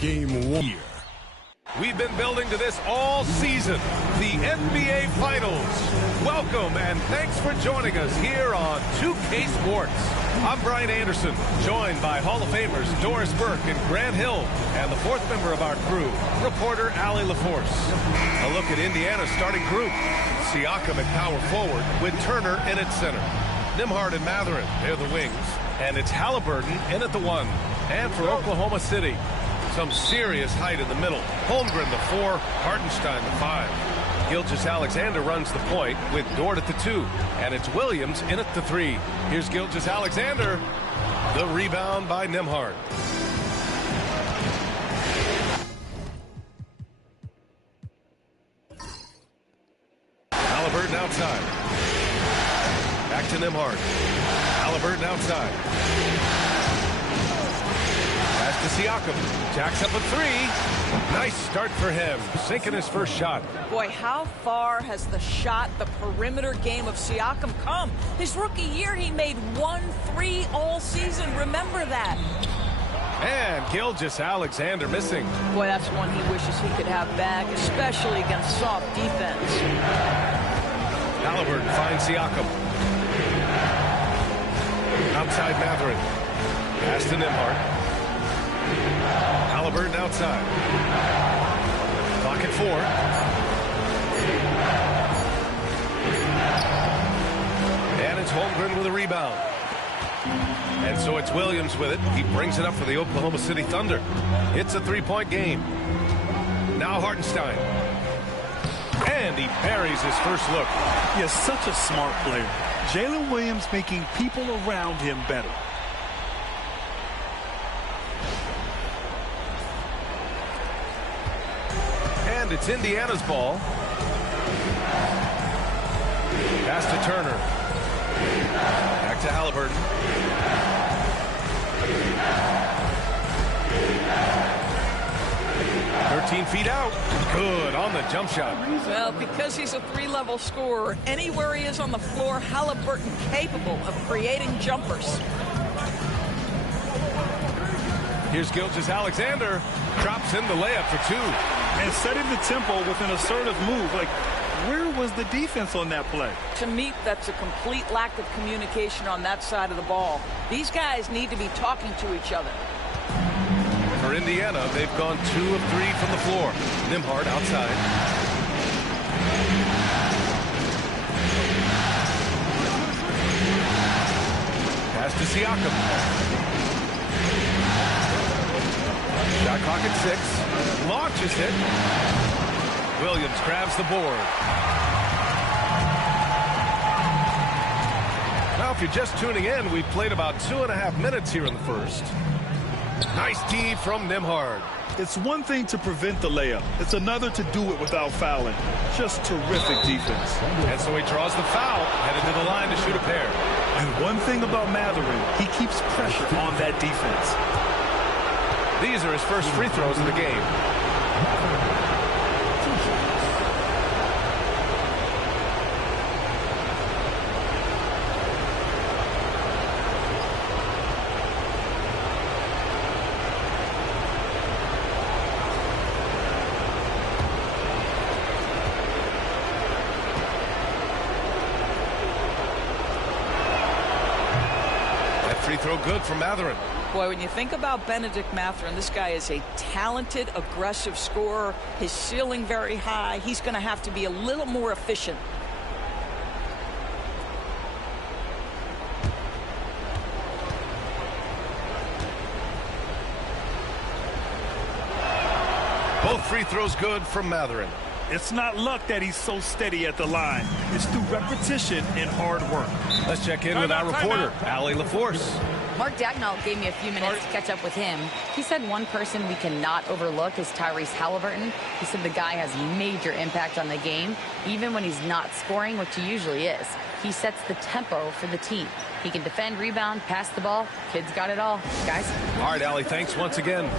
Game 1. We've been building to this all season, the NBA Finals. Welcome and thanks for joining us here on 2K Sports. I'm Brian Anderson, joined by Hall of Famers Doris Burke and Grant Hill, and the fourth member of our crew, reporter Allie LaForce. A look at Indiana's starting group. Siakam at power forward with Turner in at center. Nembhard and Mathurin, they're the wings. And it's Halliburton in at the 1. And for Oklahoma City, some serious height in the middle. Holmgren the 4, Hartenstein the 5. Gilgeous-Alexander runs the point with Dort at the 2. And it's Williams in at the 3. Here's Gilgeous-Alexander. The rebound by Nembhard. Halliburton outside. Back to Nembhard. Halliburton outside. Pass to Siakam. Jacks up a 3. Nice start for him. Sinking his first shot. Boy, how far has the perimeter game of Siakam come? His rookie year, he made 1 3 all season. Remember that. And Gilgeous-Alexander missing. Boy, that's one he wishes he could have back, especially against soft defense. Halliburton finds Siakam. Outside Mathurin. Pass to Nembhard. Halliburton outside. Clock at 4. And it's Holmgren with a rebound. And so it's Williams with it. He brings it up for the Oklahoma City Thunder. It's a 3-point game. Now Hartenstein. And he buries his first look. He is such a smart player. Jalen Williams making people around him better. And it's Indiana's ball. Pass to Turner. Back to Halliburton. "13 feet out. Good on the jump shot." Well, because he's a 3-level scorer, anywhere he is on the floor, Halliburton capable of creating jumpers. Here's Gilgeous-Alexander. Drops in the layup for 2. And setting the tempo with an assertive move. Like, where was the defense on that play? To me, that's a complete lack of communication on that side of the ball. These guys need to be talking to each other. For Indiana, they've gone 2 of 3 from the floor. Nembhard outside. Pass to Siakam. Shot clock at 6. Launches it. Williams grabs the board. Now, if you're just tuning in, we've played about 2.5 minutes here in the first. Nice D from Nembhard. It's one thing to prevent the layup. It's another to do it without fouling. Just terrific defense. And so he draws the foul, headed to the line to shoot a pair. And one thing about Mathurin, he keeps pressure on that defense. These are his first free throws of the game. Free throw good from Mathurin. Boy, when you think about Benedict Mathurin, this guy is a talented, aggressive scorer. His ceiling very high. He's going to have to be a little more efficient. Both free throws good from Mathurin. It's not luck that he's so steady at the line. It's through repetition and hard work. Let's check in with our reporter, Allie LaForce. Mark Dagnall gave me a few minutes to catch up with him. He said one person we cannot overlook is Tyrese Halliburton. He said the guy has major impact on the game, even when he's not scoring, which he usually is. He sets the tempo for the team. He can defend, rebound, pass the ball. Kid's got it all. Guys? All right, Allie, thanks once again.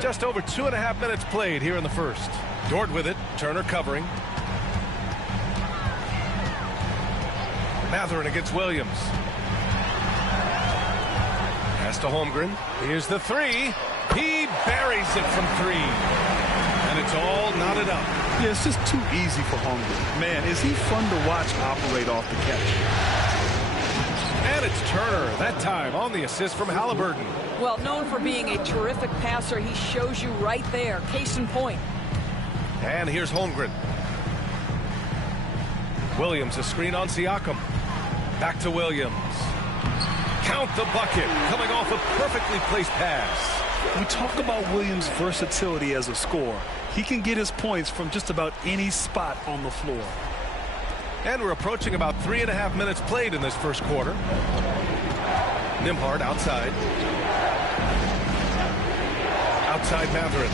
Just over 2.5 minutes played here in the first. Dort with it. Turner covering. Mathurin against Williams. Pass to Holmgren. Here's the three. He buries it from three. And it's all knotted up. Yeah, it's just too easy for Holmgren. Man, is he fun to watch operate off the catch. And it's Turner, that time on the assist from Halliburton. Well, known for being a terrific passer, he shows you right there. Case in point. And here's Holmgren. Williams, a screen on Siakam. Back to Williams. Count the bucket, coming off a perfectly placed pass. We talk about Williams' versatility as a scorer. He can get his points from just about any spot on the floor. And we're approaching about 3.5 minutes played in this first quarter. Nembhard outside. Outside Mathurin.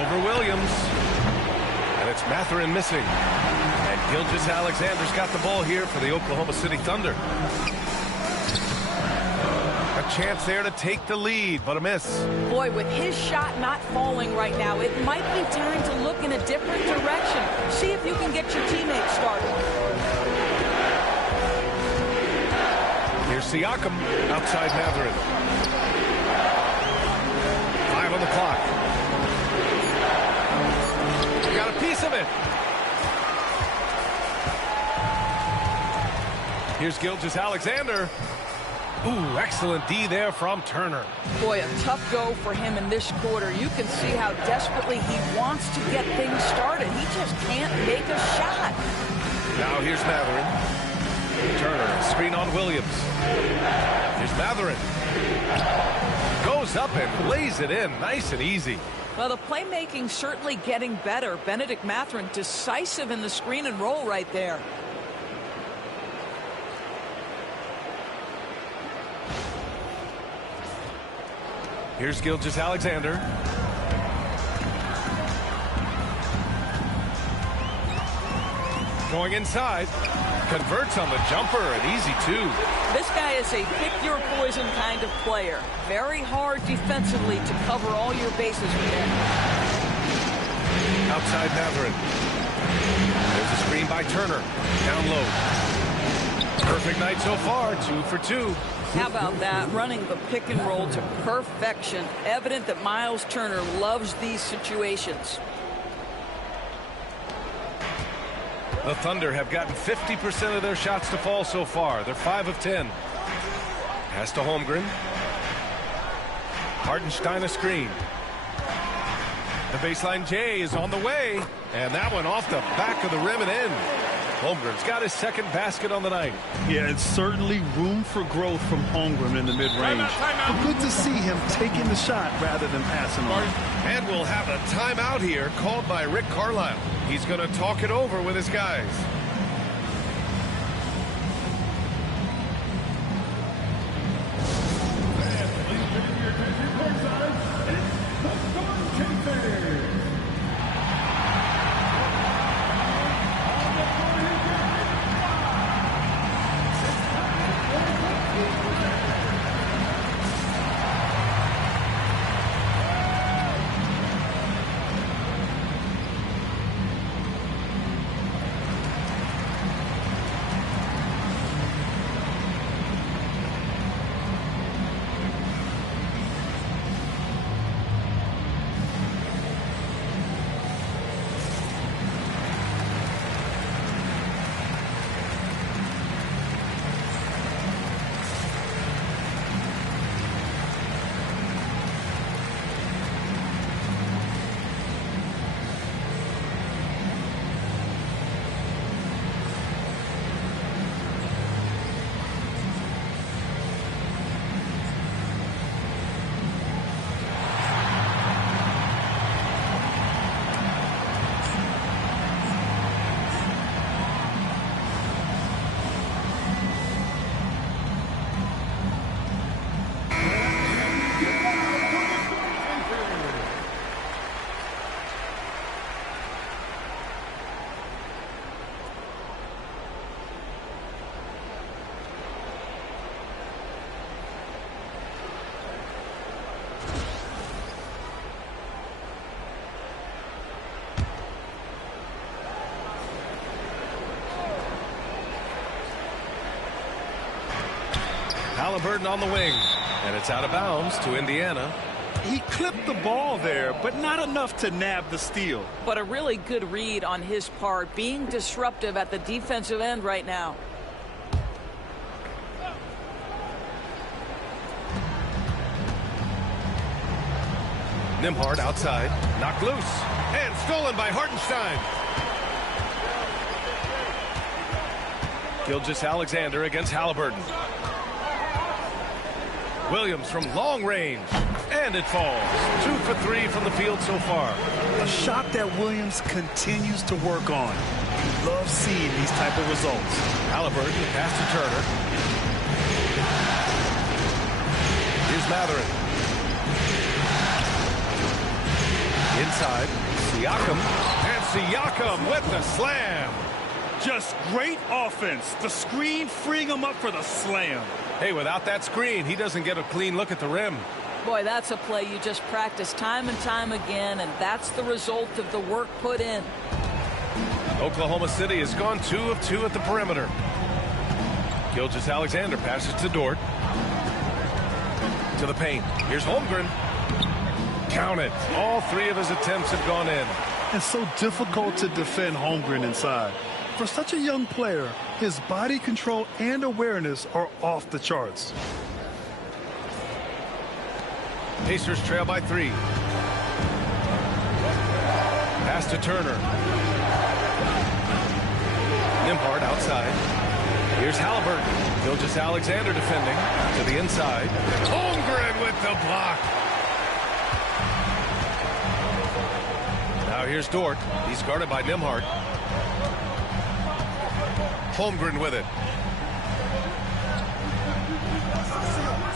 Over Williams. And it's Mathurin missing. And Gilgeous-Alexander's got the ball here for the Oklahoma City Thunder. A chance there to take the lead, but a miss. Boy, with his shot not falling right now, it might be time to look in a different direction. See if you can get your teammates started. Here's Siakam outside Mathurin. 5 on the clock. Got a piece of it. Here's Gilgeous-Alexander. Ooh, excellent D there from Turner. Boy, a tough go for him in this quarter. You can see how desperately he wants to get things started. He just can't make a shot. Now here's Mathurin. Turner, screen on Williams. Here's Mathurin. Goes up and lays it in, nice and easy. Well, the playmaking certainly getting better. Bennedict Mathurin decisive in the screen and roll right there. Here's Gilgeous-Alexander. Going inside. Converts on the jumper, an easy two. This guy is a pick-your-poison kind of player. Very hard defensively to cover all your bases with him. Outside Mathurin. There's a screen by Turner. Down low. Perfect night so far, 2 for 2. How about that? Running the pick and roll to perfection. Evident that Miles Turner loves these situations. The Thunder have gotten 50% of their shots to fall so far. They're 5 of 10. Pass to Holmgren. Hartenstein a screen. The baseline J is on the way. And that one off the back of the rim and in. Holmgren's got his second basket on the night. Yeah, it's certainly room for growth from Holmgren in the mid-range. But good to see him taking the shot rather than passing on. And we'll have a timeout here called by Rick Carlisle. He's going to talk it over with his guys. Halliburton on the wing. And it's out of bounds to Indiana. He clipped the ball there, but not enough to nab the steal. But a really good read on his part, being disruptive at the defensive end right now. Nembhard outside, knocked loose, and stolen by Hartenstein. Gilgeous-Alexander against Halliburton. Williams from long range, and it falls. 2 for 3 from the field so far. A shot that Williams continues to work on. He loves seeing these type of results. Halliburton pass to Turner. Here's Mathurin. Inside, Siakam, and Siakam with the slam. Just great offense. The screen freeing him up for the slam. Hey, without that screen, he doesn't get a clean look at the rim. Boy, that's a play you just practice time and time again, and that's the result of the work put in. Oklahoma City has gone 2 of 2 at the perimeter. Gilgeous-Alexander passes to Dort. To the paint. Here's Holmgren. Count it. All 3 of his attempts have gone in. It's so difficult to defend Holmgren inside. For such a young player, his body control and awareness are off the charts. Pacers trail by 3. Pass to Turner. Nembhard outside. Here's Halliburton. Gilgeous-Alexander defending. To the inside. Holmgren with the block. Now here's Dort. He's guarded by Nembhard. Holmgren with it.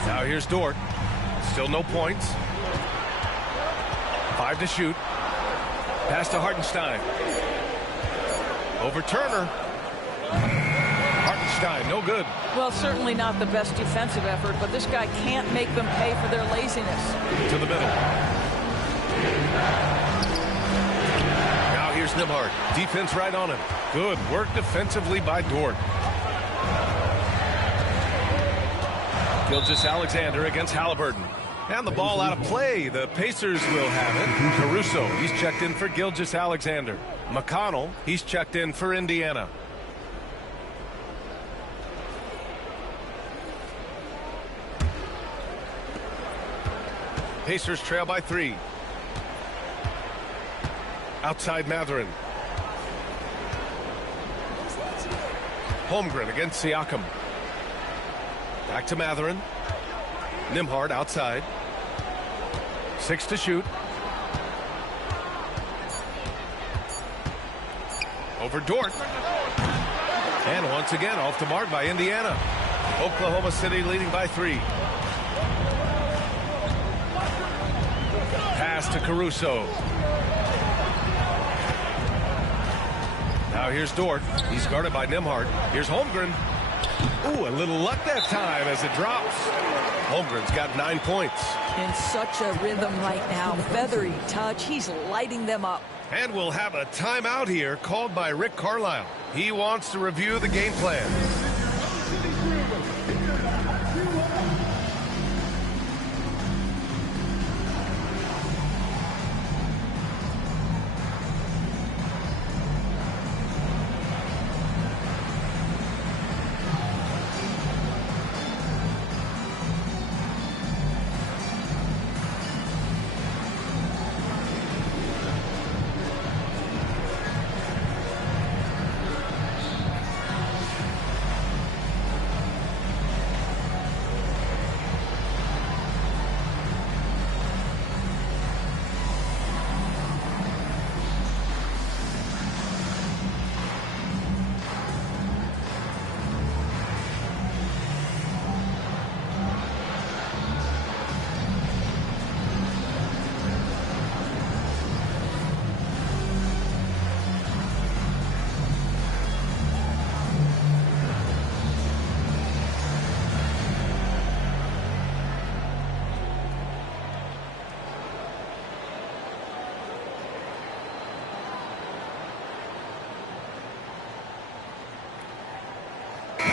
Now here's Dort. Still no points. 5 to shoot. Pass to Hartenstein. Over Turner. Hartenstein, no good. Well, certainly not the best defensive effort, but this guy can't make them pay for their laziness. To the middle. Now here's Nembhard. Defense right on him. Good work defensively by Dort. Gilgeous-Alexander against Halliburton. And the ball out of play. The Pacers will have it. Caruso, he's checked in for Gilgeous-Alexander. McConnell, he's checked in for Indiana. Pacers trail by 3. Outside Mathurin. Holmgren against Siakam. Back to Mathurin. Nembhard outside. 6 to shoot. Over Dort. And once again off the mark by Indiana. Oklahoma City leading by 3. Pass to Caruso. Now here's Dort. He's guarded by Nembhard. Here's Holmgren. Ooh, a little luck that time as it drops. Holmgren's got 9 points. In such a rhythm right now. Feathery touch. He's lighting them up. And we'll have a timeout here called by Rick Carlisle. He wants to review the game plan.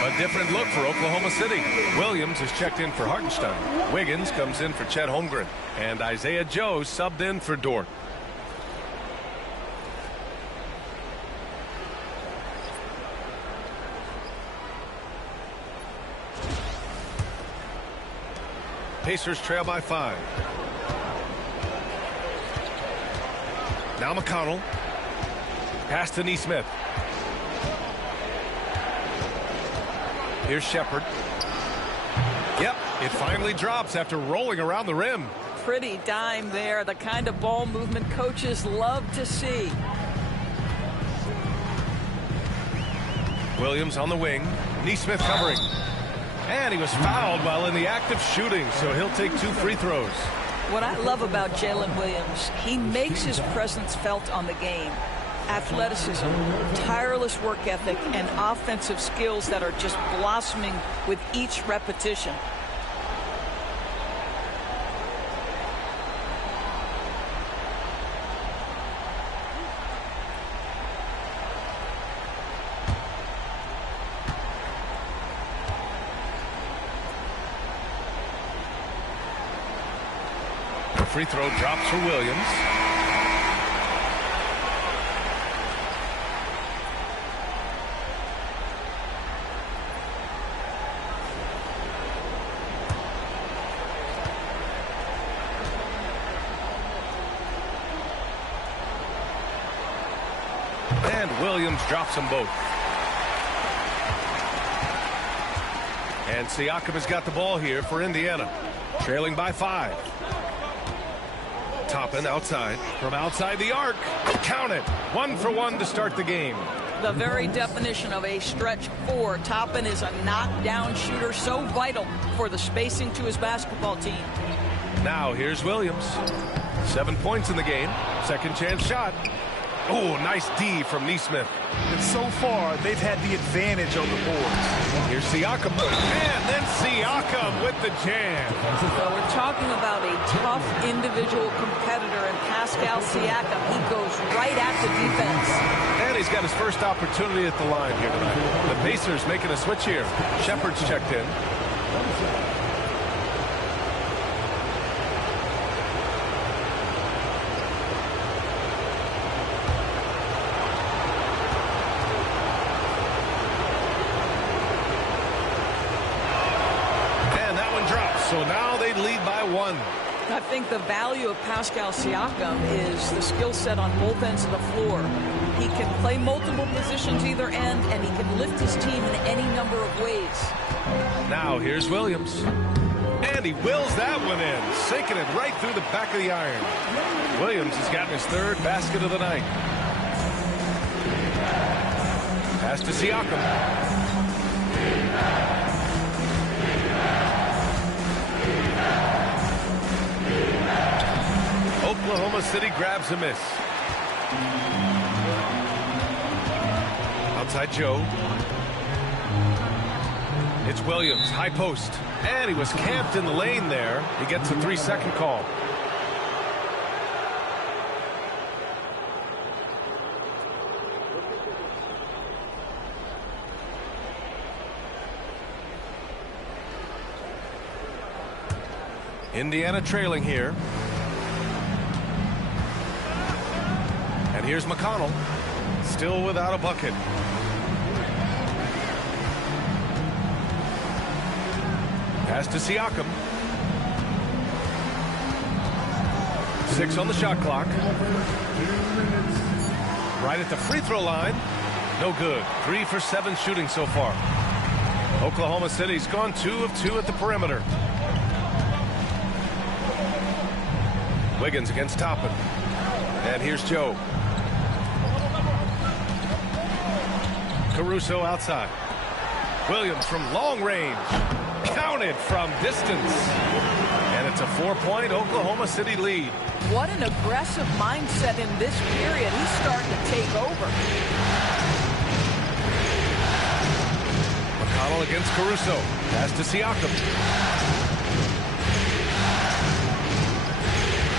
A different look for Oklahoma City. Williams is checked in for Hartenstein. Wiggins comes in for Chet Holmgren. And Isaiah Joe subbed in for Dort. Pacers trail by 5. Now McConnell. Pass to Nesmith. Here's Shepard. Yep, it finally drops after rolling around the rim. Pretty dime there, the kind of ball movement coaches love to see. Williams on the wing. Nesmith covering. And he was fouled while in the act of shooting, so he'll take 2 free throws. What I love about Jalen Williams, he makes his presence felt on the game. Athleticism, tireless work ethic, and offensive skills that are just blossoming with each repetition. The free throw drops for Williams. And Williams drops them both. And Siakam has got the ball here for Indiana. Trailing by 5. Toppin outside. From outside the arc. Count it. 1 for 1 to start the game. The very definition of a stretch 4. Toppin is a knockdown shooter, so vital for the spacing to his basketball team. Now here's Williams. 7 points in the game. Second chance shot. Oh, nice D from Nesmith. And so far, they've had the advantage on the boards. Here's Siakam. And then Siakam with the jam. So we're talking about a tough individual competitor in Pascal Siakam. He goes right at the defense. And he's got his first opportunity at the line here tonight. The Pacers making a switch here. Shepard's checked in. So now they lead by 1. I think the value of Pascal Siakam is the skill set on both ends of the floor. He can play multiple positions either end, and he can lift his team in any number of ways. Now here's Williams. And he wills that one in, sinking it right through the back of the iron. Williams has gotten his 3rd basket of the night. Pass to Siakam. Oklahoma City grabs a miss. Outside Joe. It's Williams, high post. And he was camped in the lane there. He gets a 3-second call. Indiana trailing here. And here's McConnell, still without a bucket. Pass to Siakam. 6 on the shot clock. Right at the free throw line. No good. 3 for 7 shooting so far. Oklahoma City's gone 2 of 2 at the perimeter. Wiggins against Toppin. And here's Joe. Caruso outside. Williams from long range. Counted from distance. And it's a 4-point Oklahoma City lead. What an aggressive mindset in this period. He's starting to take over. McConnell against Caruso. Pass to Siakam.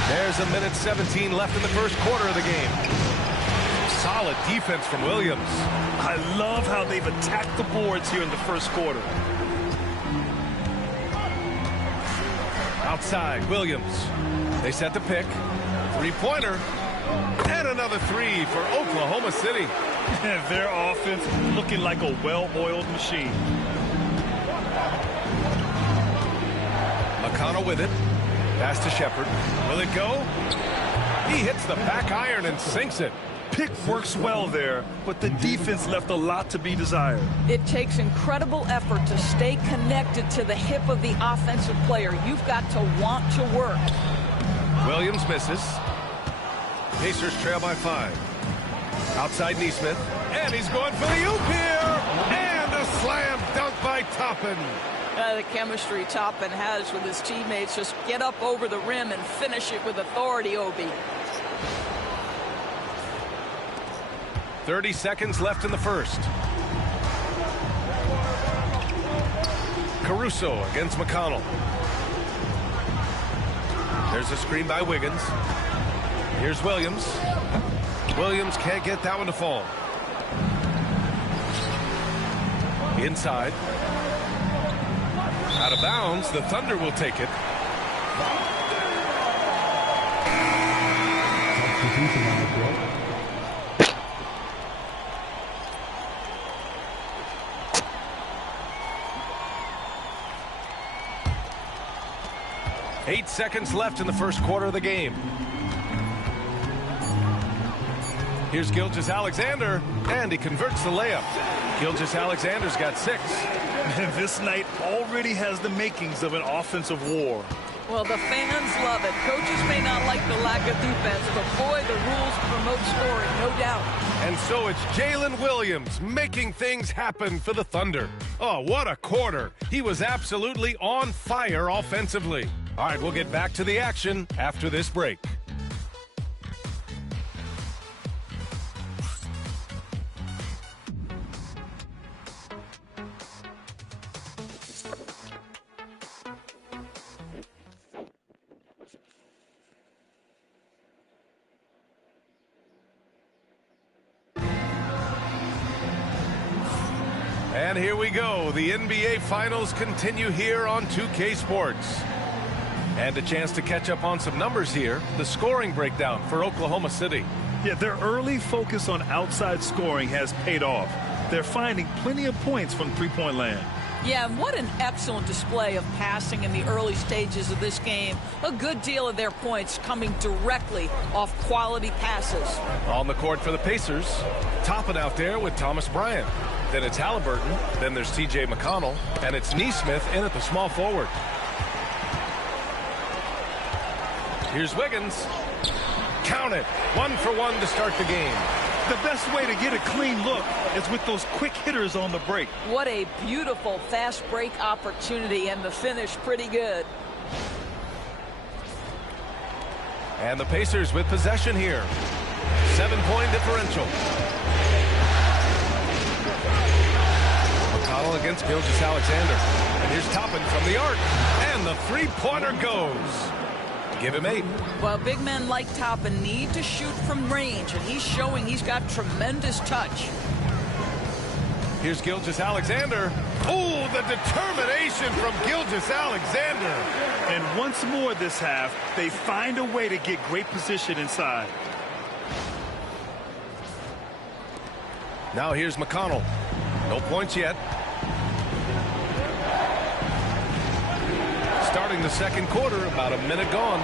There's a minute 17 left in the first quarter of the game. solid defense from Williams. I love how they've attacked the boards here in the first quarter. Outside, Williams. They set the pick. Three-pointer. And another three for Oklahoma City. Their offense looking like a well-oiled machine. McConnell with it. Pass to Shepard. Will it go? He hits the back iron and sinks it. Pick works well there, but the defense left a lot to be desired. It takes incredible effort to stay connected to the hip of the offensive player. You've got to want to work. Williams misses. Pacers trail by 5. Outside Neesmith. And he's going for the oop here. And a slam dunk by Toppin. The chemistry Toppin has with his teammates. Just get up over the rim and finish it with authority, Obi. 30 seconds left in the first. Caruso against McConnell. There's a screen by Wiggins. Here's Williams. Williams can't get that one to fall. Inside. Out of bounds. The Thunder will take it. 8 seconds left in the first quarter of the game. Here's Gilgeous-Alexander, and he converts the layup. Gilgeous-Alexander's got 6. And this night already has the makings of an offensive war. Well, the fans love it. Coaches may not like the lack of defense, but boy, the rules promote scoring, no doubt. And so it's Jalen Williams making things happen for the Thunder. Oh, what a quarter. He was absolutely on fire offensively. All right, we'll get back to the action after this break. And here we go. The NBA Finals continue here on 2K Sports. And a chance to catch up on some numbers here. The scoring breakdown for Oklahoma City. Yeah, their early focus on outside scoring has paid off. They're finding plenty of points from three-point land. Yeah, and what an excellent display of passing in the early stages of this game. A good deal of their points coming directly off quality passes. On the court for the Pacers. Toppin out there with Thomas Bryant. Then it's Halliburton. Then there's T.J. McConnell. And it's Neesmith in at the small forward. Here's Wiggins. Count it. 1 for 1 to start the game. The best way to get a clean look is with those quick hitters on the break. What a beautiful fast break opportunity, and the finish pretty good. And the Pacers with possession here. 7-point differential. McConnell against Gilgeous-Alexander. And here's Toppin from the arc. And the three-pointer goes. Give him 8. Well, big men like Toppin need to shoot from range, and he's showing he's got tremendous touch. Here's Gilgeous-Alexander. Oh, the determination from Gilgeous-Alexander. And once more this half, they find a way to get great position inside. Now here's McConnell. No points yet. Starting the second quarter, about a minute gone.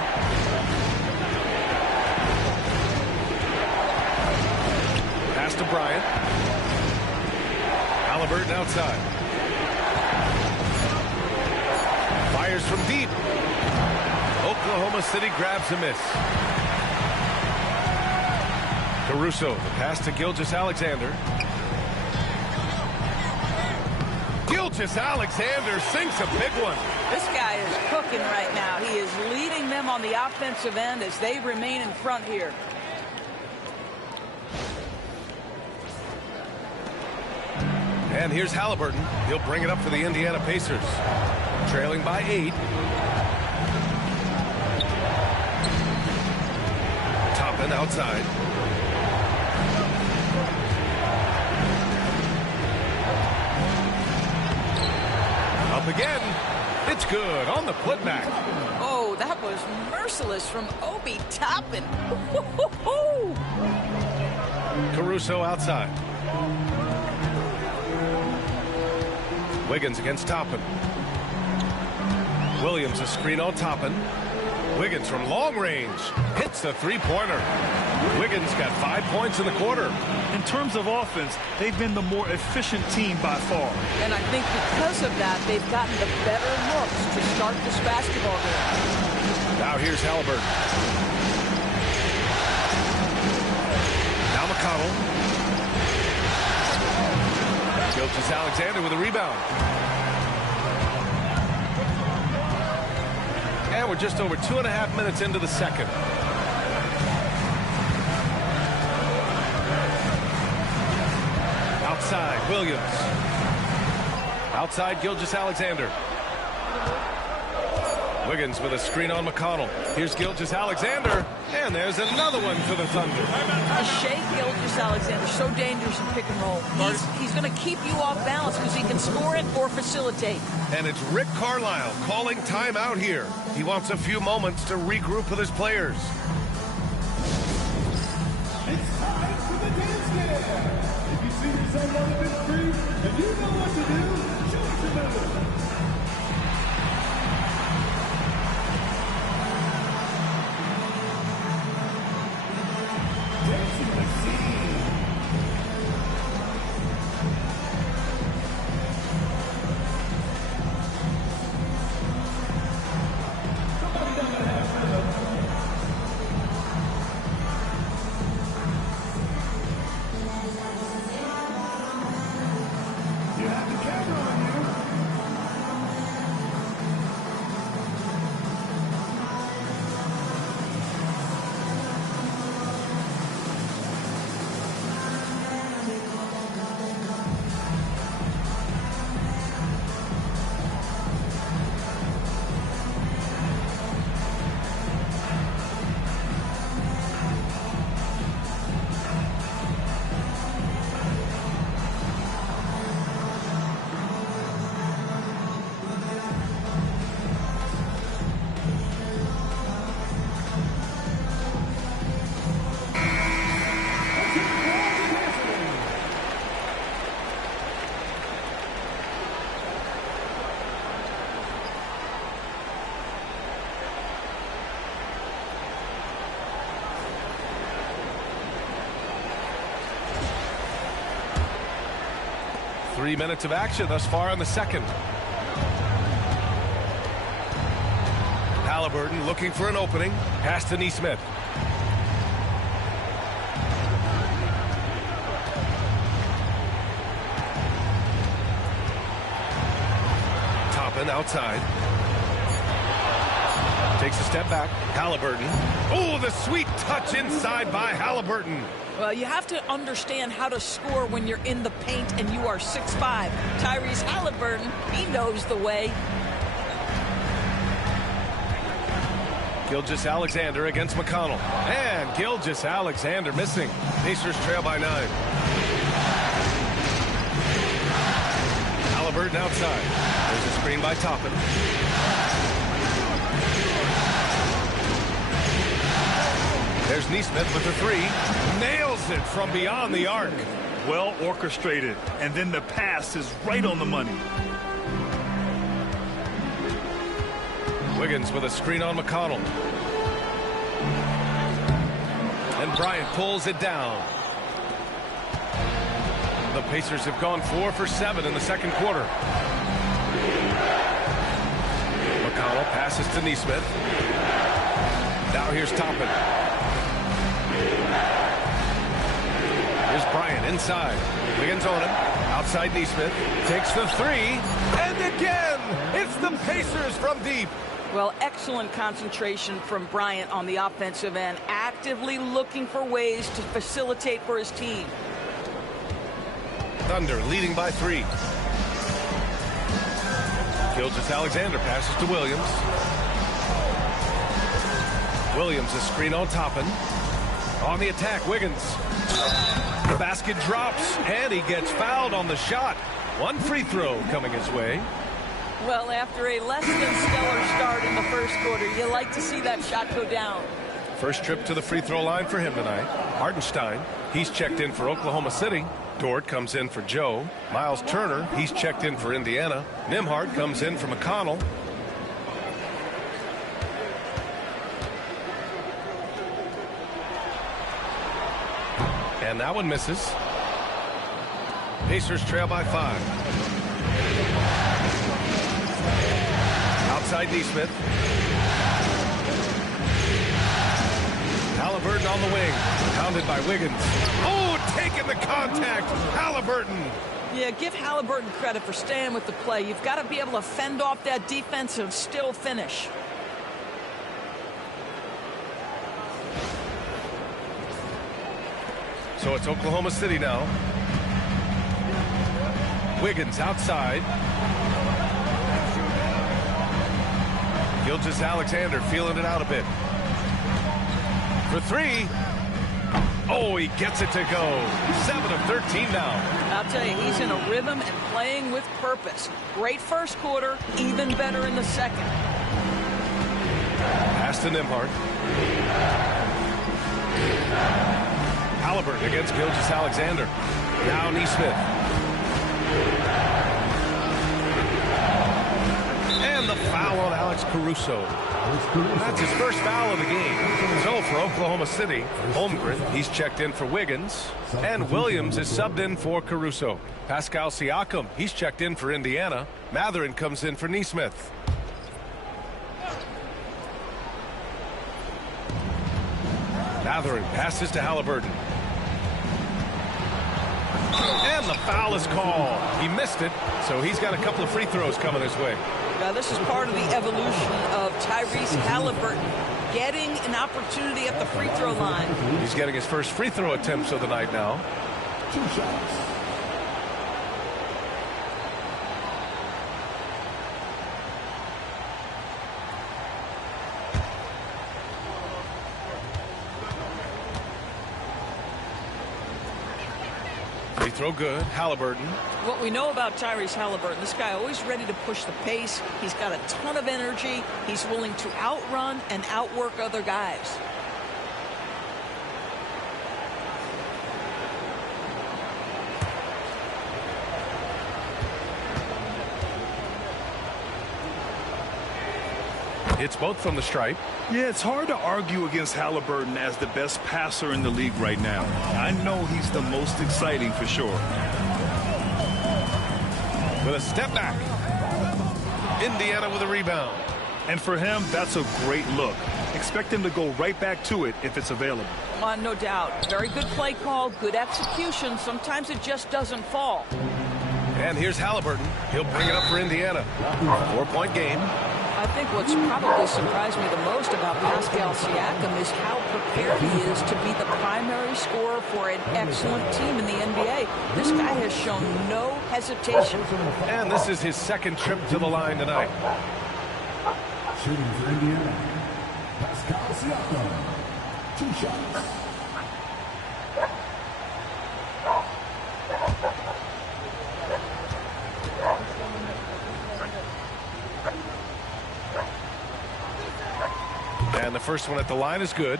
Pass to Bryant. Halliburton outside. Fires from deep. Oklahoma City grabs a miss. Caruso, the pass to Gilgeous-Alexander. Gilgeous-Alexander sinks a big one. This guy is cooking right now. He is leading them on the offensive end as they remain in front here. And here's Halliburton. He'll bring it up for the Indiana Pacers. Trailing by 8. Toppin outside. again. It's good on the putback. Oh, that was merciless from Obi Toppin. Caruso outside. Wiggins against Toppin. Williams a screen on Toppin. Wiggins from long range hits a three-pointer. Wiggins got 5 points in the quarter. In terms of offense, they've been the more efficient team by far. And I think because of that, they've gotten the better looks to start this basketball game. Now here's Halliburton. Now McConnell. Gilgeous-Alexander with a rebound. And we're just over 2.5 minutes into the second. Outside, Williams. Outside, Gilgeous-Alexander. Wiggins with a screen on McConnell. Here's Gilgeous-Alexander, and there's another one for the Thunder. Shea Gilgeous-Alexander, so dangerous in pick and roll. He's going to keep you off balance because he can score it or facilitate. And it's Rick Carlisle calling timeout here. He wants a few moments to regroup with his players. It's time for the dance game. If you see yourself on the big screen and you know what to do, show it to them. Dancing the scene. Somebody doesn't have rhythm. You have the camera on you. Three minutes of action thus far in the second. Halliburton looking for an opening. Pass to Nesmith. Toppin outside. Takes a step back. Halliburton. Oh, the sweet touch inside by Halliburton. Well, you have to understand how to score when you're in the paint and you are 6'5". Tyrese Halliburton, he knows the way. Gilgeous-Alexander against McConnell. And Gilgeous-Alexander missing. Pacers trail by 9. Halliburton outside. There's a screen by Toppin. There's Nesmith with the three. Nails it from beyond the arc. Well orchestrated, and then the pass is right on the money. Wiggins with a screen on McConnell. And Bryant pulls it down. The Pacers have gone 4 for 7 in the second quarter. McConnell passes to Nesmith. Now here's Toppin. Here's Bryant inside. Wiggins on him. Outside Nesmith. Takes the three. And again, it's the Pacers from deep. Well, excellent concentration from Bryant on the offensive end, actively looking for ways to facilitate for his team. Thunder leading by 3. Gilgeous-Alexander passes to Williams. Williams a screen on Toppin. On the attack, Wiggins. The basket drops, and he gets fouled on the shot. One free throw coming his way. Well, after a less than stellar start in the first quarter, you like to see that shot go down. First trip to the free throw line for him tonight. Hartenstein, he's checked in for Oklahoma City. Dort comes in for Joe. Miles Turner, he's checked in for Indiana. Nembhard comes in for McConnell. And that one misses. Pacers trail by 5. Outside Nesmith. Halliburton on the wing. Pounded by Wiggins. Oh, taking the contact. Halliburton. Yeah, give Halliburton credit for staying with the play. You've got to be able to fend off that defense and still finish. So it's Oklahoma City now. Wiggins outside. Gilgeous-Alexander feeling it out a bit. For 3. Oh, he gets it to go. 7 of 13 now. I'll tell you, he's in a rhythm and playing with purpose. Great first quarter, even better in the second. Pass to Nembhard. Halliburton against Gilgeous-Alexander. Now Nesmith. And the foul on Alex Caruso. That's his first foul of the game. So for Oklahoma City, Holmgren, he's checked in for Wiggins. And Williams is subbed in for Caruso. Pascal Siakam, he's checked in for Indiana. Mathurin comes in for Nesmith. Mathurin passes to Halliburton. And the foul is called. He missed it, so he's got a couple of free throws coming his way. Now, this is part of the evolution of Tyrese Halliburton getting an opportunity at the free throw line. He's getting his first free throw attempts of the night now. 2 shots. Free throw good. Halliburton. What we know about Tyrese Halliburton, this guy always ready to push the pace. He's got a ton of energy. He's willing to outrun and outwork other guys. It's both from the stripe. Yeah, it's hard to argue against Halliburton as the best passer in the league right now. I know he's the most exciting for sure. With a step back. Indiana with a rebound. And for him, that's a great look. Expect him to go right back to it if it's available. No doubt. Very good play call, good execution. Sometimes it just doesn't fall. And here's Halliburton. He'll bring it up for Indiana. 4-point game. I think what's probably surprised me the most about Pascal Siakam is how prepared he is to be the primary scorer for an excellent team in the NBA. This guy has shown no hesitation. And this is his second trip to the line tonight. Shooting for Indiana, Pascal Siakam. 2 shots. And the first one at the line is good.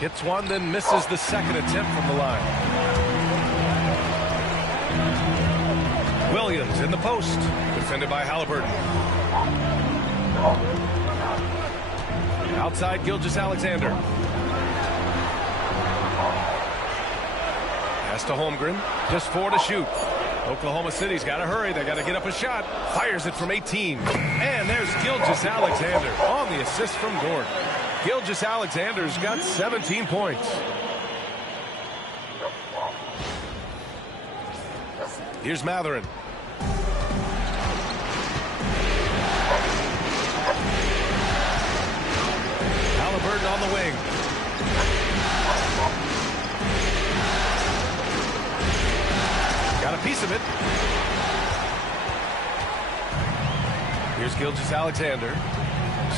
Hits one, then misses the second attempt from the line. Williams in the post, defended by Halliburton. Outside Gilgeous-Alexander. Pass to Holmgren, just 4 to shoot. Oklahoma City's got to hurry. They got to get up a shot. Fires it from 18. And there's Gilgeous-Alexander on the assist from Dort. Gilgeous-Alexander's got 17 points. Here's Mathurin. Halliburton on the wing. Here's Gilgeous-Alexander.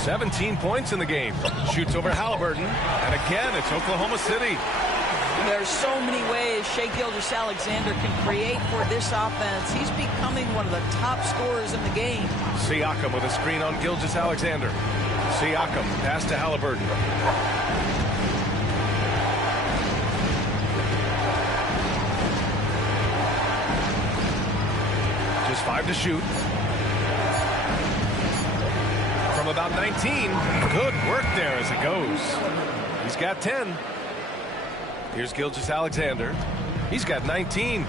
17 points in the game. Shoots over Halliburton. And again, it's Oklahoma City. There's so many ways Shai Gilgeous-Alexander can create for this offense. He's becoming one of the top scorers in the game. Siakam with a screen on Gilgeous-Alexander. Siakam, pass to Halliburton. Just 5 to shoot. From about 19. Good work there as it goes. He's got 10. Here's Gilgeous-Alexander. He's got 19.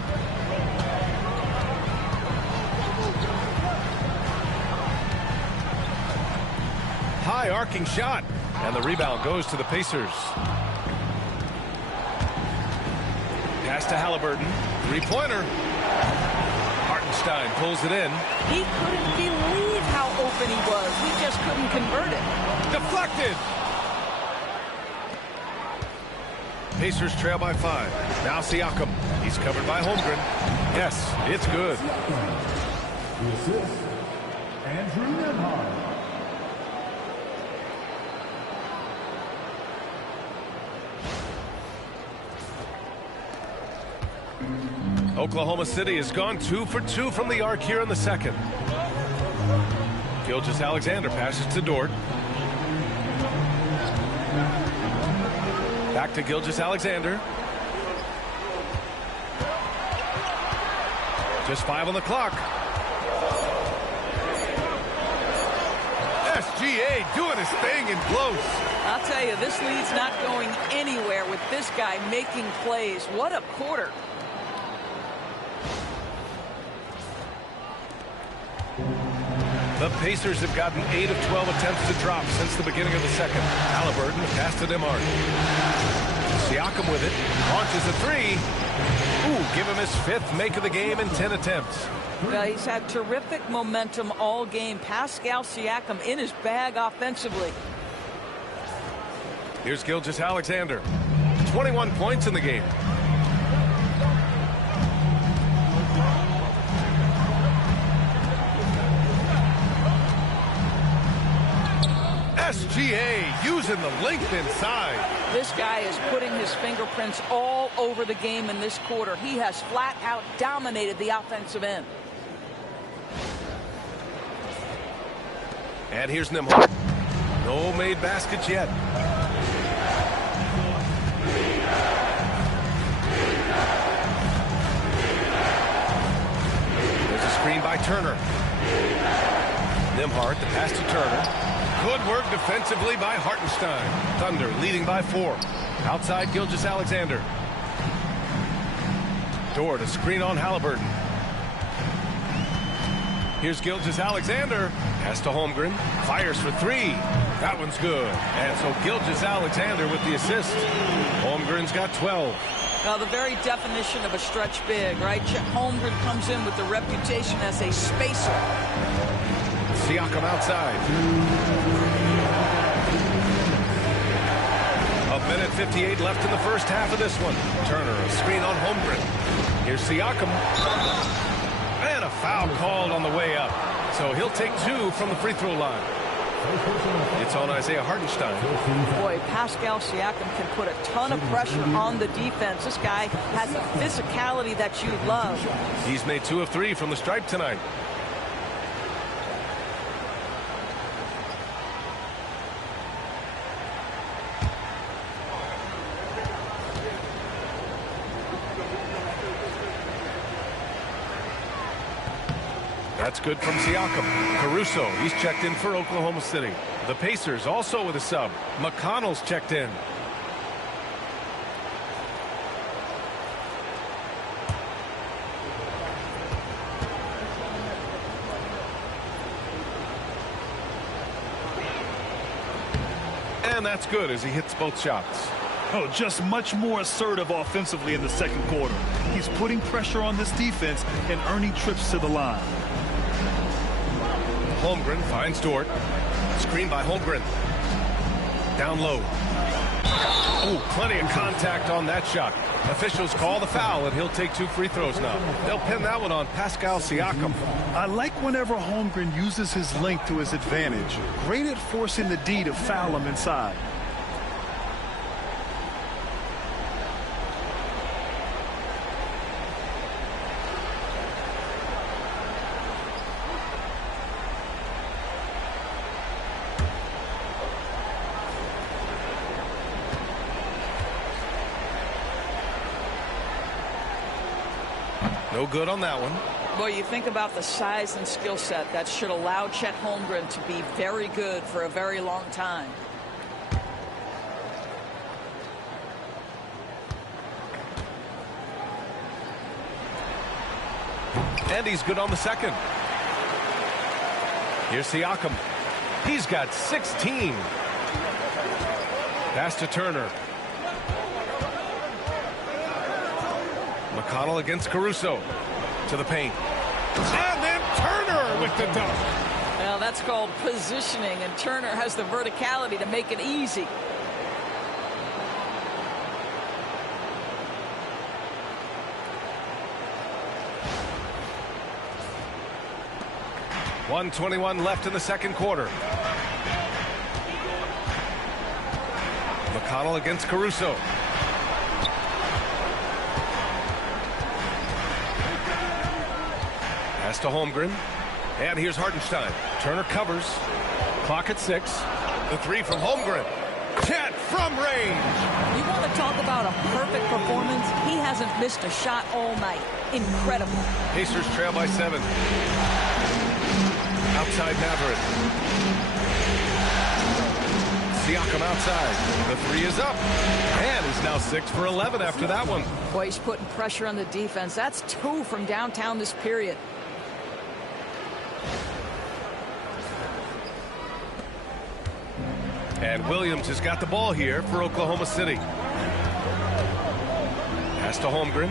High arcing shot. And the rebound goes to the Pacers. Pass to Halliburton. Three-pointer. Hartenstein pulls it in. He couldn't believe how open he was. He just couldn't convert it. Deflected. Pacers trail by 5. Now Siakam. He's covered by Holmgren. Yes, it's good. The assist, Andrew Nembhard. Oklahoma City has gone 2 for 2 from the arc here in the second. Gilgeous-Alexander passes to Dort. Back to Gilgeous-Alexander. Just 5 on the clock. SGA doing his thing in close. I'll tell you, this lead's not going anywhere with this guy making plays. What a quarter. The Pacers have gotten 8 of 12 attempts to drop since the beginning of the second. Halliburton pass to Nembhard. Siakam with it. Launches a 3. Ooh, give him his 5th make of the game in 10 attempts. He's had terrific momentum all game. Pascal Siakam in his bag offensively. Here's Gilgeous-Alexander. 21 points in the game. SGA using the length inside. This guy is putting his fingerprints all over the game in this quarter. He has flat out dominated the offensive end. And here's Nembhard. No made baskets yet. There's a screen by Turner. Nembhard, the pass to Turner. Good work defensively by Hartenstein. Thunder leading by 4. Outside Gilgeous-Alexander. Dort, a screen on Halliburton. Here's Gilgeous-Alexander. Pass to Holmgren. Fires for 3. That one's good. And so Gilgeous-Alexander with the assist. Holmgren's got 12. The very definition of a stretch big, right? Chet Holmgren comes in with the reputation as a spacer. Siakam outside. A minute 58 left in the first half of this one. Turner, a screen on Holmgren. Here's Siakam. And a foul called on the way up. So he'll take 2 from the free throw line. It's on Isaiah Hartenstein. Boy, Pascal Siakam can put a ton of pressure on the defense. This guy has a physicality that you love. He's made 2 of 3 from the stripe tonight. That's good from Siakam. Caruso, he's checked in for Oklahoma City. The Pacers also with a sub. McConnell's checked in. And that's good as he hits both shots. Oh, just much more assertive offensively in the second quarter. He's putting pressure on this defense and earning trips to the line. Holmgren finds Dort. Screen by Holmgren. Down low. Ooh, plenty of contact on that shot. Officials call the foul, and he'll take 2 free throws now. They'll pin that one on Pascal Siakam. I like whenever Holmgren uses his length to his advantage. Great at forcing the D to foul him inside. No good on that one. Well, you think about the size and skill set that should allow Chet Holmgren to be very good for a very long time. And he's good on the second. Here's Siakam. He's got 16. Pass to Turner. McConnell against Caruso. To the paint. And then Turner with the dunk. Now that's called positioning, and Turner has the verticality to make it easy. .121 left in the second quarter. McConnell against Caruso. Pass to Holmgren. And here's Hartenstein. Turner covers. Clock at 6. The 3 from Holmgren. Chet from range. You want to talk about a perfect performance? He hasn't missed a shot all night. Incredible. Pacers trail by 7. Outside Matherin. Siakam outside. The 3 is up. And is now 6 for 11 after that one. Boy, he's putting pressure on the defense. That's 2 from downtown this period. And Williams has got the ball here for Oklahoma City. Pass to Holmgren.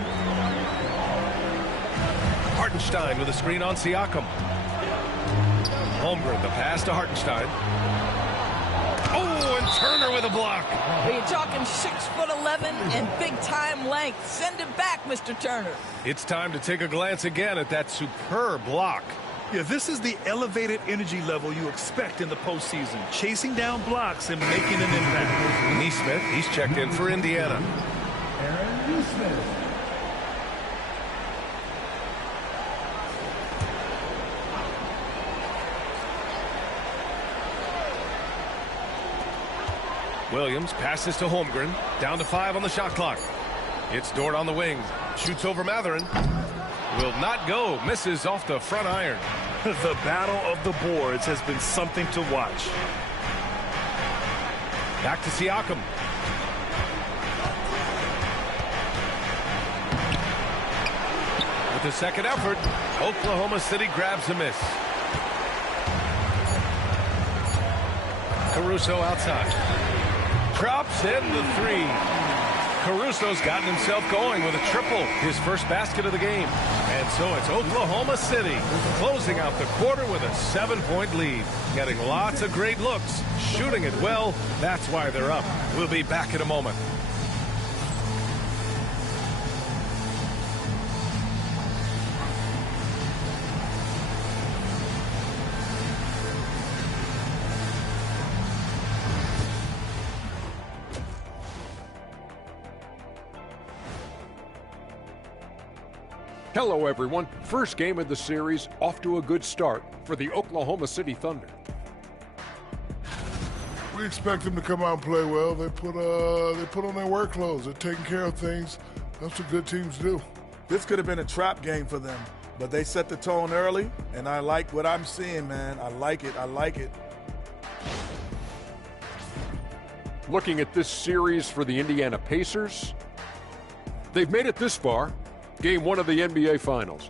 Hartenstein with a screen on Siakam. Holmgren, the pass to Hartenstein. Oh, and Turner with a block. Well, you're talking 6'11" and big-time length. Send it back, Mr. Turner. It's time to take a glance again at that superb block. Yeah, this is the elevated energy level you expect in the postseason. Chasing down blocks and making an impact. Nesmith, he's checked in for Indiana. Aaron Nesmith. Williams passes to Holmgren. Down to 5 on the shot clock. It's Dort on the wing. Shoots over Matherin. Will not go. Misses off the front iron. The battle of the boards has been something to watch. Back to Siakam. With the second effort, Oklahoma City grabs a miss. Caruso outside. Drops in the 3. Caruso's gotten himself going with a triple, his first basket of the game. And so it's Oklahoma City closing out the quarter with a 7-point lead. Getting lots of great looks, shooting it well. That's why they're up. We'll be back in a moment. Hello, everyone. First game of the series, off to a good start for the Oklahoma City Thunder. We expect them to come out and play well. They put on their work clothes. They're taking care of things. That's what good teams do. This could have been a trap game for them, but they set the tone early, and I like what I'm seeing, man. I like it. I like it. Looking at this series for the Indiana Pacers, they've made it this far. Game 1 of the NBA Finals.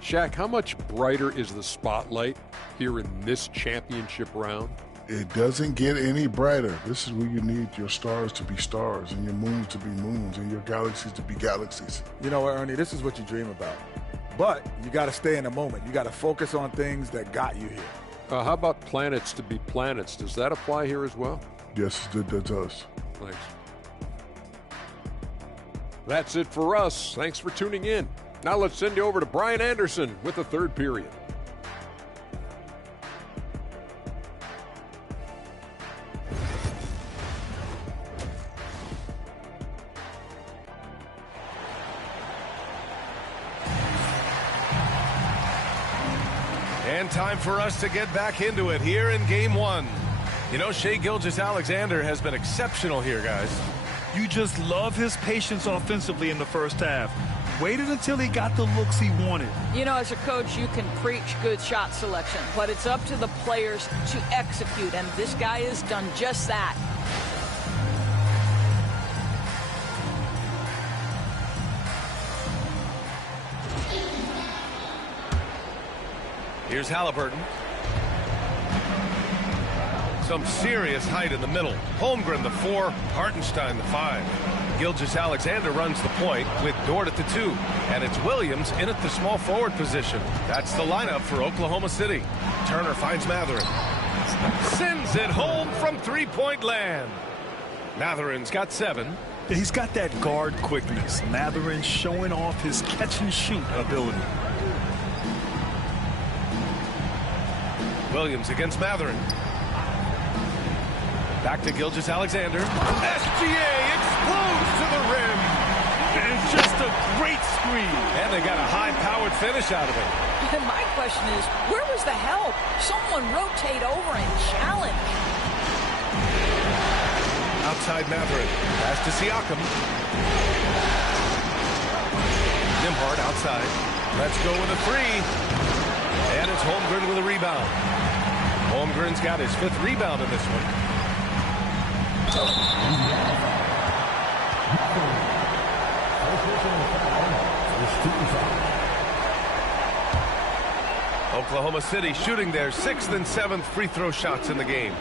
Shaq, how much brighter is the spotlight here in this championship round? It doesn't get any brighter. This is where you need your stars to be stars and your moons to be moons and your galaxies to be galaxies. You know what, Ernie, this is what you dream about. But you got to stay in the moment. You got to focus on things that got you here. How about planets to be planets? Does that apply here as well? Yes, it does. Thanks. That's it for us. Thanks for tuning in. Now let's send you over to Brian Anderson with the third period. And time for us to get back into it here in game one. You know, Shai Gilgeous-Alexander has been exceptional here, guys. You just love his patience offensively in the first half. Waited until he got the looks he wanted. You know, as a coach, you can preach good shot selection, but it's up to the players to execute, and this guy has done just that. Here's Halliburton. Some serious height in the middle. Holmgren, the 4. Hartenstein, the 5. Gilgeous-Alexander runs the point with Dort at the 2. And it's Williams in at the small forward position. That's the lineup for Oklahoma City. Turner finds Mathurin. Sends it home from three-point land. Mathurin's got 7. He's got that guard quickness. Mathurin showing off his catch-and-shoot ability. Williams against Mathurin. Back to Gilgeous-Alexander. SGA explodes to the rim. It's just a great screen. And they got a high-powered finish out of it. And my question is, where was the help? Someone rotate over and challenge. Outside Mathurin. Pass to Siakam. Nembhard outside. Let's go with a 3. And it's Holmgren with a rebound. Holmgren's got his 5th rebound in this one. Oklahoma City shooting their 6th and 7th free throw shots in the game.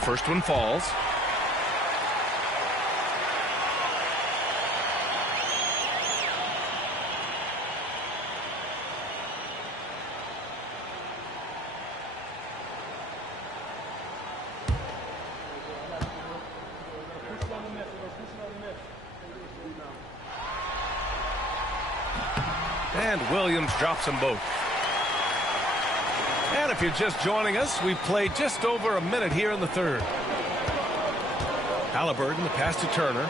First one falls. And Williams drops them both. And if you're just joining us, we've played just over a minute here in the third. Halliburton, the pass to Turner.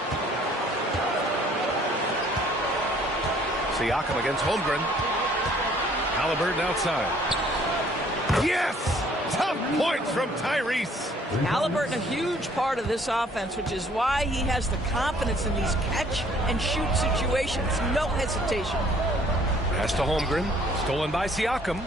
Siakam against Holmgren. Halliburton outside. Yes! Tough points from Tyrese. Halliburton, a huge part of this offense, which is why he has the confidence in these catch-and-shoot situations. No hesitation. Pass to Holmgren. Stolen by Siakam.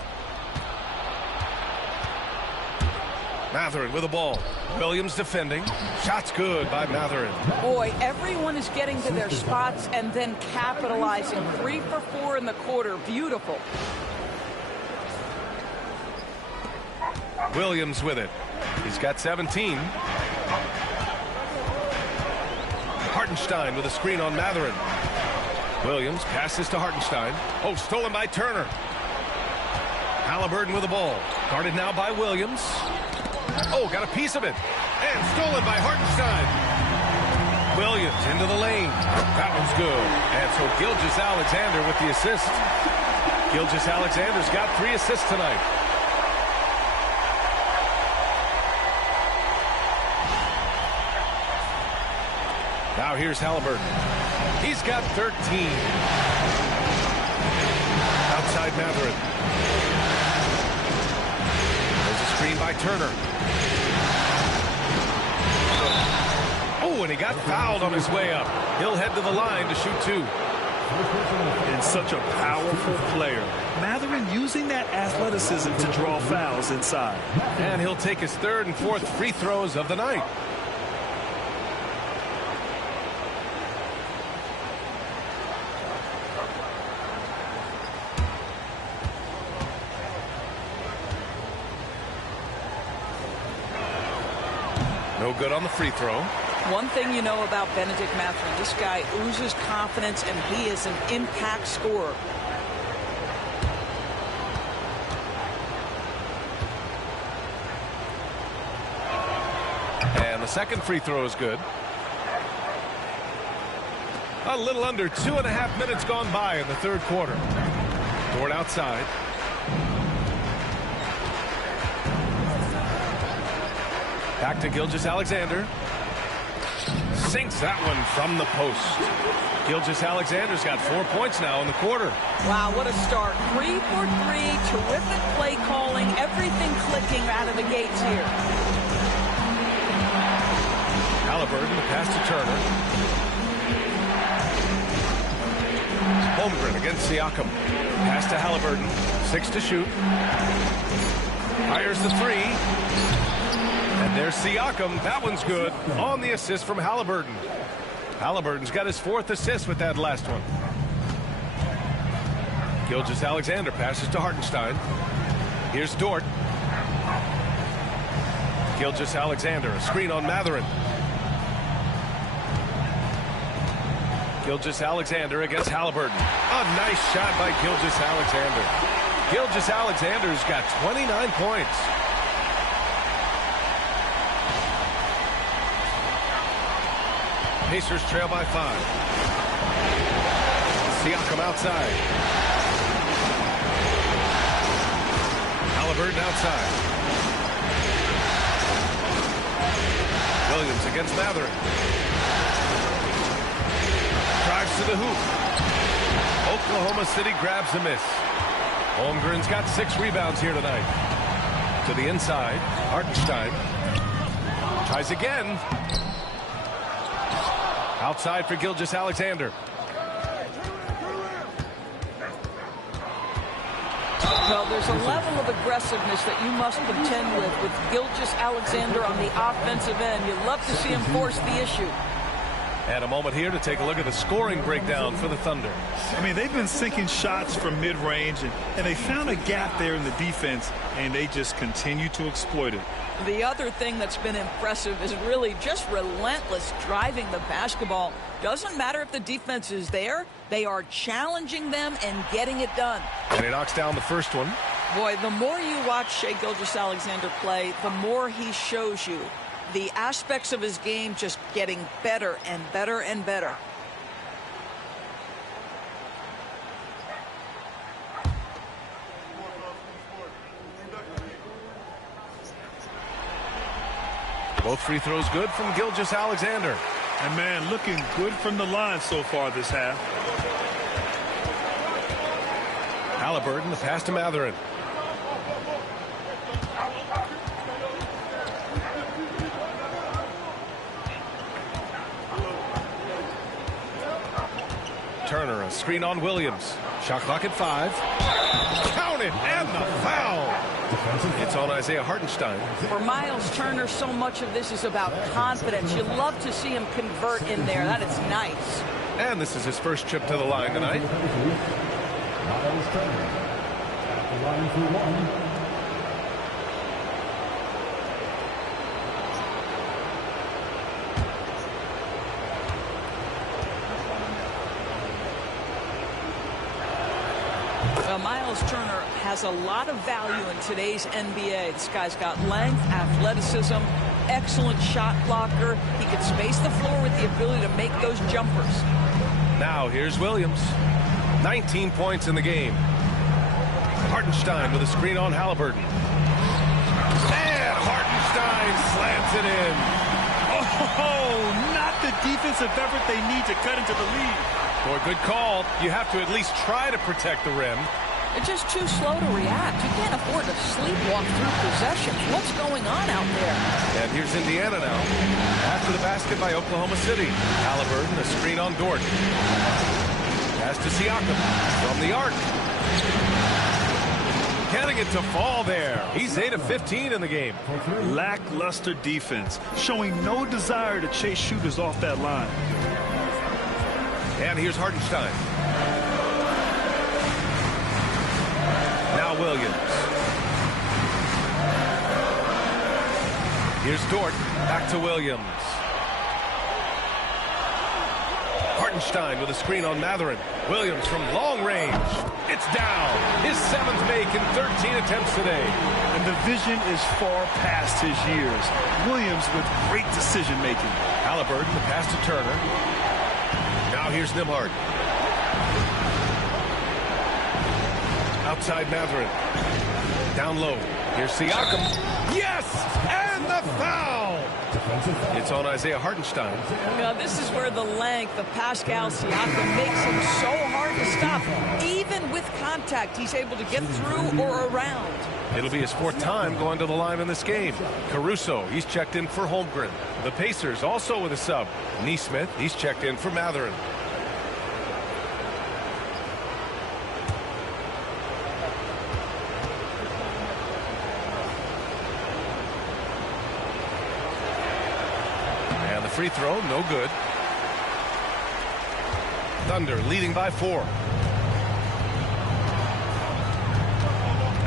Mathurin with the ball. Williams defending. Shot's good by Mathurin. Boy, everyone is getting to their spots and then capitalizing. 3 for 4 in the quarter. Beautiful. Williams with it. He's got 17. Hartenstein with a screen on Mathurin. Williams passes to Hartenstein. Oh, stolen by Turner. Halliburton with the ball. Guarded now by Williams. Oh, got a piece of it. And stolen by Hartenstein. Williams into the lane. That one's good. And so Gilgeous-Alexander with the assist. Gilgeous-Alexander's got 3 assists tonight. Now here's Halliburton. He's got 13. Outside Mathurin. There's a screen by Turner. Oh, and he got fouled on his way up. He'll head to the line to shoot 2. And such a powerful player. Mathurin using that athleticism to draw fouls inside. And he'll take his 3rd and 4th free throws of the night. No good on the free throw. One thing you know about Benedict Mathurin, this guy oozes confidence, and he is an impact scorer. And the second free throw is good. A little under 2.5 minutes gone by in the third quarter. Dort outside. Back to Gilgeous-Alexander. Sinks that one from the post. Gilgeous-Alexander's got 4 points now in the quarter. Wow, what a start. 3 for 3. Terrific play calling. Everything clicking out of the gates here. Halliburton, the pass to Turner. Holmgren against Siakam. Pass to Halliburton. 6 to shoot. Fires the 3. And there's Siakam. That one's good on the assist from Halliburton. Halliburton's got his 4th assist with that last one. Gilgeous-Alexander passes to Hartenstein. Here's Dort. Gilgeous-Alexander, a screen on Mathurin. Gilgeous-Alexander against Halliburton. A nice shot by Gilgeous-Alexander. Gilgeous-Alexander's got 29 points. Pacers trail by 5. Siakam outside. Halliburton outside. Williams against Mathurin. Drives to the hoop. Oklahoma City grabs a miss. Holmgren's got 6 rebounds here tonight. To the inside. Hartenstein. Tries again. Outside for Gilgeous-Alexander. Well, there's a level of aggressiveness that you must contend with Gilgeous-Alexander on the offensive end. You love to see him force the issue. And a moment here to take a look at the scoring breakdown for the Thunder. I mean, they've been sinking shots from mid-range, and they found a gap there in the defense, and they just continue to exploit it. The other thing that's been impressive is really just relentless driving the basketball. Doesn't matter if the defense is there. They are challenging them and getting it done. And he knocks down the first one. Boy, the more you watch Shai Gilgeous-Alexander play, the more he shows you the aspects of his game just getting better and better and better. Both free throws good from Gilgeous-Alexander. And, man, looking good from the line so far this half. Halliburton, the pass to Mathurin. Turner, a screen on Williams. Shot clock at 5. Count it, and the foul. It's on Isaiah Hartenstein. For Miles Turner, so much of this is about confidence. You love to see him convert in there. That is nice. And this is his first trip to the line tonight. Miles Turner at the line for 1. Miles Turner has a lot of value in today's NBA. This guy's got length, athleticism, excellent shot blocker. He can space the floor with the ability to make those jumpers. Now here's Williams. 19 points in the game. Hartenstein with a screen on Halliburton. And Hartenstein slams it in. Oh, not the defensive effort they need to cut into the lead. Boy, good call. You have to at least try to protect the rim. They're just too slow to react. You can't afford to sleepwalk through possessions. What's going on out there? And here's Indiana now. After the basket by Oklahoma City. Halliburton, a screen on Dort. Pass to Siakam from the arc. Getting it to fall there. He's 8 of 15 in the game. Lackluster defense, showing no desire to chase shooters off that line. And here's Hartenstein. Now Williams. Here's Dort. Back to Williams. Hartenstein with a screen on Matherin. Williams from long range. It's down. His 7th make in 13 attempts today. And the vision is far past his years. Williams with great decision-making. Halliburton, the pass to Turner. Now here's Nembhard. Outside Matherin. Down low. Here's Siakam. Yes! And the foul! It's on Isaiah Hartenstein. Now, this is where the length of Pascal Siakam makes him so hard to stop. Even with contact, he's able to get through or around. It'll be his 4th time going to the line in this game. Caruso, he's checked in for Holmgren. The Pacers also with a sub. Nesmith, he's checked in for Matherin. And the free throw, no good. Thunder leading by 4.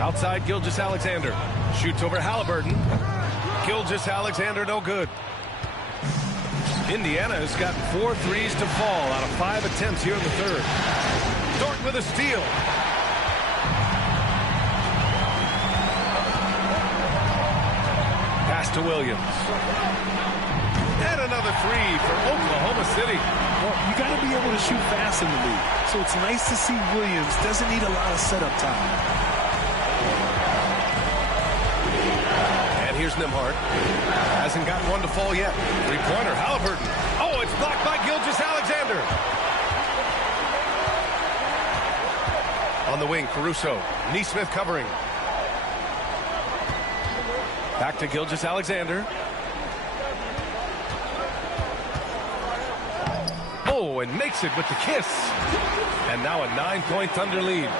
Outside Gilgeous-Alexander. Shoots over Halliburton. Gilgeous-Alexander, no good. Indiana has got 4 threes to fall out of 5 attempts here in the 3rd. Dort with a steal. Pass to Williams. And another 3 for Oklahoma City. Well, you got to be able to shoot fast in the league. So it's nice to see Williams doesn't need a lot of setup time. And here's Nembhard. Hasn't got one to fall yet. 3-pointer, Halliburton. Oh, it's blocked by Gilgeous-Alexander. On the wing, Caruso. Nesmith covering. Back to Gilgeous-Alexander. Oh, and makes it with the kiss. And now a 9-point Thunder lead.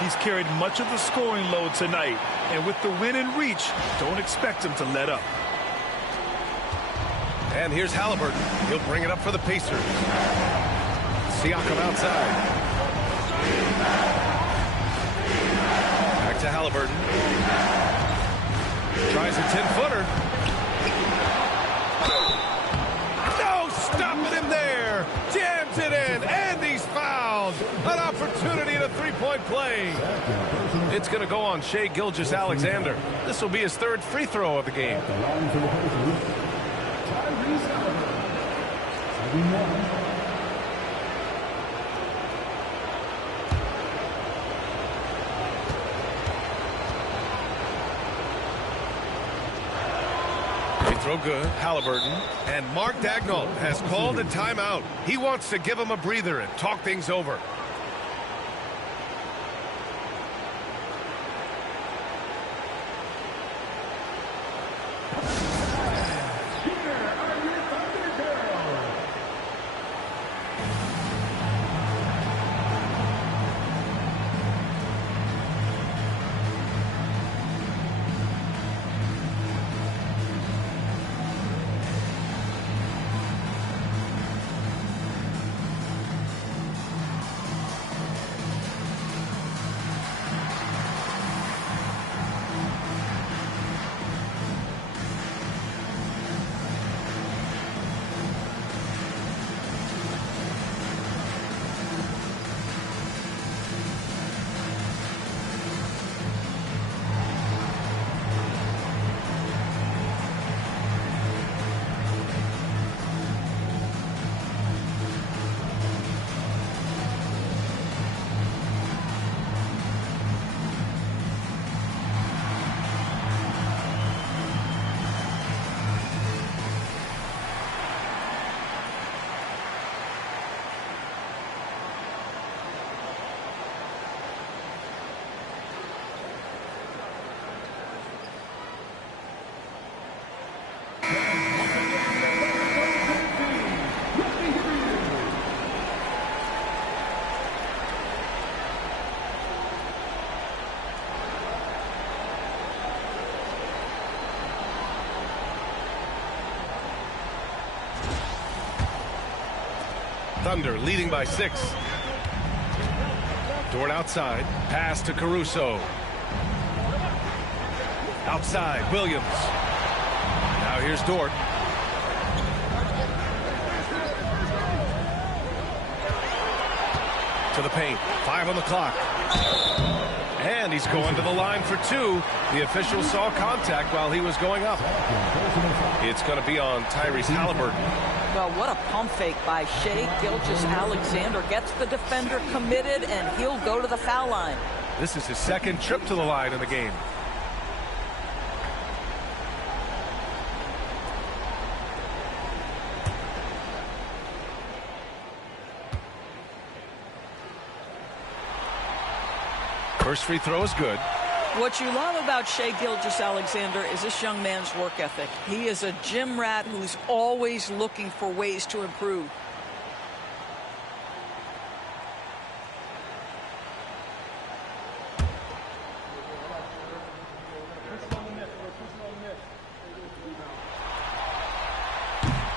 He's carried much of the scoring load tonight. And with the win in reach, don't expect him to let up. And here's Halliburton. He'll bring it up for the Pacers. Siakam outside. Back to Halliburton. Tries a 10-footer. No, stopping him there. Jams it in, and he's fouled. An opportunity at a 3-point play. It's going to go on Shai Gilgeous-Alexander. This will be his 3rd free throw of the game. They throw good. Halliburton. And Mark Daigneault has called a timeout. He wants to give him a breather and talk things over. Thunder leading by 6. Dort outside. Pass to Caruso. Outside, Williams. Now Now here's Dort. To the paint. 5 on the clock. And he's going to the line for 2. The official saw contact while he was going up. It's going to be on Tyrese Halliburton. Well, what a pump fake by Shai Gilgeous-Alexander. Gets the defender committed, and he'll go to the foul line. This is his second trip to the line in the game. First free throw is good. What you love about Shai Gilgeous-Alexander is this young man's work ethic. He is a gym rat who's always looking for ways to improve.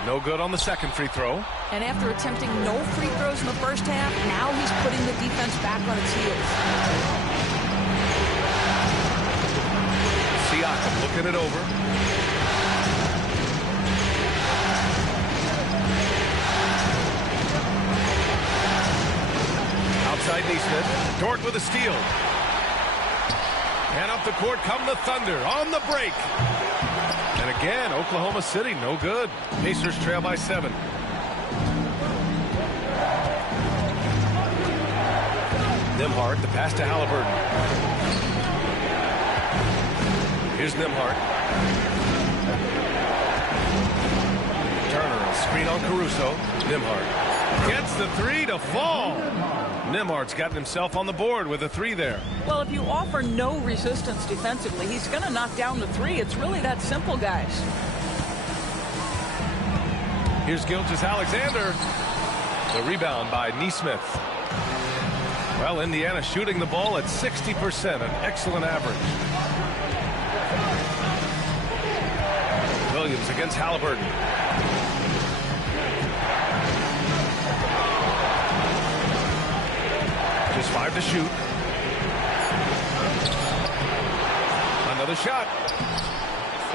No good on the second free throw. And after attempting no free throws in the first half, now he's putting the defense back on its heels. Siakam looking it over. Outside Neesmith. Dort with a steal. And up the court come the Thunder on the break. And again, Oklahoma City, no good. Pacers trail by 7. Nembhard, the pass to Halliburton. Here's Nembhard. Turner, a screen on Caruso. Nembhard gets the 3 to fall. Nembhard's gotten himself on the board with a 3 there. Well, if you offer no resistance defensively, he's going to knock down the 3. It's really that simple, guys. Here's Gilgeous-Alexander. The rebound by Neesmith. Well, Indiana shooting the ball at 60%, an excellent average. Williams against Halliburton. Just 5 to shoot. Another shot.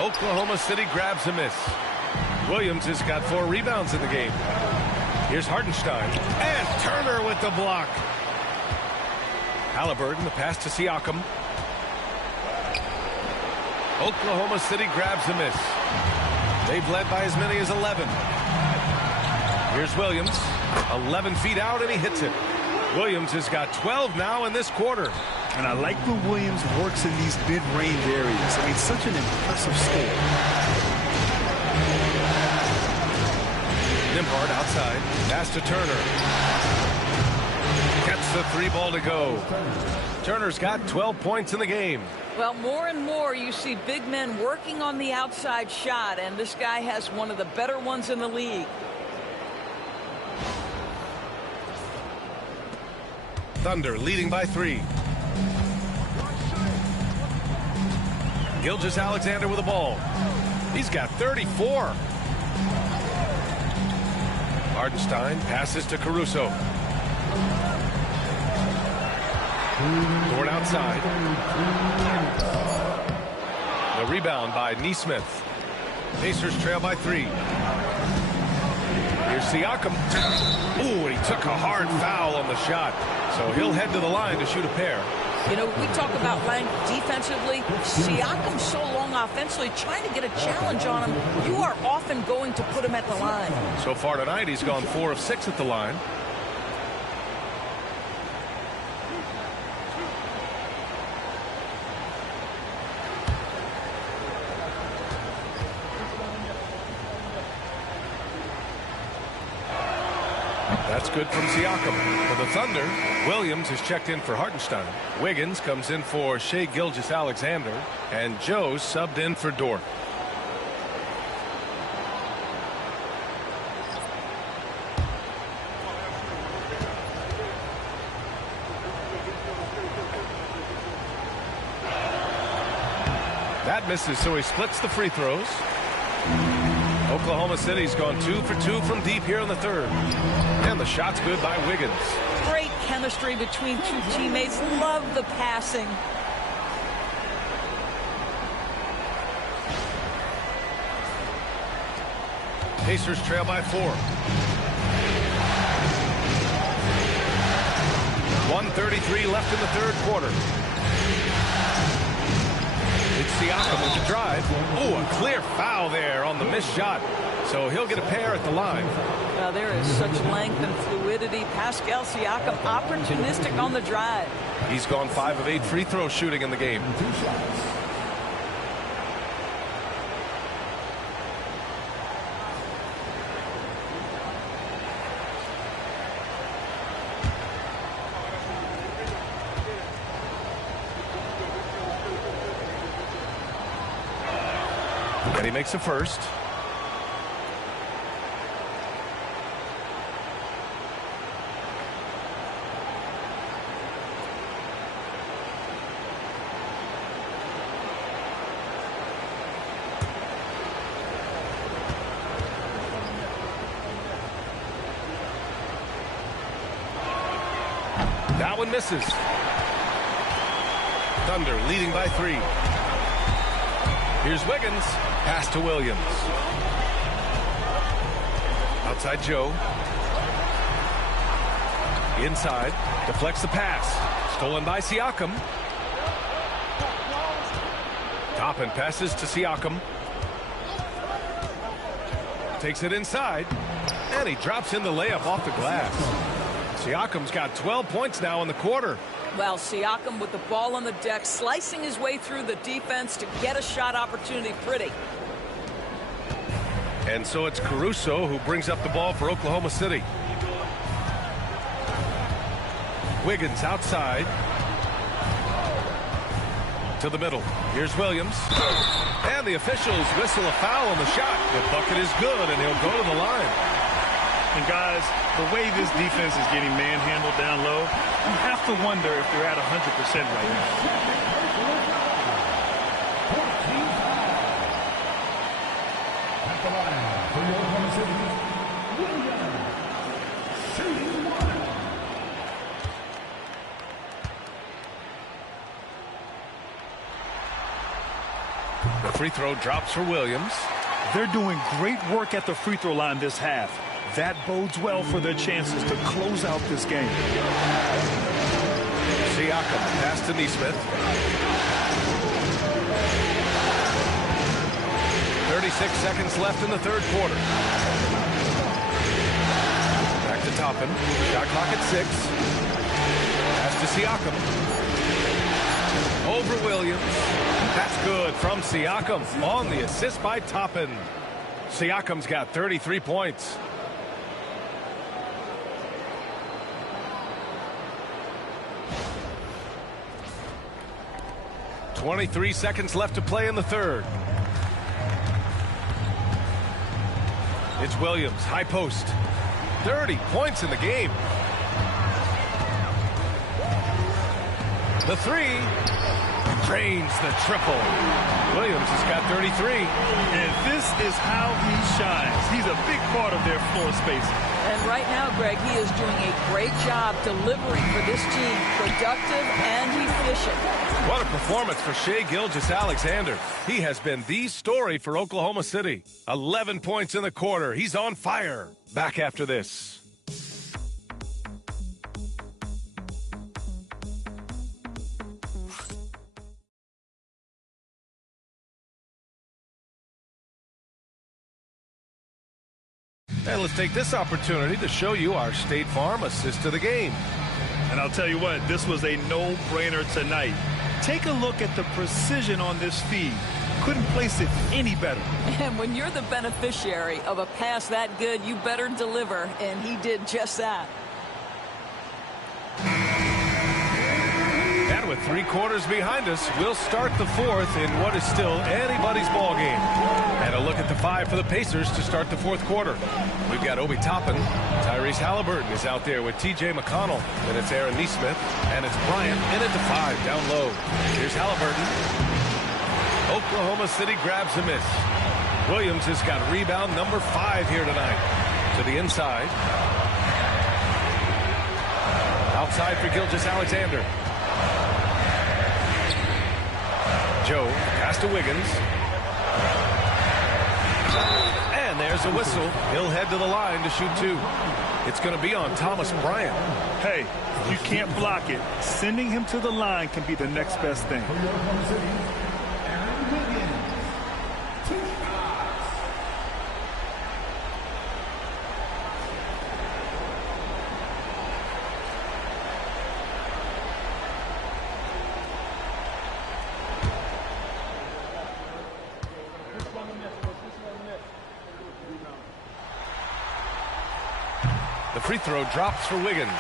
Oklahoma City grabs a miss. Williams has got 4 rebounds in the game. Here's Hartenstein. And Turner with the block. Halliburton, the pass to Siakam. Oklahoma City grabs a miss. They've led by as many as 11. Here's Williams. 11 feet out, and he hits it. Williams has got 12 now in this quarter. And I like when Williams works in these mid-range areas. I mean, such an impressive score. Nembhard outside. Pass to Turner. Gets the 3 ball to go. Turner's got 12 points in the game. Well, more and more you see big men working on the outside shot, and this guy has one of the better ones in the league. Thunder leading by 3. Gilgeous-Alexander with the ball. He's got 34. Hartenstein passes to Caruso. Dort outside. The rebound by Neesmith. Pacers trail by 3. Here's Siakam. Ooh, and he took a hard foul on the shot. So he'll head to the line to shoot a pair. You know, we talk about length defensively. Siakam's so long offensively, trying to get a challenge on him. You are often going to put him at the line. So far tonight, he's gone 4 of 6 at the line. That's good from Siakam. For the Thunder, Williams is checked in for Hartenstein. Wiggins comes in for Shai Gilgeous-Alexander. And Joe subbed in for Dort. That misses, so he splits the free throws. Oklahoma City's gone 2 for 2 from deep here in the third. And the shot's good by Wiggins. Great chemistry between two teammates. Love the passing. Pacers trail by 4. 1:33 left in the third quarter. It's Siakam with the drive. Oh, a clear foul there on the missed shot. So he'll get a pair at the line. Well, there is such length and fluidity. Pascal Siakam opportunistic on the drive. He's gone 5 of 8 free throw shooting in the game. And he makes a first. That one misses. Thunder leading by 3. Here's Wiggins. Pass to Williams. Outside Joe. Inside. Deflects the pass. Stolen by Siakam. Toppin passes to Siakam. Takes it inside. And he drops in the layup off the glass. Siakam's got 12 points now in the quarter. Well, Siakam with the ball on the deck, slicing his way through the defense to get a shot opportunity pretty. And so it's Caruso who brings up the ball for Oklahoma City. Wiggins outside. To the middle. Here's Williams. And the officials whistle a foul on the shot. The bucket is good, and he'll go to the line. And guys, the way this defense is getting manhandled down low, you have to wonder if they're at 100% right now. At the line for Oklahoma City, Williams, shooting 1. The free throw drops for Williams. They're doing great work at the free throw line this half. That bodes well for their chances to close out this game. Siakam pass to Nesmith. 36 seconds left in the third quarter. Back to Toppin. Shot clock at 6. Pass to Siakam. Over Williams. That's good from Siakam on the assist by Toppin. Siakam's got 33 points. .23 seconds left to play in the third. It's Williams, high post. 30 points in the game. The 3 drains the triple. Williams has got 33. And this is how he shines. He's a big part of their floor space. And right now, Greg, he is doing a great job delivering for this team. Productive and efficient. What a performance for Shai Gilgeous-Alexander. He has been the story for Oklahoma City. 11 points in the quarter. He's on fire. Back after this. And let's take this opportunity to show you our State Farm assist to the game. And I'll tell you what, this was a no-brainer tonight. Take a look at the precision on this feed. Couldn't place it any better. And when you're the beneficiary of a pass that good, you better deliver, and he did just that. And with 3 quarters behind us, we'll start the fourth in what is still anybody's ball game. And a look at the 5 for the Pacers to start the fourth quarter. We've got Obi Toppin. Tyrese Halliburton is out there with T.J. McConnell. And it's Aaron Nesmith. And it's Bryant in at the 5 down low. Here's Halliburton. Oklahoma City grabs a miss. Williams has got rebound number 5 here tonight. To the inside. Outside for Gilgeous-Alexander. Joe, pass to Wiggins. And And there's a whistle. He'll head to the line to shoot 2. It's going to be on Thomas Bryant. Hey, if you can't block it, sending him to the line can be the next best thing. The free throw drops for Wiggins.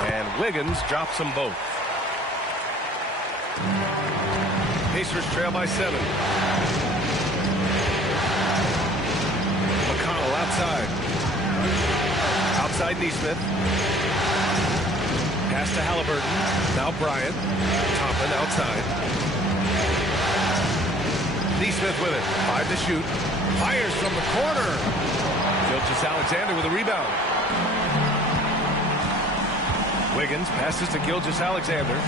And Wiggins drops them both. Pacers trail by 7. Outside Neesmith. Pass to Halliburton. Now Bryant. Toppin outside. Neesmith with it. 5 to shoot. Fires from the corner. Gilgeous-Alexander with a rebound. Wiggins passes to Gilgeous-Alexander.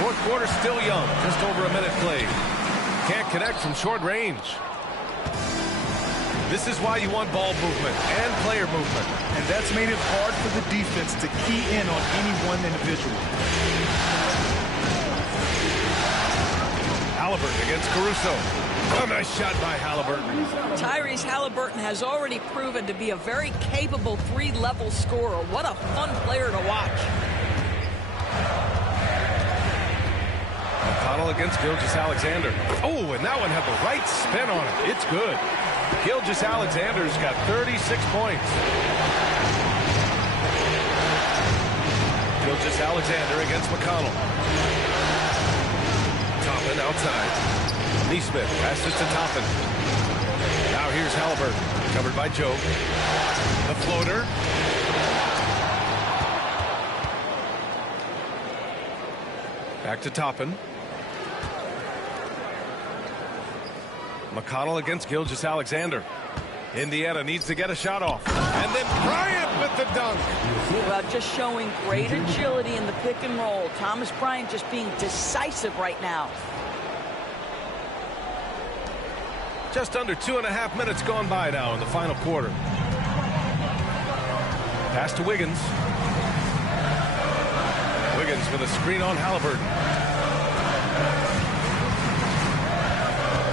Fourth quarter still young. Just over a minute played. Can't connect from short range. This is why you want ball movement and player movement. And that's made it hard for the defense to key in on any one individual. Halliburton against Caruso. A nice shot by Halliburton. Tyrese Halliburton has already proven to be a very capable 3-level scorer. What a fun player to watch. McConnell against Gilgeous-Alexander. Oh, and that one had the right spin on it. It's good. Gilgeous-Alexander's got 36 points. Gilgeous-Alexander against McConnell. Toppin outside. Neesmith passes to Toppin. Now here's Halliburton. Covered by Joe. The floater. Back to Toppin. McConnell against Gilgeous-Alexander. Indiana needs to get a shot off. And then Bryant with the dunk. Well, just showing great agility in the pick and roll. Thomas Bryant just being decisive right now. Just under 2.5 minutes gone by now in the final quarter. Pass to Wiggins. Wiggins with a screen on Halliburton.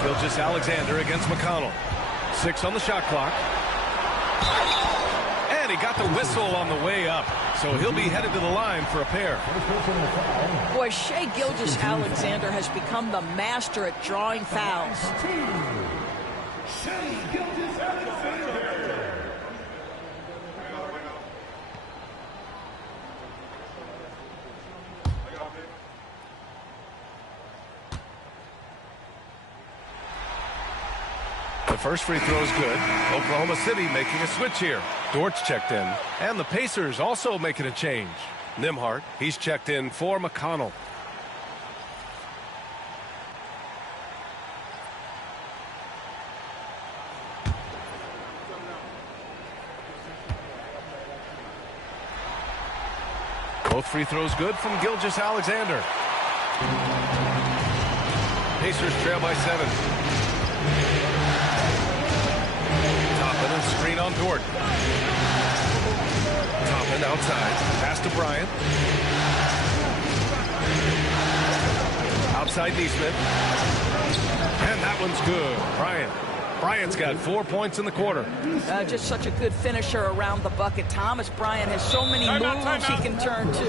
Gilgeous-Alexander against McConnell. 6 on the shot clock. And he got the whistle on the way up. So he'll be headed to the line for a pair. Boy, Shai Gilgeous-Alexander has become the master at drawing fouls. Shai Gilgeous-Alexander. The first free throw is good. Oklahoma City making a switch here. Dort's checked in. And the Pacers also making a change. Nembhard, he's checked in for McConnell. Both free throws good from Gilgeous-Alexander. Pacers trail by 7. Toppin and screen on Dort. Toppin outside. Pass to Bryant. Outside Neesmith. And that one's good. Bryant's got 4 points in the quarter. Just such a good finisher around the bucket. Thomas Bryant has so many moves he can turn to.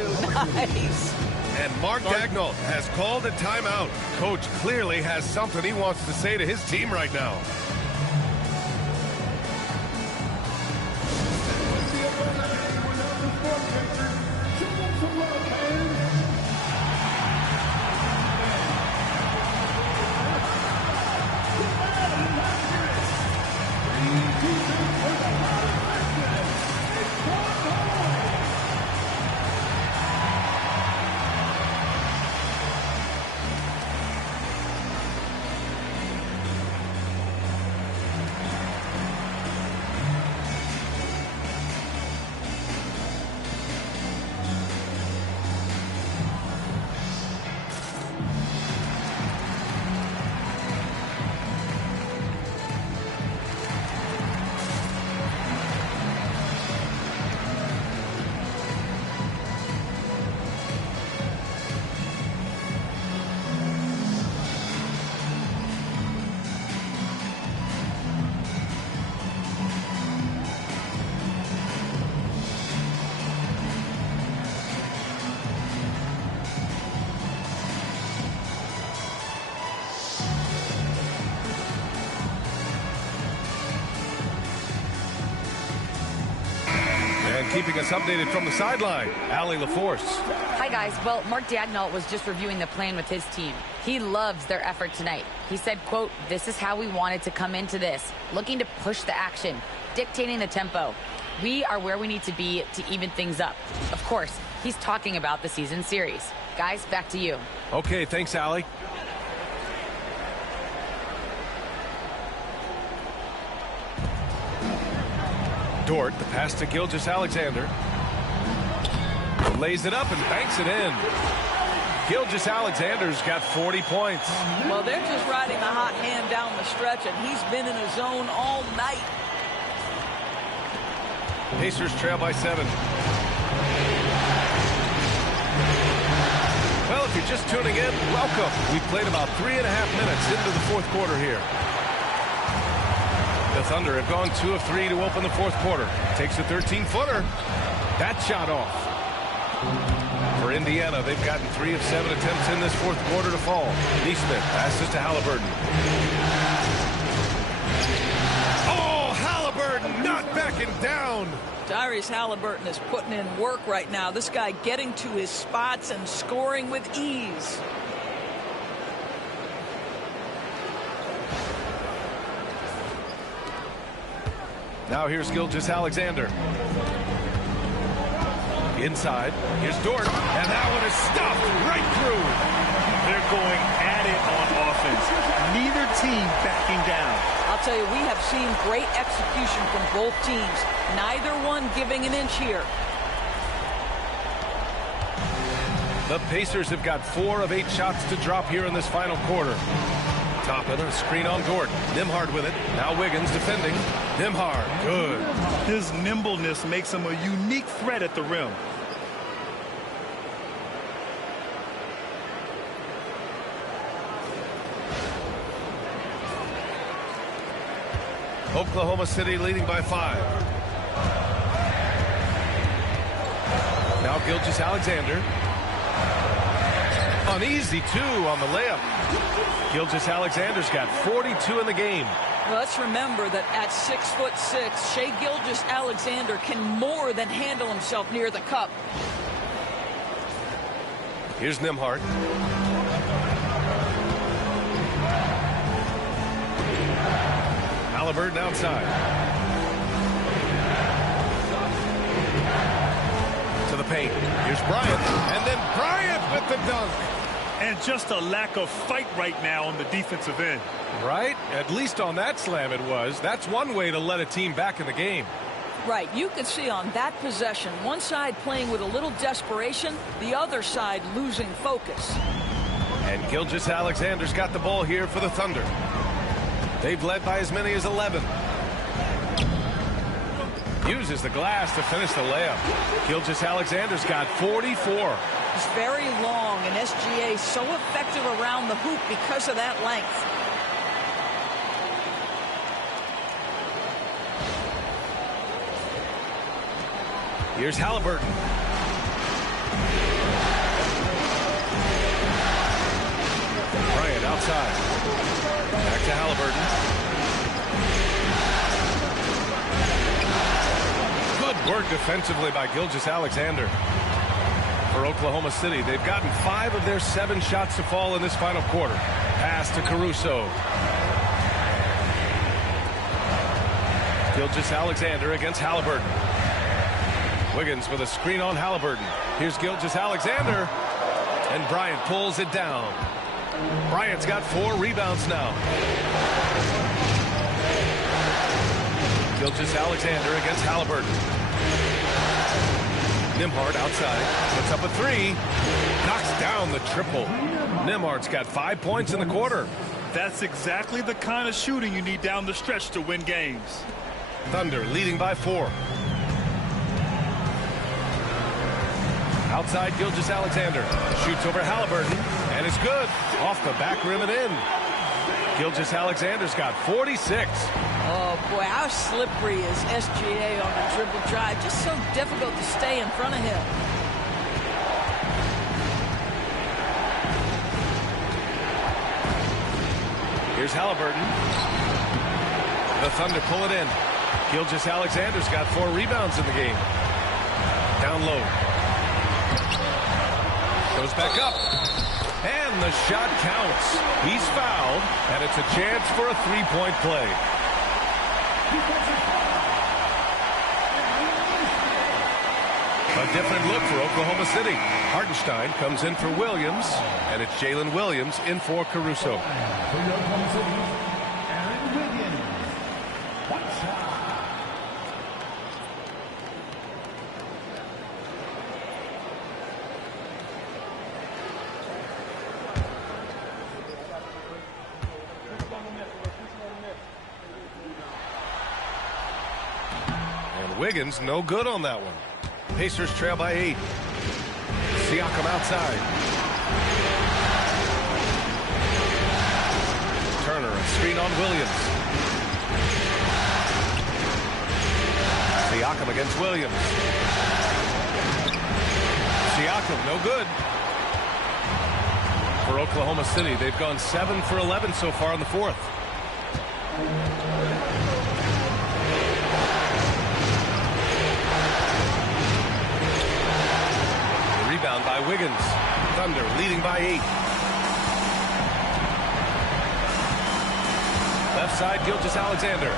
Nice. And Mark Daigneault has called a timeout. Coach clearly has something he wants to say to his team right now. keeping us updated from the sideline. Allie LaForce. Hi, guys. Well, Mark Dagnall was just reviewing the plan with his team. He loves their effort tonight. He said, quote, "This is how we wanted to come into this, looking to push the action, dictating the tempo. We are where we need to be to even things up." Of course, he's talking about the season series. Guys, back to you. Okay, thanks, Allie. Dort, the pass to Gilgeous-Alexander. Lays it up and banks it in. Gilgeous-Alexander's got 40 points. Well, they're just riding the hot hand down the stretch, and he's been in his zone all night. Pacers trail by 7. Well, if you're just tuning in, welcome. We've played about 3.5 minutes into the fourth quarter here. The Thunder have gone 2 of 3 to open the fourth quarter. Takes a 13-footer. That shot off. For Indiana, they've gotten 3 of 7 attempts in this fourth quarter to fall. Neesmith passes to Halliburton. Oh, Halliburton not backing down. Tyrese Halliburton is putting in work right now. This guy getting to his spots and scoring with ease. Now here's Gilgeous-Alexander. Inside. Here's Dort. And that one is stuffed right through. They're going at it on offense. Neither team backing down. I'll tell you, we have seen great execution from both teams. Neither one giving an inch here. The Pacers have got 4 of 8 shots to drop here in this final quarter. Toppin, a screen on Dort. Nembhard with it. Now Wiggins defending. Nembhard, good. His nimbleness makes him a unique threat at the rim. Oklahoma City leading by 5. Now Gilgeous-Alexander. An easy 2 on the layup. Gilgeous-Alexander's got 42 in the game. Well, let's remember that at 6'6", Shai Gilgeous-Alexander can more than handle himself near the cup. Here's Nembhard. Halliburton outside. To the paint. Here's Bryant. And then Bryant with the dunk. And just a lack of fight right now on the defensive end. Right? At least on that slam it was. That's one way to let a team back in the game. Right. You can see on that possession, one side playing with a little desperation, the other side losing focus. And Gilgeous-Alexander's got the ball here for the Thunder. They've led by as many as 11. Uses the glass to finish the layup. Gilgeous-Alexander's got 44. He's very long, and SGA so effective around the hoop because of that length. Here's Halliburton. Bryant outside. Back to Halliburton. Good work defensively by Gilgeous-Alexander. For Oklahoma City, they've gotten 5 of their 7 shots to fall in this final quarter. Pass to Caruso. Gilgeous-Alexander against Halliburton. Wiggins with a screen on Halliburton. Here's Gilgeous-Alexander. And Bryant pulls it down. Bryant's got 4 rebounds now. Gilgeous-Alexander against Halliburton. Nembhard outside. Puts up a 3. Knocks down the triple. Nembhard's got 5 points in the quarter. That's exactly the kind of shooting you need down the stretch to win games. Thunder leading by 4. Outside Gilgeous-Alexander. Shoots over Halliburton. And it's good. Off the back rim and in. Gilgeous-Alexander's got 46. Oh, boy, how slippery is SGA on the dribble drive. Just so difficult to stay in front of him. Here's Halliburton. The Thunder pull it in. Gilgeous-Alexander's got 4 rebounds in the game. Down low. Goes back up. And the shot counts. He's fouled, and it's a chance for a three-point play. A different look for Oklahoma City. Hartenstein comes in for Williams, and it's Jalen Williams in for Caruso. And Wiggins no good on that one. Pacers trail by 8. Siakam outside. Turner, a screen on Williams. Siakam against Williams. Siakam, no good. For Oklahoma City, they've gone 7 for 11 so far in the fourth. Rebound by Wiggins. Thunder leading by 8. Left side, Gilgeous-Alexander.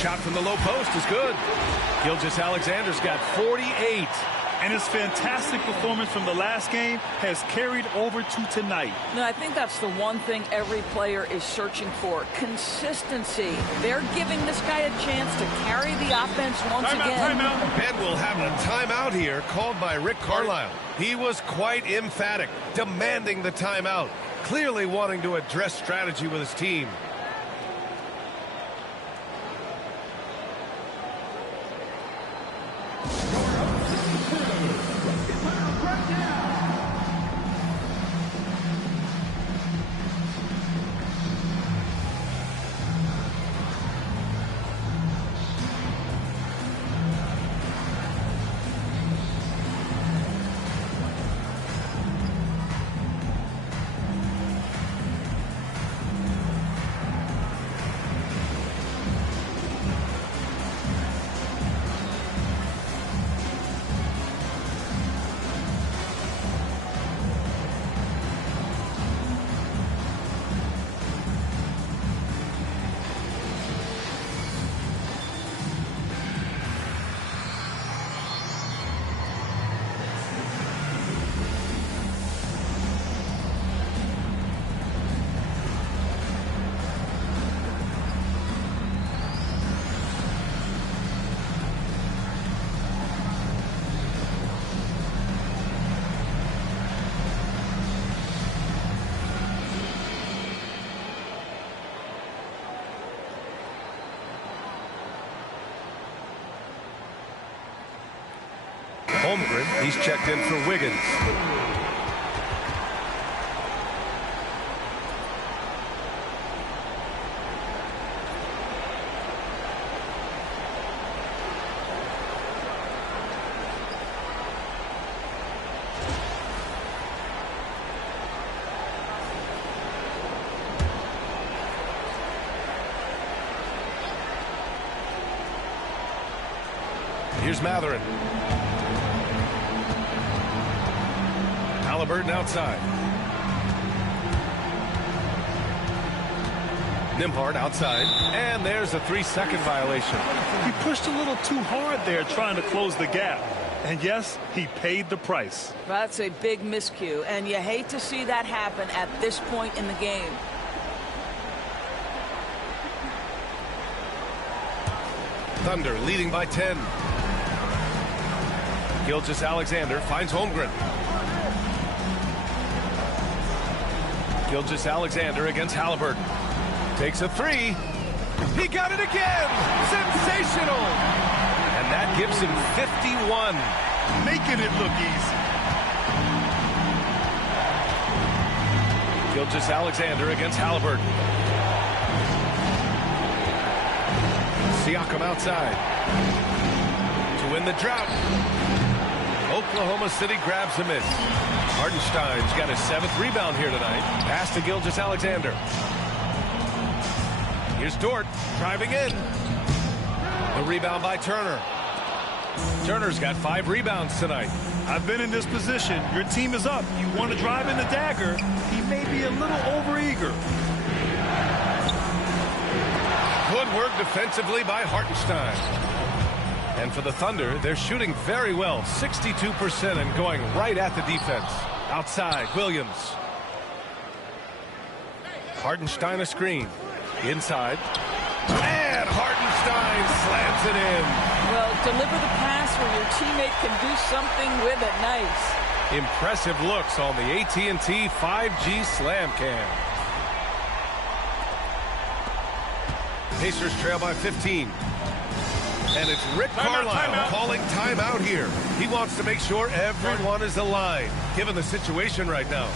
Shot from the low post is good. Gilgeous-Alexander's got 48. And his fantastic performance from the last game has carried over to tonight. No, I think that's the one thing every player is searching for. Consistency. They're giving this guy a chance to carry the offense once again. And we'll have a timeout here called by Rick Carlisle. He was quite emphatic, demanding the timeout, clearly wanting to address strategy with his team. Holmgren, he's checked in for Wiggins. Here's Matherin. Halliburton outside. Nembhard outside. And there's a 3-second violation. He pushed a little too hard there trying to close the gap. And yes, he paid the price. That's a big miscue, and you hate to see that happen at this point in the game. Thunder leading by 10. Gilgeous-Alexander finds Holmgren. Gilgeous-Alexander against Halliburton. Takes a 3. He got it again! Sensational! And that gives him 51. Making it look easy. Gilgeous-Alexander against Halliburton. Siakam outside. To win the drought. Oklahoma City grabs a miss. Hartenstein's got his 7th rebound here tonight. Pass to Gilgeous-Alexander. Here's Dort. driving in. The rebound by Turner. Turner's got 5 rebounds tonight. I've been in this position. Your team is up. You want to drive in the dagger. He may be a little overeager. Good work defensively by Hartenstein. And for the Thunder, they're shooting very well, 62% and going right at the defense. Outside, Williams. Hartenstein a screen. Inside. And Hartenstein slams it in. Well, deliver the pass where your teammate can do something with it. Nice. Impressive looks on the AT&T 5G Slam Cam. Pacers trail by 15. And it's Rick Carlisle calling timeout here. He wants to make sure everyone is aligned, given the situation right now.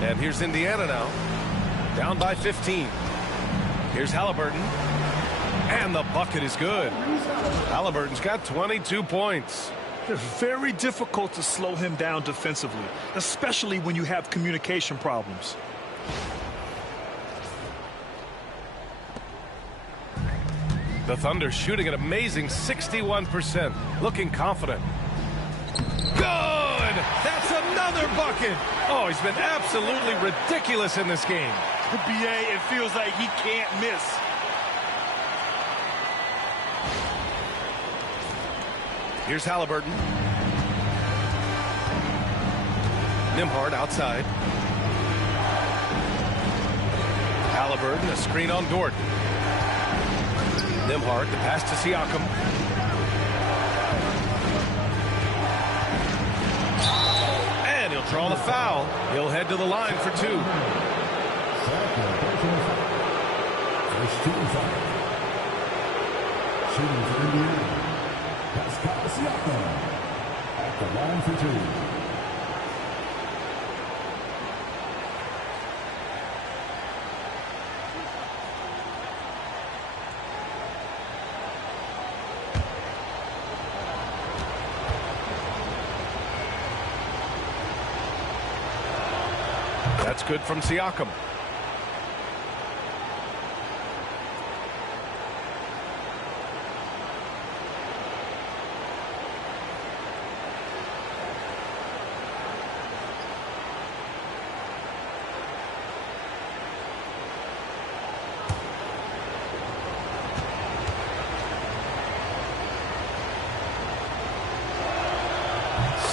And here's Indiana now, down by 15. Here's Halliburton, and the bucket is good. Halliburton's got 22 points. It's very difficult to slow him down defensively, especially when you have communication problems. The Thunder shooting an amazing 61%, looking confident. Good! That's another bucket! Oh, he's been absolutely ridiculous in this game. BA, it feels like he can't miss. Here's Halliburton. Nembhard outside. Halliburton, a screen on Dort. Nembhard, the pass to Siakam. And he'll draw the foul. He'll head to the line for 2. First team foul. Shooting for Indiana. Pascal Siakam at the line for 2. That's good from Siakam.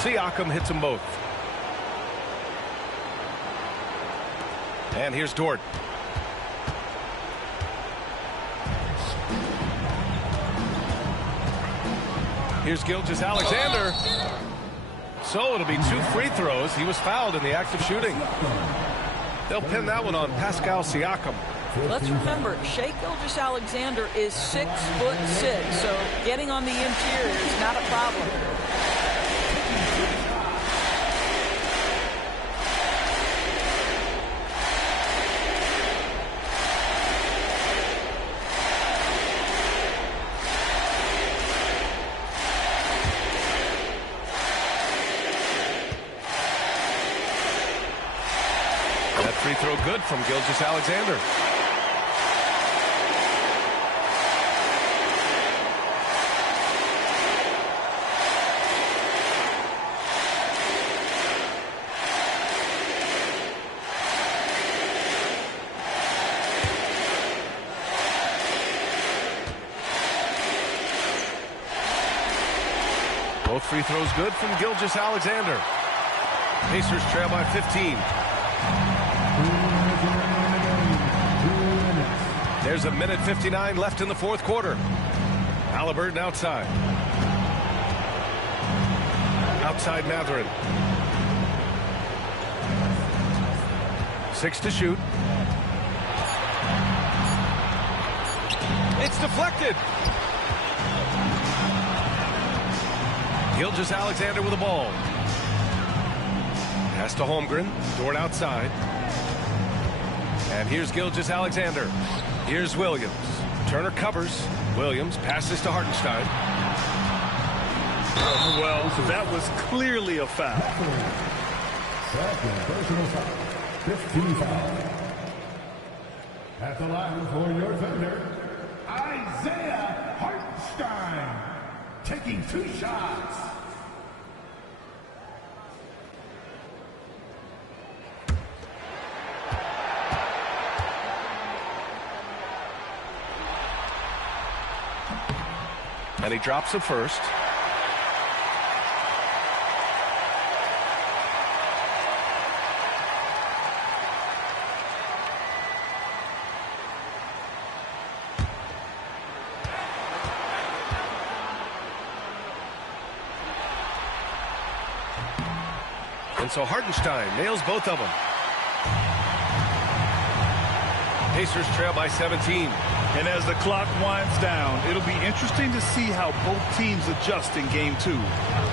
Siakam hits them both. And here's Dort. Here's Gilgeous-Alexander. So it'll be 2 free throws. He was fouled in the act of shooting. They'll pin that one on Pascal Siakam. Let's remember, Shai Gilgeous-Alexander is 6'6", so getting on the interior is not a problem. Free throw good from Gilgeous-Alexander. Both free throws good from Gilgeous-Alexander. Pacers trail by 15. There's 1:59 left in the fourth quarter. Halliburton outside. Outside Mathurin. 6 to shoot. It's deflected. Gilgeous-Alexander with the ball. Pass to Holmgren. Dort outside. And here's Gilgeous-Alexander. Here's Williams. Turner covers. Williams passes to Hartenstein. Well, that was clearly a foul. Second personal foul. 15 foul. At the line for your defender, Isaiah Hartenstein. Taking 2 shots. And he drops it first. And so Hartenstein nails both of them. Pacers trail by 17. And as the clock winds down, it'll be interesting to see how both teams adjust in game 2.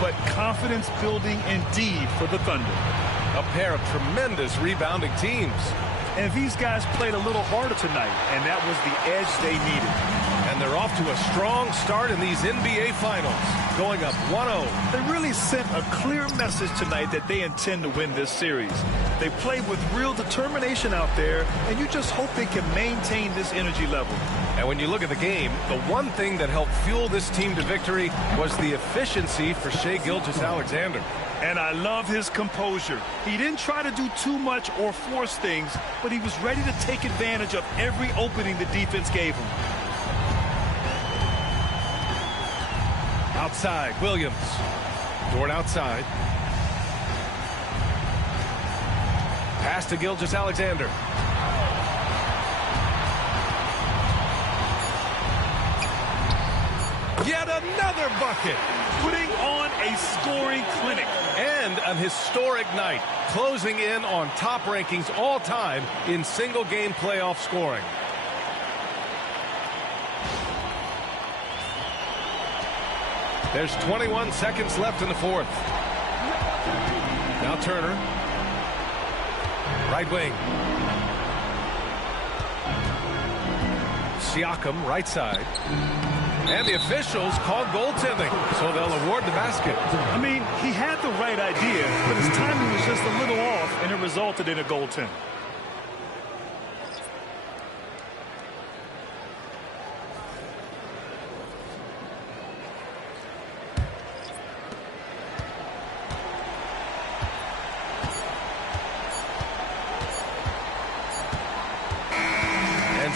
But confidence building indeed for the Thunder. A pair of tremendous rebounding teams. And these guys played a little harder tonight, and that was the edge they needed. And they're off to a strong start in these NBA Finals, going up 1-0. They really sent a clear message tonight that they intend to win this series. They played with real determination out there, and you just hope they can maintain this energy level. And when you look at the game, the one thing that helped fuel this team to victory was the efficiency for Shai Gilgeous-Alexander. And I love his composure. He didn't try to do too much or force things, but he was ready to take advantage of every opening the defense gave him. Outside, Williams. Dort outside. Pass to Gilgeous-Alexander. Yet another bucket. Putting on a scoring clinic. And an historic night, closing in on top rankings all time in single game playoff scoring. There's 21 seconds left in the fourth. Now Turner. Right wing. Siakam, right side. And the officials called goaltending, so they'll award the basket. I mean, he had the right idea, but his timing was just a little off, and it resulted in a goaltend.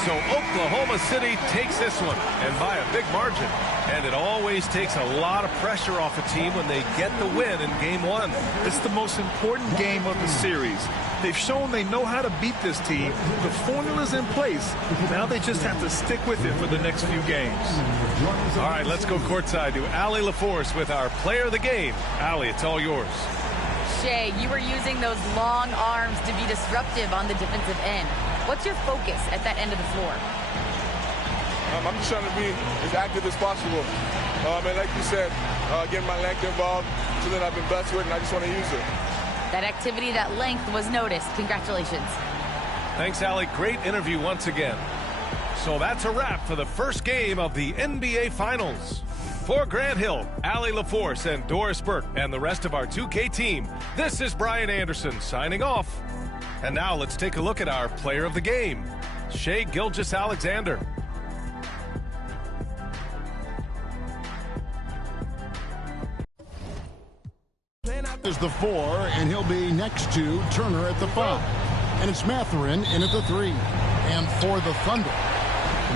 So Oklahoma City takes this one, and by a big margin. And it always takes a lot of pressure off a team when they get the win in Game 1. It's the most important game of the series. They've shown they know how to beat this team. The formula's in place. Now they just have to stick with it for the next few games. All right, let's go courtside to Allie LaForce with our player of the game. Allie, it's all yours. Shea, you were using those long arms to be disruptive on the defensive end. What's your focus at that end of the floor? I'm just trying to be as active as possible. And like you said, getting my length involved, something I've been blessed with, and I just want to use it. That activity, that length was noticed. Congratulations. Thanks, Allie. Great interview once again. So that's a wrap for the first game of the NBA Finals. For Grant Hill, Allie LaForce, and Doris Burke, and the rest of our 2K team, this is Brian Anderson signing off. And now let's take a look at our player of the game, Shai Gilgeous-Alexander. Is the 4, and he'll be next to Turner at the 5. And it's Mathurin in at the 3. And for the Thunder,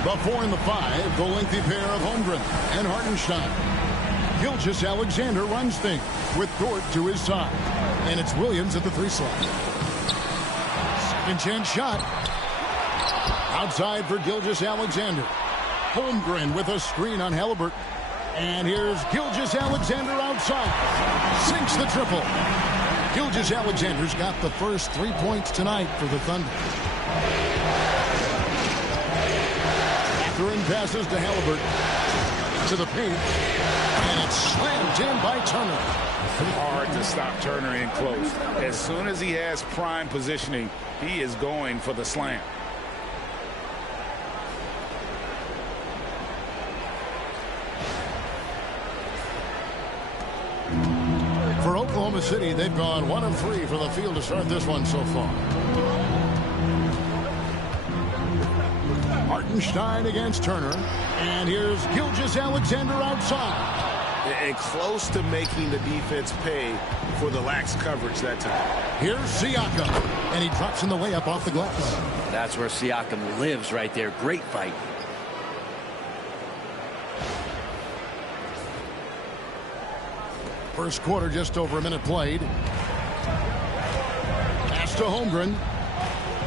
the 4 and the 5, the lengthy pair of Holmgren and Hartenstein. Gilgeous-Alexander runs things with Dort to his side. And it's Williams at the 3 slot. Second chance shot. Outside for Gilgeous-Alexander. Holmgren with a screen on Halliburton. And here's Gilgeous-Alexander outside. Sinks the triple. Gilgeous-Alexander's got the first 3 points tonight for the Thunder. Mathurin passes to Halliburton. To the paint. And it's slammed in by Turner. Hard to stop Turner in close. As soon as he has prime positioning, he is going for the slam. For Oklahoma City, they've gone 1 of 3 from the field to start this one so far. Hartenstein against Turner. And here's Gilgeous-Alexander outside. And close to making the defense pay for the lax coverage that time. Here's Siakam. And he drops in the way up off the glass. That's where Siakam lives right there. Great fight. First quarter, just over a minute played. Pass to Holmgren.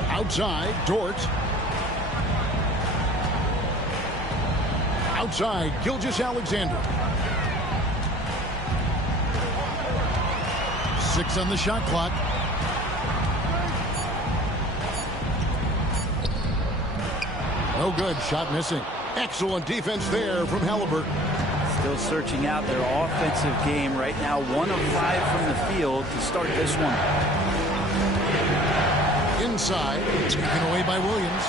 Outside, Dort. Outside, Gilgeous-Alexander. 6 on the shot clock. No good. Shot missing. Excellent defense there from Halliburton. Still searching out their offensive game right now. 1 of 5 from the field to start this one. Inside. Taken away by Williams.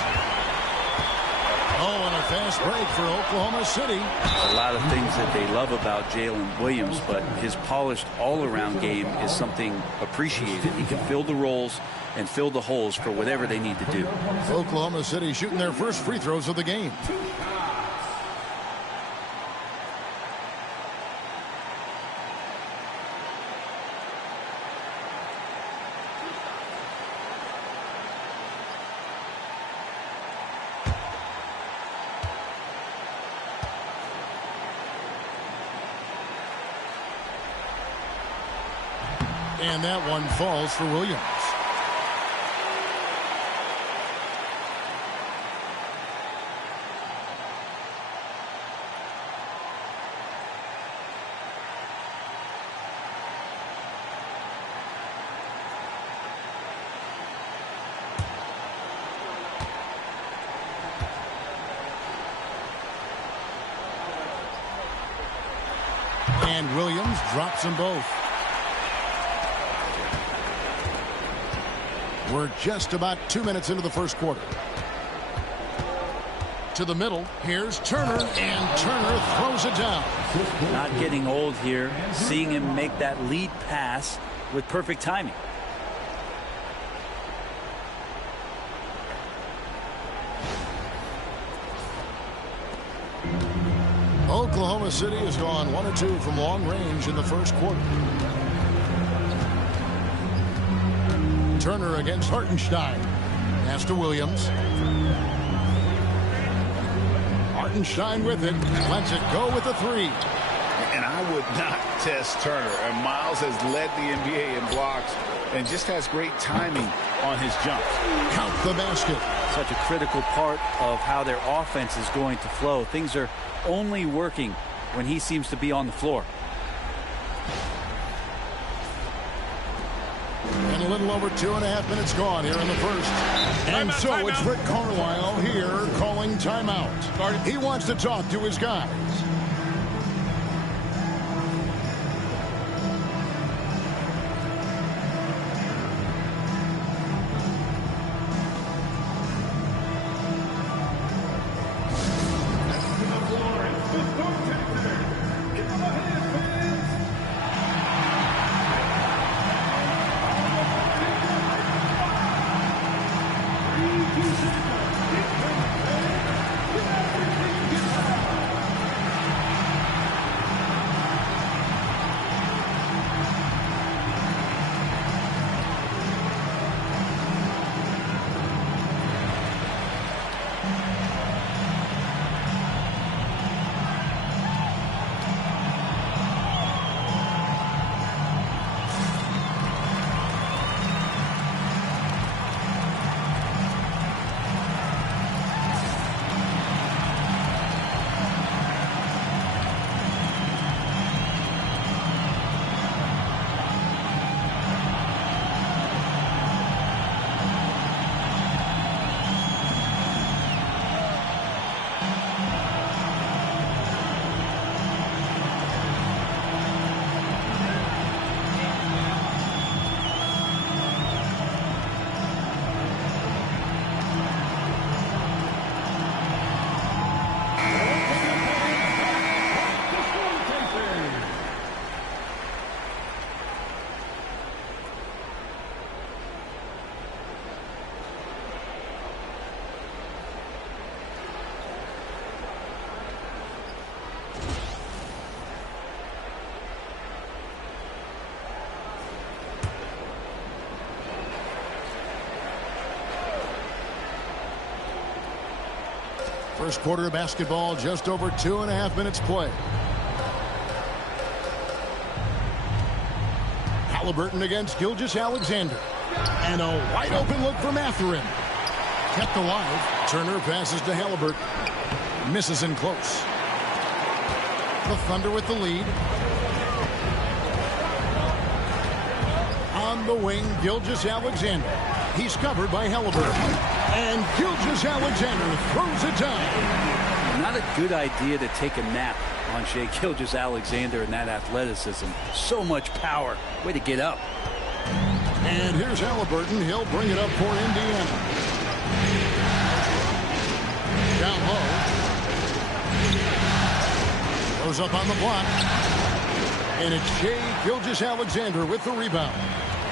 Oh, and a fast break for Oklahoma City. A lot of things that they love about Jalen Williams, but his polished all-around game is something appreciated. He can fill the roles and fill the holes for whatever they need to do. Oklahoma City shooting their first free throws of the game. And that one falls for Williams. And Williams drops them both. We're just about 2 minutes into the first quarter. To the middle. Here's Turner. And Turner throws it down. Not getting old here. Seeing him make that lead pass with perfect timing. Oklahoma City has gone 1 of 2 from long range in the first quarter. Turner against Hartenstein. Pass to Williams. Hartenstein with it. Lets it go with a three. And I would not test Turner. And Miles has led the NBA in blocks and just has great timing on his jumps. Count the basket. Such a critical part of how their offense is going to flow. Things are only working when he seems to be on the floor. And a little over 2.5 minutes gone here in the first. And so it's Rick Carlisle here calling timeout. He wants to talk to his guys. First quarter of basketball, just over 2.5 minutes play. Halliburton against Gilgeous-Alexander. And a wide open look for Mathurin. Kept alive. Turner passes to Halliburton. Misses in close. The Thunder with the lead. On the wing, Gilgeous-Alexander. He's covered by Halliburton. And Gilgeous-Alexander throws it down. Not a good idea to take a nap on Shai Gilgeous-Alexander and that athleticism. So much power. Way to get up. And here's Halliburton. He'll bring it up for Indiana. Down low. Goes up on the block. And it's Shai Gilgeous-Alexander with the rebound.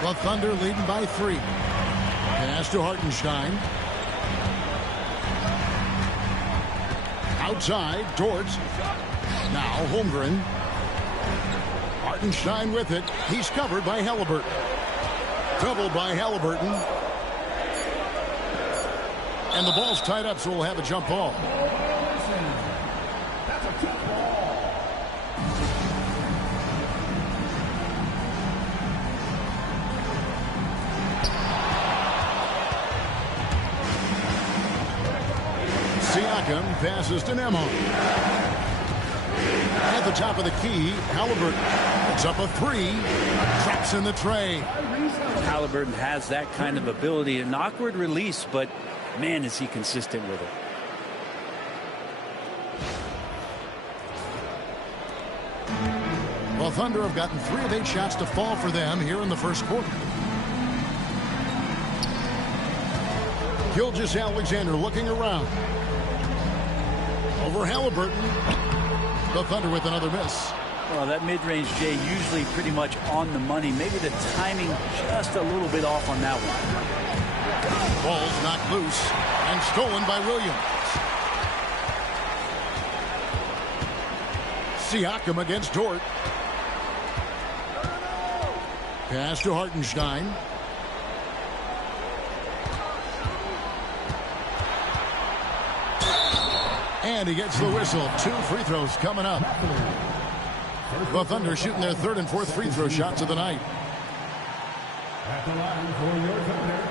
The Thunder leading by 3. Pass to Hartenstein. Outside, Dort. Now Holmgren. Hartenstein with it. He's covered by Halliburton. Doubled by Halliburton. And the ball's tied up, so we'll have a jump ball. Passes to Nemo. At the top of the key, Halliburton puts up a 3. Drops in the tray. Halliburton has that kind of ability. An awkward release, but man, is he consistent with it. The Thunder have gotten 3 of 8 shots to fall for them here in the first quarter. Gilgeous-Alexander looking around. Over Halliburton. The Thunder with another miss. Well, that mid-range, Jay, usually pretty much on the money. Maybe the timing just a little bit off on that one. Ball's knocked loose and stolen by Williams. Siakam against Dort. Pass to Hartenstein. And And he gets the whistle. 2 free throws coming up. The Thunder shooting their 3rd and 4th free throw shots of the night. At the line for your Thunder,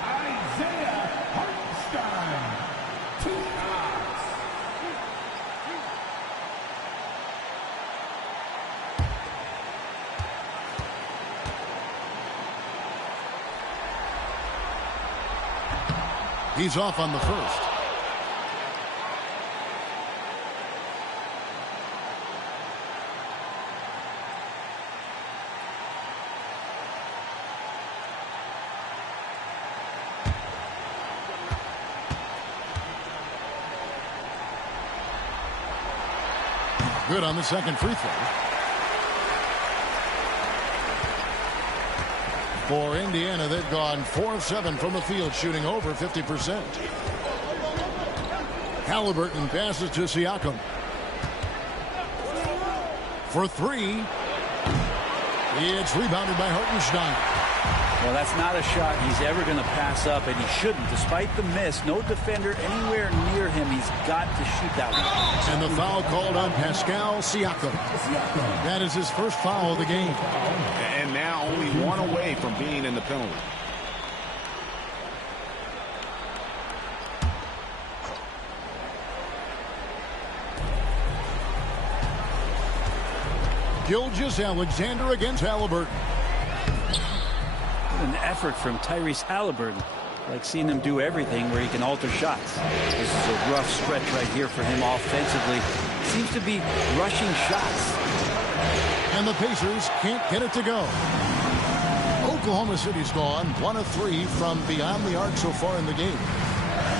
Isaiah Hartenstein. 2 shots. He's off on the first. Good on the second free throw. For Indiana, they've gone 4 of 7 from the field, shooting over 50%. Halliburton passes to Siakam. For 3. It's rebounded by Hartenstein. Well, that's not a shot he's ever going to pass up, and he shouldn't. Despite the miss, no defender anywhere near him. He's got to shoot that one. And the foul called on Pascal Siakam. That is his first foul of the game. And now only 1 away from being in the penalty. Gilgeous-Alexander against Halliburton. An effort from Tyrese Halliburton. Like seeing him do everything where he can alter shots. This is a rough stretch right here for him offensively. Seems to be rushing shots. And the Pacers can't get it to go. Oklahoma City's gone 1 of 3 from beyond the arc so far in the game.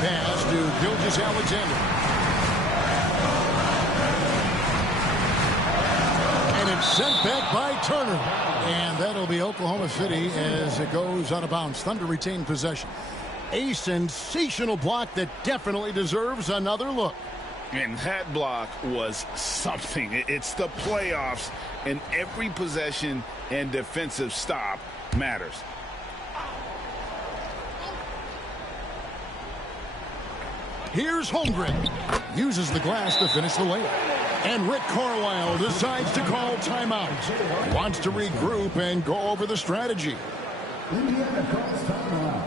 Pass to Gilgeous-Alexander. And it's sent back by Turner. And that'll be Oklahoma City as it goes out of bounds. Thunder retain possession. A sensational block that definitely deserves another look. And that block was something. It's the playoffs, and every possession and defensive stop matters. Here's Holmgren. Uses the glass to finish the layup. And Rick Carlisle decides to call timeout. Wants to regroup and go over the strategy. Indiana calls timeout.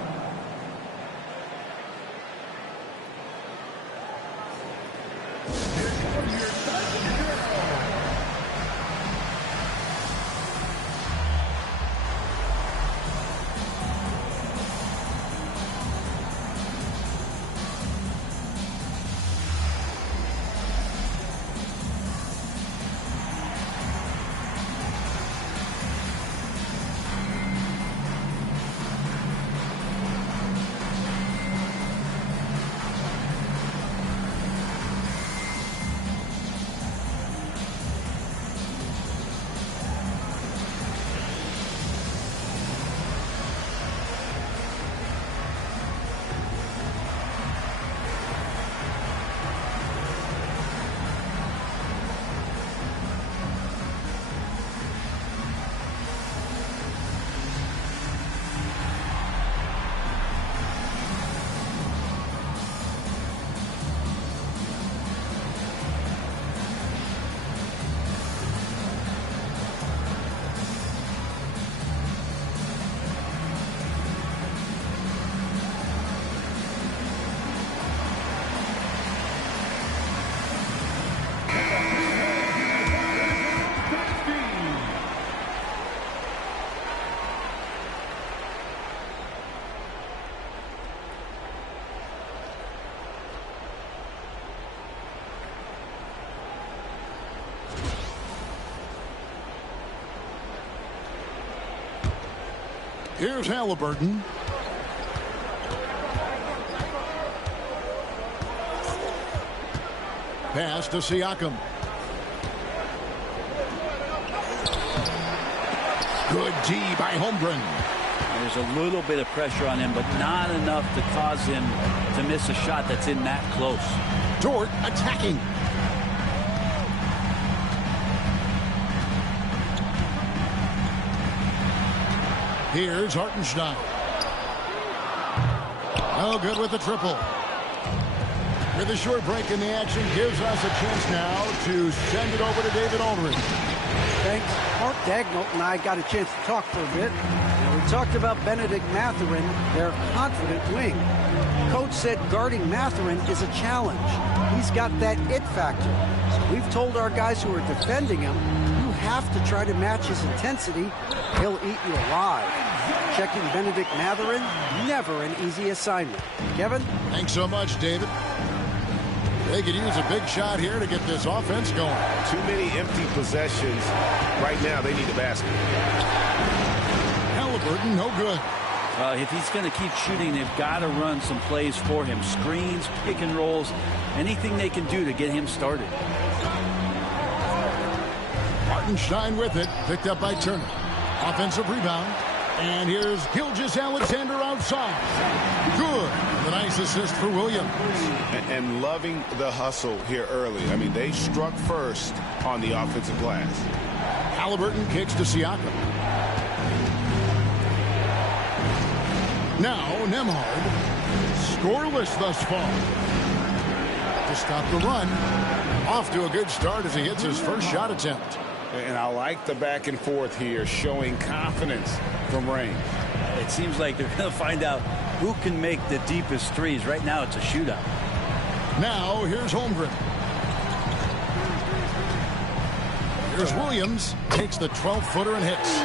Here's Halliburton. Pass to Siakam. Good D by Holmgren. There's a little bit of pressure on him, but not enough to cause him to miss a shot that's in that close. Dort attacking. Here's Hartenstein. Oh, good with the triple. With a short break in the action gives us a chance now to send it over to David Aldridge. Thanks. Mark Dagnall and I got a chance to talk for a bit. We talked about Benedict Mathurin, their confident wing. Coach said guarding Mathurin is a challenge. He's got that it factor. So we've told our guys who are defending him, you have to try to match his intensity. He'll eat you alive. Checking Benedict Mathurin, never an easy assignment. Kevin? Thanks so much, David. They could use a big shot here to get this offense going. Too many empty possessions. Right now, they need a basket. Halliburton, no good. If he's going to keep shooting, they've got to run some plays for him. Screens, pick and rolls, anything they can do to get him started. Hartenstein with it, picked up by Turner. Offensive rebound. And here's Gilgeous-Alexander outside. Good. The nice assist for Williams. And loving the hustle here early. I mean, they struck first on the offensive glass. Halliburton kicks to Siakam. Now Nembhard. Scoreless thus far. To stop the run. Off to a good start as he hits his first shot attempt. And I like the back and forth here, showing confidence from range. It seems like they're going to find out who can make the deepest threes. Right now, it's a shootout. Now, here's Holmgren. Here's Williams. Takes the 12-footer and hits.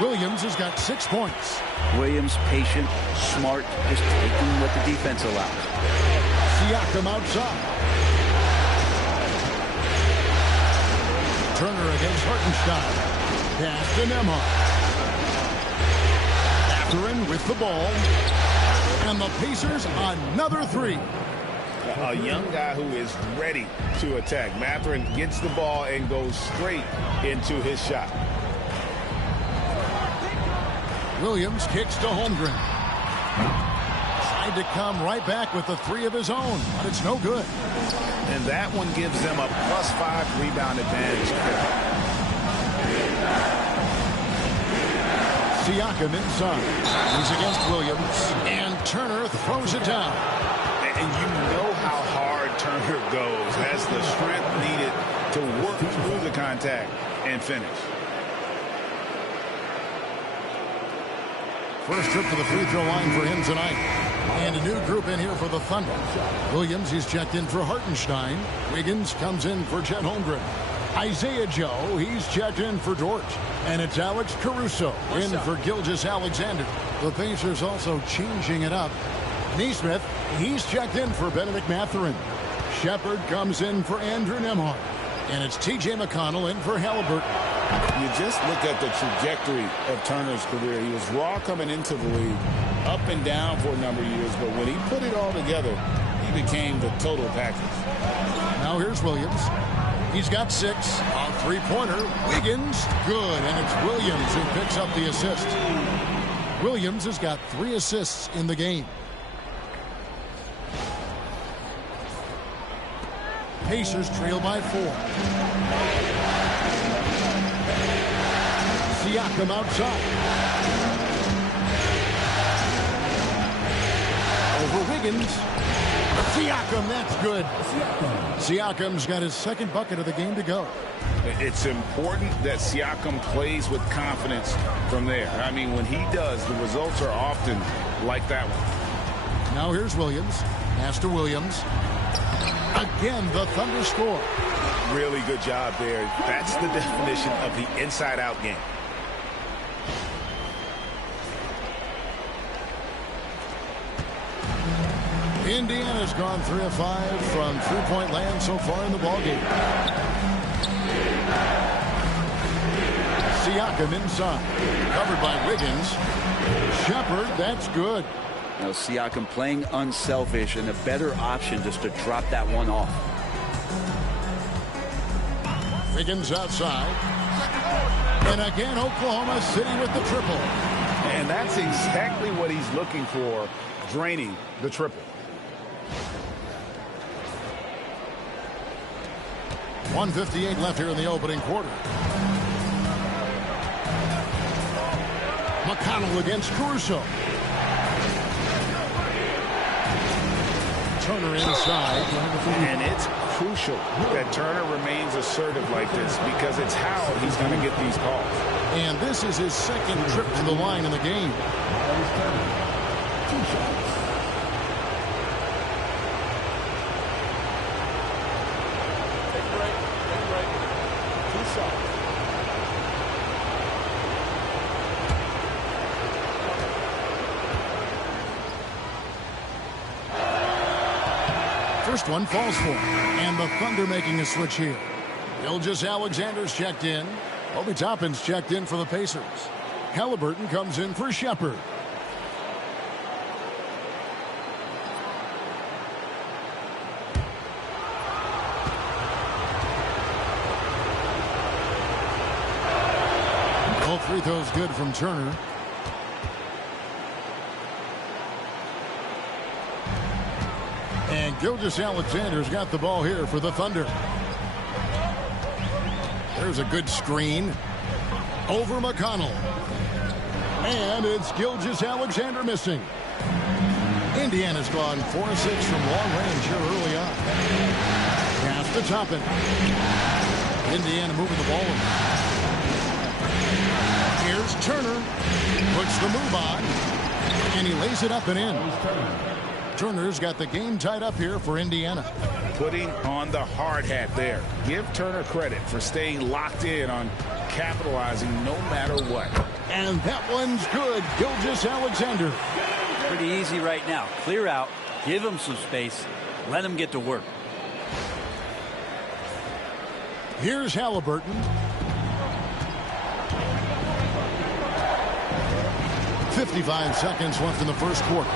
Williams has got 6 points. Williams, patient, smart, just taking what the defense allows. Siakam outside. Turner against Hartenstein. Pass to Nembhard. Mathurin with the ball. And the Pacers another three. A young guy who is ready to attack. Mathurin gets the ball and goes straight into his shot. Williams kicks to Holmgren. Tried to come right back with the three of his own, but it's no good. And that one gives them a +5 rebound advantage. Siakam inside. He's against Williams. And Turner throws it down. And you know how hard Turner goes. Has the strength needed to work through the contact and finish. First trip to the free throw line for him tonight. And a new group in here for the Thunder. Williams, he's checked in for Hartenstein. Wiggins comes in for Chet Holmgren. Isaiah Joe, he's checked in for Dort. And it's Alex Caruso in for Gilgeous-Alexander. The Pacers also changing it up. Neesmith, he's checked in for Benedict Mathurin. Shepard comes in for Andrew Nembhard. And it's T.J. McConnell in for Halliburton. You just look at the trajectory of Turner's career. He was raw coming into the league, up and down for a number of years, but when he put it all together, he became the total package. Now here's Williams. He's got 6. A three-pointer. Wiggins, good, and it's Williams who picks up the assist. Williams has got 3 assists in the game. Pacers trail by 4. Siakam outside. Over Wiggins. Siakam, that's good. Siakam's got his second bucket of the game to go. It's important that Siakam plays with confidence from there. I mean, when he does, the results are often like that one. Now here's Williams. Pass to Williams. Again, the Thunder score. Really good job there. That's the definition of the inside-out game. Indiana's gone 3 of 5 from three-point land so far in the ballgame. Siakam inside. Covered by Wiggins. Shepard, that's good. Now Siakam playing unselfish and a better option just to drop that one off. Wiggins outside. And again, Oklahoma City with the triple. And that's exactly what he's looking for, draining the triple. 1:58 left here in the opening quarter. McConnell against Caruso. Turner inside. And it's crucial that Turner remains assertive like this because it's how he's going to get these calls. And this is his second trip to the line in the game. First one falls for him. And the Thunder making a switch here. Gilgeous-Alexander's checked in. Obi Toppin's checked in for the Pacers. Halliburton comes in for Shepard. All free throws good from Turner. And Gilgeous-Alexander's got the ball here for the Thunder. There's a good screen. Over McConnell. And it's Gilgeous-Alexander missing. Indiana's gone 4-6 from long range here early on. Pass to Toppin. Indiana moving the ball. Here's Turner. Puts the move on. And he lays it up and in. Turner's got the game tied up here for Indiana. Putting on the hard hat there. Give Turner credit for staying locked in on capitalizing no matter what. And that one's good. Gilgeous-Alexander. Pretty easy right now. Clear out. Give him some space. Let him get to work. Here's Halliburton. 55 seconds left in the first quarter.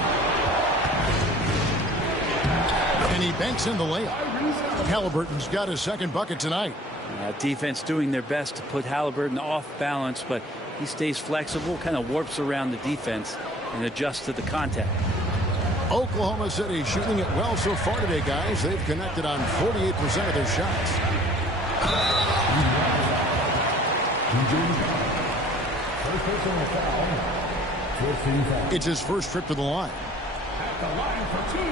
And he banks in the layup. Halliburton's got his second bucket tonight. Defense doing their best to put Halliburton off balance, but he stays flexible, kind of warps around the defense and adjusts to the contact. Oklahoma City shooting it well so far today, guys. They've connected on 48% of their shots. It's his first trip to the line. At the line for two.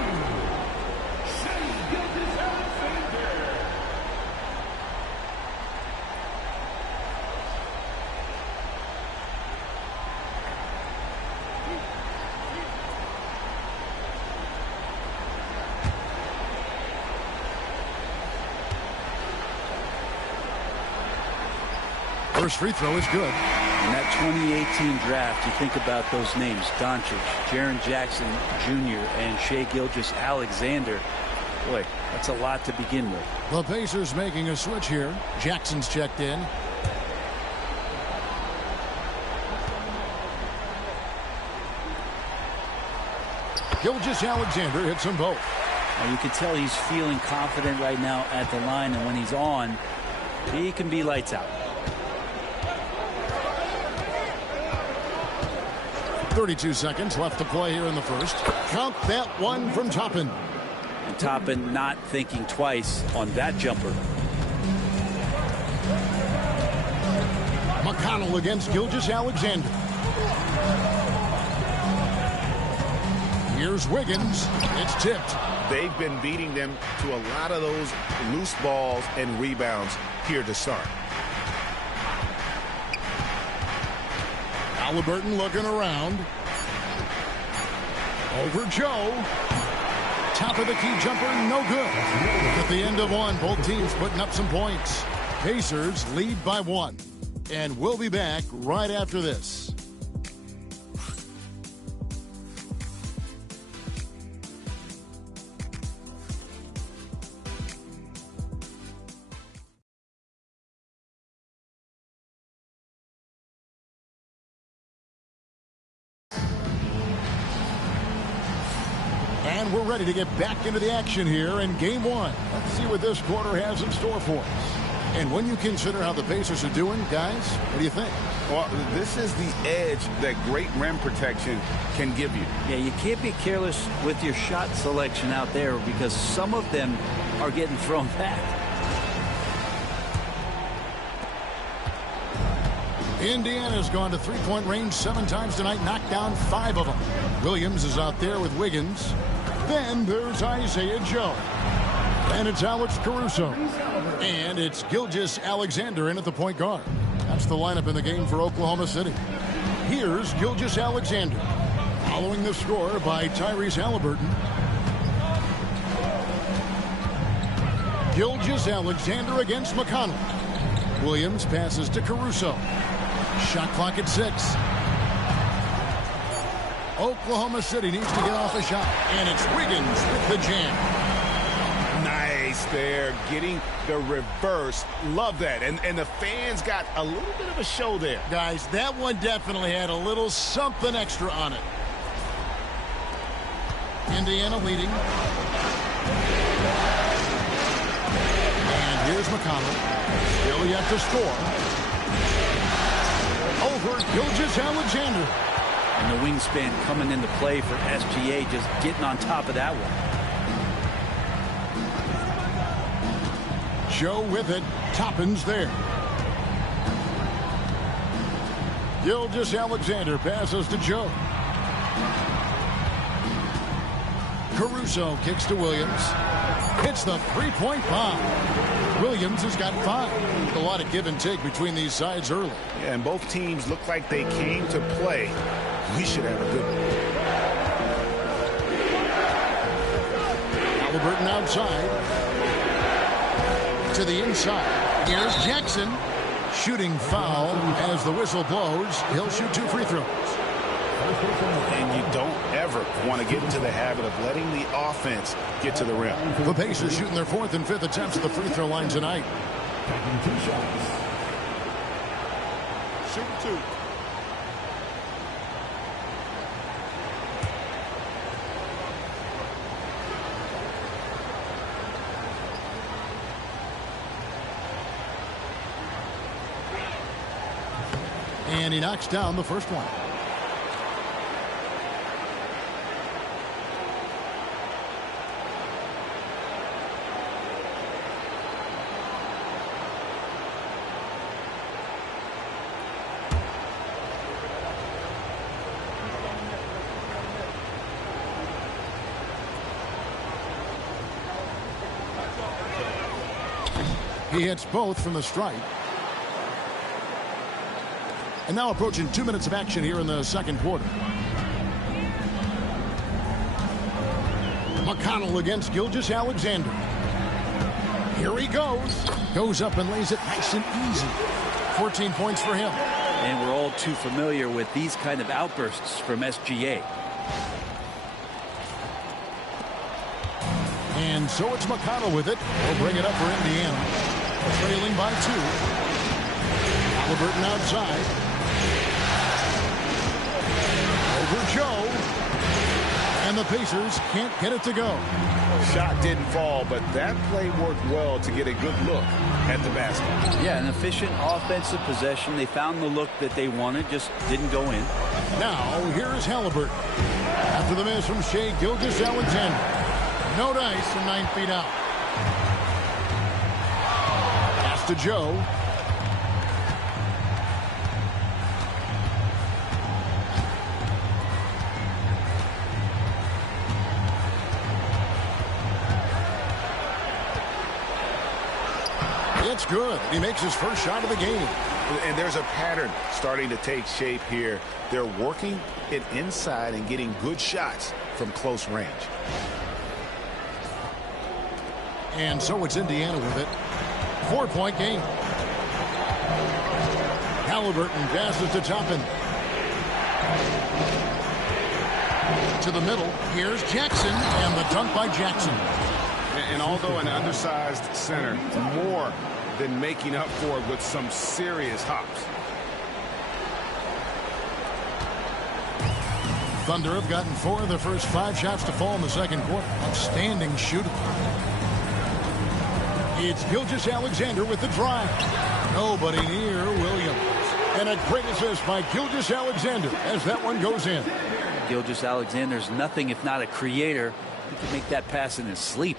First free throw is good. In that 2018 draft, you think about those names: Doncic, Jaren Jackson Jr., and Shai Gilgeous-Alexander. Boy, that's a lot to begin with. The Pacers making a switch here. Jackson's checked in. Gilgeous-Alexander hits them both. Now you can tell he's feeling confident right now at the line, and when he's on, he can be lights out. 32 seconds left to play here in the first. Count that one from Toppin. And Toppin not thinking twice on that jumper. McConnell against Gilgeous-Alexander. Here's Wiggins. It's tipped. They've been beating them to a lot of those loose balls and rebounds here to start. Halliburton looking around. Over Joe. Top of the key jumper, no good. At the end of one, both teams putting up some points. Pacers lead by 1. And we'll be back right after this. And we're ready to get back into the action here in game 1. Let's see what this quarter has in store for us. And when you consider how the Pacers are doing, guys, what do you think? Well, this is the edge that great rim protection can give you. Yeah, you can't be careless with your shot selection out there because some of them are getting thrown back. Indiana's gone to three-point range 7 times tonight, knocked down 5 of them. Williams is out there with Wiggins. Then there's Isaiah Joe. And it's Alex Caruso. And it's Gilgeous Alexander in at the point guard. That's the lineup in the game for Oklahoma City. Here's Gilgeous Alexander. Following the score by Tyrese Halliburton. Gilgeous Alexander against McConnell. Williams passes to Caruso. Shot clock at 6. Oklahoma City needs to get off a shot. And it's Wiggins with the jam. Nice there, getting the reverse. Love that. And the fans got a little bit of a show there. Guys, that one definitely had a little something extra on it. Indiana leading. And here's McConnell. Still yet to score. Over Gilgeous Alexander. And the wingspan coming into play for SGA, just getting on top of that one. Joe with it. Toppin's there. Gilgeous Alexander passes to Joe. Caruso kicks to Williams. Hits the three-point bomb. Williams has got 5. A lot of give and take between these sides early. Yeah, and both teams look like they came to play. We should have a good one. Halliburton outside. To the inside. Here's Jackson. Shooting foul as the whistle blows. He'll shoot 2 free throws. And you don't ever want to get into the habit of letting the offense get to the rim. The Pacers shooting their 4th and 5th attempts at the free throw line tonight. Taking 2 shots. Shoot 2. And he knocks down the first one. He hits both from the stripe. And now approaching 2 minutes of action here in the second quarter. McConnell against Gilgeous Alexander. Here he goes. Goes up and lays it nice and easy. 14 points for him. And we're all too familiar with these kind of outbursts from SGA. And so it's McConnell with it. He'll bring it up for Indiana. Trailing by 2. Halliburton outside. Over Joe. And the Pacers can't get it to go. Shot didn't fall, but that play worked well to get a good look at the basket. Yeah, an efficient offensive possession. They found the look that they wanted, just didn't go in. Now, here's Halliburton. After the miss from Shai Gilgeous-Alexander. No dice from 9 feet out. Pass to Joe. It's good. He makes his first shot of the game. And there's a pattern starting to take shape here. They're working it inside and getting good shots from close range. And so it's Indiana with it. 4-point game. Halliburton passes to Toppin. To the middle. Here's Jackson. And the dunk by Jackson. And although an undersized center, more than making up for it with some serious hops. Thunder have gotten 4 of their first 5 shots to fall in the second quarter. Outstanding shooting. It's Gilgeous-Alexander with the drive. Nobody near Williams. And a great assist by Gilgeous-Alexander as that one goes in. Gilgeous-Alexander's nothing if not a creator. He can make that pass in his sleep.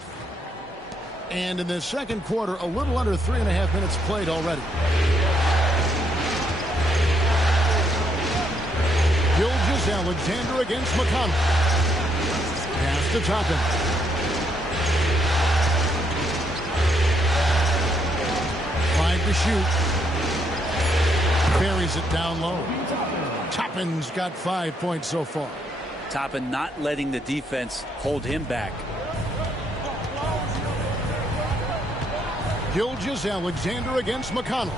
And in the second quarter, a little under 3.5 minutes played already. Gilgeous-Alexander against McConnell. Pass to Toppin. To shoot. Buries it down low. Toppin's got 5 points so far. Toppin not letting the defense hold him back. Gilgeous-Alexander against McConnell.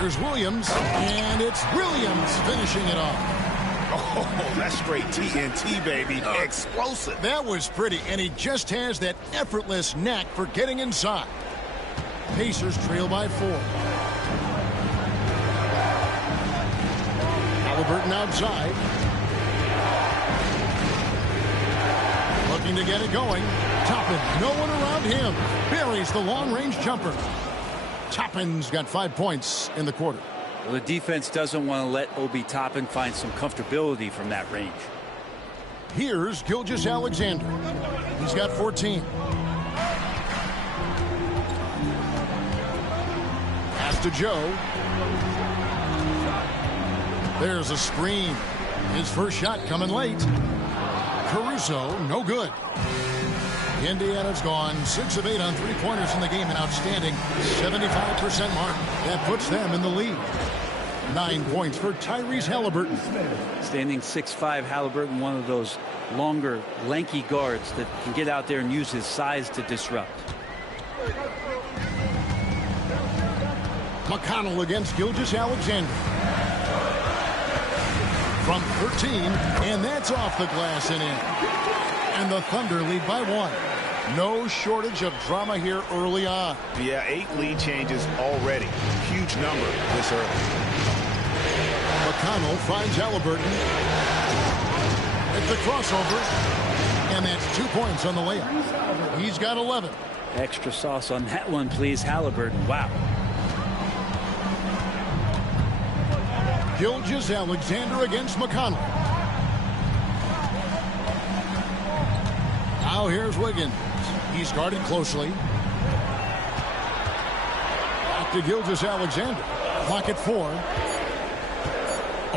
Here's Williams, and it's Williams finishing it off. Oh, that's straight TNT, baby. Explosive. That was pretty, and he just has that effortless knack for getting inside. Pacers trail by 4. Halliburton outside. Looking to get it going. Toppin, no one around him. Buries the long-range jumper. Toppin's got 5 points in the quarter. Well, the defense doesn't want to let Obi Toppin find some comfortability from that range. Here's Gilgeous-Alexander. He's got 14. Pass to Joe. There's a screen. His first shot coming late. Caruso, no good. Indiana's gone 6 of 8 on three-pointers in the game, an outstanding 75% mark. That puts them in the lead. 9 points for Tyrese Halliburton. Standing 6'5", Halliburton, one of those longer, lanky guards that can get out there and use his size to disrupt. McConnell against Gilgeous-Alexander. From 13, and that's off the glass and in. And the Thunder lead by 1. No shortage of drama here early on. Yeah, 8 lead changes already. Huge number this early. McConnell finds Halliburton. It's the crossover. And that's 2 points on the layup. He's got 11. Extra sauce on that one, please, Halliburton. Wow. Gilgeous-Alexander against McConnell. Now here's Wiggins. He's guarded closely. Back to Gilgeous-Alexander. Clock at 4.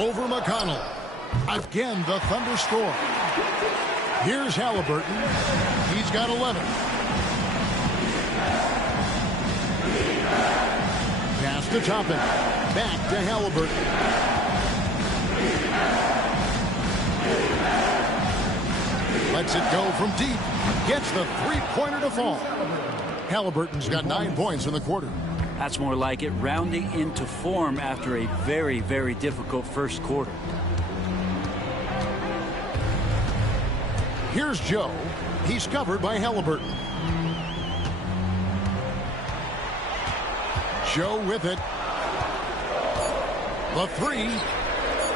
Over McConnell. Again, the Thunder score. Here's Halliburton. He's got 11. Pass to Toppin. Back to Halliburton. Lets it go from deep. Gets the three-pointer to fall. Halliburton's got 9 points in the quarter. That's more like it, rounding into form after a very, very difficult first quarter. Here's Joe. He's covered by Halliburton. Joe with it. The 3.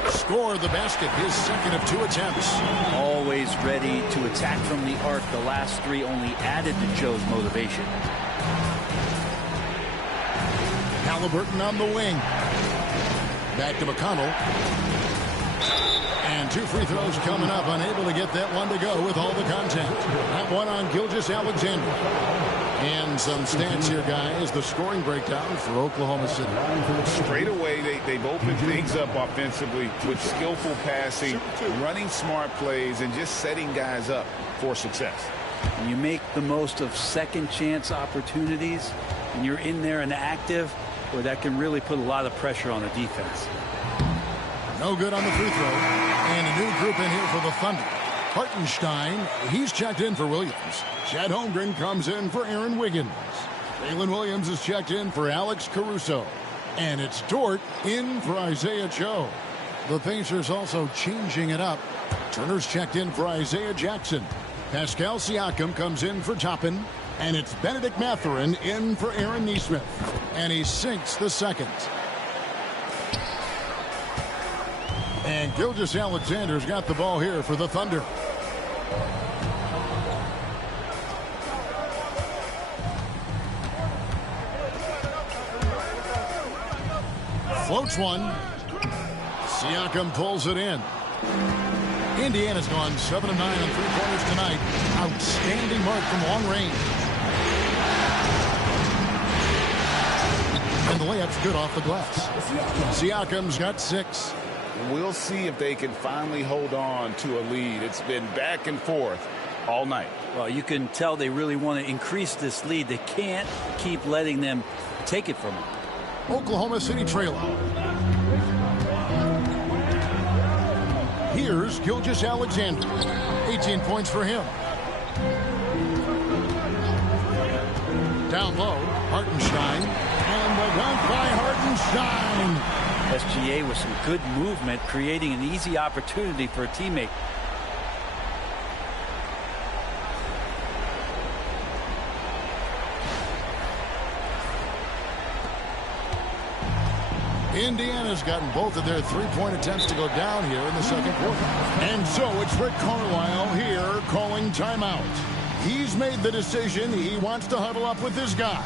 Scored the basket, his second of 2 attempts. Always ready to attack from the arc. The last 3 only added to Joe's motivation. Halliburton on the wing. Back to McConnell. And 2 free throws coming up. Unable to get that one to go with all the contact. That one on Gilgeous-Alexander. And some stats here, guys. The scoring breakdown for Oklahoma City. Straight away, they've opened things up offensively with skillful passing, running smart plays, and just setting guys up for success. When you make the most of second chance opportunities and you're in there and active, boy, that can really put a lot of pressure on the defense. No good on the free throw. And a new group in here for the Thunder. Hartenstein, he's checked in for Williams. Chad Holmgren comes in for Aaron Wiggins. Jalen Williams is checked in for Alex Caruso. And it's Dort in for Isaiah Joe. The Pacers also changing it up. Turner's checked in for Isaiah Jackson. Pascal Siakam comes in for Toppin. And it's Benedict Mathurin in for Aaron Nesmith. And he sinks the second. And Gilgeous-Alexander's got the ball here for the Thunder. Floats one. Siakam pulls it in. Indiana's gone 7 of 9 on three-pointers tonight. Outstanding mark from long range. And the layup's good off the glass. Siakam's got 6. We'll see if they can finally hold on to a lead. It's been back and forth, all night. Well, you can tell they really want to increase this lead. They can't keep letting them take it from them. Oklahoma City trailer. Here's Gilgeous-Alexander. 18 points for him. Down low, Hartenstein. And the dunk by Hartenstein. SGA with some good movement, creating an easy opportunity for a teammate. Indiana's gotten both of their three-point attempts to go down here in the second quarter. And so it's Rick Carlisle here calling timeout. He's made the decision. He wants to huddle up with his guys.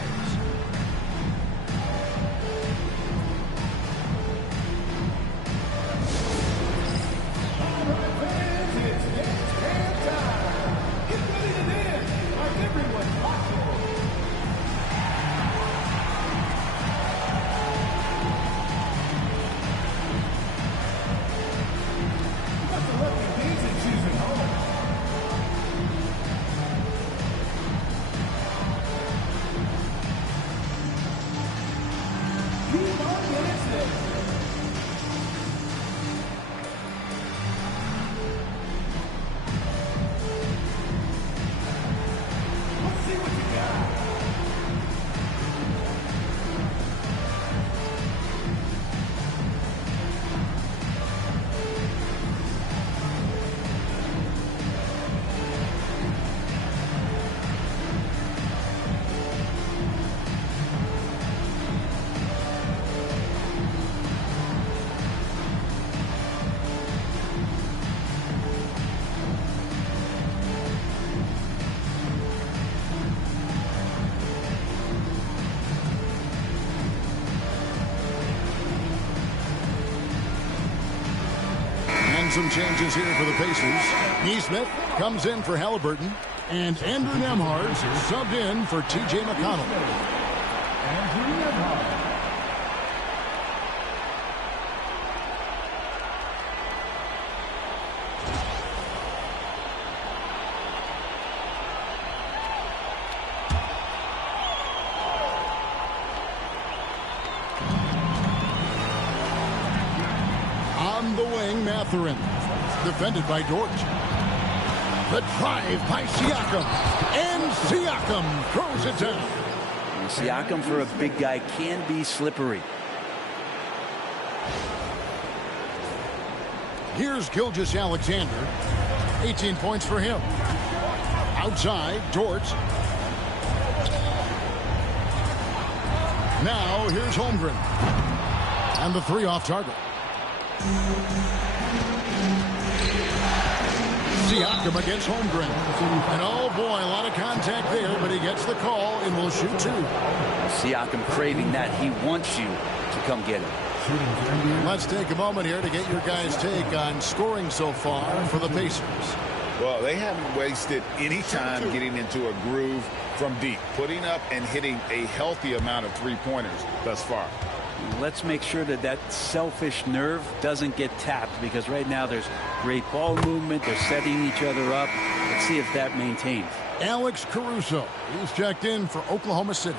Some changes here for the Pacers. Neesmith comes in for Halliburton, and Andrew Nembhard is subbed in for T.J. McConnell. Andrew Nembhard. Mathurin, defended by Dort. The drive by Siakam, and Siakam throws it down. And Siakam, for a big guy, can be slippery. Here's Gilgeous-Alexander. 18 points for him. Outside, Dort. Now, here's Holmgren. And the three off target. Siakam against Holmgren. And oh boy, a lot of contact there, but he gets the call and will shoot two. Siakam craving that. He wants you to come get him. Let's take a moment here to get your guys' take on scoring so far for the Pacers. Well, they haven't wasted any time getting into a groove from deep, putting up and hitting a healthy amount of three-pointers thus far. Let's make sure that that selfish nerve doesn't get tapped, because right now there's great ball movement. They're setting each other up. Let's see if that maintains. Alex Caruso, he's checked in for Oklahoma City.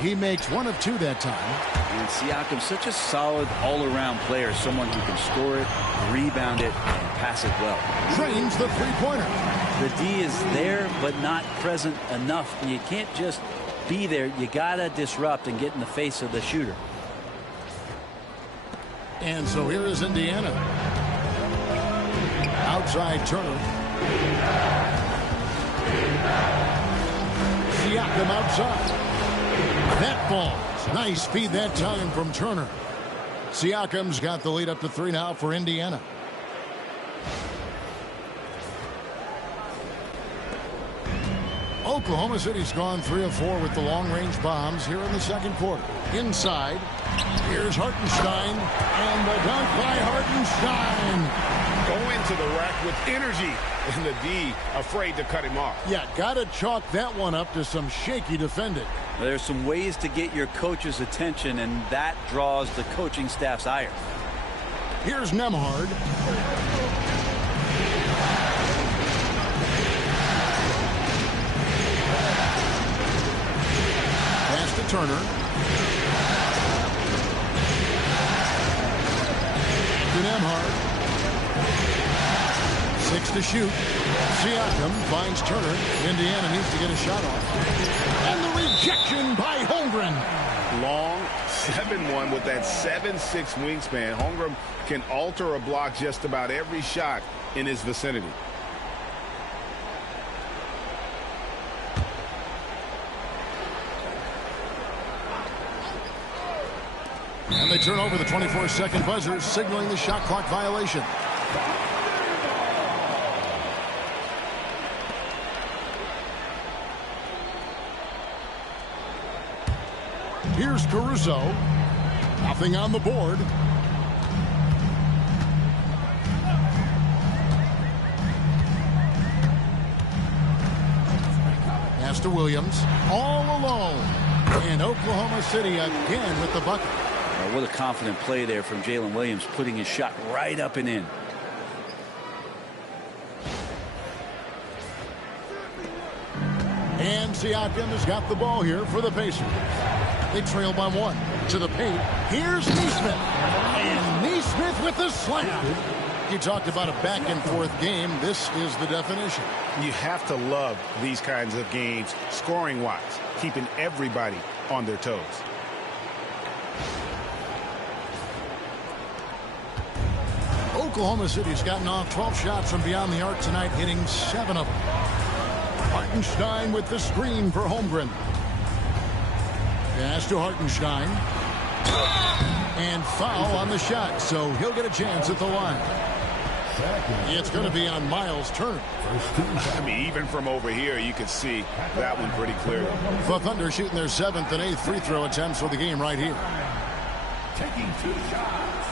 He makes one of two that time. And Siakam's such a solid all-around player, someone who can score it, rebound it, and pass it well. Trains the three-pointer. The D is there, but not present enough. You can't just be there. You got to disrupt and get in the face of the shooter. And so here is Indiana. Outside Turner. Siakam outside. That falls. Nice feed that time from Turner. Siakam's got the lead up to 3 now for Indiana. Oklahoma City's gone 3 of 4 with the long-range bombs here in the second quarter. Inside, here's Hartenstein, and the dunk by Hartenstein. Going into the rack with energy, and the D afraid to cut him off. Yeah, got to chalk that one up to some shaky defending. There's some ways to get your coach's attention, and that draws the coaching staff's ire. Here's Nemhard. Pass to Turner. To Nemhard. 6 to shoot. Siakam finds Turner. Indiana needs to get a shot off. And the rejection by Holmgren. Long 7-1 with that 7'6" wingspan. Holmgren can alter a block just about every shot in his vicinity. And they turn over the 24-second buzzer, signaling the shot clock violation. Here's Caruso. Nothing on the board. Pass to Williams. All alone. And Oklahoma City again with the bucket. What a confident play there from Jalen Williams, putting his shot right up and in. And Siakam has got the ball here for the Pacers. They trail by 1. To the paint. Here's Neesmith. And Neesmith with the slam. You talked about a back-and-forth game. This is the definition. You have to love these kinds of games, scoring-wise, keeping everybody on their toes. Oklahoma City's gotten off 12 shots from beyond the arc tonight, hitting 7 of them. Hartenstein with the screen for Holmgren. Pass to Hartenstein. And foul on the shot, so he'll get a chance at the line. It's going to be on Miles Turner. I mean, even from over here, you can see that one pretty clearly. The Thunder shooting their 7th and 8th free throw attempts for the game right here. Taking 2 shots.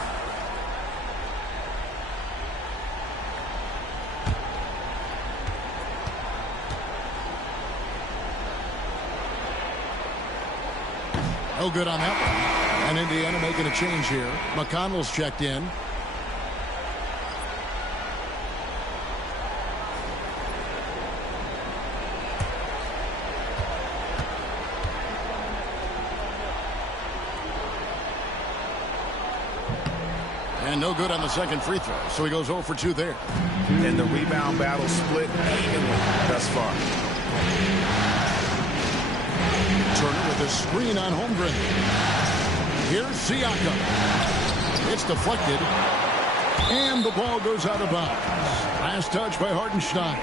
No good on that one. And Indiana making a change here. McConnell's checked in. And no good on the second free throw, so he goes 0 for 2 there. And the rebound battle split evenly thus far. Turner with a screen on Holmgren. Here's Siakam. It's deflected. And the ball goes out of bounds. Last touch by Hartenstein.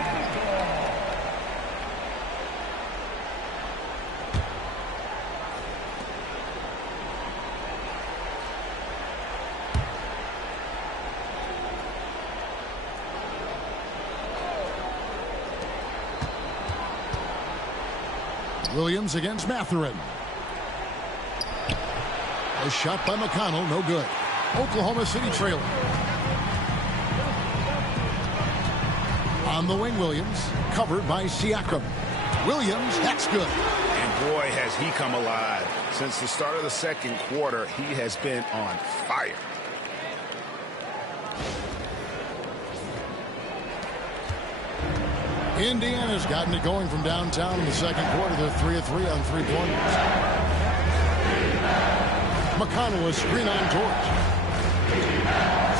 Williams against Mathurin. A shot by McConnell, no good. Oklahoma City trailing. On the wing, Williams, covered by Siakam. Williams, that's good. And boy, has he come alive. Since the start of the second quarter, he has been on fire. Indiana's gotten it going from downtown in the second quarter. They're 3 of 3 on 3-pointers. McConnell a screen on Dort.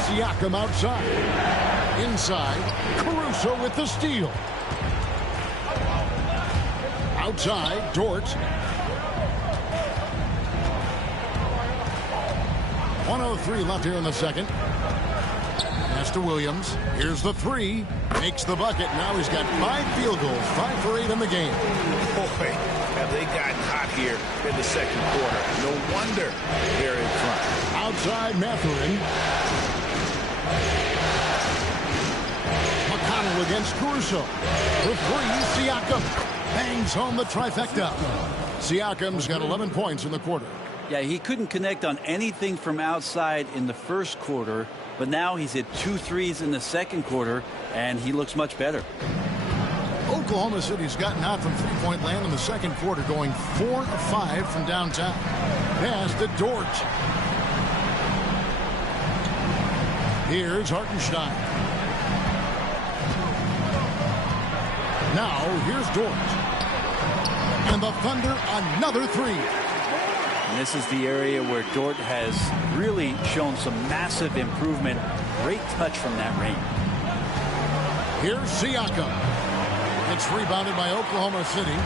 Siakam outside. Inside. Caruso with the steal. Outside. Dort. 1:03 left here in the second. Pass to Williams. Here's the 3. Makes the bucket. Now he's got 5 field goals. 5 for 8 in the game. Boy, have they gotten hot here in the second quarter. No wonder they're in front. Outside Mathurin. McConnell against Caruso. For 3, Siakam bangs home the trifecta. Siakam's got 11 points in the quarter. Yeah, he couldn't connect on anything from outside in the first quarter, but now he's hit 2 threes in the second quarter, and he looks much better. Oklahoma City's gotten hot from three-point land in the second quarter, going 4 of 5 from downtown. Pass to Dort. Here's Hartenstein. Now here's Dort. And the Thunder another three. And this is the area where Dort has really shown some massive improvement. Great touch from that range. Here's Siakam. It's rebounded by Oklahoma City.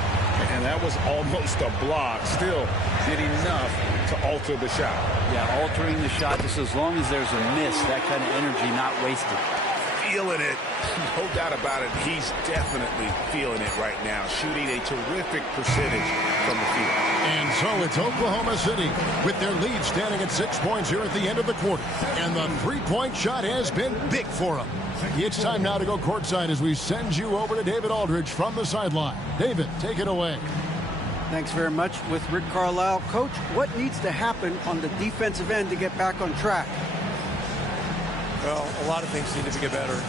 And that was almost a block. Still did enough to alter the shot. Yeah, altering the shot just as long as there's a miss. That kind of energy not wasted. Feeling it. No doubt about it. He's definitely feeling it right now. Shooting a terrific percentage from the field. And so it's Oklahoma City with their lead standing at 6 points here at the end of the quarter. And the three-point shot has been big for them. It's time now to go courtside as we send you over to David Aldridge from the sideline. David, take it away. Thanks very much. With Rick Carlisle. Coach, what needs to happen on the defensive end to get back on track? Well, a lot of things need to get better.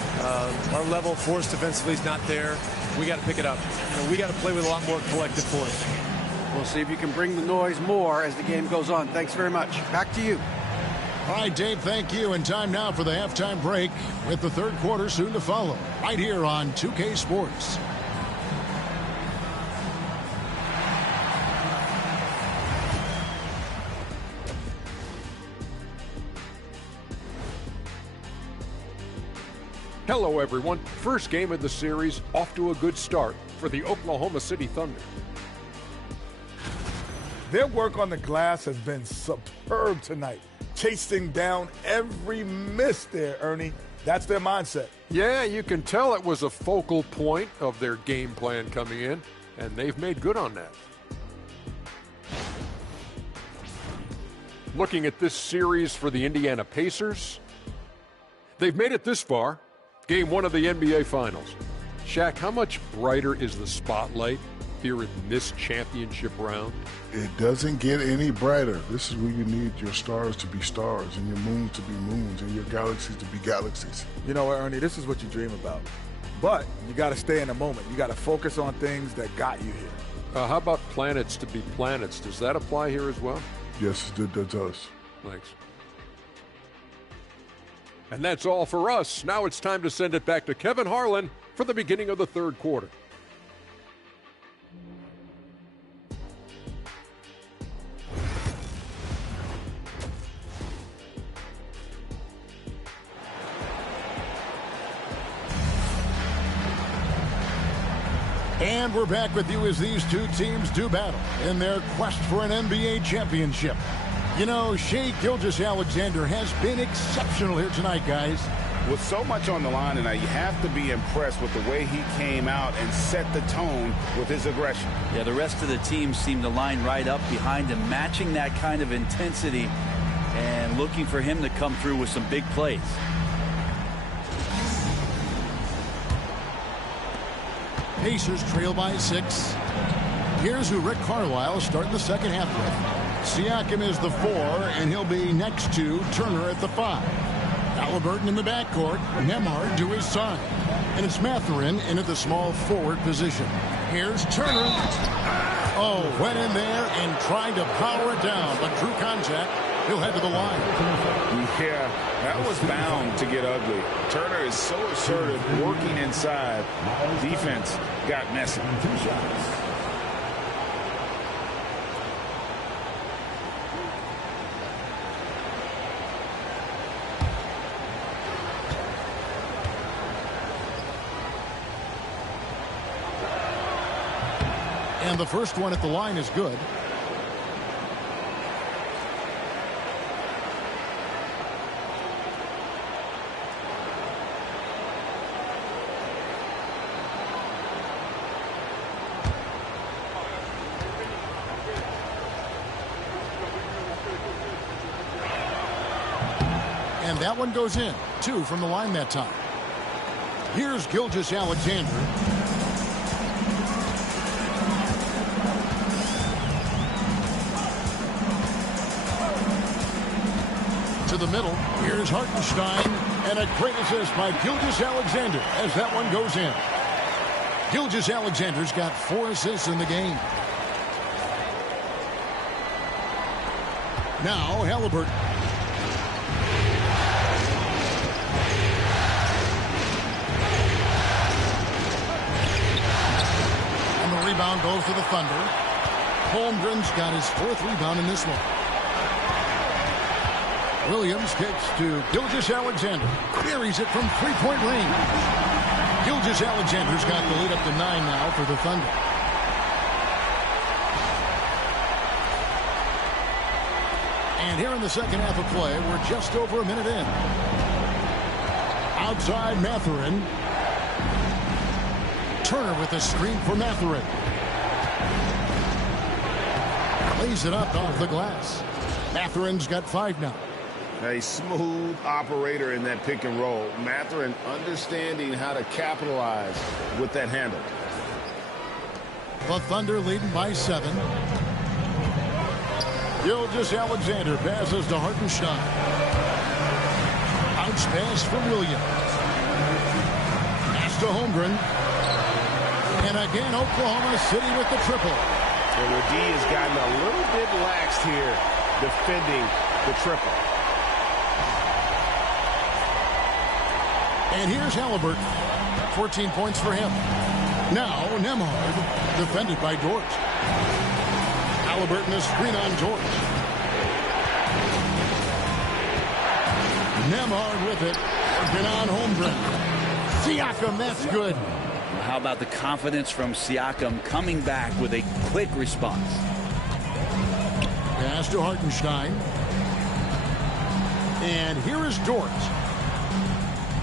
Our level of force defensively is not there. We got to pick it up. We got to play with a lot more collective force. We'll see if you can bring the noise more as the game goes on. Thanks very much. Back to you. All right, Dave, thank you. And time now for the halftime break with the third quarter soon to follow right here on 2K Sports. Hello, everyone. First game of the series, off to a good start for the Oklahoma City Thunder. Their work on the glass has been superb tonight. Chasing down every miss there, Ernie. That's their mindset. Yeah, you can tell it was a focal point of their game plan coming in, and they've made good on that. Looking at this series for the Indiana Pacers, they've made it this far. Game 1 of the NBA Finals. Shaq, how much brighter is the spotlight here in this championship round? It doesn't get any brighter. This is where you need your stars to be stars and your moons to be moons and your galaxies to be galaxies. You know what, Ernie, this is what you dream about. But you got to stay in the moment. You got to focus on things that got you here. How about planets to be planets? Does that apply here as well? Yes, it does. Thanks. And that's all for us. Now it's time to send it back to Kevin Harlan for the beginning of the third quarter. And we're back with you as these two teams do battle in their quest for an NBA championship. You know, Shai Gilgeous-Alexander has been exceptional here tonight, guys. With so much on the line tonight, you have to be impressed with the way he came out and set the tone with his aggression. Yeah, the rest of the team seemed to line right up behind him, matching that kind of intensity and looking for him to come through with some big plays. Pacers trail by 6. Here's who Rick Carlisle is starting the second half with. Siakam is the 4, and he'll be next to Turner at the 5. Halliburton in the backcourt, Nembhard to his side. And it's Mathurin in at the small forward position. Here's Turner. Oh, went in there and tried to power it down, but drew contact. He'll head to the line. Yeah, that was bound to get ugly. Turner is so assertive, working inside. Defense got messy. And the first one at the line is good. And that one goes in. 2 from the line that time. Here's Gilgeous-Alexander. the middle. Here's Hartenstein, and a great assist by Gilgeous-Alexander as that one goes in. Gilgeous-Alexander's got 4 assists in the game. Now Halliburton. And the rebound goes to the Thunder. Holmgren's got his 4th rebound in this one. Williams kicks to Gilgeous-Alexander. Buries it from three-point range. Gilgeous-Alexander's got the lead up to 9 now for the Thunder. And here in the second half of play, we're just over a minute in. Outside Mathurin. Turner with a screen for Mathurin. Lays it up off the glass. Mathurin's got 5 now. A smooth operator in that pick and roll. Mathurin understanding how to capitalize with that handle. The Thunder leading by 7. Gilgeous-Alexander passes to Hartenstein. Bounce pass for Williams. Pass to Holmgren. And again, Oklahoma City with the triple. And the D has gotten a little bit laxed here defending the triple. And here's Halliburton. 14 points for him. Now Nembhard, defended by Dort. Halliburton, a screen on Dort. Nembhard with it. Working on Holmgren. Siakam, that's good. How about the confidence from Siakam coming back with a quick response? Pass to Hartenstein. And here is Dort.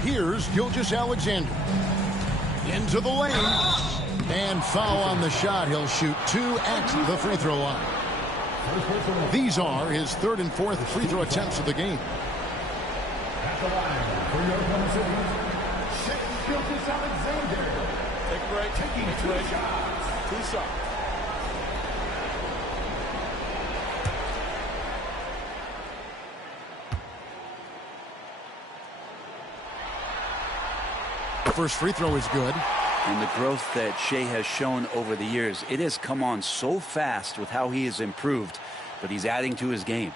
Here's Gilgeous-Alexander. Into the lane. And foul on the shot. He'll shoot 2 at the free throw line. These are his 3rd and 4th free throw attempts of the game. At the line for your Oklahoma City, Gilgeous-Alexander. Take a break. Taking 2 shots. 2 shots. First free throw is good. And the growth that Shea has shown over the years, it has come on so fast with how he has improved, but he's adding to his game.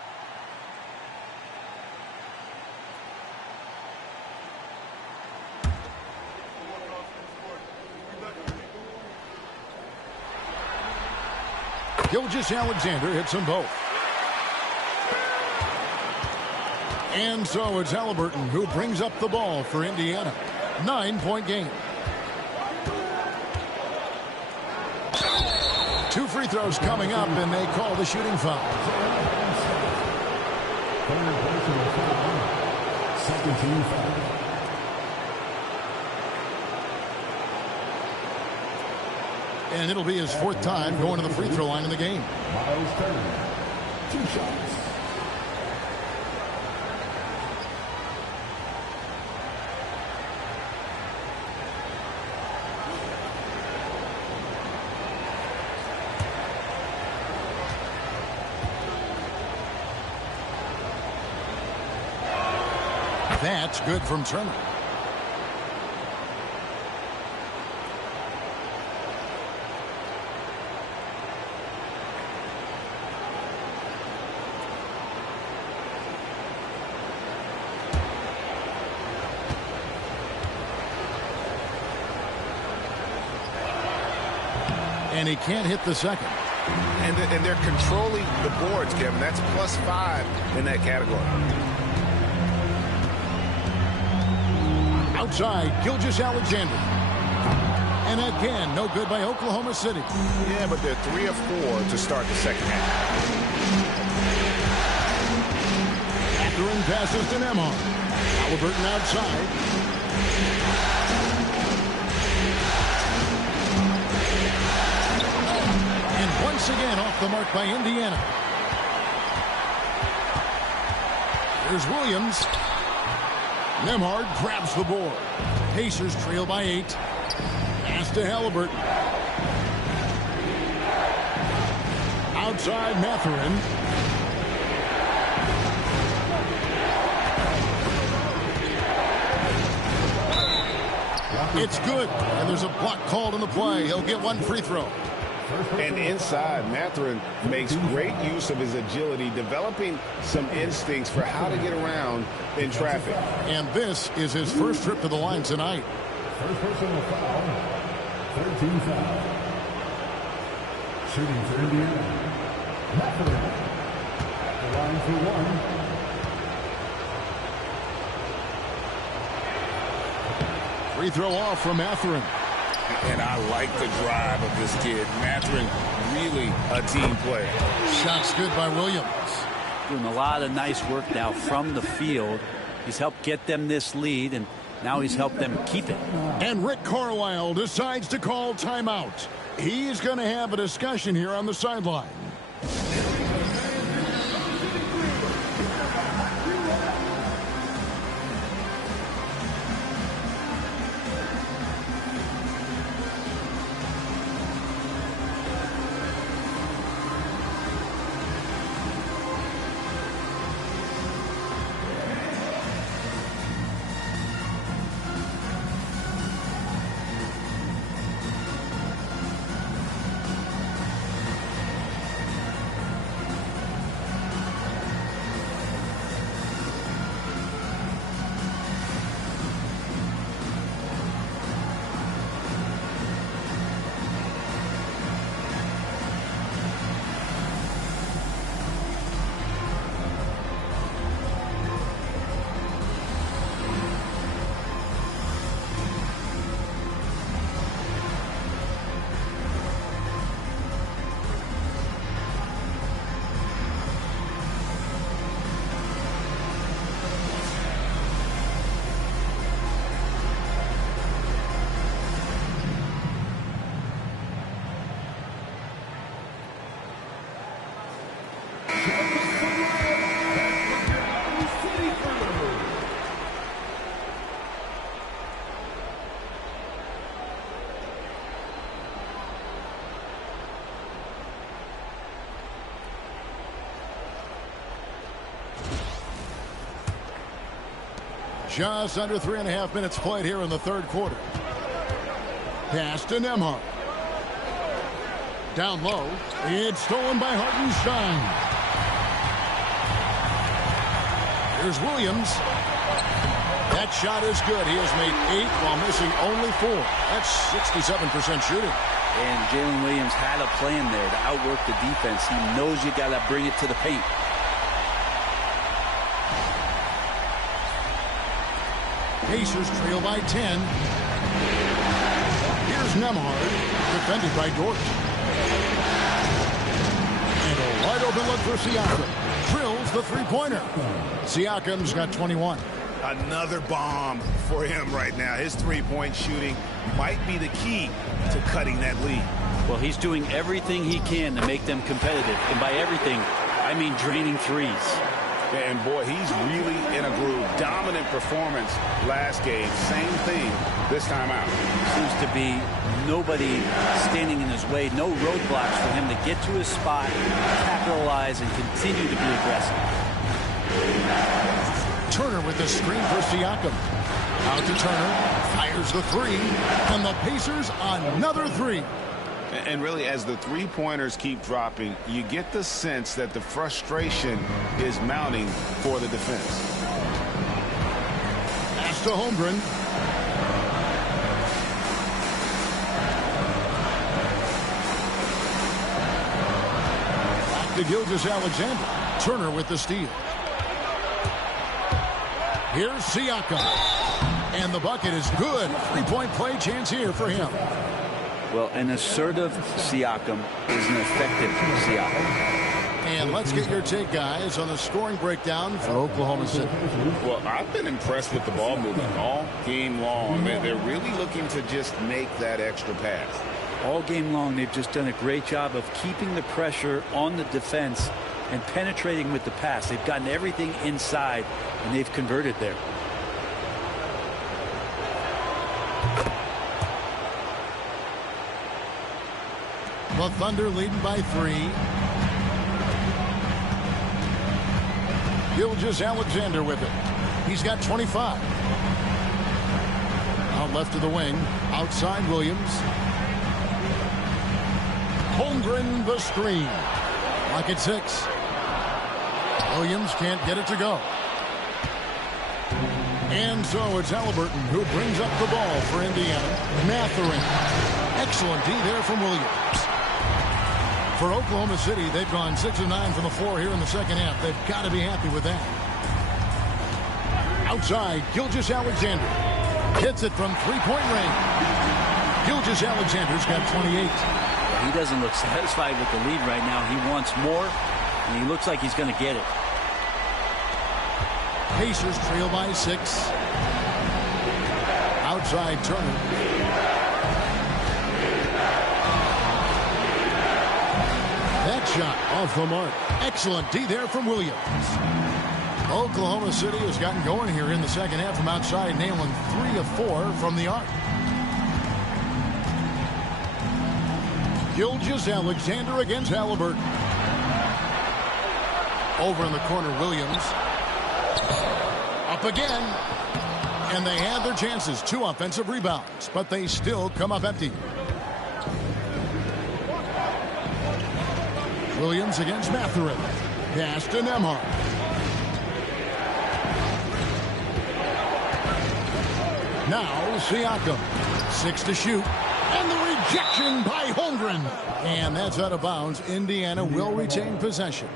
Gilgeous-Alexander hits them both. And so it's Halliburton who brings up the ball for Indiana. 9-point game. 2 free throws coming up, and they call the shooting foul. Second team foul. And it'll be his 4th time going to the free throw line in the game. Miles Turner, 2 shots. That's good from Turner. And he can't hit the second. And they're controlling the boards, Kevin. That's +5 in that category. Outside, Gilgeous-Alexander. And again, no good by Oklahoma City. Yeah, but they're 3 of 4 to start the second half. Mathurin passes to Nembhard. Halliburton outside. And once again off the mark by Indiana. Here's Williams. Nembhard grabs the board. Pacers trail by 8. Pass to Halliburton. Outside Mathurin. It's good, and there's a block called in the play. He'll get one free throw. And inside, Mathurin makes great use of his agility, developing some instincts for how to get around in traffic. And this is his first trip to the line tonight. First personal foul. 13 foul. Shooting for Indiana. Mathurin. At the line for one. Free throw off from Mathurin. And I like the drive of this kid. Mathurin, really a team player. Shots good by Williams. Doing a lot of nice work now from the field. He's helped get them this lead, and now he's helped them keep it. And Rick Carlisle decides to call timeout. He's going to have a discussion here on the sideline. Just under 3.5 minutes played here in the third quarter. Pass to Nembhard. Down low. It's stolen by Hartenstein. Here's Williams. That shot is good. He has made 8 while missing only 4. That's 67% shooting. And Jalen Williams had a plan there to outwork the defense. He knows you got to bring it to the paint. Pacers trail by 10. Here's Nembhard, defended by Dort. And a wide open look for Siakam. Drills the three-pointer. Siakam's got 21. Another bomb for him right now. His three-point shooting might be the key to cutting that lead. Well, he's doing everything he can to make them competitive. And by everything, I mean draining threes. And boy, he's really in a groove. Dominant performance last game. Same thing this time out. Seems to be nobody standing in his way. No roadblocks for him to get to his spot, capitalize, and continue to be aggressive. Turner with the screen for Siakam. Out to Turner. Fires the three. And the Pacers another three. And really, as the three-pointers keep dropping, you get the sense that the frustration is mounting for the defense. Pass to Holmgren. Back to Gilgeous-Alexander. Turner with the steal. Here's Siakam. And the bucket is good. Three-point play chance here for him. Well, an assertive Siakam is an effective Siakam. And let's get your take, guys, on the scoring breakdown for Oklahoma City. Well, I've been impressed with the ball movement all game long. They're really looking to just make that extra pass. All game long, they've just done a great job of keeping the pressure on the defense and penetrating with the pass. They've gotten everything inside, and they've converted there. The Thunder leading by 3. Gilgeous-Alexander with it. He's got 25. Out left to the wing. Outside Williams. Holmgren the screen. Lock at 6. Williams can't get it to go. And so it's Halliburton who brings up the ball for Indiana. Mathurin. Excellent D there from Williams. For Oklahoma City, they've gone 6 of 9 from the floor here in the second half. They've got to be happy with that. Outside, Gilgeous-Alexander hits it from three-point range. Gilgeous-Alexander's got 28. He doesn't look satisfied with the lead right now. He wants more, and he looks like he's going to get it. Pacers trail by 6. Outside Turner. That shot off the mark. Excellent D there from Williams. Oklahoma City has gotten going here in the second half from outside, nailing 3 of 4 from the arc. Gilgeous-Alexander against Halliburton. Over in the corner, Williams. Up again. And they had their chances. 2 offensive rebounds, but they still come up empty. Williams against Mathurin. Pass to Nembhard. Now Siakam. 6 to shoot. And the rejection by Holmgren. And that's out of bounds. Indiana will retain possession.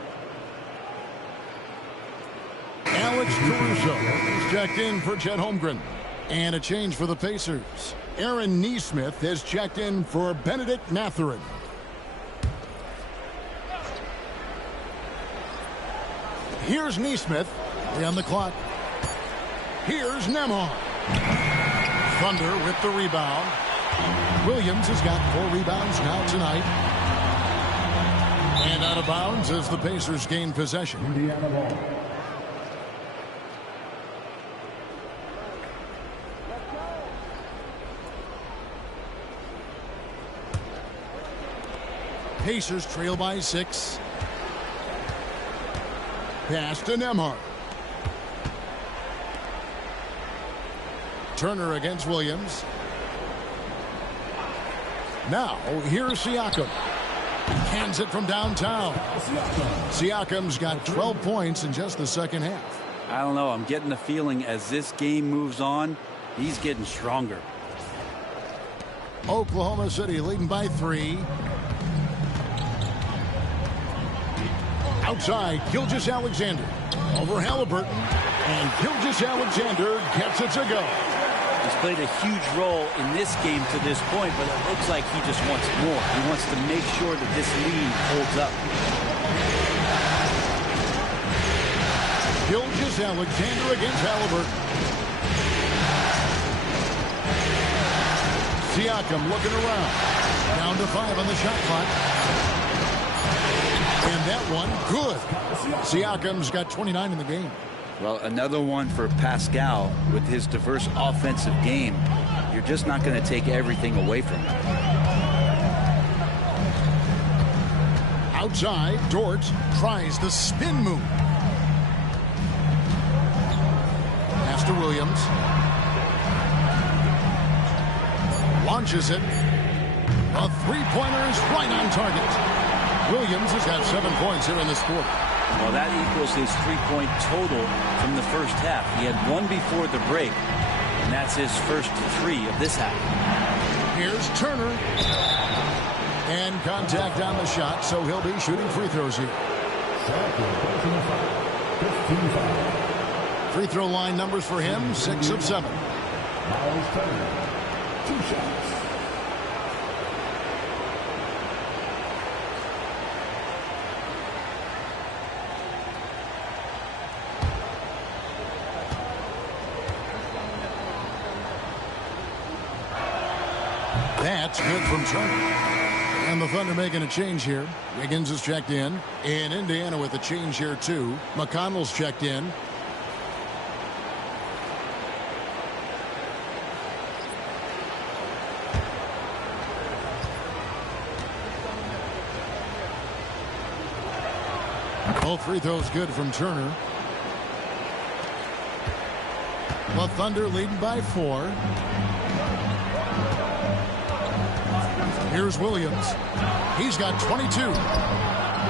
Alex Caruso is checked in for Chet Holmgren. And a change for the Pacers. Aaron Nesmith has checked in for Benedict Mathurin. Here's Nesmith. 3 on the clock. Here's Nembhard. Thunder with the rebound. Williams has got 4 rebounds now tonight. And out of bounds as the Pacers gain possession. Indiana ball. Pacers trail by 6. Pass to Nembhard. Turner against Williams. Now, here's Siakam. Hands it from downtown. Siakam's got 12 points in just the second half. I don't know. I'm getting the feeling as this game moves on, he's getting stronger. Oklahoma City leading by 3. Outside, Gilgeous-Alexander. Over Halliburton. And Gilgeous-Alexander gets it to go. He's played a huge role in this game to this point, but it looks like he just wants more. He wants to make sure that this lead holds up. Gilgeous-Alexander against Halliburton. Siakam looking around. Down to 5 on the shot clock. And that one, good. Siakam's got 29 in the game. Well, another one for Pascal with his diverse offensive game. You're just not going to take everything away from him. Outside, Dort tries the spin move. Pass to Williams. Launches it. A three-pointer is right on target. Williams has got 7 points here in this quarter. Well, that equals his 3-point total from the first half. He had 1 before the break, and that's his first 3 of this half. Here's Turner. And contact on the shot, so he'll be shooting free throws here. Free throw line numbers for him, 6 of 7. Miles Turner, 2 shots. That's good from Turner. And the Thunder making a change here. Wiggins is checked in. And Indiana with a change here, too. McConnell's checked in. Both free throws good from Turner. The Thunder leading by 4. Here's Williams. He's got 22.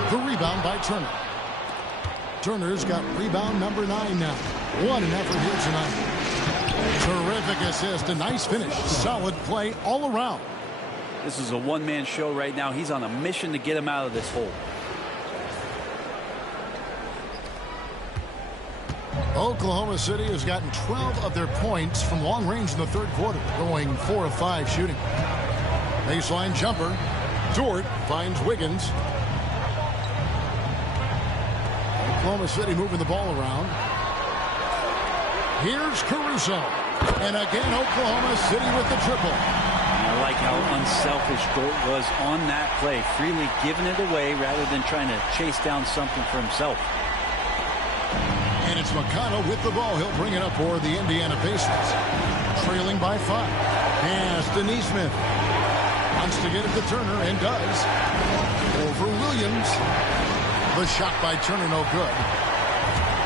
The rebound by Turner. Turner's got rebound number 9 now. What an effort here tonight. Terrific assist, a nice finish. Solid play all around. This is a one-man show right now. He's on a mission to get him out of this hole. Oklahoma City has gotten 12 of their points from long range in the third quarter, going 4 of 5 shooting. Baseline jumper. Dort finds Wiggins. Oklahoma City moving the ball around. Here's Caruso. And again, Oklahoma City with the triple. I like how unselfish Dort was on that play, freely giving it away rather than trying to chase down something for himself. And it's McConnell with the ball. He'll bring it up for the Indiana Pacers. Trailing by 5. Pass to Neesmith. Wants to get it to Turner and does. Over Williams. The shot by Turner no good.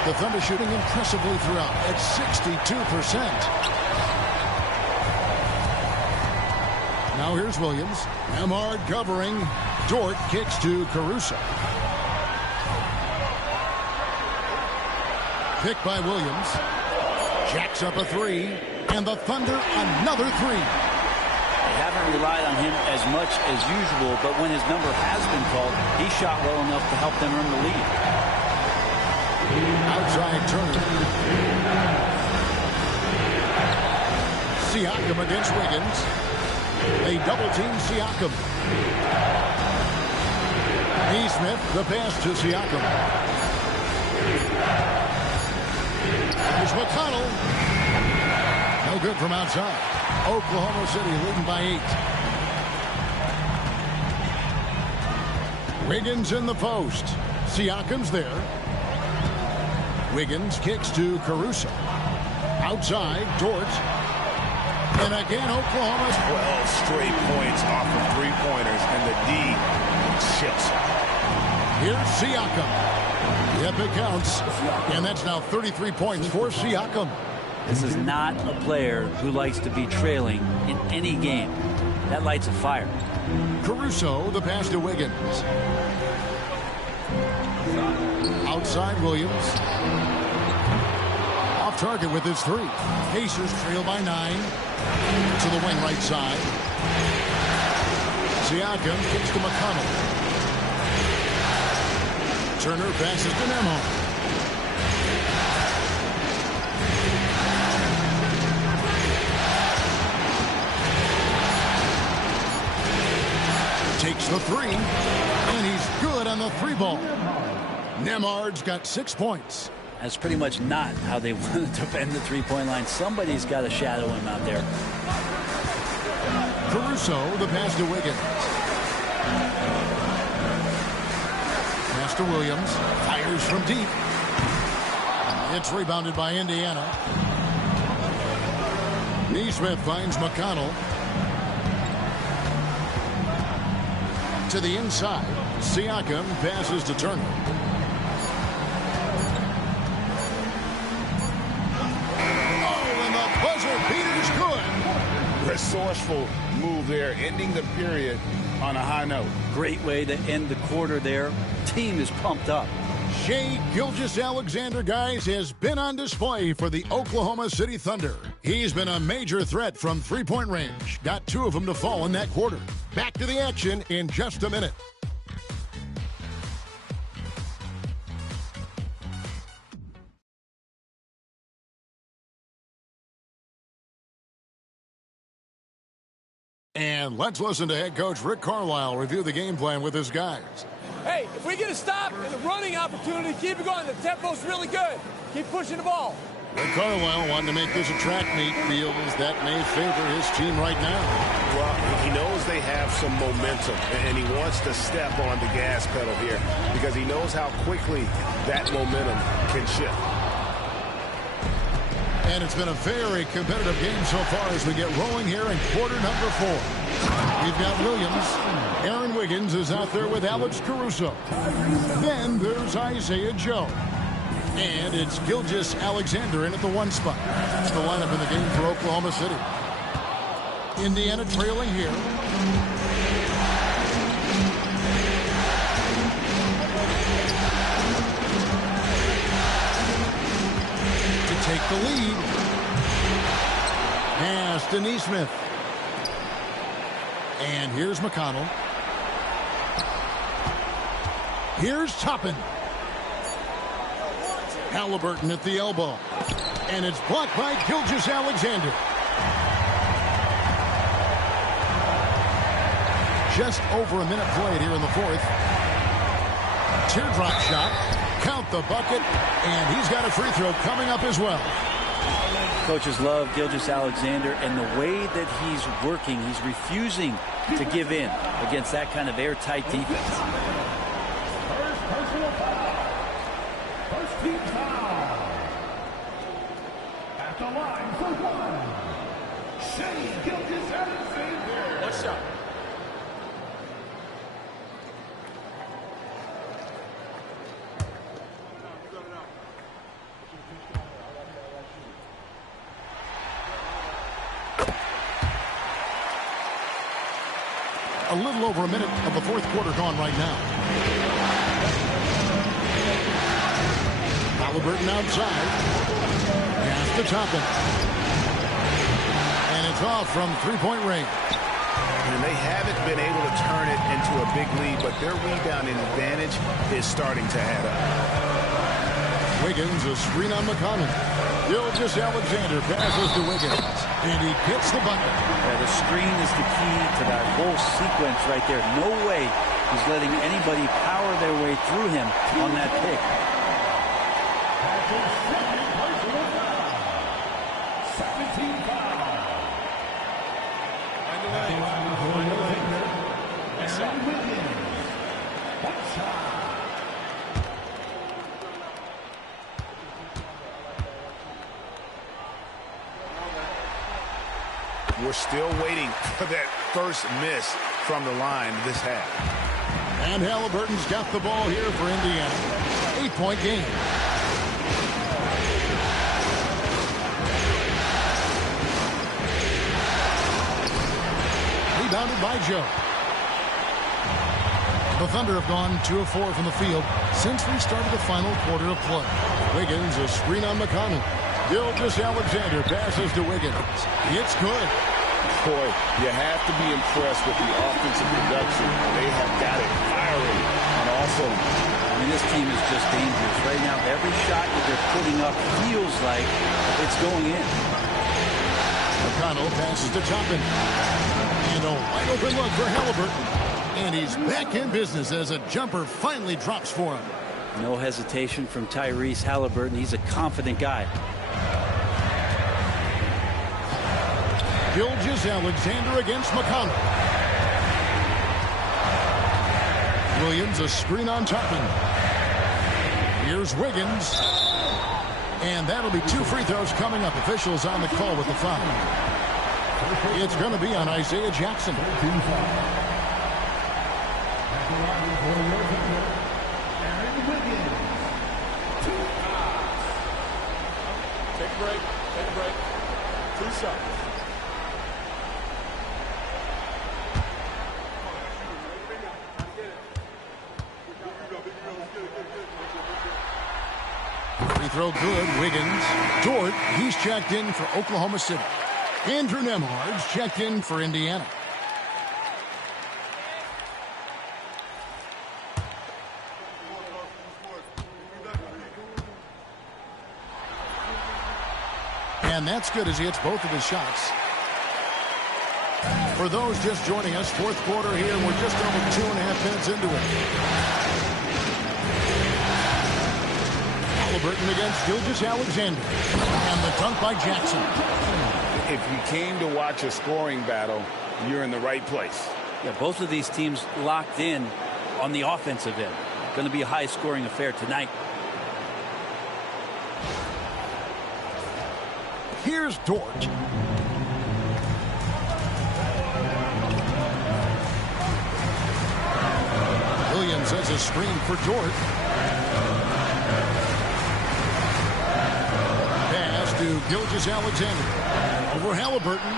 The Thunder shooting impressively throughout at 62%. Now here's Williams. Emard covering. Dort kicks to Caruso. Picked by Williams. Jacks up a 3. And the Thunder another 3. They haven't relied on him as much as usual, but when his number has been called, he shot well enough to help them earn the lead. Outside Turner. Siakam against Wiggins. They double team Siakam. Neesmith, the pass to Siakam. Here's McConnell. No good from outside. Oklahoma City leading by 8. Wiggins in the post. Siakam's there. Wiggins kicks to Caruso. Outside, Dort. And again, Oklahoma. 12 straight points off of three-pointers, and the D chips. Here's Siakam. Yep, it counts. And that's now 33 points for Siakam. This is not a player who likes to be trailing in any game. That lights a fire. Caruso, the pass to Wiggins. Outside Williams. Off target with his 3. Pacers trail by 9. To the wing right side. Siakam kicks to McConnell. Turner passes to Nemo. Takes the 3, and he's good on the 3-ball. Nemard's got 6 points. That's pretty much not how they want to defend the three-point line. Somebody's got to shadow him out there. Caruso, the pass to Wiggins. Pass to Williams. Fires from deep. It's rebounded by Indiana. Neesmith finds McConnell. To the inside. Siakam passes to Turner. Oh, and the buzzer beater's good. Resourceful move there, ending the period on a high note. Great way to end the quarter there. Team is pumped up. Shai Gilgeous-Alexander, guys, has been on display for the Oklahoma City Thunder. He's been a major threat from three-point range. Got 2 of them to fall in that quarter. Back to the action in just a minute. And let's listen to head coach Rick Carlisle review the game plan with his guys. Hey, if we get a stop and a running opportunity, keep it going. The tempo's really good. Keep pushing the ball. Rick Carlisle wanting to make this a track meet, feels that may favor his team right now. Well, he knows they have some momentum, and he wants to step on the gas pedal here because he knows how quickly that momentum can shift. And it's been a very competitive game so far as we get rolling here in quarter number 4. We've got Williams. Aaron Wiggins is out there with Alex Caruso. Then there's Isaiah Joe. And it's Gilgeous-Alexander in at the 1 spot. That's the lineup in the game for Oklahoma City. Indiana trailing here. take the lead. Pass to Neesmith. And here's McConnell. Here's Toppin. Halliburton at the elbow. And it's blocked by Gilgeous-Alexander. Just over a minute played here in the fourth. Teardrop shot. Count the bucket. And he's got a free throw coming up as well. Coaches love Gilgeous-Alexander, and the way that he's working, he's refusing to give in against that kind of airtight defense. First personal foul. First team foul. At the line for one. Shea Gilgeous-Alexander. One shot. A little over a minute of the fourth quarter gone right now. Halliburton outside. Pass to Toppin. And it's off from three-point range. And they haven't been able to turn it into a big lead, but their rebounding advantage is starting to add up. Wiggins, a screen on McConnell. Gilgeous-Alexander passes to Wiggins. And he gets the bucket. Yeah, the screen is the key to that whole sequence right there. No way he's letting anybody power their way through him on that pick. We're still waiting for that first miss from the line this half. And Halliburton's got the ball here for Indiana. 8-point game. Rebounded by Joe. The Thunder have gone 2 of 4 from the field since we started the final quarter of play. Wiggins, a screen on McConnell. Gilgeous-Alexander passes to Wiggins. It's good. Boy, you have to be impressed with the offensive production. They have got it firing and also, I mean, this team is just dangerous. Right now, every shot that they're putting up feels like it's going in. McConnell passes to Toppin. And a wide open look for Halliburton. And he's back in business as a jumper finally drops for him. No hesitation from Tyrese Halliburton. He's a confident guy. Gilgeous-Alexander against McConnell. Williams, a screen on Toppin. Here's Wiggins. And that'll be 2 free throws coming up. Officials on the call with the foul. It's going to be on Isaiah Jackson. Take a break. Take a break. 2 shots. Free throw good. Wiggins. Dort, he's checked in for Oklahoma City. Andrew Nembhard's checked in for Indiana. And that's good as he hits both of his shots. For those just joining us, fourth quarter here, and we're just over 2.5 minutes into it. Halliburton against Gilgeous-Alexander. And the dunk by Jackson. if you came to watch a scoring battle, you're in the right place. Yeah, both of these teams locked in on the offensive end. Going to be a high-scoring affair tonight. Here's Dort. Williams has a screen for Dort. Pass to Gilgeous-Alexander. Over Halliburton.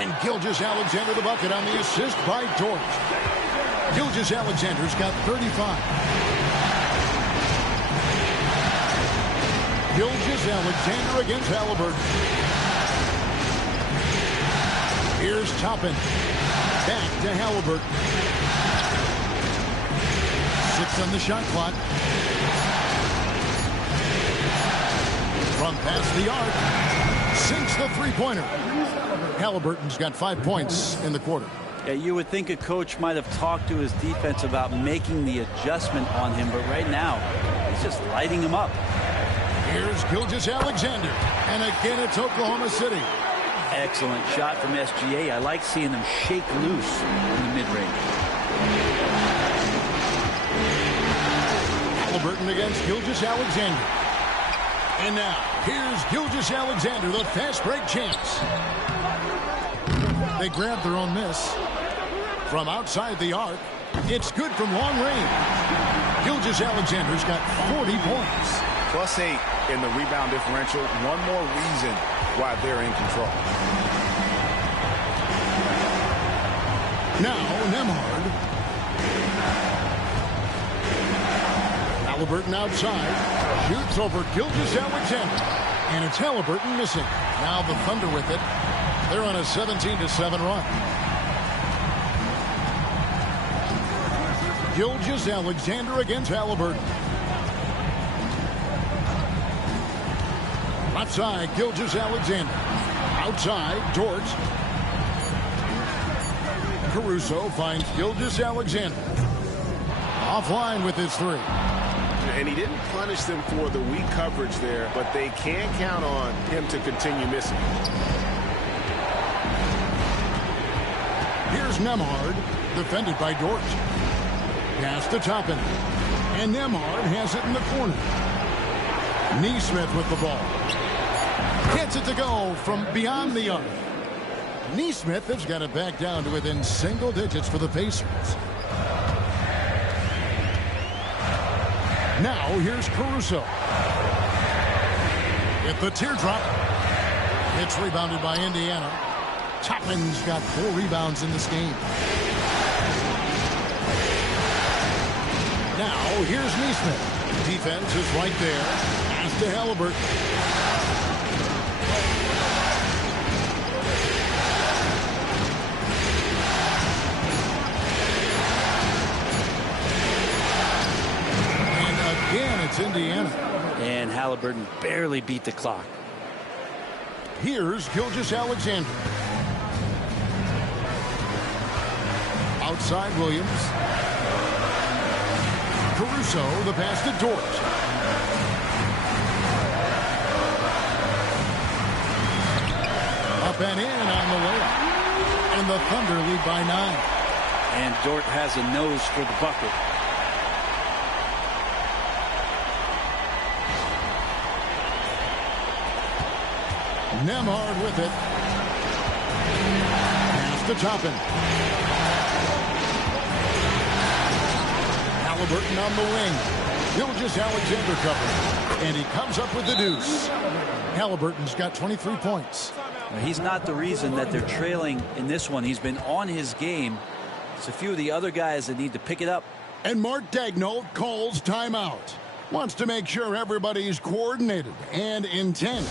And Gilgeous-Alexander the bucket on the assist by Dort. Gilgeous-Alexander's got 35. Gilgeous-Alexander against Halliburton. Here's Toppin. Back to Halliburton. 6 on the shot clock. From past the arc. Sinks the three-pointer. Halliburton's got 5 points in the quarter. Yeah, you would think a coach might have talked to his defense about making the adjustment on him, but right now, he's just lighting him up. Here's Gilgeous-Alexander, and again it's Oklahoma City. Excellent shot from SGA. I like seeing them shake loose in the mid-range. Halliburton against Gilgeous-Alexander. And now, here's Gilgeous-Alexander, the fast break champs. They grab their own miss. From outside the arc, it's good from long range. Gilgeous-Alexander's got 40 points. +8 in the rebound differential. One more reason why they're in control. Now, Nembhard. Halliburton outside. Shoots over Gilgeous-Alexander. And it's Halliburton missing. Now the Thunder with it. They're on a 17-7 run. Gilgeous-Alexander against Halliburton. Left side, Gilgeous-Alexander. Outside, Dort. Caruso finds Gilgeous-Alexander. Offline with his three. And he didn't punish them for the weak coverage there, but they can count on him to continue missing. Here's Nembhard, defended by Dort. Pass to Toppin. And Nembhard has it in the corner. Neesmith with the ball. Gets it to go from beyond the arc. Neesmith has got it back down to within single digits for the Pacers. Now here's Caruso. At the teardrop. It's rebounded by Indiana. Toppin's got 4 rebounds in this game. Now here's Neesmith. Defense is right there. Pass to Halliburton. It's Indiana. And Halliburton barely beat the clock. Here's Gilgeous-Alexander. Outside Williams. Caruso, the pass to Dort. Up and in on the layup. And the Thunder lead by 9. And Dort has a nose for the bucket. Nembhard with it. Pass to Toppin. Halliburton on the wing. Gilgeous-Alexander covered. And he comes up with the deuce. Halliburton's got 23 points. He's not the reason that they're trailing in this one. He's been on his game. It's a few of the other guys that need to pick it up. And Mark Daigneault calls timeout. Wants to make sure everybody's coordinated and intent.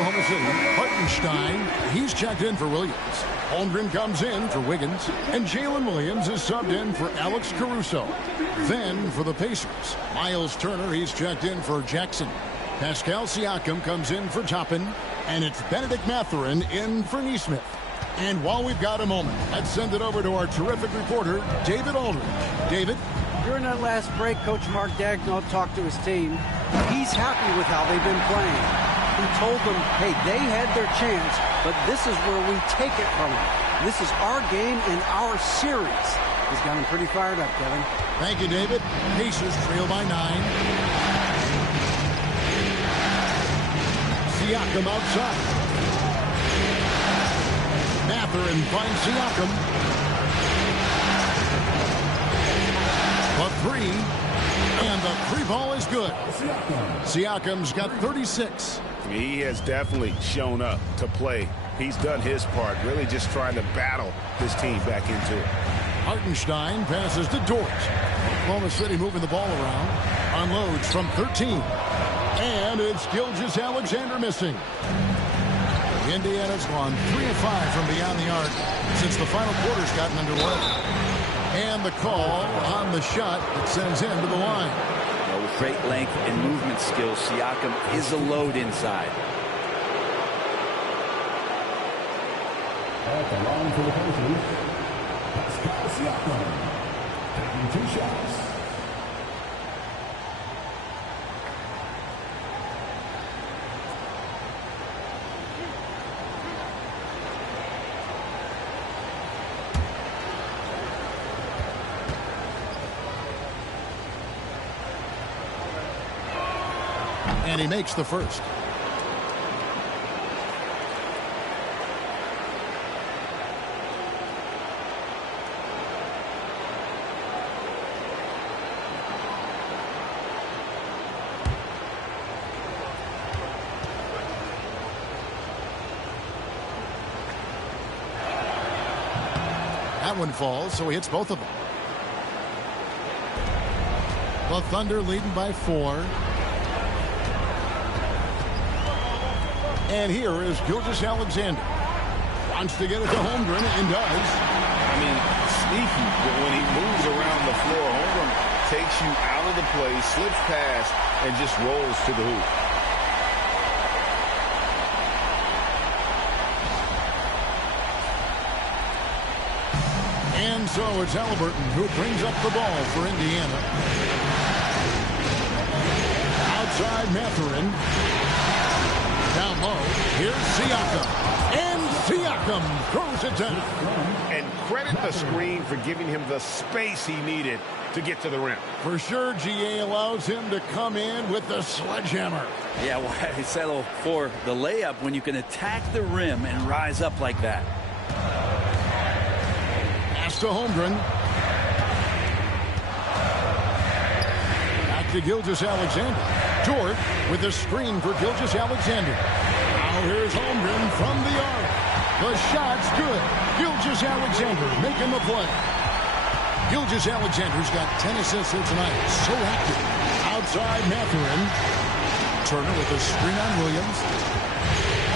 Oklahoma City, Hartenstein, he's checked in for Williams. Holmgren comes in for Wiggins, and Jalen Williams is subbed in for Alex Caruso. Then for the Pacers, Miles Turner, he's checked in for Jackson. Pascal Siakam comes in for Toppin, and it's Benedict Mathurin in for Nesmith. And while we've got a moment, let's send it over to our terrific reporter, David Aldridge. David? During that last break, Coach Mark Daigneault talked to his team. He's happy with how they've been playing. He told them, hey, they had their chance, but this is where we take it from them. This is our game and our series. He's got him pretty fired up, Kevin. Thank you, David. Pacers trail by 9. Siakam outside. Mathurin finds Siakam. The 3. And the 3 ball is good. Siakam's got 36. He has definitely shown up to play. He's done his part, really just trying to battle this team back into it. Hartenstein passes to Dort. Oklahoma City moving the ball around. Unloads from 13. And it's Gilgeous-Alexander missing. Indiana's gone 3 of 5 from beyond the arc since the final quarter's gotten underway. And the call on the shot that sends him to the line. Well, with great length and movement skills, Siakam is a load inside. At the line for the Pacers, Pascal Siakam, taking 2 shots. And he makes the first. That one falls, so he hits both of them. The Thunder leading by 4. And here is Gilgeous-Alexander. Wants to get it to Holmgren and does. I mean, sneaky. When he moves around the floor, Holmgren takes you out of the play, slips past, and just rolls to the hoop. And so it's Halliburton who brings up the ball for Indiana. Outside Mathurin. Down low, here's Siakam. And Siakam throws it down. And credit the screen for giving him the space he needed to get to the rim. For sure, GA allows him to come in with the sledgehammer. Yeah, why settle for the layup when you can attack the rim and rise up like that? Pass to Holmgren. Back to Gilgeous-Alexander. Dort with a screen for Gilgeous-Alexander. Now here's Holmgren from the arc. The shot's good. Gilgeous-Alexander making the play. Gilgeous-Alexander's got 10 assists here tonight. So active. Outside Mathurin. Turner with a screen on Williams.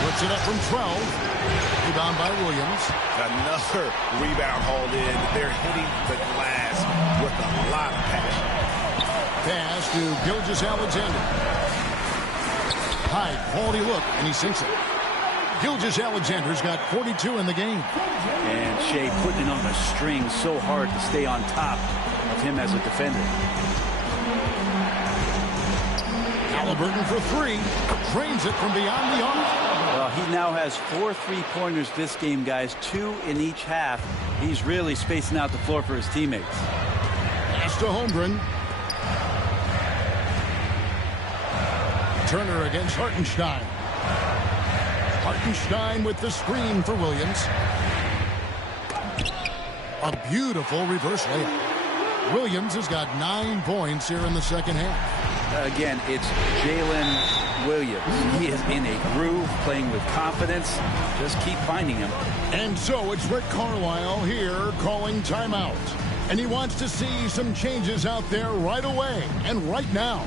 Puts it up from 12. Rebound by Williams. Another rebound hauled in. They're hitting the glass with a lot of passion. Pass to Gilgeous-Alexander. High quality look, and he sinks it. Gilgeous-Alexander's got 42 in the game. And Shea putting it on the string so hard to stay on top of him as a defender. Halliburton for 3. Drains it from beyond the arc. Well, he now has 4 3-pointers this game, guys. 2 in each half. He's really spacing out the floor for his teammates. Pass to Holmgren. Turner against Hartenstein. Hartenstein with the screen for Williams. A beautiful reverse layup. Williams has got 9 points here in the second half. Again, it's Jalen Williams. He is in a groove, playing with confidence. Just keep finding him. And so it's Rick Carlisle here calling timeout. And he wants to see some changes out there right away and right now.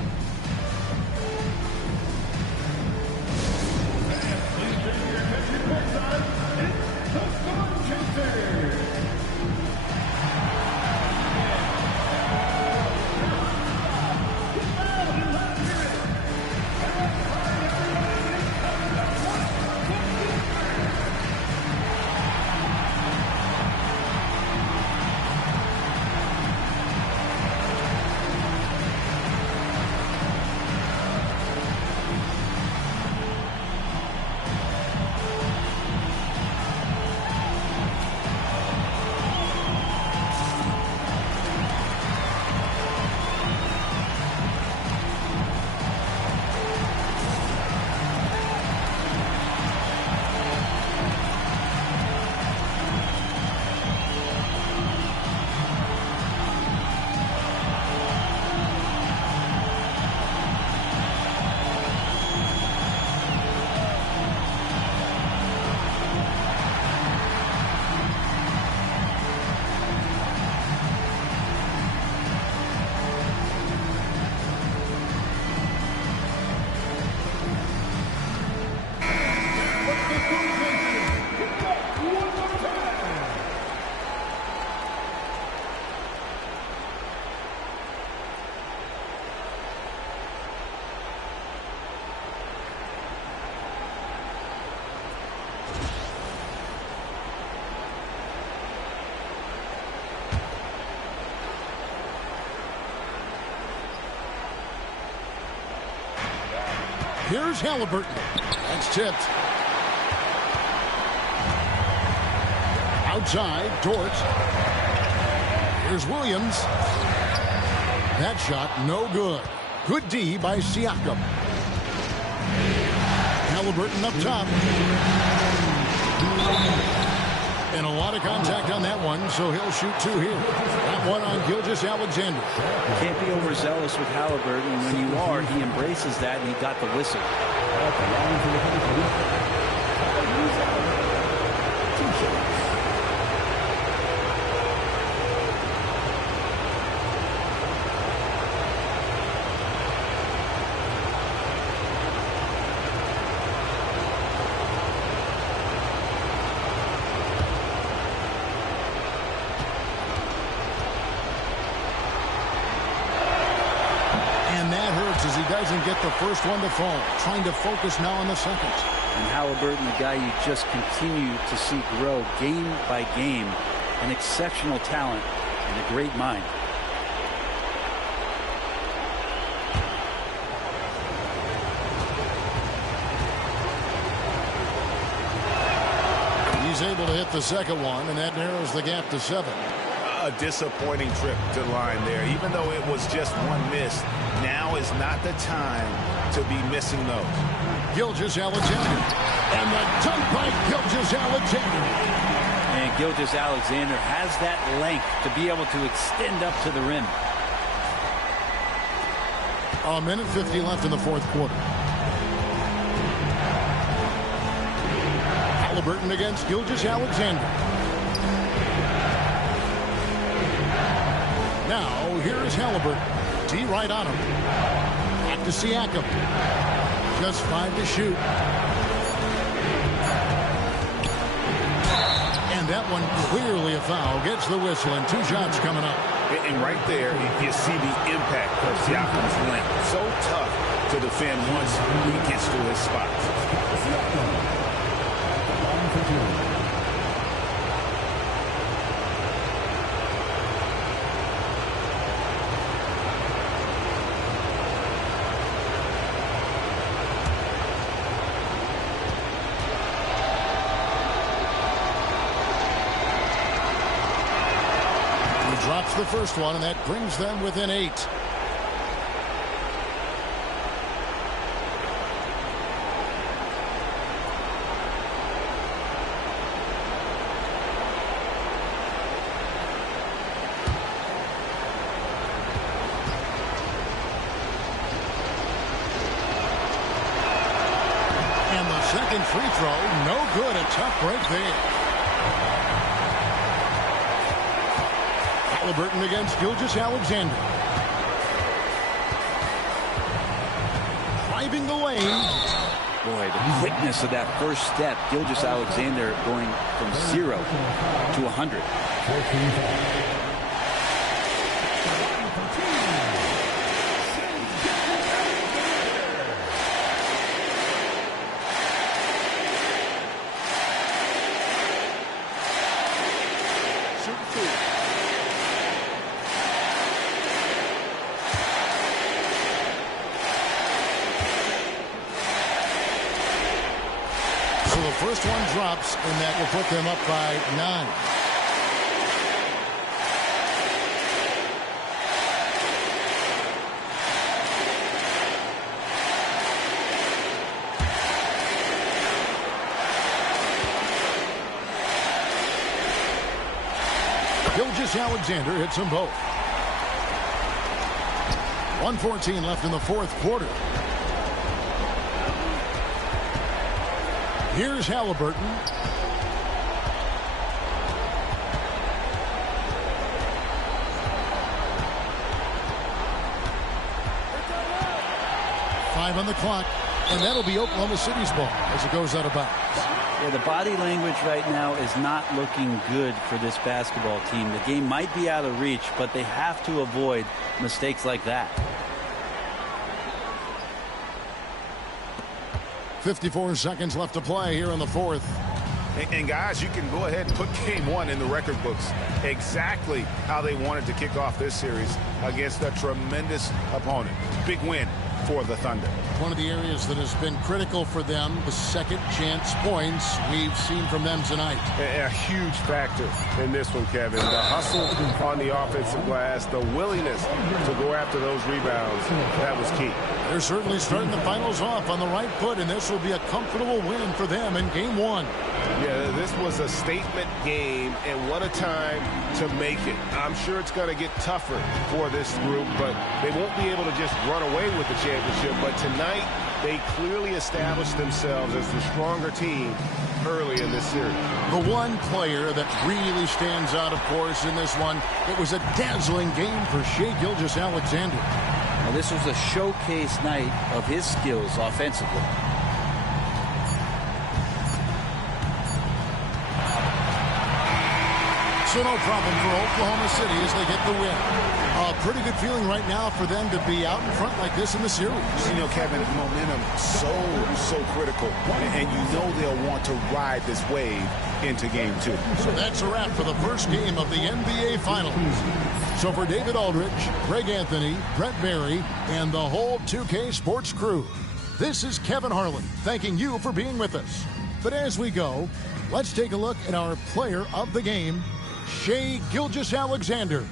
Here's Halliburton. That's tipped. Outside, Dort. Here's Williams. That shot, no good. Good D by Siakam. Halliburton up top. And a lot of contact on that one, so he'll shoot 2 here. That one on Gilgeous-Alexander. Can't be overzealous with Halliburton, and when you are, he embraces that, and he got the whistle. As he doesn't get the first one to fall. Trying to focus now on the second. And Halliburton, the guy you just continue to see grow game by game. An exceptional talent and a great mind. He's able to hit the second one, and that narrows the gap to 7. A disappointing trip to line there. Even though it was just one miss, now is not the time to be missing those. Gilgeous-Alexander. And the dunk by Gilgeous-Alexander. And Gilgeous-Alexander has that length to be able to extend up to the rim. A minute 50 left in the fourth quarter. Halliburton against Gilgeous-Alexander. Now, here is Halliburton. D right on him. Back to Siakam. Just 5 to shoot. And that one clearly a foul. Gets the whistle, and 2 shots coming up. And right there, you see the impact of Siakam's length. So tough to defend once he gets to his spot. Drops the first one, and that brings them within 8. And the second free throw, no good. A tough break there. Halliburton against Gilgeous-Alexander. Driving the lane. Boy, the quickness of that first step. Gilgeous-Alexander going from 0 to 100. So the first one drops, and that will put them up by 9. Gilgeous-Alexander hits them both. 1:14 left in the fourth quarter. Here's Halliburton. Five on the clock, and that'll be Oklahoma City's ball as it goes out of bounds. Yeah, the body language right now is not looking good for this basketball team. The game might be out of reach, but they have to avoid mistakes like that. 54 seconds left to play here in the fourth. And guys, you can go ahead and put game one in the record books. Exactly how they wanted to kick off this series against a tremendous opponent. Big win for the Thunder. One of the areas that has been critical for them, the second chance points we've seen from them tonight. A huge factor in this one, Kevin. The hustle on the offensive glass, the willingness to go after those rebounds, that was key. They're certainly starting the finals off on the right foot, and this will be a comfortable win for them in Game 1. Yeah, this was a statement game, and what a time to make it. I'm sure it's going to get tougher for this group, but they won't be able to just run away with the championship. But tonight, they clearly established themselves as the stronger team early in this series. The one player that really stands out, of course, in this one, it was a dazzling game for Shai Gilgeous-Alexander. Now, this was a showcase night of his skills offensively. So no problem for Oklahoma City as they get the win. A pretty good feeling right now for them to be out in front like this in the series. You know, Kevin, momentum so critical. And you know they'll want to ride this wave into Game 2. So that's a wrap for the first game of the NBA Finals. So for David Aldridge, Greg Anthony, Brent Barry, and the whole 2K Sports crew, this is Kevin Harlan thanking you for being with us. But as we go, let's take a look at our player of the game, Shai Gilgeous-Alexander.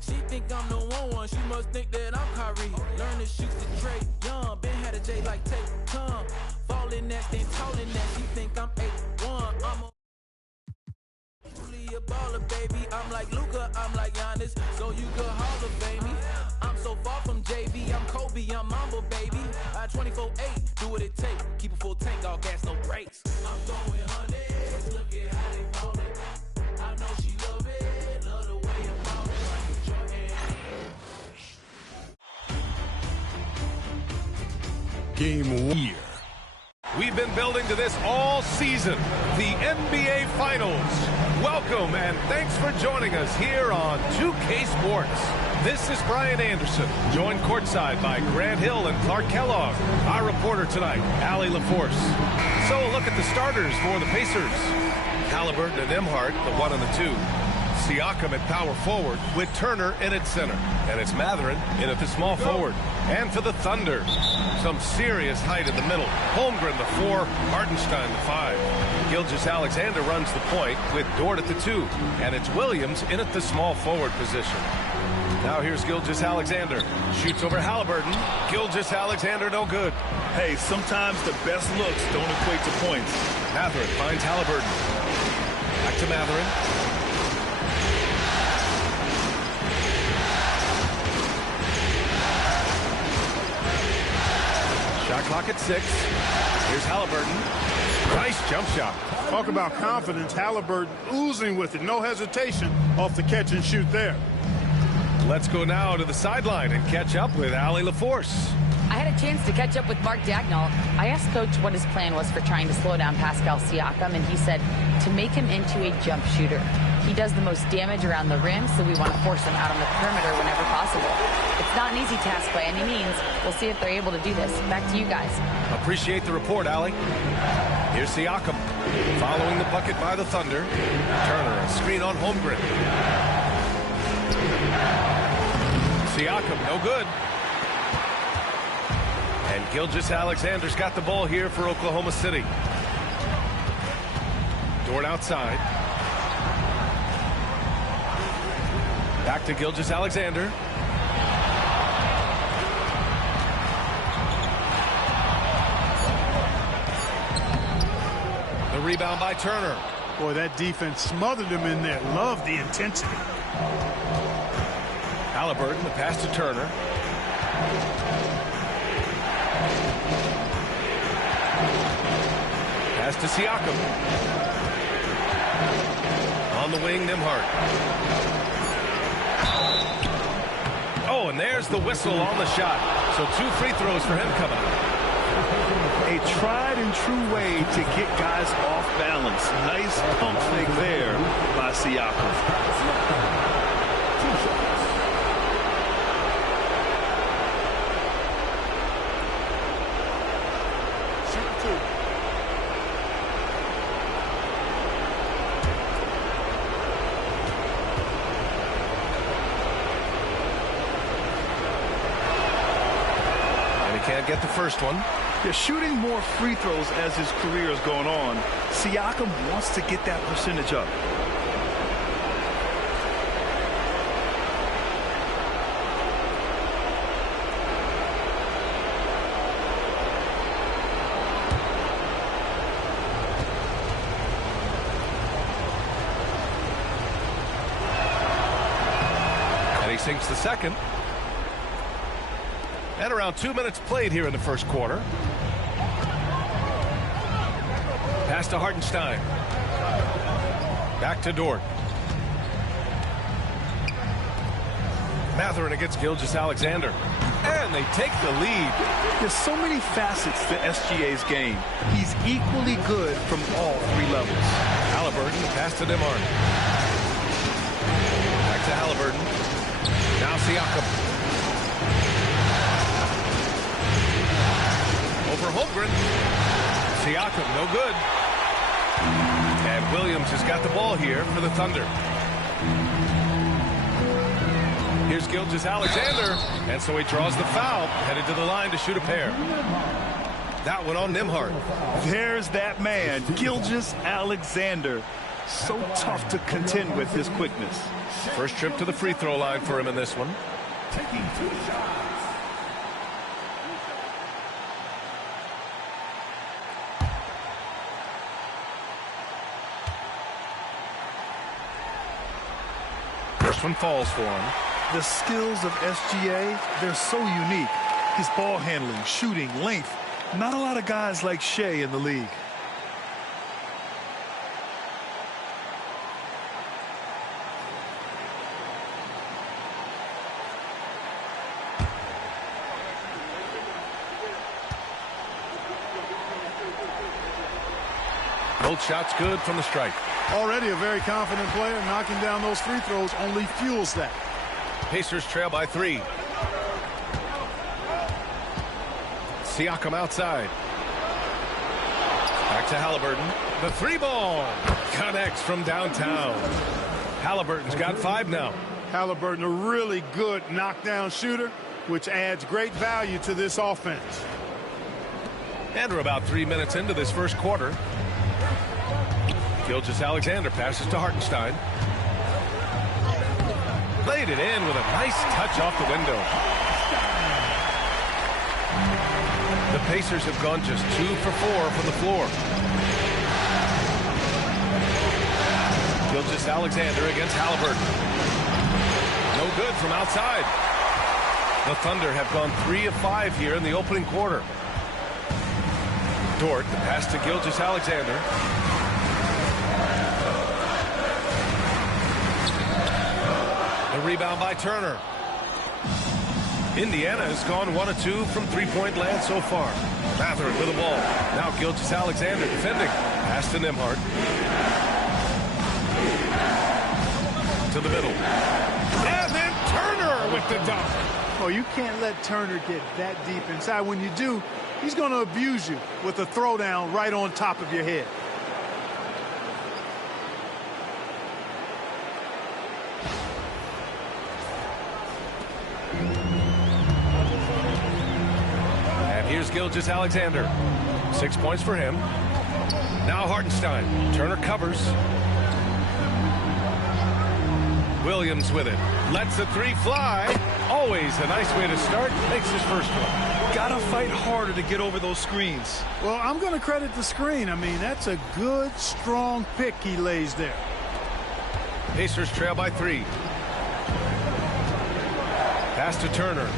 She think I'm the one. She must think that I'm Kyrie. Learn to shoot the Trey Young. Been had a J like Tay Tom. Falling that, then toting that. She think I'm 8'1". I'm a baller, baby. I'm like Luka, I'm like Giannis. So you could Hall of Fame me. I'm so far from JV. I'm Kobe, I'm Mamba, baby. I 24/8, do what it take. Keep a full tank, all gas, no brakes. I'm throwing hundreds. Look at how they falling. I know she love it. Love the way I'm falling. Game 1 year. We've been building to this all season, the NBA Finals. Welcome and thanks for joining us here on 2K Sports. This is Brian Anderson, joined courtside by Grant Hill and Clark Kellogg. Our reporter tonight, Allie LaForce. So a look at the starters for the Pacers. Halliburton and Nembhard, the 1 and the 2. Siakam at power forward with Turner in at center. And it's Mathurin in at the small forward. And for the Thunder, some serious height in the middle. Holmgren the 4, Hartenstein the 5. Gilgeous-Alexander runs the point with Dort at the 2. And it's Williams in at the small forward position. Now here's Gilgeous-Alexander. Shoots over Halliburton. Gilgeous-Alexander no good. Hey, sometimes the best looks don't equate to points. Mathurin finds Halliburton. Back to Mathurin. Shot clock at 6. Here's Halliburton. Nice jump shot. Talk about confidence. Halliburton oozing with it. No hesitation off the catch and shoot there. Let's go now to the sideline and catch up with Allie LaForce. I had a chance to catch up with Mark Dagnall. I asked Coach what his plan was for trying to slow down Pascal Siakam, and he said to make him into a jump shooter. He does the most damage around the rim, so we want to force him out on the perimeter whenever possible. It's not an easy task by any means. We'll see if they're able to do this. Back to you guys. Appreciate the report, Allie. Here's Siakam. Following the bucket by the Thunder. Turner, a screen on Holmgren. Siakam, no good. And Gilgeous-Alexander's got the ball here for Oklahoma City. Dort outside. Back to Gilgeous-Alexander. The rebound by Turner. Boy, that defense smothered him in there. Love the intensity. Halliburton, the pass to Turner. Pass to Siakam. On the wing, Nembhard. Oh, and there's the whistle on the shot. So 2 free throws for him coming up. A tried and true way to get guys off balance. Nice pump fake there by Siakam. Can't get the first one. They're shooting more free throws as his career is going on. Siakam wants to get that percentage up. And he sinks the second. And around 2 minutes played here in the first quarter. Pass to Hartenstein. Back to Dort. Mathurin against Gilgeous-Alexander. And they take the lead. There's so many facets to SGA's game. He's equally good from all three levels. Halliburton, pass to DeMar. Back to Halliburton. Now Siakam. Over Holmgren. Siakam, no good. And Williams has got the ball here for the Thunder. Here's Gilgeous-Alexander, and so he draws the foul, headed to the line to shoot a pair. That one on Nembhard. There's that man, Gilgeous-Alexander. So tough to contend with his quickness. First trip to the free throw line for him in this one. Taking 2 shots. First one falls for him. The skills of SGA, they're so unique. His ball handling, shooting, length. Not a lot of guys like Shea in the league. Both shots good from the strike. Already a very confident player. Knocking down those free throws only fuels that. Pacers trail by 3. Siakam outside. Back to Halliburton. The 3-ball connects from downtown. Halliburton's got 5 now. Halliburton, a really good knockdown shooter, which adds great value to this offense. And we're about 3 minutes into this first quarter. Gilgeous-Alexander passes to Hartenstein. Laid it in with a nice touch off the window. The Pacers have gone just 2 for 4 from the floor. Gilgeous-Alexander against Halliburton. No good from outside. The Thunder have gone 3 of 5 here in the opening quarter. Dort, the pass to Gilgeous-Alexander. The rebound by Turner. Indiana has gone 1 of 2 from three-point land so far. Mathurin with the ball. Now Gilgeous-Alexander defending. Pass to Nembhard. To the middle. And then Turner with the dunk. Oh, you can't let Turner get that deep inside. When you do, he's going to abuse you with a throwdown right on top of your head. And here's Gilgeous-Alexander. 6 points for him. Now Hartenstein. Turner covers. Williams with it. Lets the 3 fly. Always a nice way to start. Makes his first one. Gotta fight harder to get over those screens. Well, I'm going to credit the screen. I mean, that's a good, strong pick he lays there. Pacers trail by 3. Pass to Turner.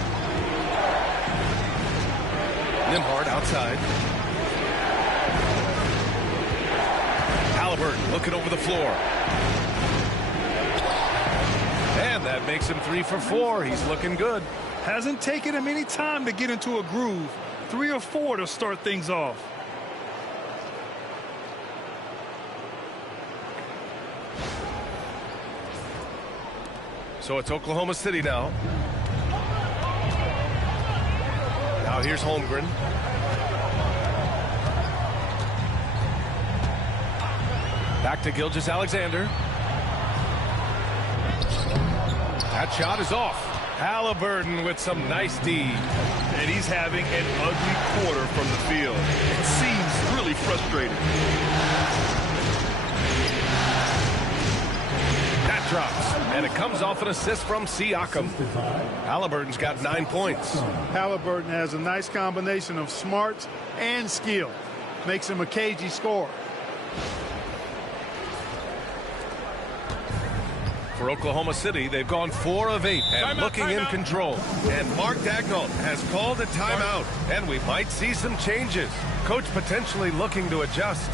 Nembhard outside. Halliburton looking over the floor. And that makes him 3 for 4. He's looking good. Hasn't taken him any time to get into a groove. 3 or 4 to start things off. So it's Oklahoma City now. Now here's Holmgren. Back to Gilgeous-Alexander. That shot is off. Halliburton with some nice D. And he's having an ugly quarter from the field. It seems really frustrating. That drops, and it comes off an assist from Siakam. Halliburton's got 9 points. Halliburton has a nice combination of smarts and skill. Makes him a cagey scorer. For Oklahoma City, they've gone 4 of 8 and looking in control. And Mark Daigneault has called a timeout, and we might see some changes. Coach potentially looking to adjust.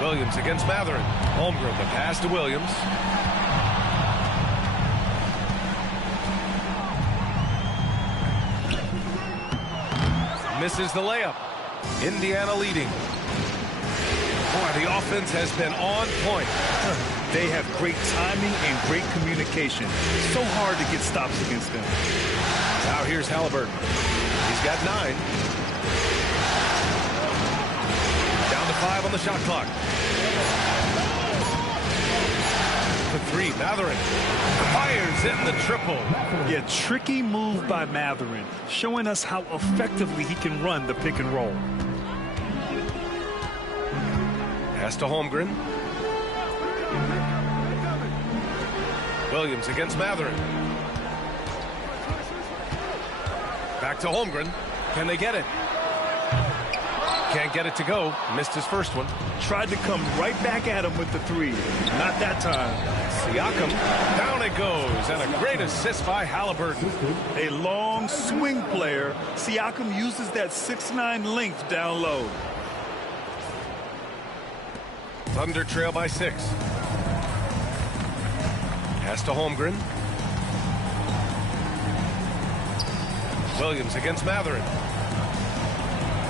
Williams against Mathurin. Holmgren, the pass to Williams. Misses the layup. Indiana leading. Boy, the offense has been on point. They have great timing and great communication. It's so hard to get stops against them. Now here's Halliburton. He's got 9. Down to 5 on the shot clock. The 3, Mathurin fires in the triple. Yeah, tricky move by Mathurin, showing us how effectively he can run the pick and roll. Pass to Holmgren. Williams against Mathurin. Back to Holmgren. Can they get it? Can't get it to go. Missed his first one. Tried to come right back at him with the 3. Not that time. Siakam. Down it goes. And a great assist by Halliburton. A long swing player. Siakam uses that 6'9" length down low. Thunder trail by 6. Pass to Holmgren. Williams against Mathurin.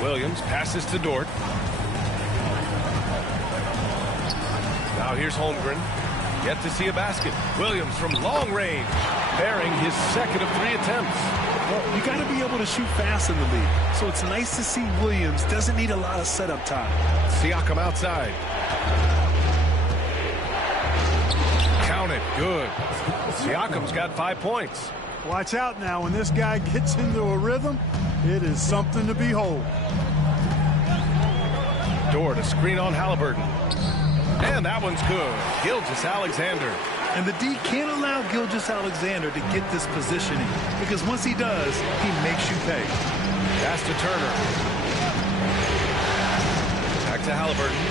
Williams passes to Dort. Now here's Holmgren. Yet to see a basket. Williams from long range, bearing his second of 3 attempts. Well, you got to be able to shoot fast in the league. So it's nice to see Williams doesn't need a lot of setup time. Siakam outside. Count it. Good. Siakam's got 5 points. Watch out now. When this guy gets into a rhythm, it is something to behold. Dort, a screen on Halliburton. And that one's good. Gilgeous-Alexander. And the D can't allow Gilgeous-Alexander to get this positioning, because once he does, he makes you pay. Pass to Turner. Back to Halliburton.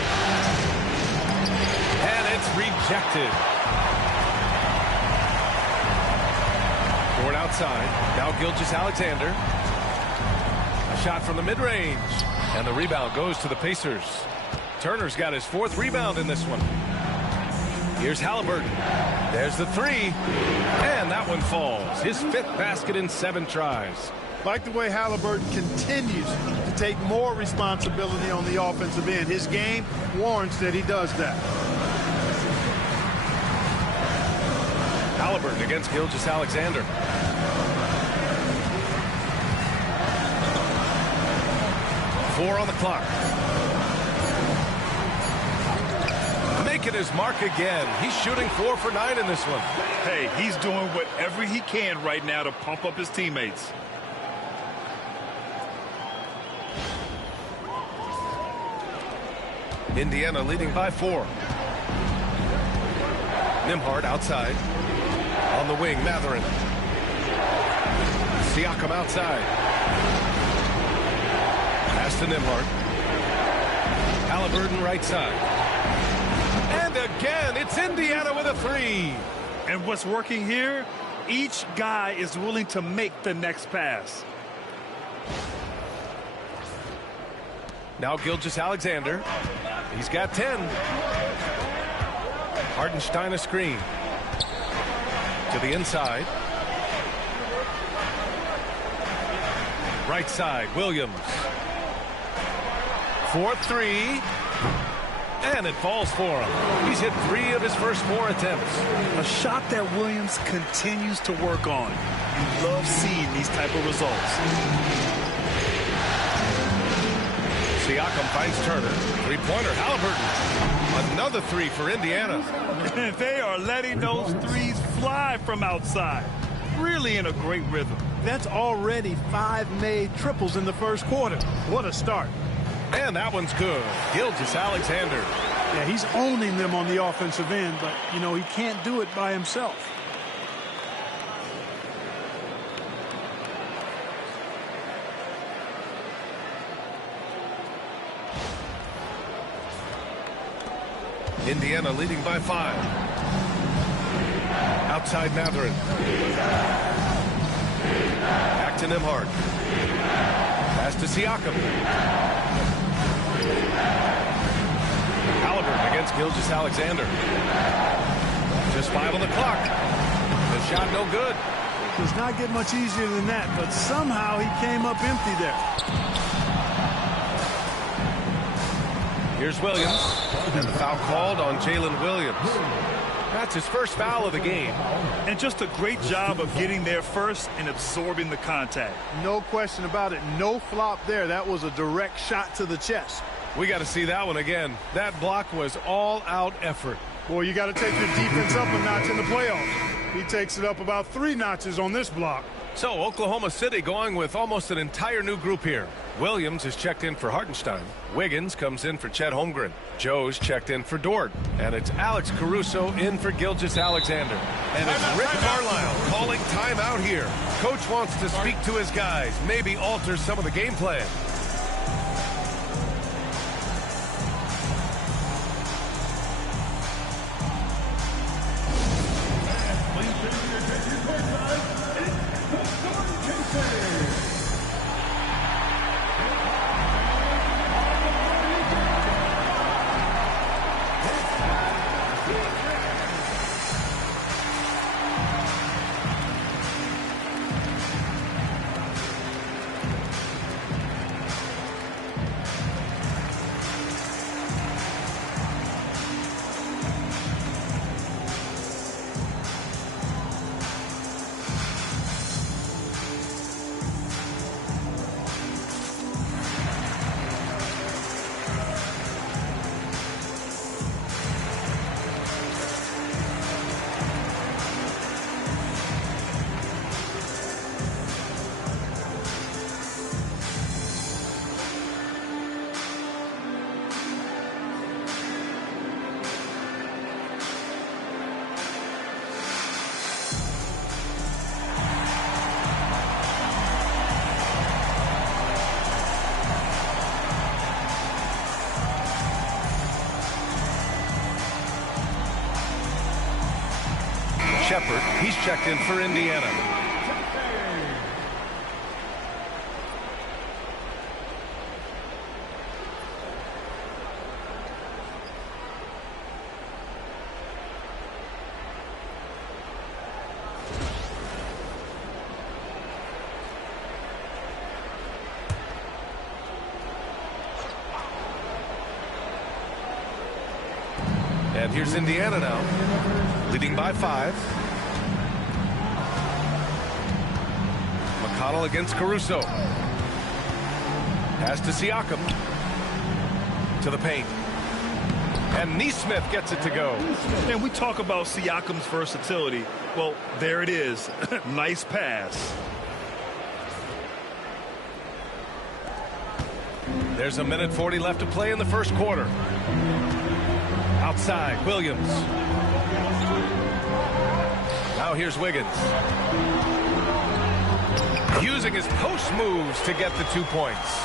And it's rejected. Ford outside. Now Gilgeous-Alexander. A shot from the mid-range. And the rebound goes to the Pacers. Turner's got his 4th rebound in this one. Here's Halliburton. There's the 3. And that one falls. His 5th basket in 7 tries. Like the way Halliburton continues to take more responsibility on the offensive end. His game warrants that he does that. Halliburton against Gilgeous-Alexander. Four on the clock. Making his mark again. He's shooting 4 for 9 in this one. Hey, he's doing whatever he can right now to pump up his teammates. Indiana leading by 4. Nembhard outside. On the wing, Mathurin. Siakam outside. Pass to Nembhard. Halliburton right side. And again, it's Indiana with a 3. And what's working here, each guy is willing to make the next pass. Now Gilgeous-Alexander. He's got 10. Hartenstein a screen. To the inside. Right side, Williams. 4-3. And it falls for him. He's hit 3 of his first 4 attempts. A shot that Williams continues to work on. You love seeing these type of results. Siakam finds Turner. 3-pointer, Halliburton. Another 3 for Indiana. They are letting those threes fly from outside. Really in a great rhythm. That's already 5 made triples in the first quarter. What a start. And that one's good. Gilgeous-Alexander. Yeah, he's owning them on the offensive end, but, you know, he can't do it by himself. Indiana leading by 5. Outside Mathurin. Back to Nembhard. Pass to Siakam. Halliburton against Gilgeous-Alexander. Just 5 on the clock. The shot no good. Does not get much easier than that, but somehow he came up empty there. Here's Williams. And the foul called on Jalen Williams. That's his first foul of the game. And just a great job of getting there first and absorbing the contact. No question about it. No flop there. That was a direct shot to the chest. We got to see that one again. That block was all-out effort. Boy, you got to take your defense up a notch in the playoffs. He takes it up about 3 notches on this block. So Oklahoma City going with almost an entire new group here. Williams is checked in for Hartenstein. Wiggins comes in for Chet Holmgren. Joe's checked in for Dort. And it's Alex Caruso in for Gilgeous-Alexander. And it's Rick Carlisle calling timeout here. Coach wants to speak to his guys, maybe alter some of the game plan. Shepard. He's checked in for Indiana. And here's Indiana now, leading by 5. McConnell against Caruso. Pass to Siakam. To the paint. And Nesmith gets it to go. And we talk about Siakam's versatility. Well, there it is. Nice pass. There's a minute 40 left to play in the first quarter. Outside, Williams. Now here's Wiggins. Using his post moves to get the 2 points.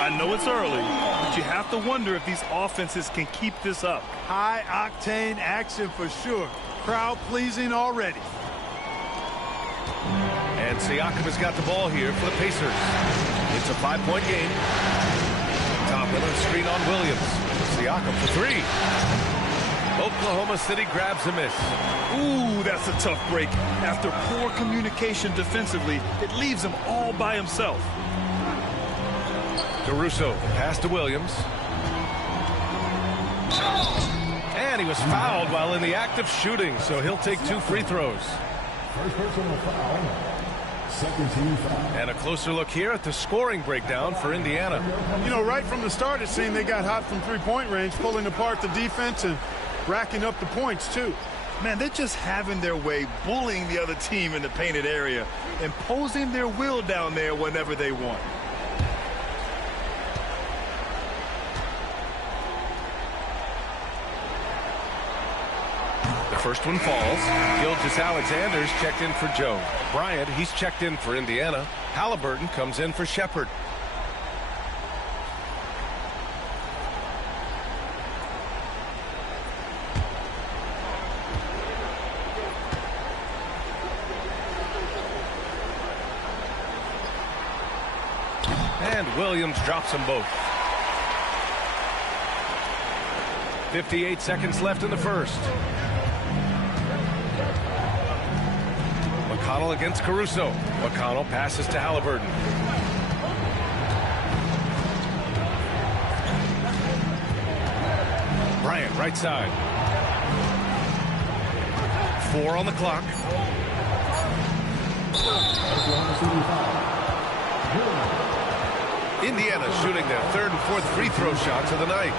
I know it's early, but you have to wonder if these offenses can keep this up. High-octane action for sure. Crowd-pleasing already. And Siakam has got the ball here for the Pacers. It's a 5-point game. Top of the screen on Williams. Siakam for 3. Oklahoma City grabs a miss. Ooh, that's a tough break. After poor communication defensively, it leaves him all by himself. Caruso, pass to Williams. And he was fouled while in the act of shooting, so he'll take 2 free throws. First personal foul. Second team foul. And a closer look here at the scoring breakdown for Indiana. You know, right from the start, it seemed they got hot from three-point range, pulling apart the defense and racking up the points, too. Man, they're just having their way, bullying the other team in the painted area, imposing their will down there whenever they want. The first one falls. Gilgeous-Alexander's checked in for Joe. Bryant, he's checked in for Indiana. Halliburton comes in for Shepard. And Williams drops them both. 58 seconds left in the first. McConnell against Caruso. McConnell passes to Halliburton. Bryant, right side. 4 on the clock. Indiana shooting their 3rd and 4th free throw shots of the night.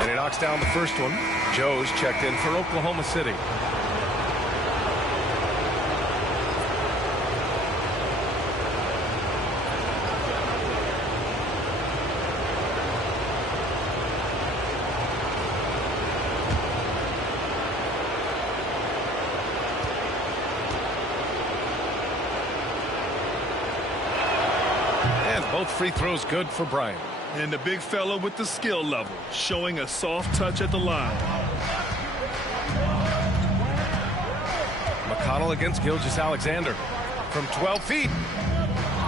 And he knocks down the first one. Joe's checked in for Oklahoma City. Both free throws good for Bryant. And the big fella with the skill level, showing a soft touch at the line. McConnell against Gilgeous-Alexander from 12 feet.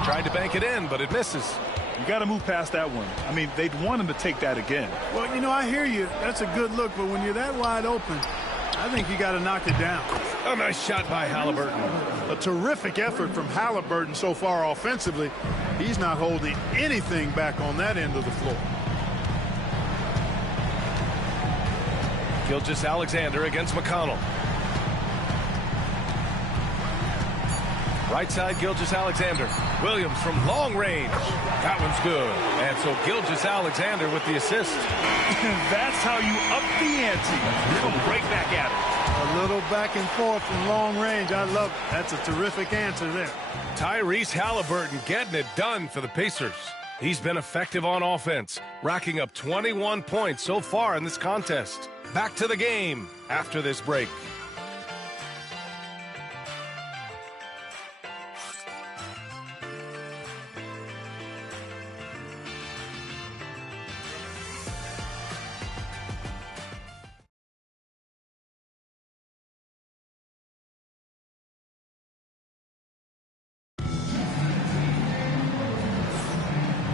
Tried to bank it in, but it misses. You got to move past that one. I mean, they'd want him to take that again. Well, you know, I hear you. That's a good look, but when you're that wide open, I think you got to knock it down. A nice shot by Halliburton. A terrific effort from Halliburton so far offensively. He's not holding anything back on that end of the floor. Gilgeous-Alexander against McConnell. Right side, Gilgeous-Alexander. Williams from long range. That one's good. And so Gilgeous-Alexander with the assist. That's how you up the ante. Come right back at it. A little back and forth from long range. I love it. That's a terrific answer there. Tyrese Halliburton getting it done for the Pacers. He's been effective on offense, racking up 21 points so far in this contest. Back to the game after this break.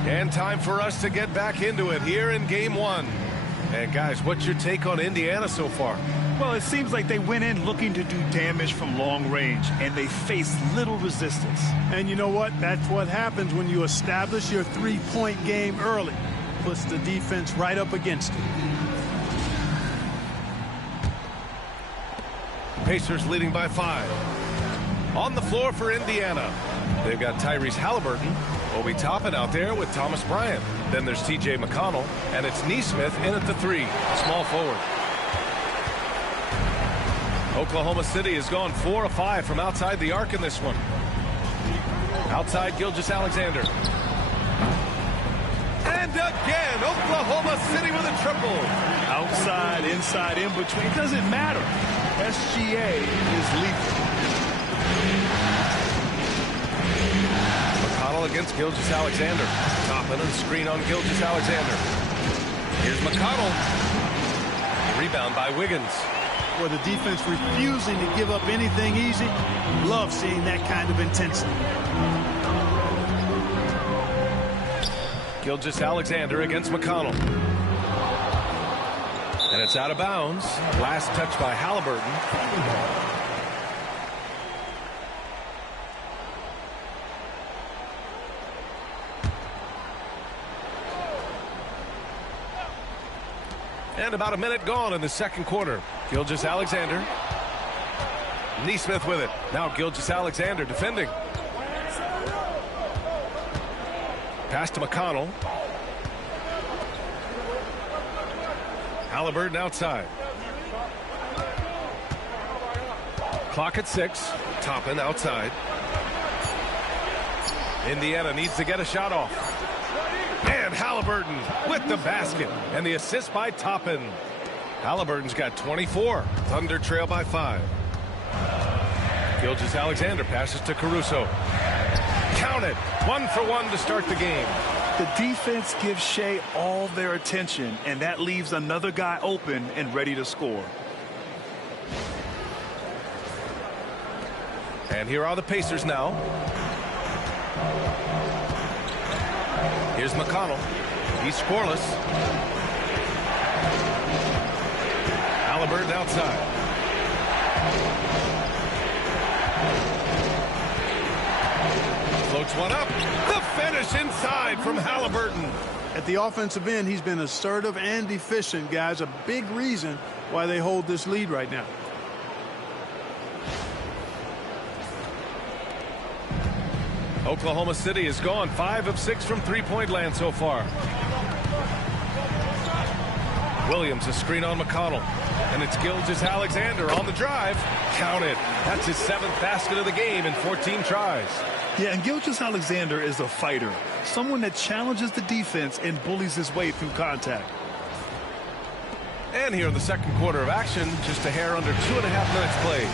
And time for us to get back into it here in Game 1. And guys, what's your take on Indiana so far? Well, it seems like they went in looking to do damage from long range, and they faced little resistance. And you know what? That's what happens when you establish your three-point game early. Puts the defense right up against it. Pacers leading by 5. On the floor for Indiana, they've got Tyrese Halliburton, Obi Toppin out there with Thomas Bryant. Then there's T.J. McConnell, and it's Nesmith in at the 3, small forward. Oklahoma City has gone 4 of 5 from outside the arc in this one. Outside, Gilgeous-Alexander. And again, Oklahoma City with a triple. Outside, inside, in between, it doesn't matter. SGA is lethal. McConnell against Gilgeous-Alexander. Toppin and screen on Gilgeous-Alexander. Here's McConnell. Rebound by Wiggins. With the defense refusing to give up anything easy, love seeing that kind of intensity. Gilgeous-Alexander against McConnell. And it's out of bounds. Last touch by Halliburton. And about a minute gone in the second quarter. Gilgeous-Alexander. Nesmith with it. Now Gilgeous-Alexander defending. Pass to McConnell. Halliburton outside. Clock at 6. Toppin outside. Indiana needs to get a shot off. And Halliburton with the basket. And the assist by Toppin. Halliburton's got 24. Thunder trail by 5. Gilgeous-Alexander passes to Caruso. Count it. 1 for 1 to start the game. The defense gives Shea all their attention, and that leaves another guy open and ready to score. And here are the Pacers now. Here's McConnell. He's scoreless. Halliburton outside. Floats one up. The finish inside from Halliburton. At the offensive end, he's been assertive and efficient, guys. A big reason why they hold this lead right now. Oklahoma City has gone 5 of 6 from three-point land so far. Williams, a screen on McConnell. And it's Gilgeous-Alexander on the drive. Count it. That's his 7th basket of the game in 14 tries. Yeah, and Gilgeous-Alexander is a fighter. Someone that challenges the defense and bullies his way through contact. And here in the second quarter of action, just a hair under 2.5 minutes played.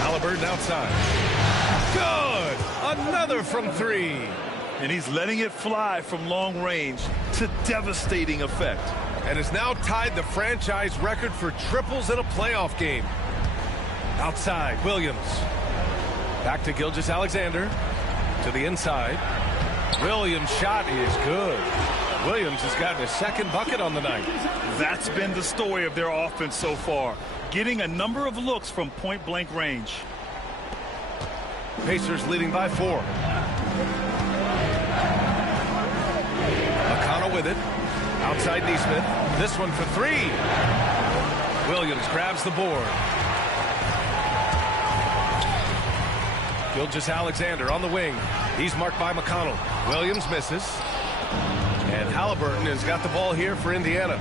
Halliburton outside. Good! Another from 3. And he's letting it fly from long range to devastating effect. And has now tied the franchise record for triples in a playoff game. Outside, Williams. Back to Gilgeous-Alexander. To the inside. Williams' shot is good. Williams has gotten his 2nd bucket on the night. That's been the story of their offense so far. Getting a number of looks from point-blank range. Pacers leading by 4. McConnell with it. Outside Nesmith. This one for 3. Williams grabs the board. Gilgeous-Alexander on the wing. He's marked by McConnell. Williams misses. And Halliburton has got the ball here for Indiana.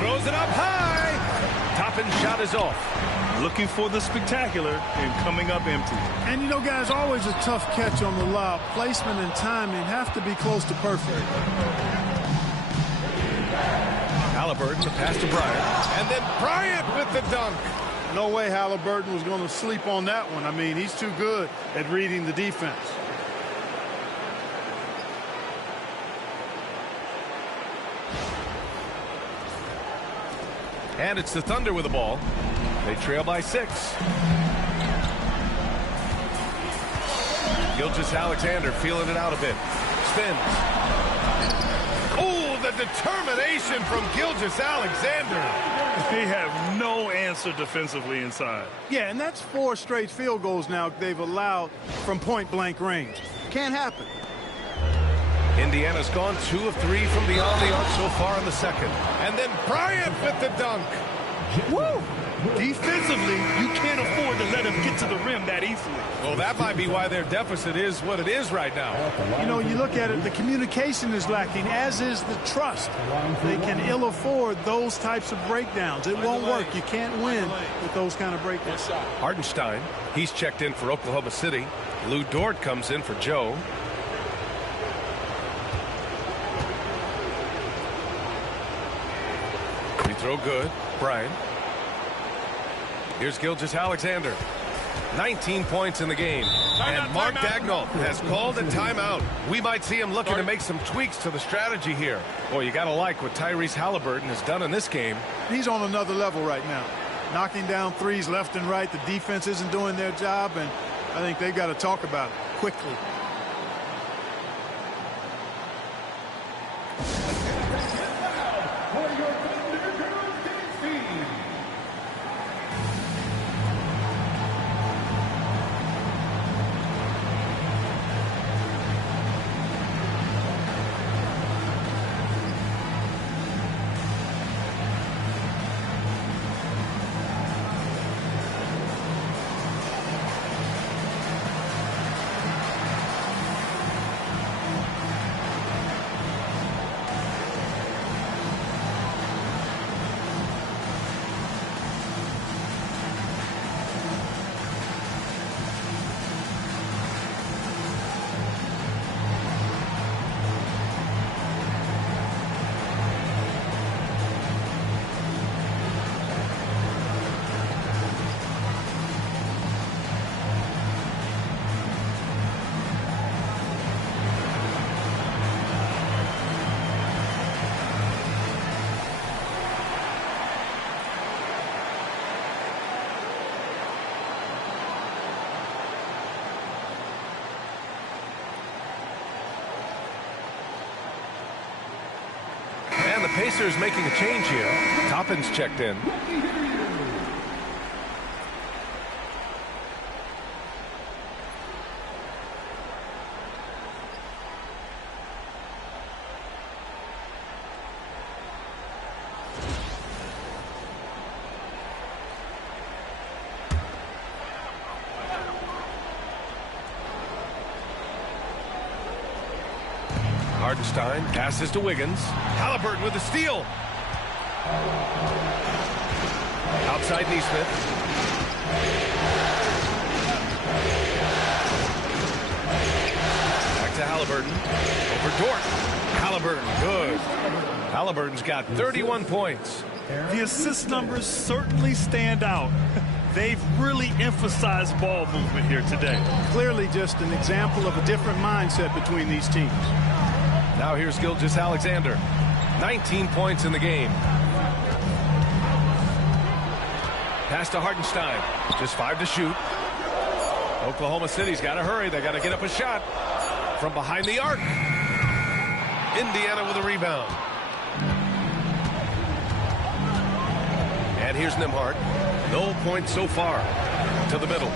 Throws it up high. Toppin's shot is off. Looking for the spectacular and coming up empty. And, you know, guys, always a tough catch on the lob. Placement and timing have to be close to perfect. Halliburton, the pass to Bryant. And then Bryant with the dunk. No way Halliburton was going to sleep on that one. I mean, he's too good at reading the defense. And it's the Thunder with the ball. They trail by 6. Gilgeous-Alexander feeling it out a bit. Spins. Oh, the determination from Gilgeous-Alexander. They have no answer defensively inside. Yeah, and that's 4 straight field goals now they've allowed from point-blank range. Can't happen. Indiana's gone 2 of 3 from beyond the arc so far in the second. And then Bryant with the dunk. Woo! Defensively, you can't afford to let him get to the rim that easily. Well, that might be why their deficit is what it is right now. You know, you look at it, the communication is lacking, as is the trust. They can ill afford those types of breakdowns. It won't work. You can't win with those kind of breakdowns. Hartenstein, he's checked in for Oklahoma City. Lou Dort comes in for Joe. Free throw good. Bryant. Here's Gilgeous-Alexander. 19 points in the game. And Mark Daigneault has called a timeout. We might see him looking to make some tweaks to the strategy here. Boy, you got to like what Tyrese Halliburton has done in this game. He's on another level right now. Knocking down threes left and right. The defense isn't doing their job, and I think they've got to talk about it quickly. And the Pacers making a change here. Toppin's checked in. Hartenstein passes to Wiggins. Halliburton with the steal. Outside Neesmith. Back to Halliburton. Over Dort. Halliburton, good. Halliburton's got 31 points. The assist numbers certainly stand out. They've really emphasized ball movement here today. Clearly just an example of a different mindset between these teams. Now here's Gilgeous-Alexander. 19 points in the game. Pass to Hartenstein. Just 5 to shoot. Oklahoma City's got to hurry. They got to get up a shot from behind the arc. Indiana with a rebound. And here's Nembhard. No points so far. To the middle.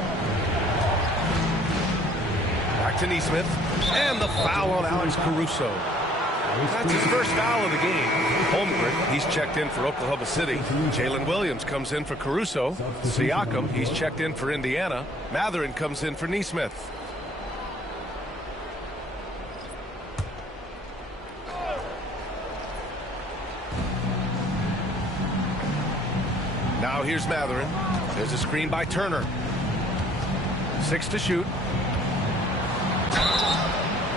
Back to Neesmith. And the foul on Alex Caruso. That's his first foul of the game. Holmgren, he's checked in for Oklahoma City. Jalen Williams comes in for Caruso. Siakam, he's checked in for Indiana. Mathurin comes in for Neesmith. Now here's Mathurin. There's a screen by Turner. 6 to shoot.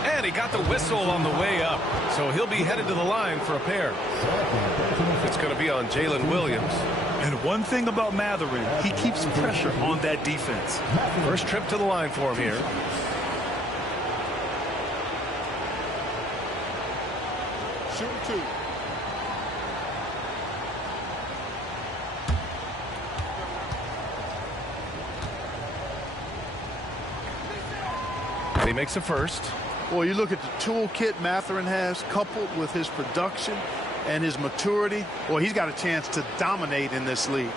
And he got the whistle on the way up. So he'll be headed to the line for a pair. It's going to be on Jalen Williams. And one thing about Mathurin, he keeps pressure on that defense. First trip to the line for him here. Shooting 2. He makes a first. Well, you look at the toolkit Mathurin has, coupled with his production and his maturity. Well, he's got a chance to dominate in this league.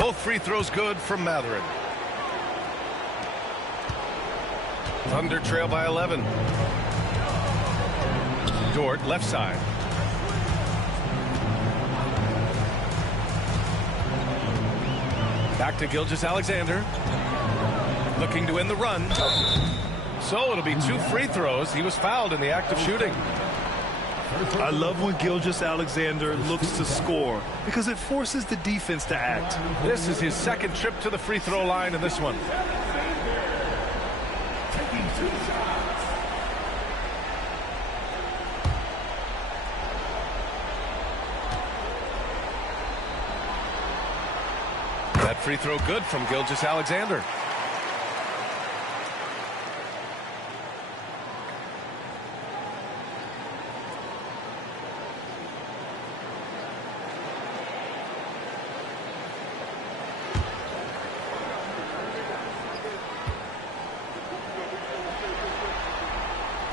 Both free throws good from Mathurin. Thunder trail by 11. Dort left side. Back to Gilgeous-Alexander. Looking to win the run. So it'll be 2 free throws. He was fouled in the act of shooting. I love when Gilgeous-Alexander looks to score because it forces the defense to act. This is his second trip to the free throw line in this one. Taking 2 shots. That free throw good from Gilgeous-Alexander.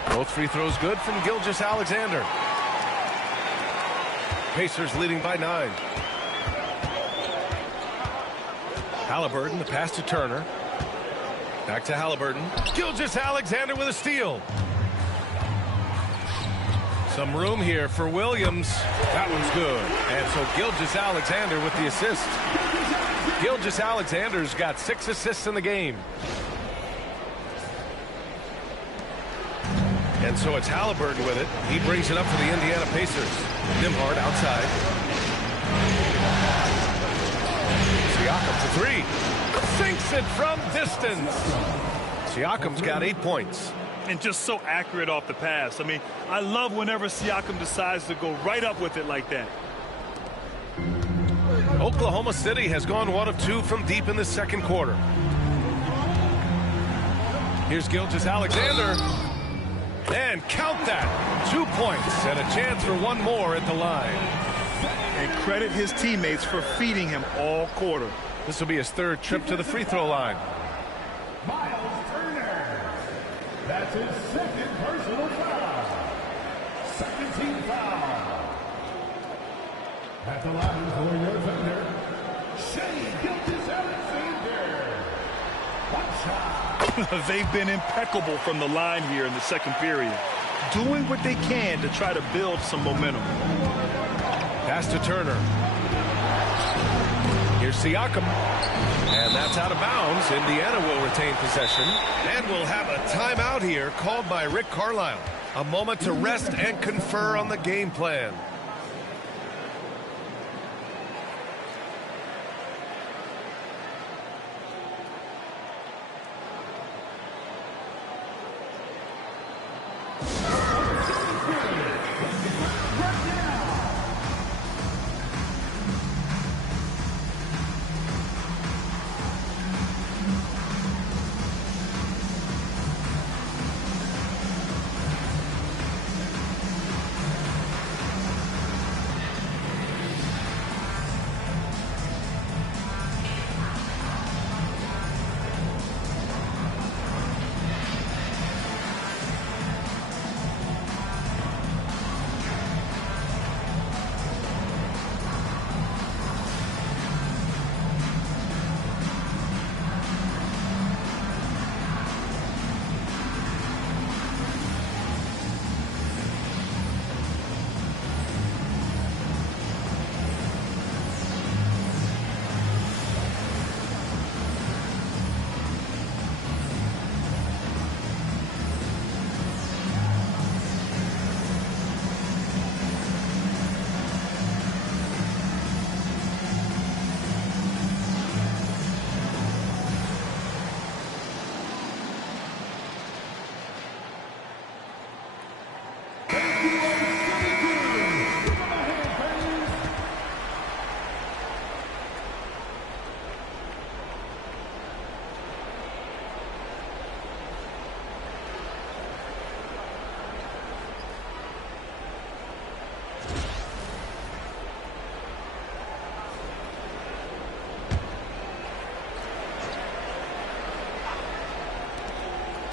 Both free throws good from Gilgeous-Alexander. Pacers leading by 9. Halliburton, the pass to Turner. Back to Halliburton. Gilgeous-Alexander with a steal. Some room here for Williams. That one's good. And so Gilgeous-Alexander with the assist. Gilgeous-Alexander's got 6 assists in the game. And so it's Halliburton with it. He brings it up for the Indiana Pacers. Nembhard outside. Siakam for 3. Sinks it from distance. Siakam's got 8 points. And just so accurate off the pass. I mean, I love whenever Siakam decides to go right up with it like that. Oklahoma City has gone 1 of 2 from deep in the second quarter. Here's Gilgeous-Alexander. And count that. 2 points and a chance for 1 more at the line. And credit his teammates for feeding him all quarter. This will be his 3rd trip to the free throw line. Miles Turner. That's his 2nd personal foul. 2nd team foul. At the line for your defender, Shai Gilgeous-Alexander. 1 shot. They've been impeccable from the line here in the second period, doing what they can to try to build some momentum. Pass to Turner. Here's Siakam. And that's out of bounds. Indiana will retain possession. And we'll have a timeout here called by Rick Carlisle. A moment to rest and confer on the game plan.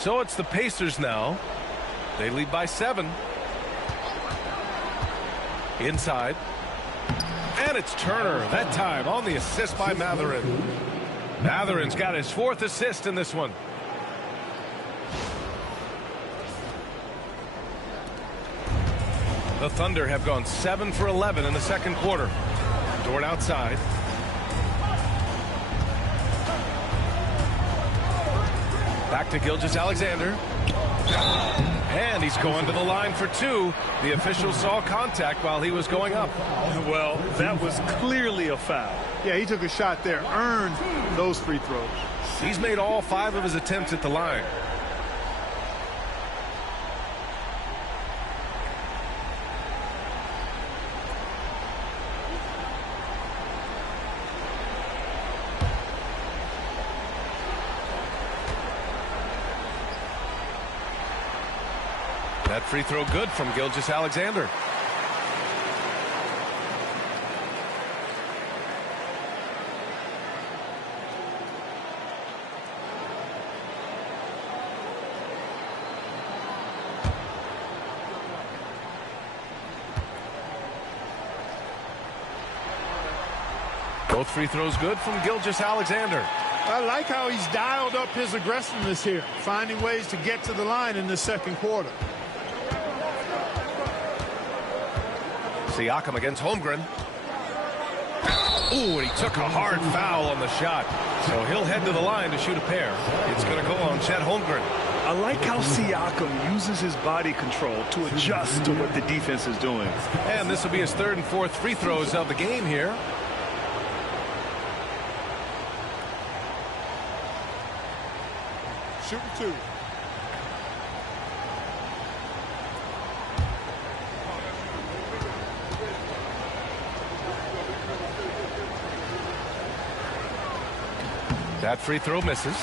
So it's the Pacers now. They lead by 7. Inside. And it's Turner, that time on the assist by Mathurin. Mathurin's got his 4th assist in this one. The Thunder have gone 7 for 11 in the second quarter. Dort outside. Back to Gilgeous-Alexander. And he's going to the line for 2. The official saw contact while he was going up. Well, that was clearly a foul. Yeah, he took a shot there, earned those free throws. He's made all 5 of his attempts at the line. That free throw good from Gilgeous-Alexander. Both free throws good from Gilgeous-Alexander. I like how he's dialed up his aggressiveness here, finding ways to get to the line in the second quarter. Siakam against Holmgren. Ooh, and he took a hard foul on the shot. So he'll head to the line to shoot a pair. It's going to go on Chet Holmgren. I like how Siakam uses his body control to adjust to what the defense is doing. And this will be his 3rd and 4th free throws of the game here. Shooting 2. That free throw misses.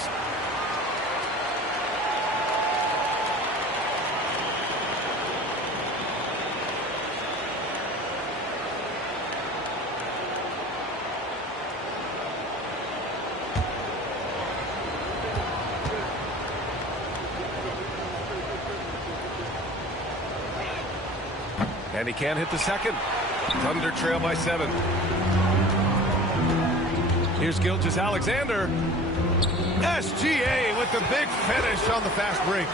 And he can't hit the second. Thunder trail by 7. Here's Gilgeous-Alexander. SGA with the big finish on the fast break.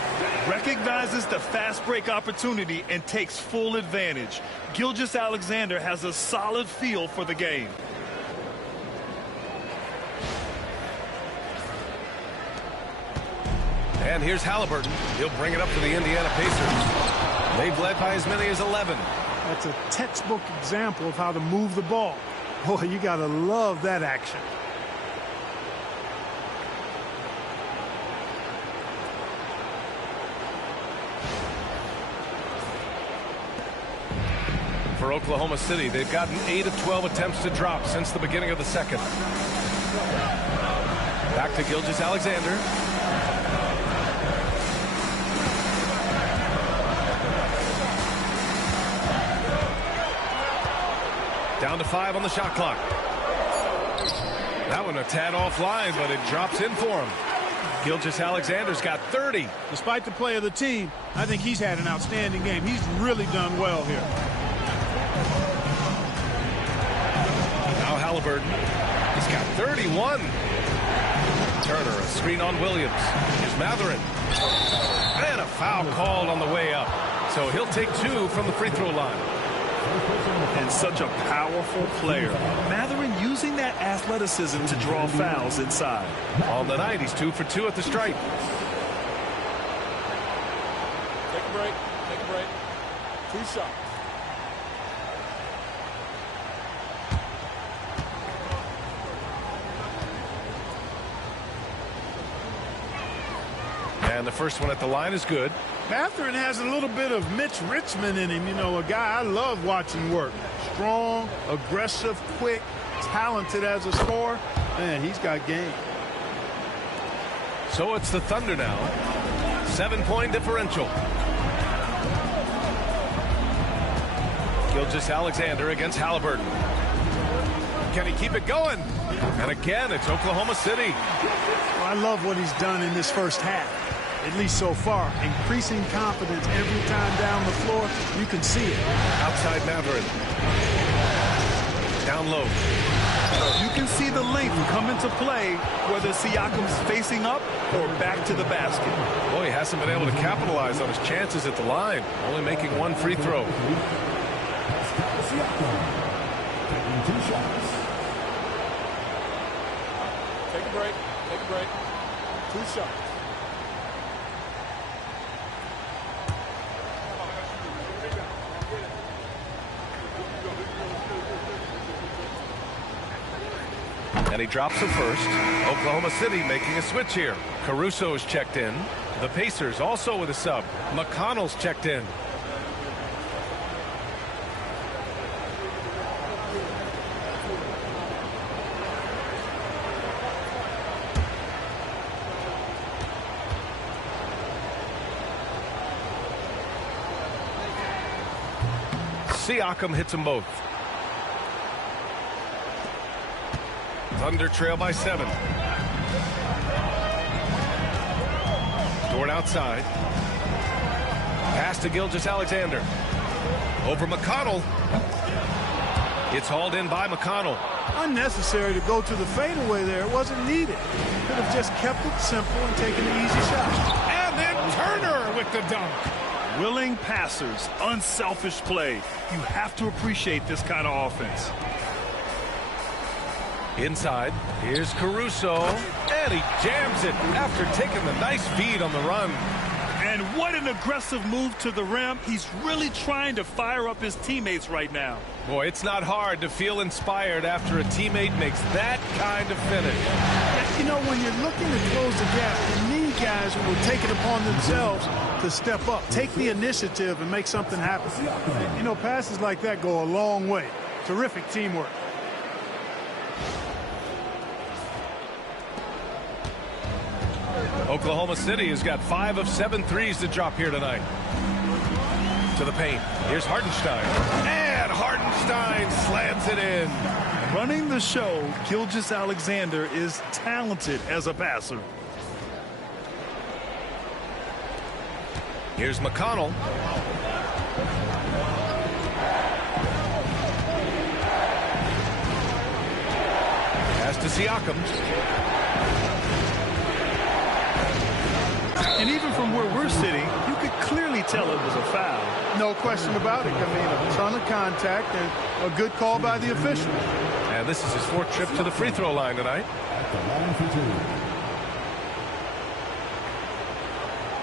Recognizes the fast break opportunity and takes full advantage. Gilgeous-Alexander has a solid feel for the game. And here's Halliburton. He'll bring it up for the Indiana Pacers. They've led by as many as 11. That's a textbook example of how to move the ball. Boy, you got to love that action. For Oklahoma City, they've gotten 8 of 12 attempts to drop since the beginning of the second. Back to Gilgeous-Alexander. Down to 5 on the shot clock. That one a tad offline, but it drops in for him. Gilgeous-Alexander's got 30. Despite the play of the team, I think he's had an outstanding game. He's really done well here. Now Halliburton. He's got 31. Turner, a screen on Williams. Here's Mathurin. And a foul called on the way up. So he'll take 2 from the free throw line. And such a powerful player. Mathurin using that athleticism to draw fouls inside. On the night, he's 2 for 2 at the stripe. Take a break. Take a break. 2 shots. And the first one at the line is good. Mathurin has a little bit of Mitch Richmond in him. You know, a guy I love watching work. Strong, aggressive, quick, talented as a scorer. Man, he's got game. So it's the Thunder now. 7-point differential. Gilgeous-Alexander against Halliburton. Can he keep it going? And again, it's Oklahoma City. Well, I love what he's done in this first half. at least so far. Increasing confidence every time down the floor. You can see it. Outside Matherin. Down low. You can see the length come into play, whether Siakam's facing up or back to the basket. Boy, he hasn't been able to capitalize on his chances at the line. Only making one free throw. Taking 2 shots. Take a break. Take a break. 2 shots. And he drops the first. Oklahoma City making a switch here. Caruso's checked in. The Pacers also with a sub. McConnell's checked in. Siakam hits them both. Thunder trail by 7. Dort outside. Pass to Gilgeous-Alexander. Over McConnell. It's hauled in by McConnell. Unnecessary to go to the fadeaway there. It wasn't needed. Could have just kept it simple and taken the easy shot. And then Turner with the dunk. Willing passers, unselfish play. You have to appreciate this kind of offense. Inside, here's Caruso, and he jams it after taking the nice feed on the run. And what an aggressive move to the rim. He's really trying to fire up his teammates right now. Boy, it's not hard to feel inspired after a teammate makes that kind of finish. You know, when you're looking to close the gap, you need guys who will take it upon themselves to step up, take the initiative, and make something happen. You know, passes like that go a long way. Terrific teamwork. Oklahoma City has got 5 of 7 threes to drop here tonight. To the paint. Here's Hartenstein. And Hartenstein slams it in. Running the show, Gilgeous-Alexander is talented as a passer. Here's McConnell. Pass to Siakam. And even from where we're sitting, you could clearly tell it was a foul. No question about it. I mean, a ton of contact and a good call by the official. And this is his 4th trip to the free throw line tonight. At the line for 2.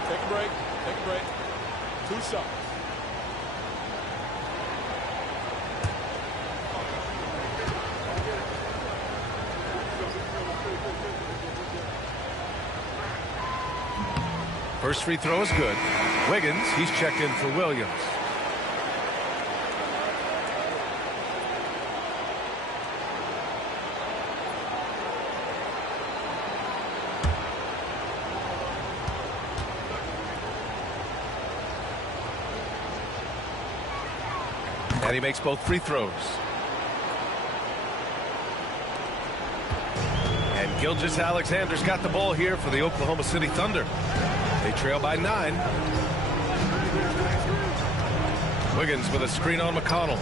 Take a break. Take a break. 2 shots. First free throw is good. Wiggins, he's checked in for Williams. And he makes both free throws. And Gilgeous-Alexander's got the ball here for the Oklahoma City Thunder. They trail by 9. Wiggins with a screen on McConnell.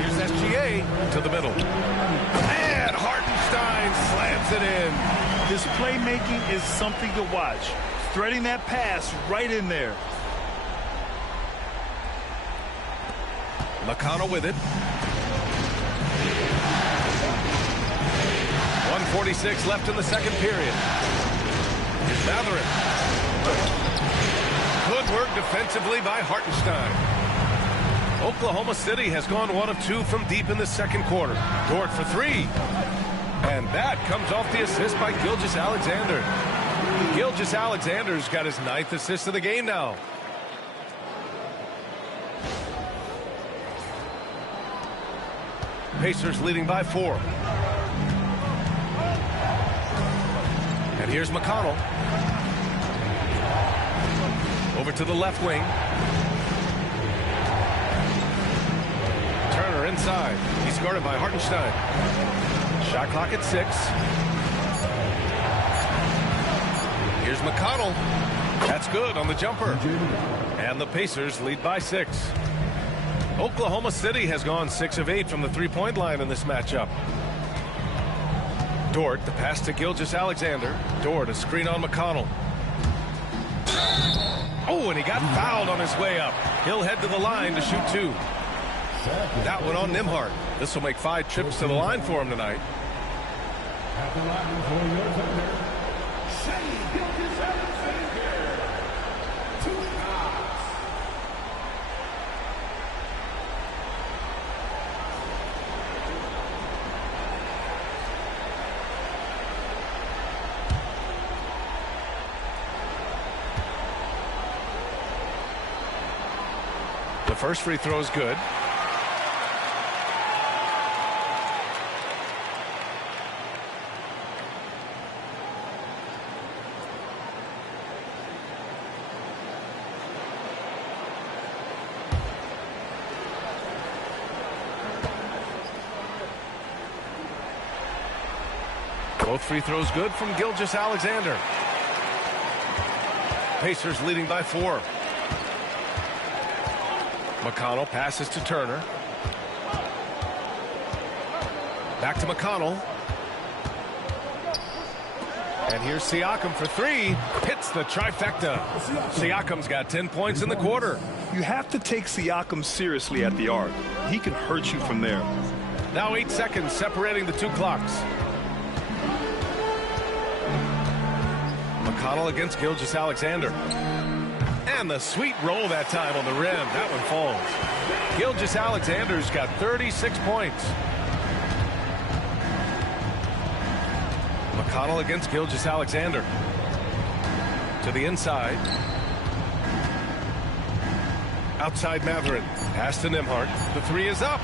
Here's SGA to the middle. And Hartenstein slams it in. This playmaking is something to watch. Threading that pass right in there. McConnell with it. 1:46 left in the second period. Here's Matherin. Good work defensively by Hartenstein. Oklahoma City has gone 1 of 2 from deep in the second quarter. Dort for 3. And that comes off the assist by Gilgeous-Alexander. Gilgeous-Alexander's got his 9th assist of the game now. Pacers leading by 4. And here's McConnell. Over to the left wing. Turner inside. He's guarded by Hartenstein. Shot clock at 6. McConnell. That's good on the jumper. And the Pacers lead by 6. Oklahoma City has gone 6 of 8 from the three-point line in this matchup. Dort, the pass to Gilgeous-Alexander. Dort, a screen on McConnell. Oh, and he got fouled on his way up. He'll head to the line to shoot 2. That one on Nembhard. This will make 5 trips to the line for him tonight. At the line for your defender, Shai Gilgeous-Alexander. 2 outs. The first free throw is good. Both free throws good from Gilgeous-Alexander. Pacers leading by 4. McConnell passes to Turner. Back to McConnell. And here's Siakam for 3. Hits the trifecta. Siakam's got 10 points in the quarter. You have to take Siakam seriously at the arc. He can hurt you from there. Now 8 seconds separating the 2 clocks. McConnell against Gilgeous-Alexander. And the sweet roll that time on the rim. That one falls. Gilgeous-Alexander's got 36 points. McConnell against Gilgeous-Alexander. To the inside. Outside Mathurin. Pass to Nembhard. The 3 is up.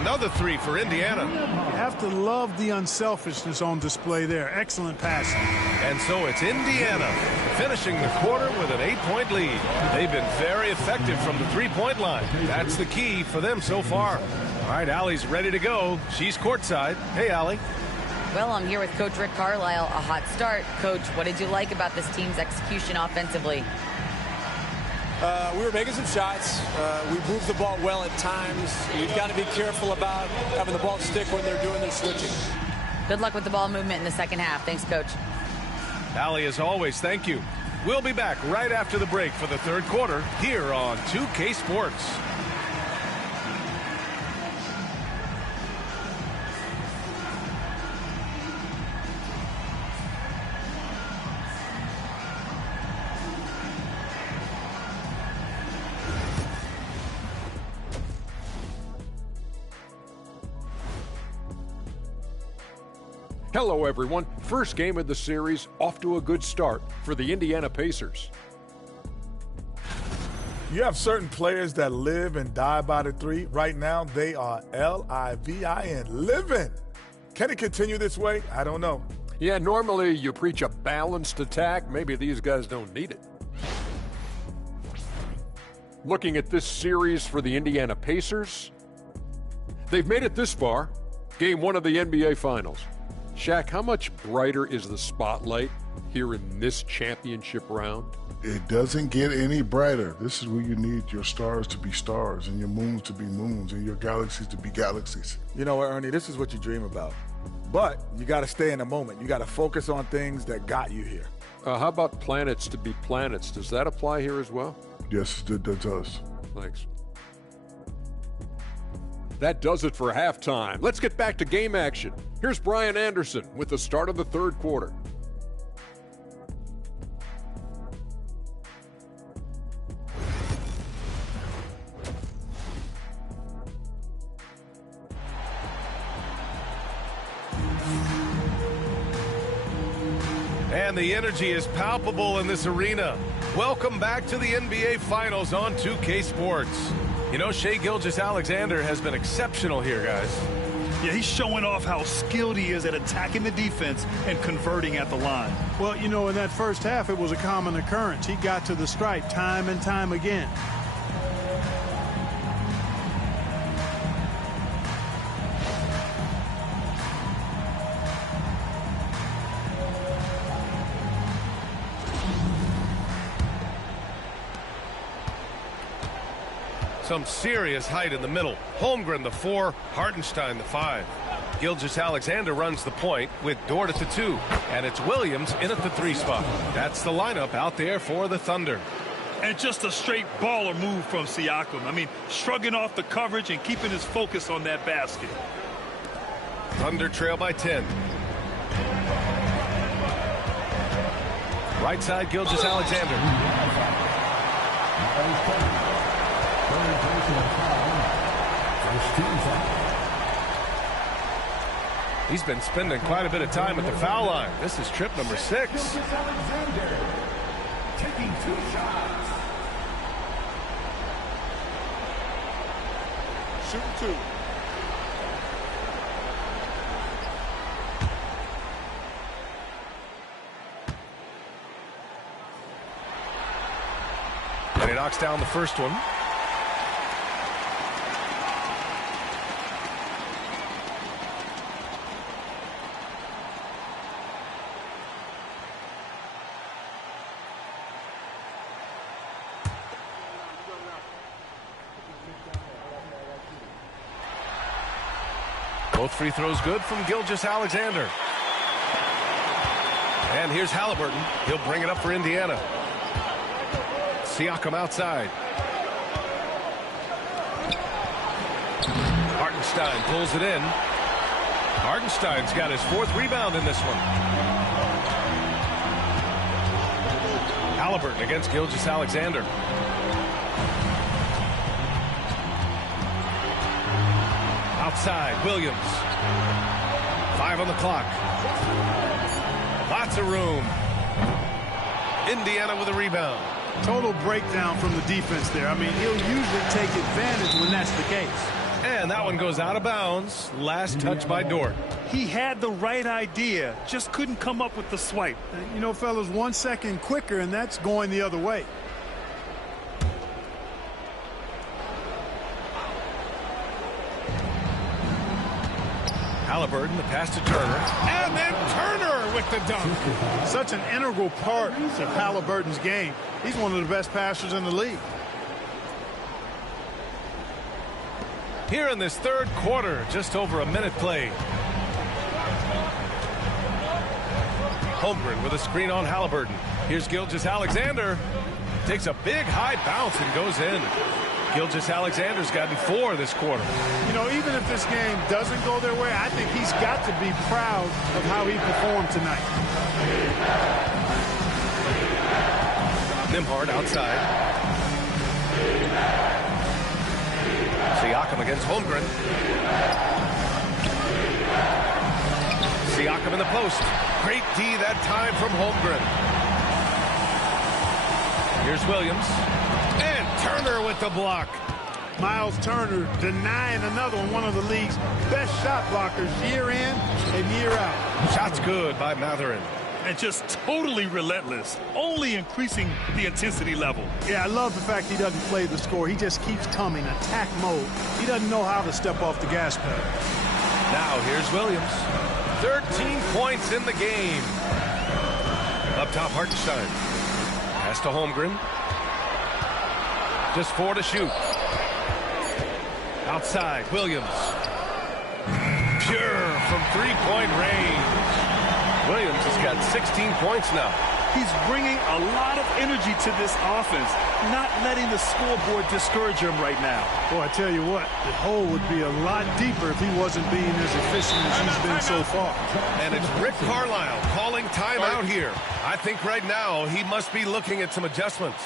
Another 3 for Indiana. You have to love the unselfishness on display there. Excellent passing. And so it's Indiana finishing the quarter with an 8-point lead. They've been very effective from the three-point line. That's the key for them so far. All right, Allie's ready to go. She's courtside. Hey, Allie. Well, I'm here with Coach Rick Carlisle. A hot start. Coach, what did you like about this team's execution offensively? We were making some shots. We moved the ball well at times. You've got to be careful about having the ball stick when they're doing their switching. Good luck with the ball movement in the second half. Thanks, Coach. Allie, as always, thank you. We'll be back right after the break for the third quarter here on 2K Sports. Hello, everyone. First game of the series, off to a good start for the Indiana Pacers. You have certain players that live and die by the 3. Right now, they are L-I-V-I-N, living. Can it continue this way? I don't know. Yeah, normally you preach a balanced attack. Maybe these guys don't need it. Looking at this series for the Indiana Pacers, they've made it this far, game 1 of the NBA Finals. Shaq, how much brighter is the spotlight here in this championship round? It doesn't get any brighter. This is where you need your stars to be stars and your moons to be moons and your galaxies to be galaxies. You know what, Ernie, this is what you dream about. But you got to stay in the moment. You got to focus on things that got you here. How about planets to be planets? Does that apply here as well? Yes, it does. Thanks. That does it for halftime. Let's get back to game action. Here's Brian Anderson with the start of the third quarter. And the energy is palpable in this arena. Welcome back to the NBA Finals on 2K Sports. You know, Shai Gilgeous-Alexander has been exceptional here, guys. Yeah, he's showing off how skilled he is at attacking the defense and converting at the line. Well, you know, in that first half, it was a common occurrence. He got to the stripe time and time again. Some serious height in the middle. Holmgren the 4, Hartenstein the 5. Gilgeous-Alexander runs the point with Dort at the 2. And it's Williams in at the 3 spot. That's the lineup out there for the Thunder. And just a straight baller move from Siakam. I mean, shrugging off the coverage and keeping his focus on that basket. Thunder trail by 10. Right side, Gilgeous-Alexander. He's been spending quite a bit of time at the foul line. This is trip number 6. Taking 2 shots. Shooting 2. And he knocks down the first one. Both free throws good from Gilgeous-Alexander. And here's Halliburton. He'll bring it up for Indiana. Siakam outside. Hartenstein pulls it in. Hartenstein's got his 4th rebound in this one. Halliburton against Gilgeous-Alexander. Outside, Williams. 5 on the clock. Lots of room. Indiana with a rebound. Total breakdown from the defense there. I mean, he'll usually take advantage when that's the case. And that one goes out of bounds. Last touch by Dort. He had the right idea, just couldn't come up with the swipe. You know, fellas, 1 second quicker, and that's going the other way. Halliburton, the pass to Turner. And then Turner with the dunk. Such an integral part of Halliburton's game. He's one of the best passers in the league. Here in this 3rd quarter, just over a minute played. Holmgren with a screen on Halliburton. Here's Gilgeous-Alexander. Takes a big high bounce and goes in. Gilgeous-Alexander's gotten 4 this quarter. You know, even if this game doesn't go their way, I think he's got to be proud of how he performed tonight. Nembhard outside. Siakam against Holmgren. Siakam in the post. Great D that time from Holmgren. Here's Williams. And Turner with the block. Miles Turner denying another one of the league's best shot blockers year in and year out. Shots good by Mathurin. And just totally relentless, only increasing the intensity level. Yeah, I love the fact he doesn't play the score. He just keeps coming, attack mode. He doesn't know how to step off the gas pedal. Now here's Williams. 13 points in the game. Up top, Hartenstein. Pass to Holmgren. Just 4 to shoot. Outside, Williams. Pure from 3-point range. Williams has got 16 points now. He's bringing a lot of energy to this offense, not letting the scoreboard discourage him right now. Boy, I tell you what, the hole would be a lot deeper if he wasn't being as efficient as he's been so far. And it's Rick Carlisle calling timeout here. I think right now he must be looking at some adjustments.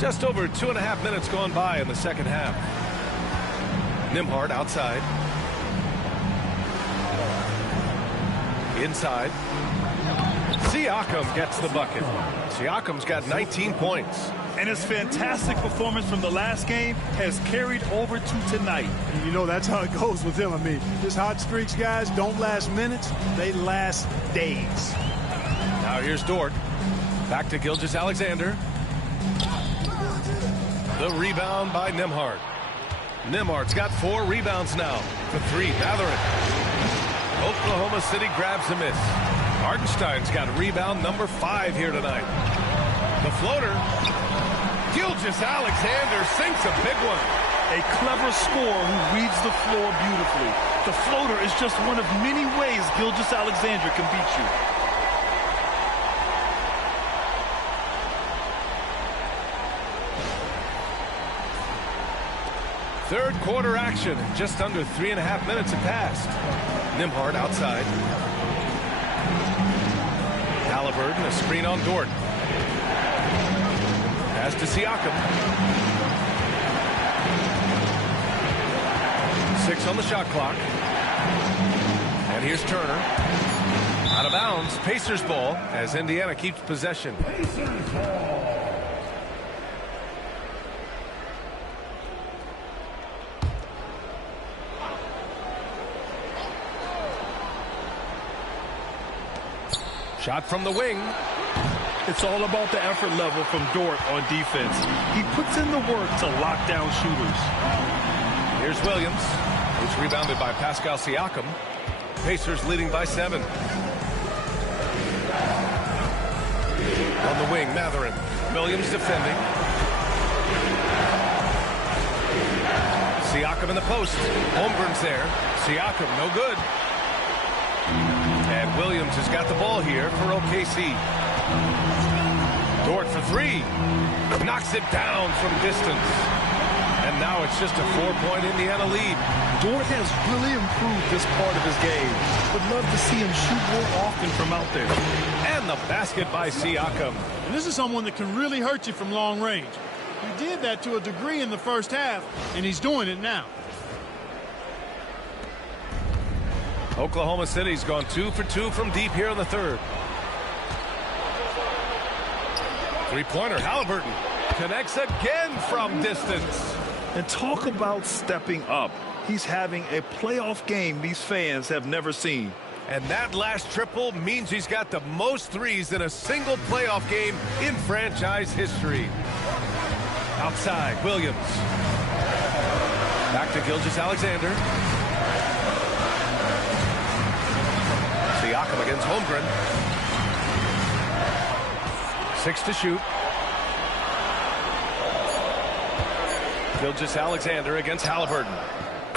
Just over 2.5 minutes gone by in the second half. Nembhard outside. Inside. Siakam gets the bucket. Siakam's got 19 points. And his fantastic performance from the last game has carried over to tonight. And you know, that's how it goes with him. I mean, his hot streaks, guys, don't last minutes. They last days. Now here's Dort. Back to Gilgeous-Alexander. The rebound by Nembhard. Nembhard's got 4 rebounds now. For 3, Mathurin. Oklahoma City grabs a miss. Hartenstein's got rebound number 5 here tonight. The floater. Gilgeous-Alexander sinks a big one. A clever scorer who reads the floor beautifully. The floater is just one of many ways Gilgeous-Alexander can beat you. Third quarter action. Just under 3.5 minutes have passed. Nembhard outside. Halliburton, a screen on Dort. Pass to Siakam. 6 on the shot clock. And here's Turner. Out of bounds. Pacers ball as Indiana keeps possession. Shot from the wing. It's all about the effort level from Dort on defense. He puts in the work to lock down shooters. Here's Williams. It's rebounded by Pascal Siakam. Pacers leading by 7. On the wing, Mathurin. Williams defending. Siakam in the post. Holmgren's there. Siakam, no good. And Williams has got the ball here for OKC. Dort for 3. Knocks it down from distance. And now it's just a 4-point Indiana lead. Dort has really improved this part of his game. Would love to see him shoot more often from out there. And the basket by Siakam. And this is someone that can really hurt you from long range. He did that to a degree in the first half, and he's doing it now. Oklahoma City's gone 2 for 2 from deep here in the third. Three-pointer, Halliburton connects again from distance. And talk about stepping up. He's having a playoff game these fans have never seen. And that last triple means he's got the most threes in a single playoff game in franchise history. Outside, Williams. Back to Gilgeous-Alexander. Siakam against Holmgren. 6 to shoot. Gilgeous-Alexander against Halliburton.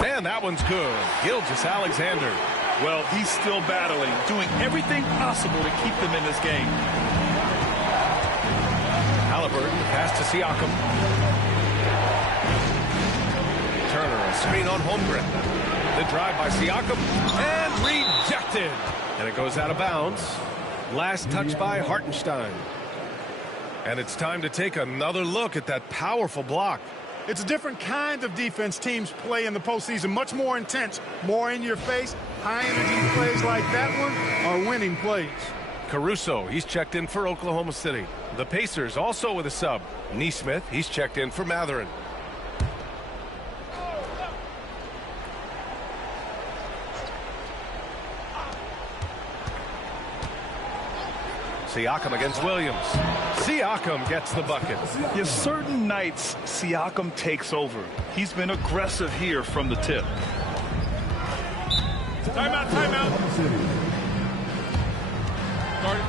And that one's good. Gilgeous-Alexander. Well, he's still battling, doing everything possible to keep them in this game. Halliburton, pass to Siakam. Turner, a screen on Holmgren. The drive by Siakam, and rejected. And it goes out of bounds. Last touch by Hartenstein. And it's time to take another look at that powerful block. It's a different kind of defense teams play in the postseason. Much more intense, more in your face. High-energy plays like that one are winning plays. Caruso, he's checked in for Oklahoma City. The Pacers also with a sub. Nesmith, he's checked in for Mathurin. Siakam against Williams. Siakam gets the bucket. Yes, certain nights Siakam takes over. He's been aggressive here from the tip. Timeout, timeout. Started.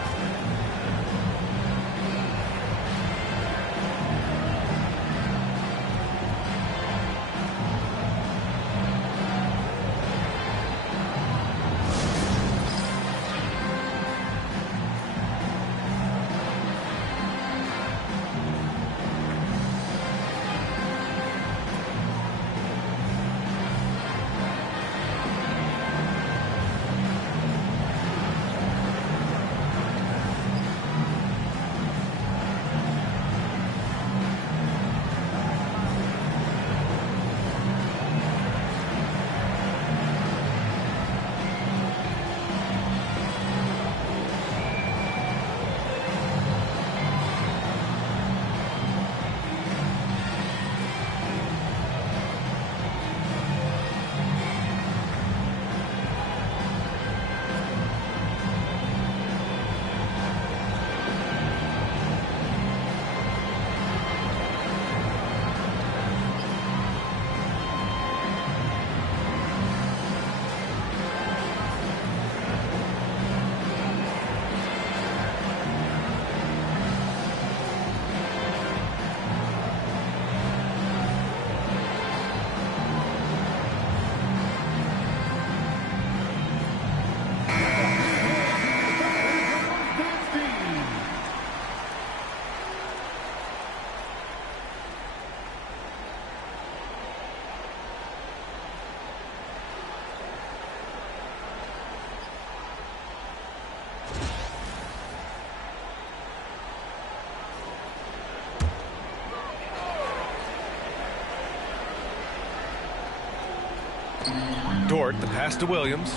Dort, the pass to Williams.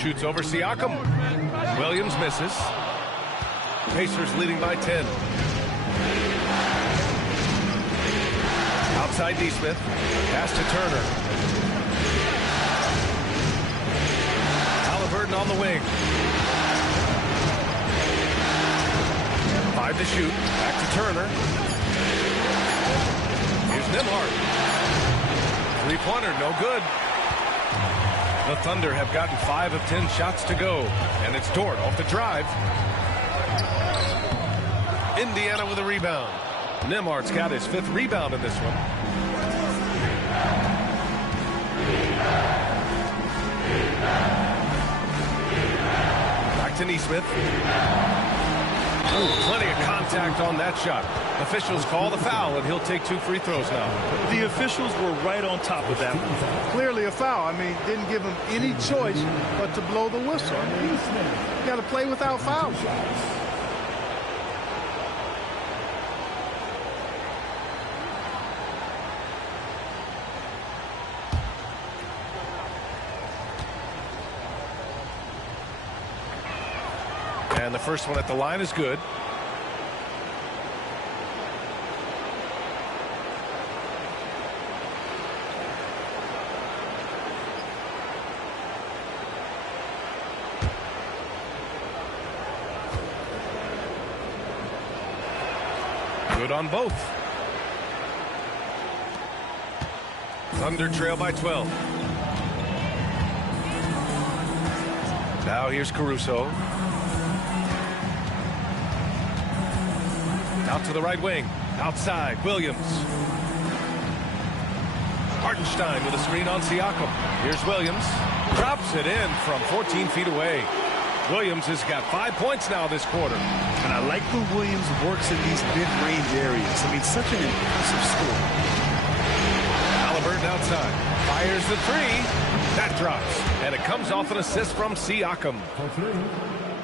Shoots over Siakam. Williams misses. Pacers leading by 10. Outside Nesmith. Pass to Turner. Halliburton on the wing. 5 to shoot. Back to Turner. Here's Nembhard. Three-pointer, no good. The Thunder have gotten 5 of 10 shots to go. And it's Dort off the drive. Indiana with a rebound. Nembhard's got his 5th rebound in this one. Back to Nesmith. Ooh, plenty of contact on that shot. Officials call the foul, and he'll take 2 free throws now. The officials were right on top of that one. Clearly a foul. I mean, didn't give him any choice but to blow the whistle. I mean, you got to play without fouls. And the first one at the line is good. Good on both. Thunder trail by 12. Now here's Caruso. Out to the right wing. Outside, Williams. Hartenstein with a screen on Siakam. Here's Williams. Drops it in from 14 feet away. Williams has got 5 points now this quarter. And I like when Williams works in these mid-range areas. I mean, such an impressive score. Halliburton outside. Fires the 3. That drops. And it comes off an assist from Siakam.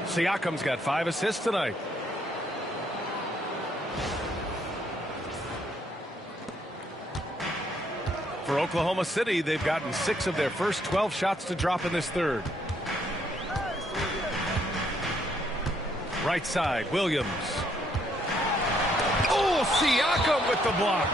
Siakam's got 5 assists tonight. For Oklahoma City, they've gotten 6 of their first 12 shots to drop in this third. Right side, Williams. Oh, Siakam with the block.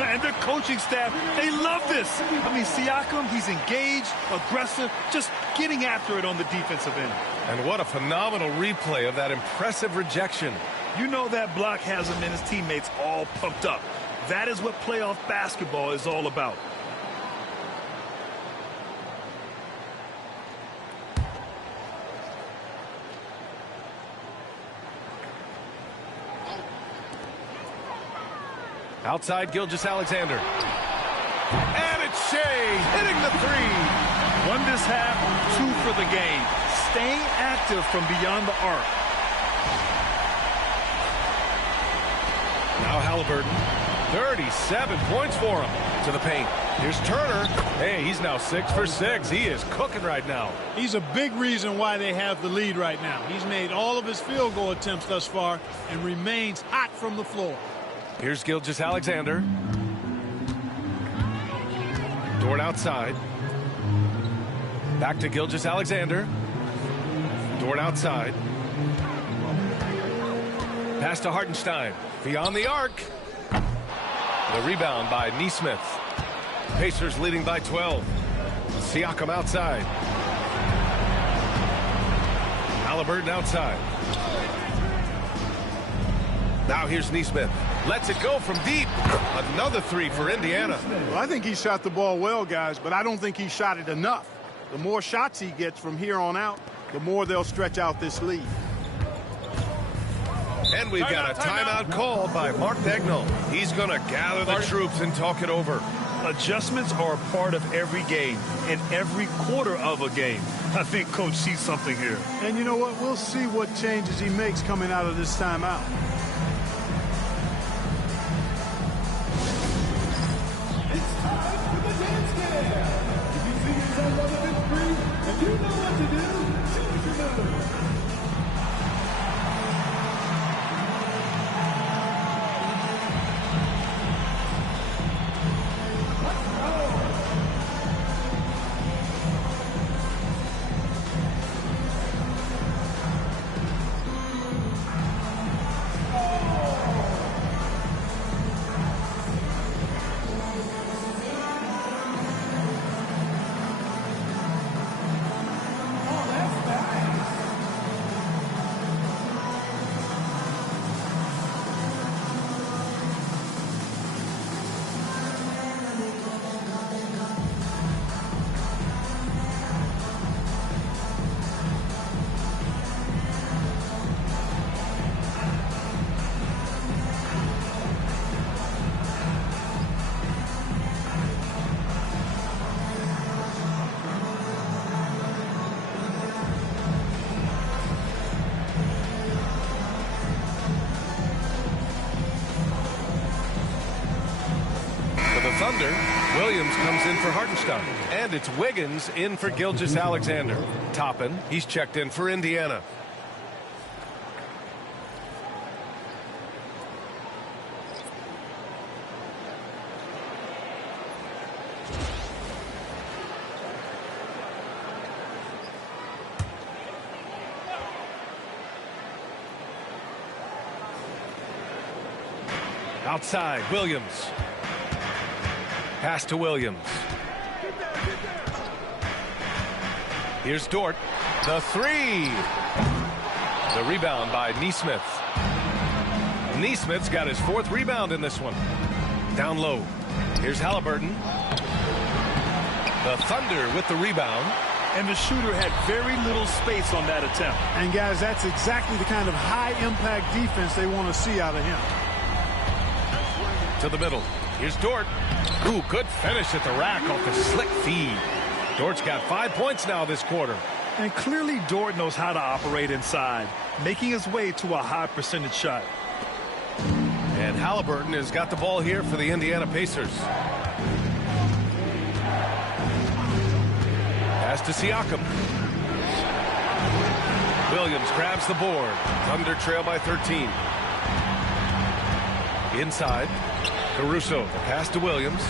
And the coaching staff, they love this. I mean, Siakam, he's engaged, aggressive, just getting after it on the defensive end. And what a phenomenal replay of that impressive rejection. You know that block has him and his teammates all pumped up. That is what playoff basketball is all about. Outside, Gilgeous-Alexander. And it's Shea hitting the 3. 1 this half, 2 for the game. Staying active from beyond the arc. Now Halliburton. 37 points for him to the paint. Here's Turner. Hey, he's now 6 for 6. He is cooking right now. He's a big reason why they have the lead right now. He's made all of his field goal attempts thus far and remains hot from the floor. Here's Gilgeous-Alexander. Dort outside. Back to Gilgeous-Alexander. Dort outside. Pass to Hartenstein. Beyond the arc. The rebound by Nesmith. Pacers leading by 12. Siakam outside. Halliburton outside. Now here's Nesmith. Lets it go from deep. Another 3 for Indiana. Well, I think he shot the ball well, guys, but I don't think he shot it enough. The more shots he gets from here on out, the more they'll stretch out this lead. And we've got a timeout called by Mark Daigneault. He's going to gather the troops and talk it over. Adjustments are a part of every game and every quarter of a game. I think Coach sees something here. And you know what? We'll see what changes he makes coming out of this timeout. It's time for the dance cam. If you see your son on the big screen and you know what to do, show us your move. the Thunder, Williams comes in for Hartenstein. And it's Wiggins in for Gilgeous-Alexander. Toppin, he's checked in for Indiana. Outside, Williams. Pass to Williams. Here's Dort. The three. The rebound by Nesmith. Nesmith's got his 4th rebound in this one. Down low. Here's Halliburton. The Thunder with the rebound. And the shooter had very little space on that attempt. And, guys, that's exactly the kind of high-impact defense they want to see out of him. To the middle. Here's Dort. Ooh, good finish at the rack off the slick feed. Dort's got 5 points now this quarter. And clearly Dort knows how to operate inside, making his way to a high percentage shot. And Halliburton has got the ball here for the Indiana Pacers. Pass to Siakam. Williams grabs the board. Thunder trail by 13. Inside. Caruso, the pass to Williams.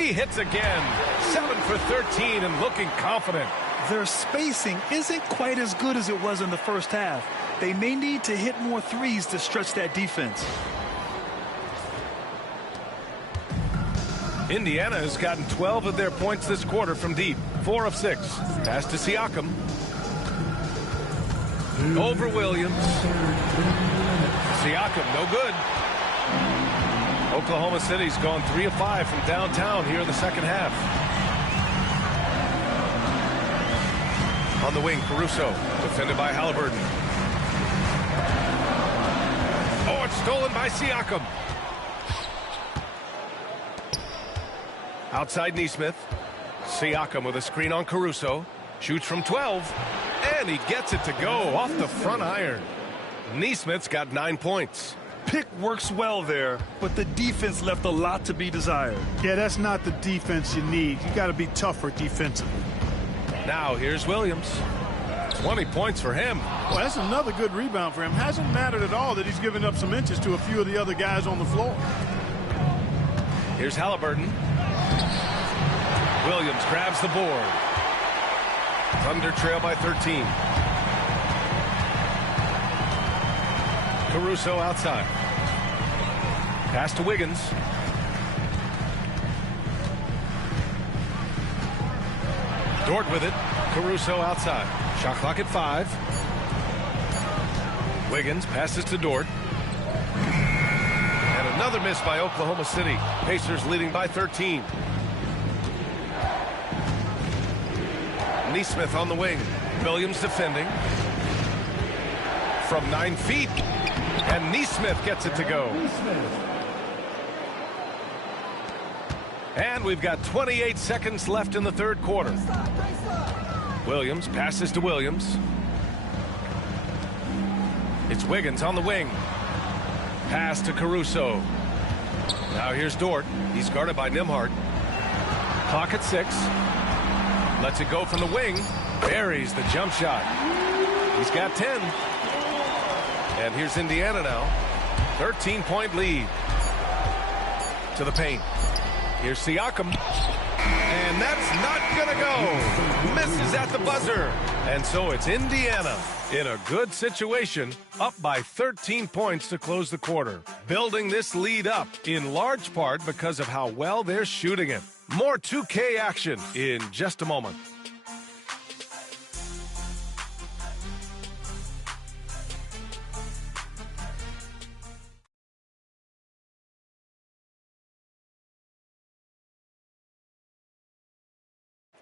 He hits again. 7 for 13 and looking confident. Their spacing isn't quite as good as it was in the first half. They may need to hit more threes to stretch that defense. Indiana has gotten 12 of their points this quarter from deep. 4 of 6. Pass to Siakam. Over Williams. Siakam, no good. Oklahoma City's gone 3 of 5 from downtown here in the second half. On the wing, Caruso, defended by Halliburton. Oh, it's stolen by Siakam. Outside Nesmith. Siakam with a screen on Caruso. Shoots from 12. And he gets it to go off the front iron. Nesmith's got 9 points. Pick works well there, but the defense left a lot to be desired. Yeah, that's not the defense you need. You got to be tougher defensively. Now here's Williams. 20 points for him. Well, that's another good rebound for him. Hasn't mattered at all that he's given up some inches to a few of the other guys on the floor. Here's Halliburton. Williams grabs the board. Thunder trail by 13. Caruso outside. Pass to Wiggins. Dort with it. Caruso outside. Shot clock at 5. Wiggins passes to Dort. And another miss by Oklahoma City. Pacers leading by 13. Nesmith on the wing. Williams defending. From 9 feet. And Nesmith gets it to go. And we've got 28 seconds left in the third quarter. Williams passes to Williams. It's Wiggins on the wing. Pass to Caruso. Now here's Dort. He's guarded by Nembhard. Clock at 6. Lets it go from the wing. Buries the jump shot. He's got 10. And here's Indiana now. 13-point lead. To the paint. Here's Siakam. And that's not going to go. Misses at the buzzer. And so it's Indiana in a good situation, up by 13 points to close the quarter. Building this lead up in large part because of how well they're shooting it. More 2K action in just a moment.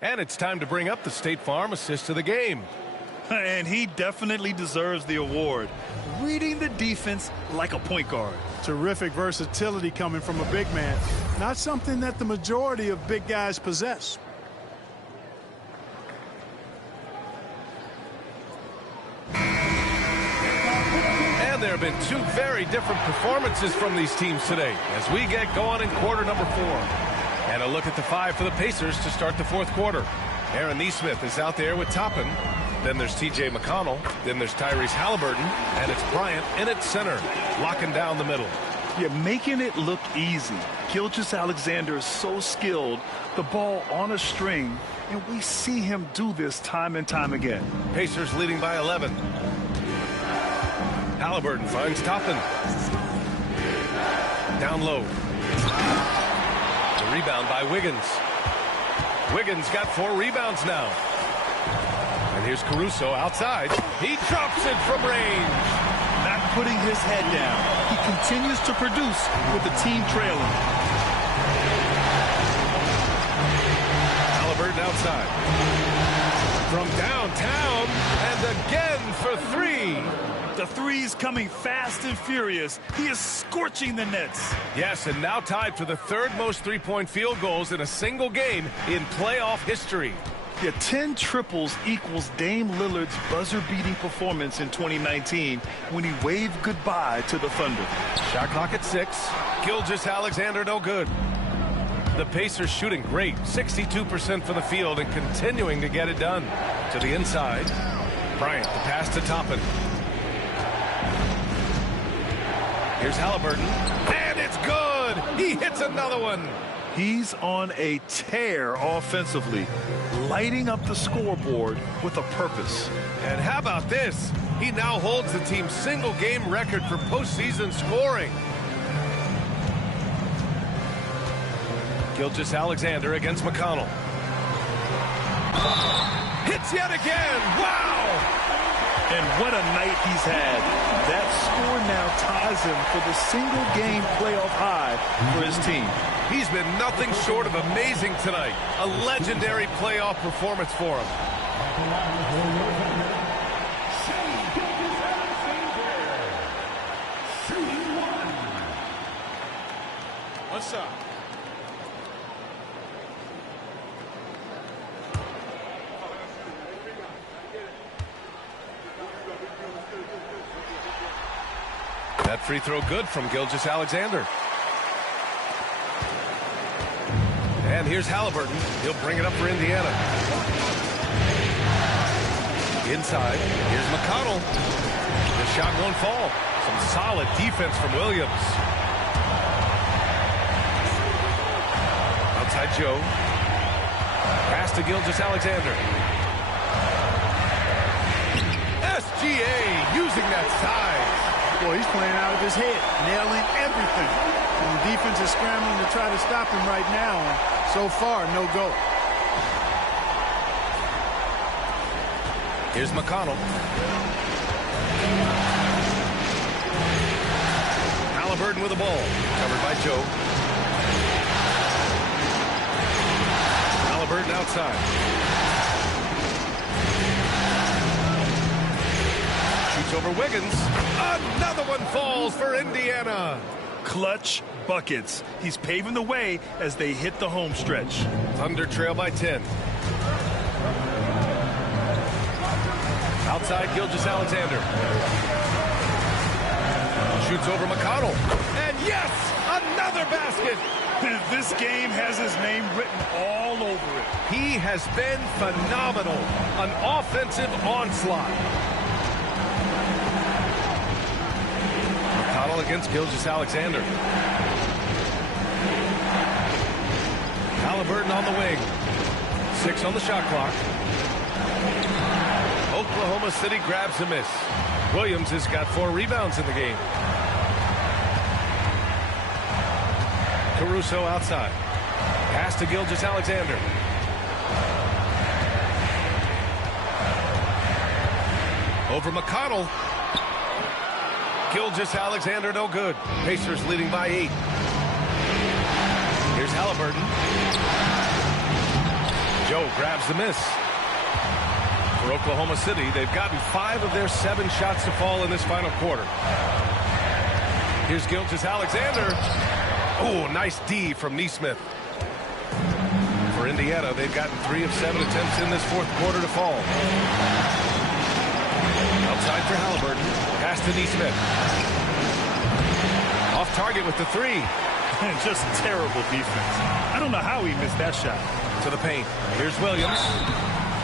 And it's time to bring up the State Farm assist of the game. And he definitely deserves the award. Reading the defense like a point guard. Terrific versatility coming from a big man. Not something that the majority of big guys possess. And there have been two very different performances from these teams today as we get going in quarter number 4. And a look at the 5 for the Pacers to start the fourth quarter. Aaron Nesmith is out there with Toppin. Then there's T.J. McConnell. Then there's Tyrese Halliburton. And it's Bryant in at center, locking down the middle. Yeah, making it look easy. Gilgeous-Alexander is so skilled. The ball on a string, and we see him do this time and time again. Pacers leading by 11. Halliburton finds Toppin. Down low. The rebound by Wiggins. Wiggins got 4 rebounds now. And here's Caruso outside. He drops it from range. Not putting his head down. He continues to produce with the team trailing. Halliburton outside. From downtown, and again for 3. The three's coming fast and furious. He is scorching the Nets. Yes, and now tied for the 3rd most three-point field goals in a single game in playoff history. Yeah, 10 triples equals Dame Lillard's buzzer-beating performance in 2019 when he waved goodbye to the Thunder. Shot clock at 6. Gilgeous-Alexander no good. The Pacers shooting great, 62% for the field and continuing to get it done. To the inside, Bryant, the pass to Toppin. Here's Halliburton, and it's good! He hits another one! He's on a tear offensively, lighting up the scoreboard with a purpose. And how about this? He now holds the team's single-game record for postseason scoring. Gilgeous-Alexander against McConnell. Hits yet again! Wow! And what a night he's had. That score now ties him for the single-game playoff high for his team. He's been nothing short of amazing tonight. A legendary playoff performance for him. What's up? That free throw good from Gilgeous-Alexander. And here's Halliburton. He'll bring it up for Indiana. Inside, here's McConnell. The shot won't fall. Some solid defense from Williams. Outside Joe. Pass to Gilgeous-Alexander. SGA using that size. Boy, he's playing out of his head, nailing everything. And the defense is scrambling to try to stop him right now. And so far, no go. Here's McConnell. Halliburton with the ball. Covered by Joe. Halliburton outside. Shoots over Wiggins. Another one falls for Indiana. Clutch buckets. He's paving the way as they hit the home stretch. Thunder trail by 10. Outside Gilgeous-Alexander. Shoots over McConnell. And yes, another basket. This game has his name written all over it. He has been phenomenal. An offensive onslaught. McConnell against Gilgeous-Alexander. Halliburton on the wing. 6 on the shot clock. Oklahoma City grabs a miss. Williams has got 4 rebounds in the game. Caruso outside. Pass to Gilgeous-Alexander. Over McConnell. Gilgeous-Alexander no good. Pacers leading by 8. Here's Halliburton. Joe grabs the miss. For Oklahoma City, they've gotten 5 of their 7 shots to fall in this final quarter. Here's Gilgeous-Alexander. Oh, nice D from Nesmith. For Indiana, they've gotten 3 of 7 attempts in this fourth quarter to fall. Outside for Halliburton. Pass to Neesmith. Off target with the three. Just terrible defense. I don't know how he missed that shot. To the paint. Here's Williams.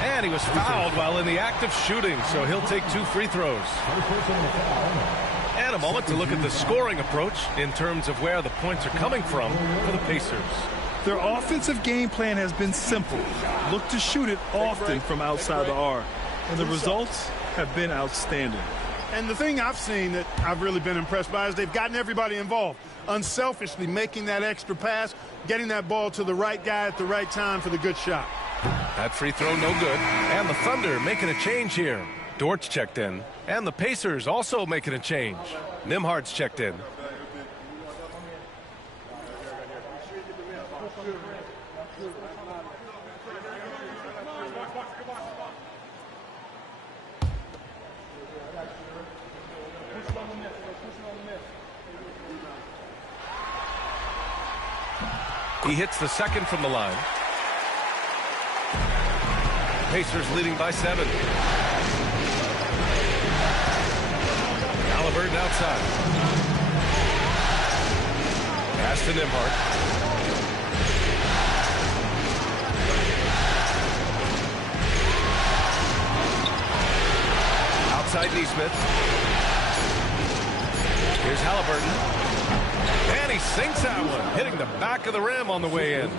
And he was fouled while in the act of shooting, so he'll take 2 free throws. And a moment to look at the scoring approach in terms of where the points are coming from for the Pacers. Their offensive game plan has been simple. Look to shoot it often from outside the arc. And the results have been outstanding. And the thing I've seen that I've really been impressed by is they've gotten everybody involved. Unselfishly making that extra pass, getting that ball to the right guy at the right time for the good shot. That free throw no good. And the Thunder making a change here. Dort's checked in. And the Pacers also making a change. Nimhard's checked in. He hits the second from the line. Pacers leading by 7. Halliburton outside. Pass to Nimhard. Outside Neesmith. Here's Halliburton. And he sinks that one, hitting the back of the rim on the way in.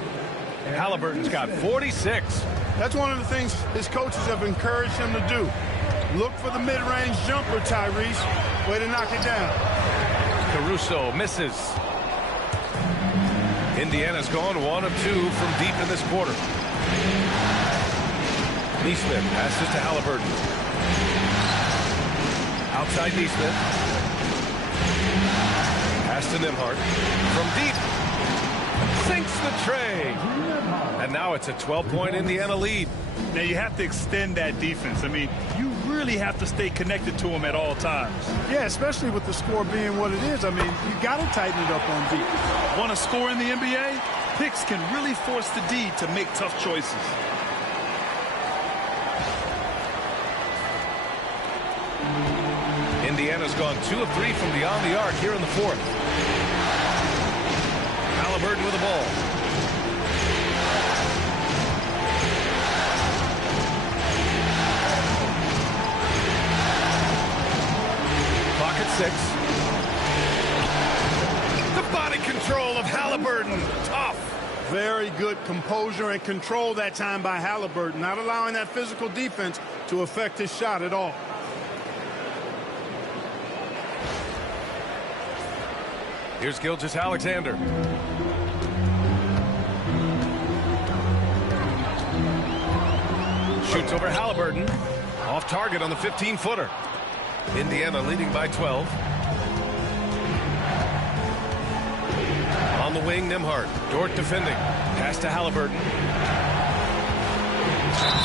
Halliburton's got 46. That's one of the things his coaches have encouraged him to do. Look for the mid-range jumper, Tyrese. Way to knock it down. Caruso misses. Indiana's gone 1 of 2 from deep in this quarter. Neesmith passes to Halliburton. Outside Neesmith. Pass to Nimhard. From deep. Sinks the tray. And now it's a 12-point Indiana lead. Now you have to extend that defense. I mean, you really have to stay connected to them at all times. Yeah, especially with the score being what it is. I mean, you got to tighten it up on defense. Want to score in the NBA? Picks can really force the D to make tough choices. Indiana's gone 2 of 3 from beyond the arc here in the 4th. Halliburton with the ball. Clock at 6. The body control of Halliburton. Tough. Very good composure and control that time by Halliburton, not allowing that physical defense to affect his shot at all. Here's Gilgeous-Alexander. Shoots over Halliburton. Off target on the 15-footer. Indiana leading by 12. On the wing, Nimhard. Dort defending. Pass to Halliburton.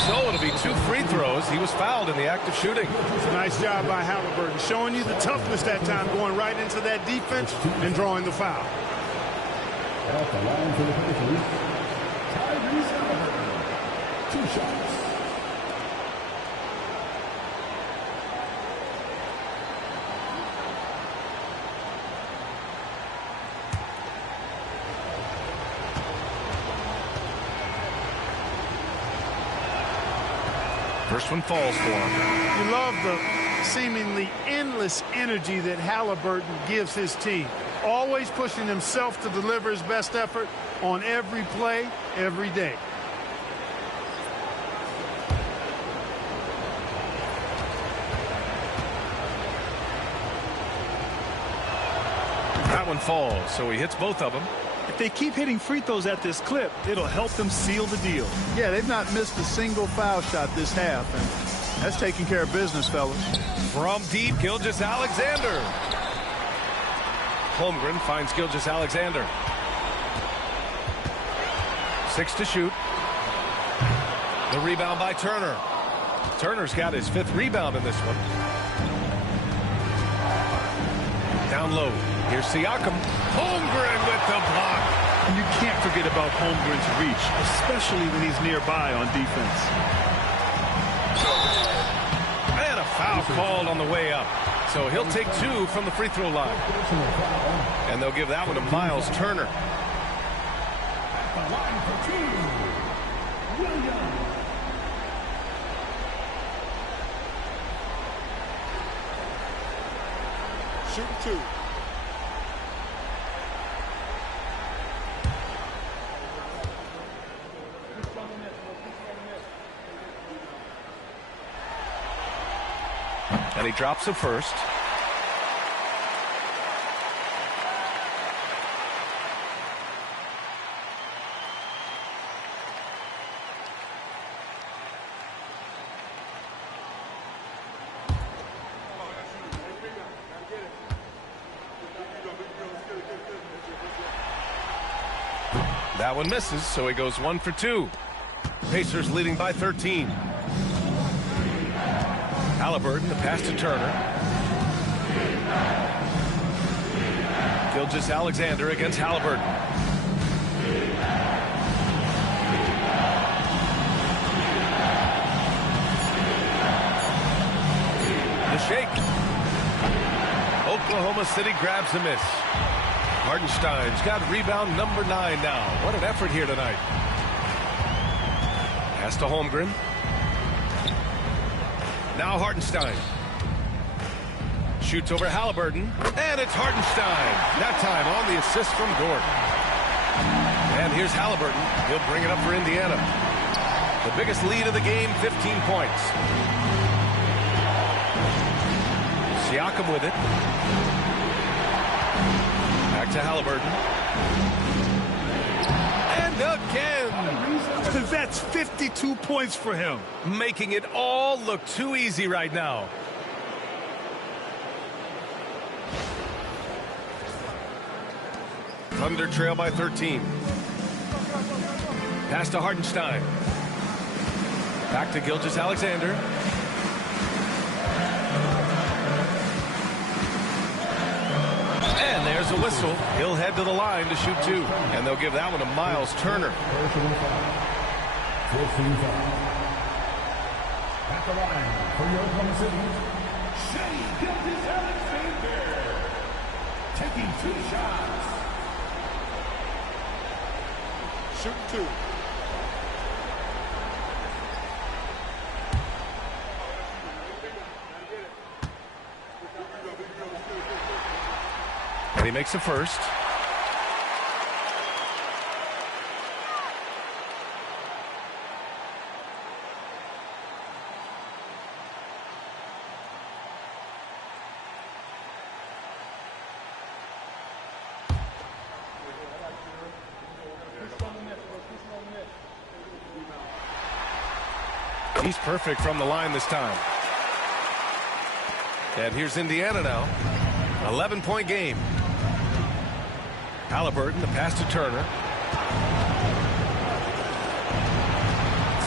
So it'll be 2 free throws. He was fouled in the act of shooting. Nice job by Halliburton, showing you the toughness that time, going right into that defense and drawing the foul. At the line for the Pacers, Tyrese Halliburton. 2 shots. First one falls for him. You love the seemingly endless energy that Halliburton gives his team. Always pushing himself to deliver his best effort on every play, every day. That one falls, so he hits both of them. If they keep hitting free throws at this clip, it'll help them seal the deal. Yeah, they've not missed a single foul shot this half, and that's taking care of business, fellas. From deep, Gilgeous-Alexander. Holmgren finds Gilgeous-Alexander. 6 to shoot. The rebound by Turner. Turner's got his 5th rebound in this one. Down low. Here's Siakam. Holmgren with the block. And you can't forget about Holmgren's reach, especially when he's nearby on defense. And a foul Foul called on the way up. So he'll take 2 from the free throw line. And they'll give that one to Miles Turner. Shooting 2. And he drops the first. That one misses, so he goes 1 for 2. Pacers leading by 13. Halliburton, the pass to Turner. Gilgeous-Alexander against Halliburton. The shake. Oklahoma City grabs the miss. Hartenstein's got rebound number 9 now. What an effort here tonight. Pass to Holmgren. Now Hartenstein. Shoots over Halliburton. And it's Hartenstein. That time on the assist from Gordon. And here's Halliburton. He'll bring it up for Indiana. The biggest lead of the game, 15 points. Siakam with it. Back to Halliburton. And again. That's 52 points for him. Making it all look too easy right now. Thunder trail by 13. Pass to Hartenstein. Back to Gilgeous-Alexander. And there's a whistle. He'll head to the line to shoot 2. And they'll give that one to Miles Turner. At the line for your Oklahoma City, Shea Gilgeous-Alexander, taking 2 shots. Shooting 2. And he makes the first. He's perfect from the line this time. And here's Indiana now. 11-point game. Halliburton, the pass to Turner.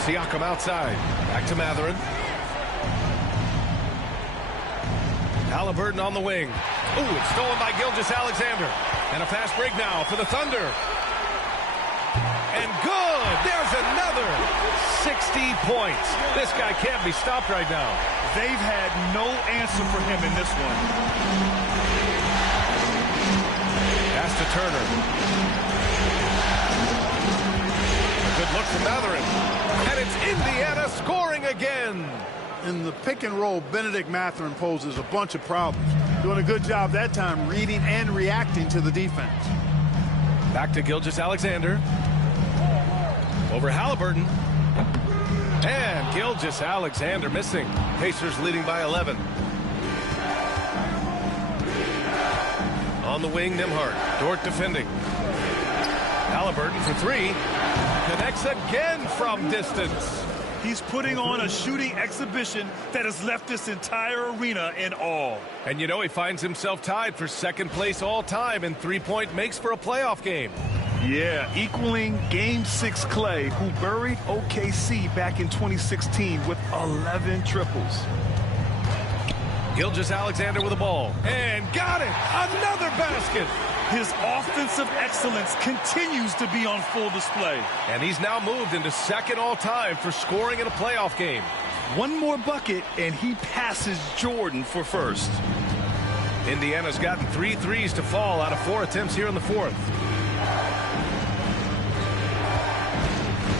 Siakam outside. Back to Matherin. Halliburton on the wing. Ooh, it's stolen by Gilgeous-Alexander. And a fast break now for the Thunder. And good! There's another 60 points. This guy can't be stopped right now. They've had no answer for him in this one. Pass to Turner. A good look from Matherin. And it's Indiana scoring again. In the pick and roll, Benedict Mathurin poses a bunch of problems. Doing a good job that time reading and reacting to the defense. Back to Gilgeous-Alexander. Over Halliburton. And Gilgeous-Alexander missing. Pacers leading by 11. On the wing, Nembhard. Dort defending. Halliburton for 3. Connects again from distance. He's putting on a shooting exhibition that has left this entire arena in awe. And you know, he finds himself tied for second place all time in three-point makes for a playoff game. Yeah, equaling Game 6 Clay, who buried OKC back in 2016 with 11 triples. Gilgeous-Alexander with the ball. And got it! Another basket! His offensive excellence continues to be on full display. And he's now moved into second all-time for scoring in a playoff game. One more bucket, and he passes Jordan for first. Indiana's gotten 3 threes to fall out of 4 attempts here in the fourth.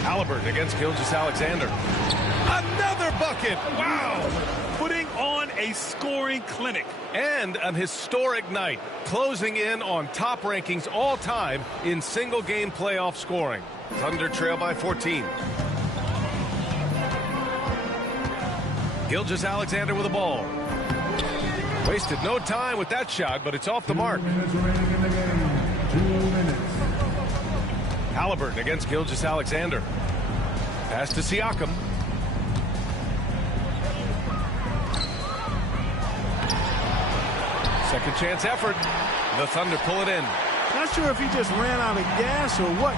Halliburton against Gilgeous-Alexander. Another bucket! Wow! Putting on a scoring clinic. And an historic night, closing in on top rankings all time in single-game playoff scoring. Thunder trail by 14. Gilgeous-Alexander with the ball. Wasted no time with that shot, but it's off the mark. Halliburton against Gilgeous-Alexander. Pass to Siakam. Second chance effort. The Thunder pull it in. Not sure if he just ran out of gas or what.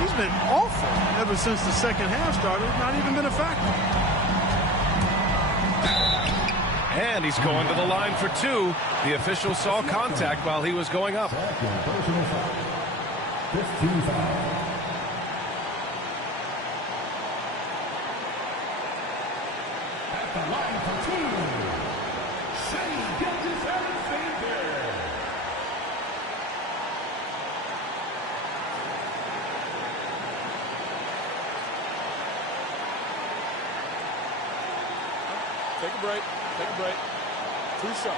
He's been awful ever since the second half started. Not even been a factor. And he's going to the line for 2. The official saw contact while he was going up. 15 foul. At the line for 2, Shai Gilgeous-Alexander. Take a break. Take a break. 2 shots.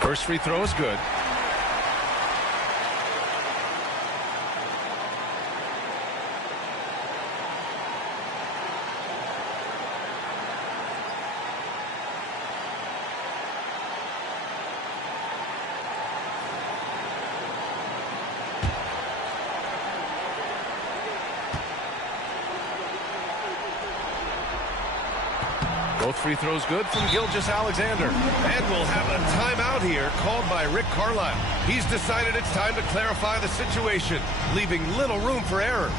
First free throw is good. Both free throws good from Gilgeous-Alexander. And we'll have a timeout here called by Rick Carlisle. He's decided it's time to clarify the situation, leaving little room for error.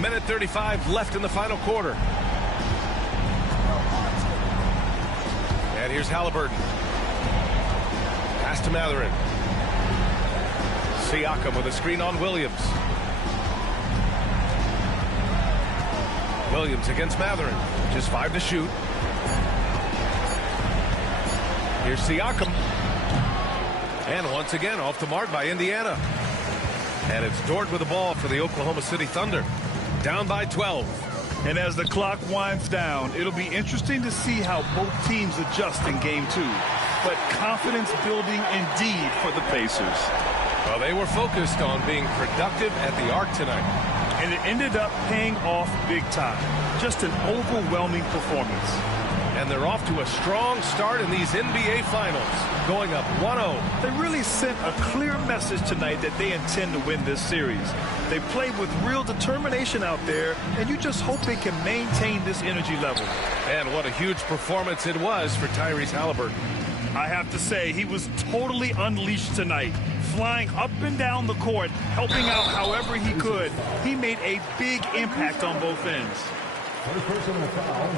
Minute 35 left in the final quarter. And here's Halliburton. Pass to Mathurin. Siakam with a screen on Williams. Williams against Mathurin. Just 5 to shoot. Here's Siakam. And once again off the mark by Indiana. And it's Dort with the ball for the Oklahoma City Thunder. Down by 12. And as the clock winds down, it'll be interesting to see how both teams adjust in game 2. But confidence building indeed for the Pacers. Well, they were focused on being productive at the arc tonight. And it ended up paying off big time. Just an overwhelming performance. And they're off to a strong start in these NBA Finals, going up 1-0. They really sent a clear message tonight that they intend to win this series. They played with real determination out there, and you just hope they can maintain this energy level. And what a huge performance it was for Tyrese Haliburton. I have to say, he was totally unleashed tonight, flying up and down the court, helping out however he could. He made a big impact on both ends. First personal foul.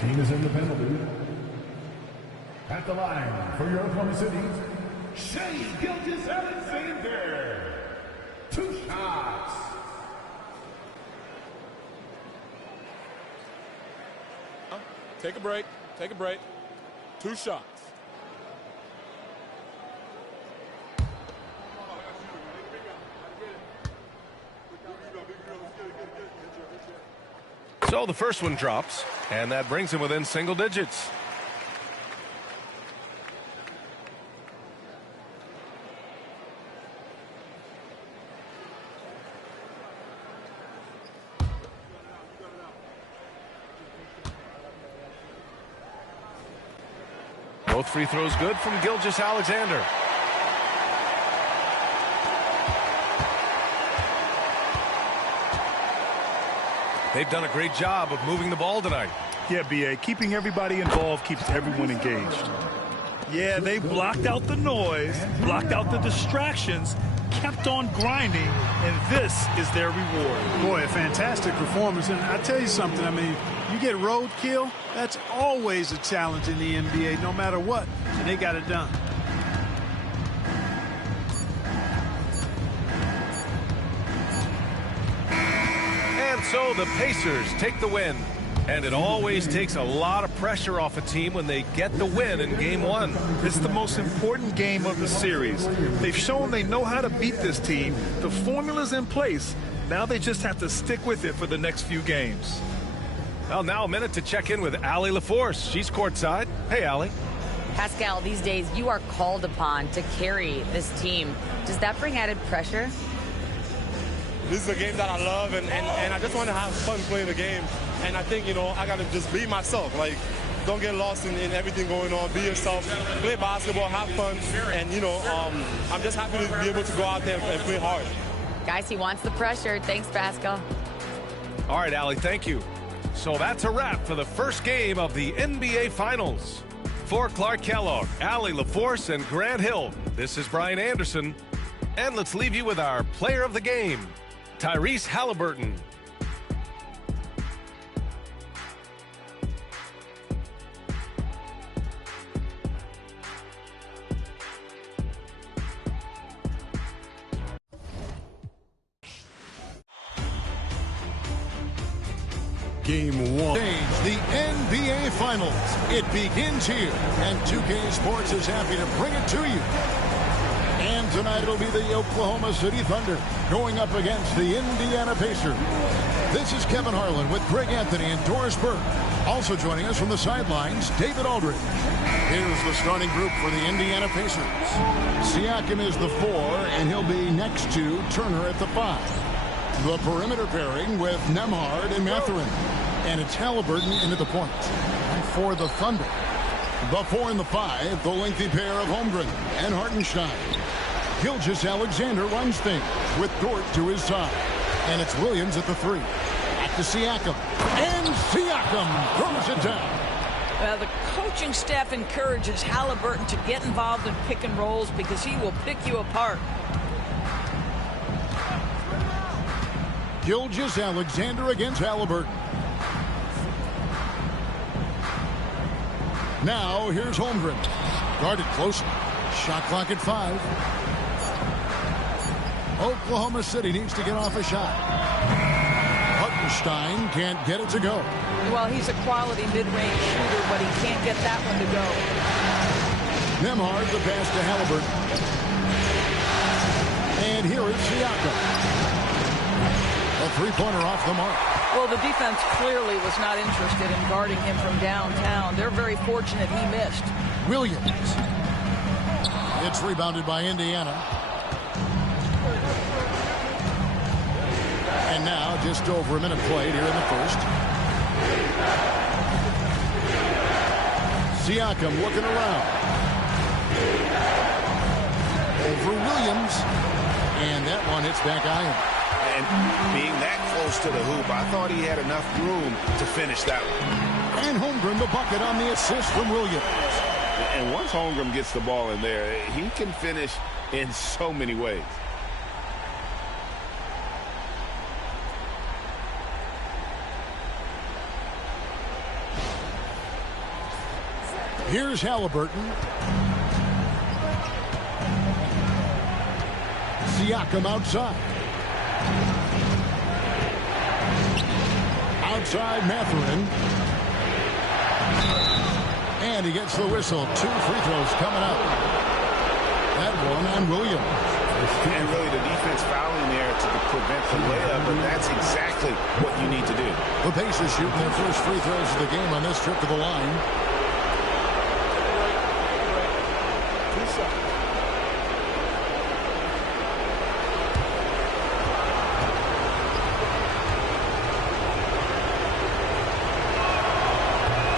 Team is in the penalty. At the line for your Oklahoma City, Shea Gilgeous-Alexander. 2 shots. Take a break. Take a break. 2 shots. So the first one drops, and that brings him within single digits. Both free throws good from Gilgeous-Alexander. They've done a great job of moving the ball tonight. Yeah, B.A., keeping everybody involved keeps everyone engaged. Yeah, they blocked out the noise, blocked out the distractions, kept on grinding, and this is their reward. Boy, a fantastic performance. And I tell you something, I mean, you get roadkill, that's always a challenge in the NBA, no matter what, and they got it done. So the Pacers take the win, and it always takes a lot of pressure off a team when they get the win in Game 1. It's the most important game of the series. They've shown they know how to beat this team. The formula's in place. Now they just have to stick with it for the next few games. Well, now a minute to check in with Allie LaForce. She's courtside. Hey, Allie. Pascal, these days you are called upon to carry this team. Does that bring added pressure? This is a game that I love, and I just want to have fun playing the game. And I think, I got to just be myself. Like, don't get lost in everything going on. Be yourself. Play basketball, have fun. And, I'm just happy to be able to go out there and play hard. Guys, he wants the pressure. Thanks, Pascal. All right, Allie, thank you. So that's a wrap for the first game of the NBA Finals. For Clark Kellogg, Allie LaForce, and Grant Hill, this is Brian Anderson. And let's leave you with our player of the game, Tyrese Haliburton. Game 1. The NBA Finals. It begins here, and 2K Sports is happy to bring it to you. And tonight it'll be the Oklahoma City Thunder going up against the Indiana Pacers. This is Kevin Harlan with Greg Anthony and Doris Burke. Also joining us from the sidelines, David Aldridge. Here's the starting group for the Indiana Pacers. Siakam is the 4, and he'll be next to Turner at the 5. The perimeter pairing with Nembhard and Mathurin. And it's Haliburton into the point. And for the Thunder, the 4 and the 5, the lengthy pair of Holmgren and Hartenstein. Gilgeous-Alexander runs things with Dort to his side. And it's Williams at the 3. Back to Siakam. And Siakam throws it down. Well, the coaching staff encourages Haliburton to get involved in pick and rolls because he will pick you apart. Gilgeous-Alexander against Haliburton. Now here's Holmgren. Guarded closely. Shot clock at 5. Oklahoma City needs to get off a shot. Hartenstein can't get it to go. Well, he's a quality mid-range shooter, but he can't get that one to go. Nembhard the pass to Haliburton. And here is Siakam. A three-pointer off the mark. Well, the defense clearly was not interested in guarding him from downtown. They're very fortunate he missed. Williams. It's rebounded by Indiana. And now just over a minute played here in the first. Siakam looking around. Over Williams. And that one hits back iron. And being that close to the hoop, I thought he had enough room to finish that one. And Holmgren the bucket on the assist from Williams. And once Holmgren gets the ball in there, he can finish in so many ways. Here's Halliburton. Siakam outside. Outside Mathurin. And he gets the whistle. 2 free throws coming up. That one on Williams. And really the defense fouling there to prevent the layup, and that's exactly what you need to do. The Pacers shooting their first free throws of the game on this trip to the line.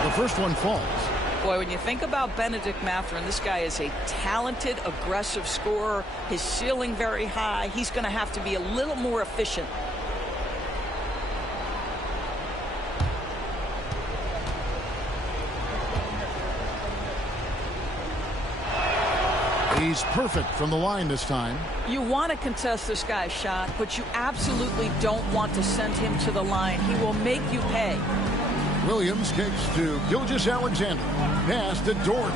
The first one falls. Boy, when you think about Benedict Mathurin, this guy is a talented, aggressive scorer. His ceiling very high. He's going to have to be a little more efficient. He's perfect from the line this time. You want to contest this guy's shot, but you absolutely don't want to send him to the line. He will make you pay. Williams kicks to Gilgeous-Alexander. Pass to Dort.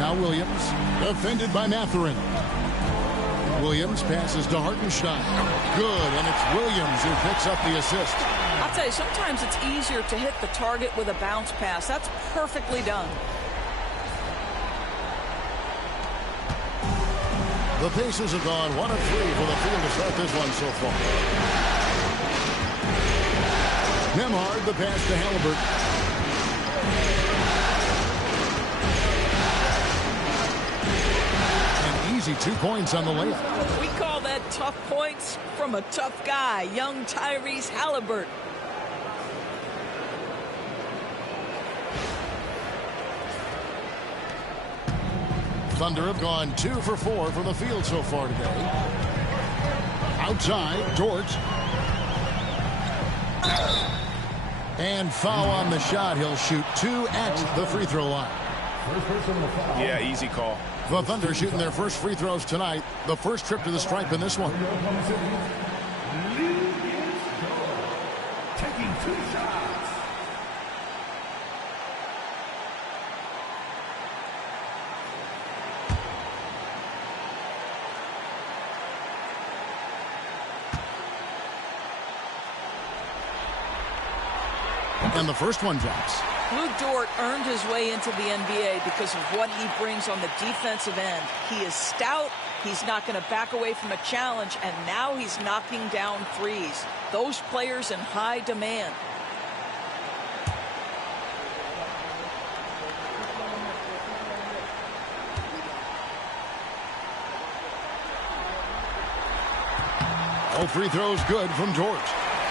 Now Williams, defended by Mathurin. Williams passes to Hartenstein. Good, and it's Williams who picks up the assist. I'll tell you, sometimes it's easier to hit the target with a bounce pass. That's perfectly done. The Pacers have gone 1 of 3 for the field to start this one so far. Nembhard the pass to Halliburton. An easy 2 points on the layup. We call that tough points from a tough guy, young Tyrese Halliburton. Thunder have gone 2 for 4 from the field so far today. Outside, Dort. And foul on the shot. He'll shoot 2 at the free throw line. Yeah, easy call. The Thunder shooting their first free throws tonight. The first trip to the stripe in this one. Taking 2 shots. And the first one drops. Lou Dort earned his way into the NBA because of what he brings on the defensive end. He is stout. He's not going to back away from a challenge, and now he's knocking down threes. Those players in high demand. All free throws good from Dort.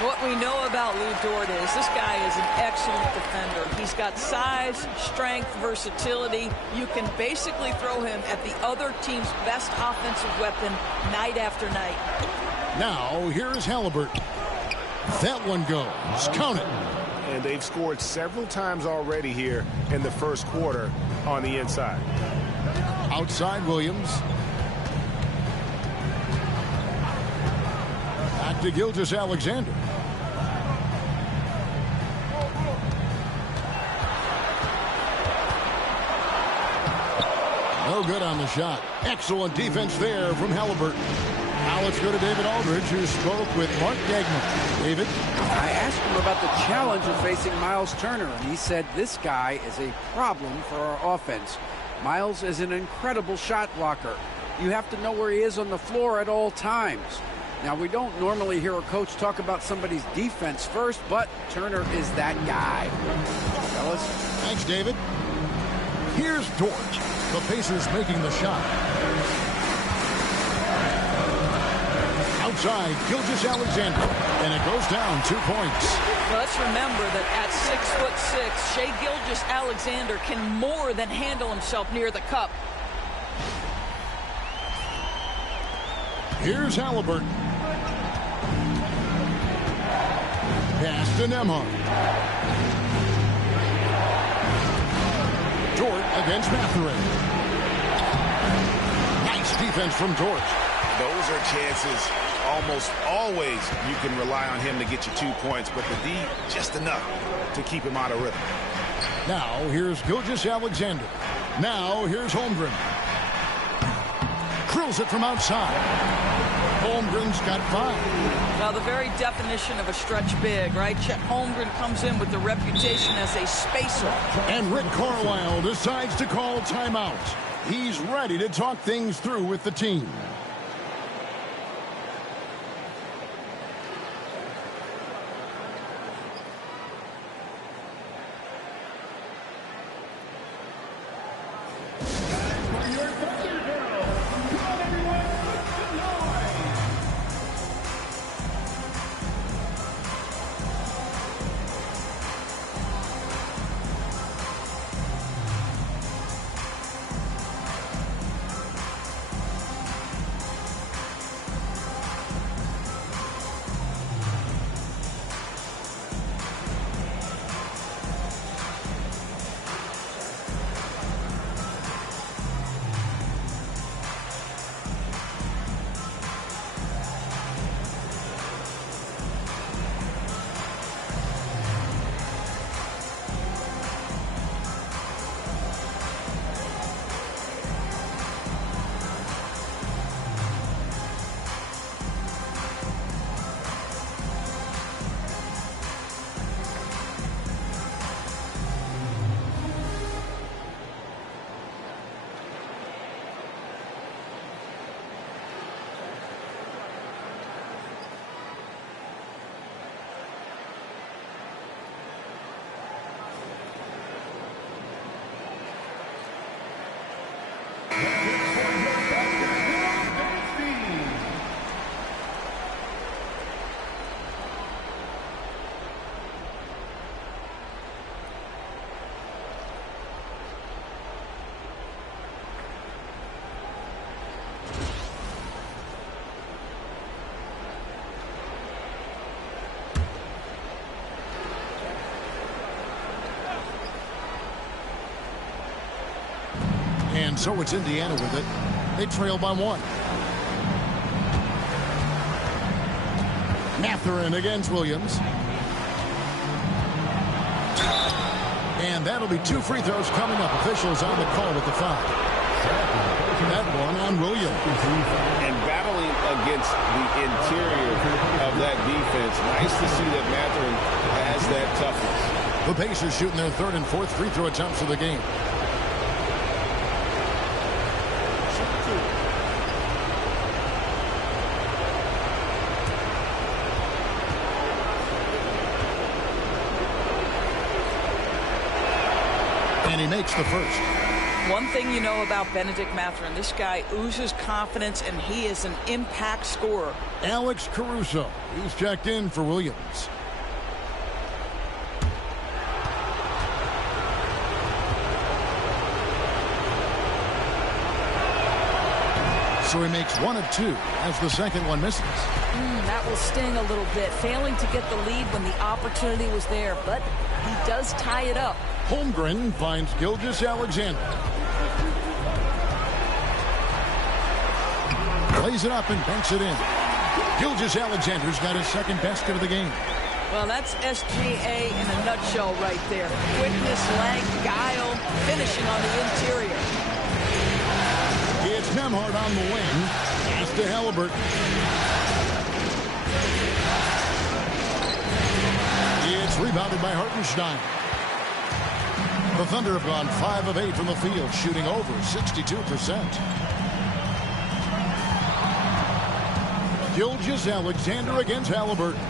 What we know about Lou Dort is this guy is an excellent defender. He's got size, strength, versatility. You can basically throw him at the other team's best offensive weapon night after night. Now, here's Halliburton. That one goes. Count it. And they've scored several times already here in the first quarter on the inside. Outside Williams. Back to Gilgeous-Alexander. No good on the shot. Excellent defense there from Halliburton. Now let's go to David Aldridge, who spoke with Mark Degman. David? I asked him about the challenge of facing Miles Turner, and he said this guy is a problem for our offense. Miles is an incredible shot blocker. You have to know where he is on the floor at all times. Now, we don't normally hear a coach talk about somebody's defense first, but Turner is that guy. Fellas? Thanks, David. Here's Dort. The Pacers making the shot. outside, Gilgeous Alexander, and it goes down 2 points. Well, let's remember that at 6'6", Shai Gilgeous-Alexander can more than handle himself near the cup. Here's Halliburton. Pass to Nembhard. Dort against Mathurin. Nice defense from Dort. Those are chances almost always you can rely on him to get you 2 points, but the D just enough to keep him out of rhythm. Now here's Gilgeous-Alexander. Now here's Holmgren. Drills it from outside. Holmgren's got 5. Now, the very definition of a stretch big, right? Chet Holmgren comes in with the reputation as a spacer. And Rick Carlisle decides to call timeout. He's ready to talk things through with the team. And so it's Indiana with it. They trail by 1. Mathurin against Williams. And that'll be 2 free throws coming up. Officials on the call with the foul. That one on Williams. And battling against the interior of that defense. Nice to see that Mathurin has that toughness. The Pacers shooting their 3rd and 4th free throw attempts of the game. And he makes the first. One thing you know about Benedict Mathurin, this guy oozes confidence, and he is an impact scorer. Alex Caruso, he's checked in for Williams. So he makes 1 of 2 as the second one misses. That will sting a little bit, failing to get the lead when the opportunity was there, but he does tie it up. Holmgren finds Gilgeous-Alexander. Lays it up and banks it in. Gilgeous-Alexander's got his 2nd basket of the game. Well, that's SGA in a nutshell right there. Quickness, length, guile, finishing on the interior. It's Nembhard on the wing. Pass to Halliburton. It's rebounded by Hartenstein. The Thunder have gone 5 of 8 from the field, shooting over 62%. Gilgeous-Alexander against Halliburton.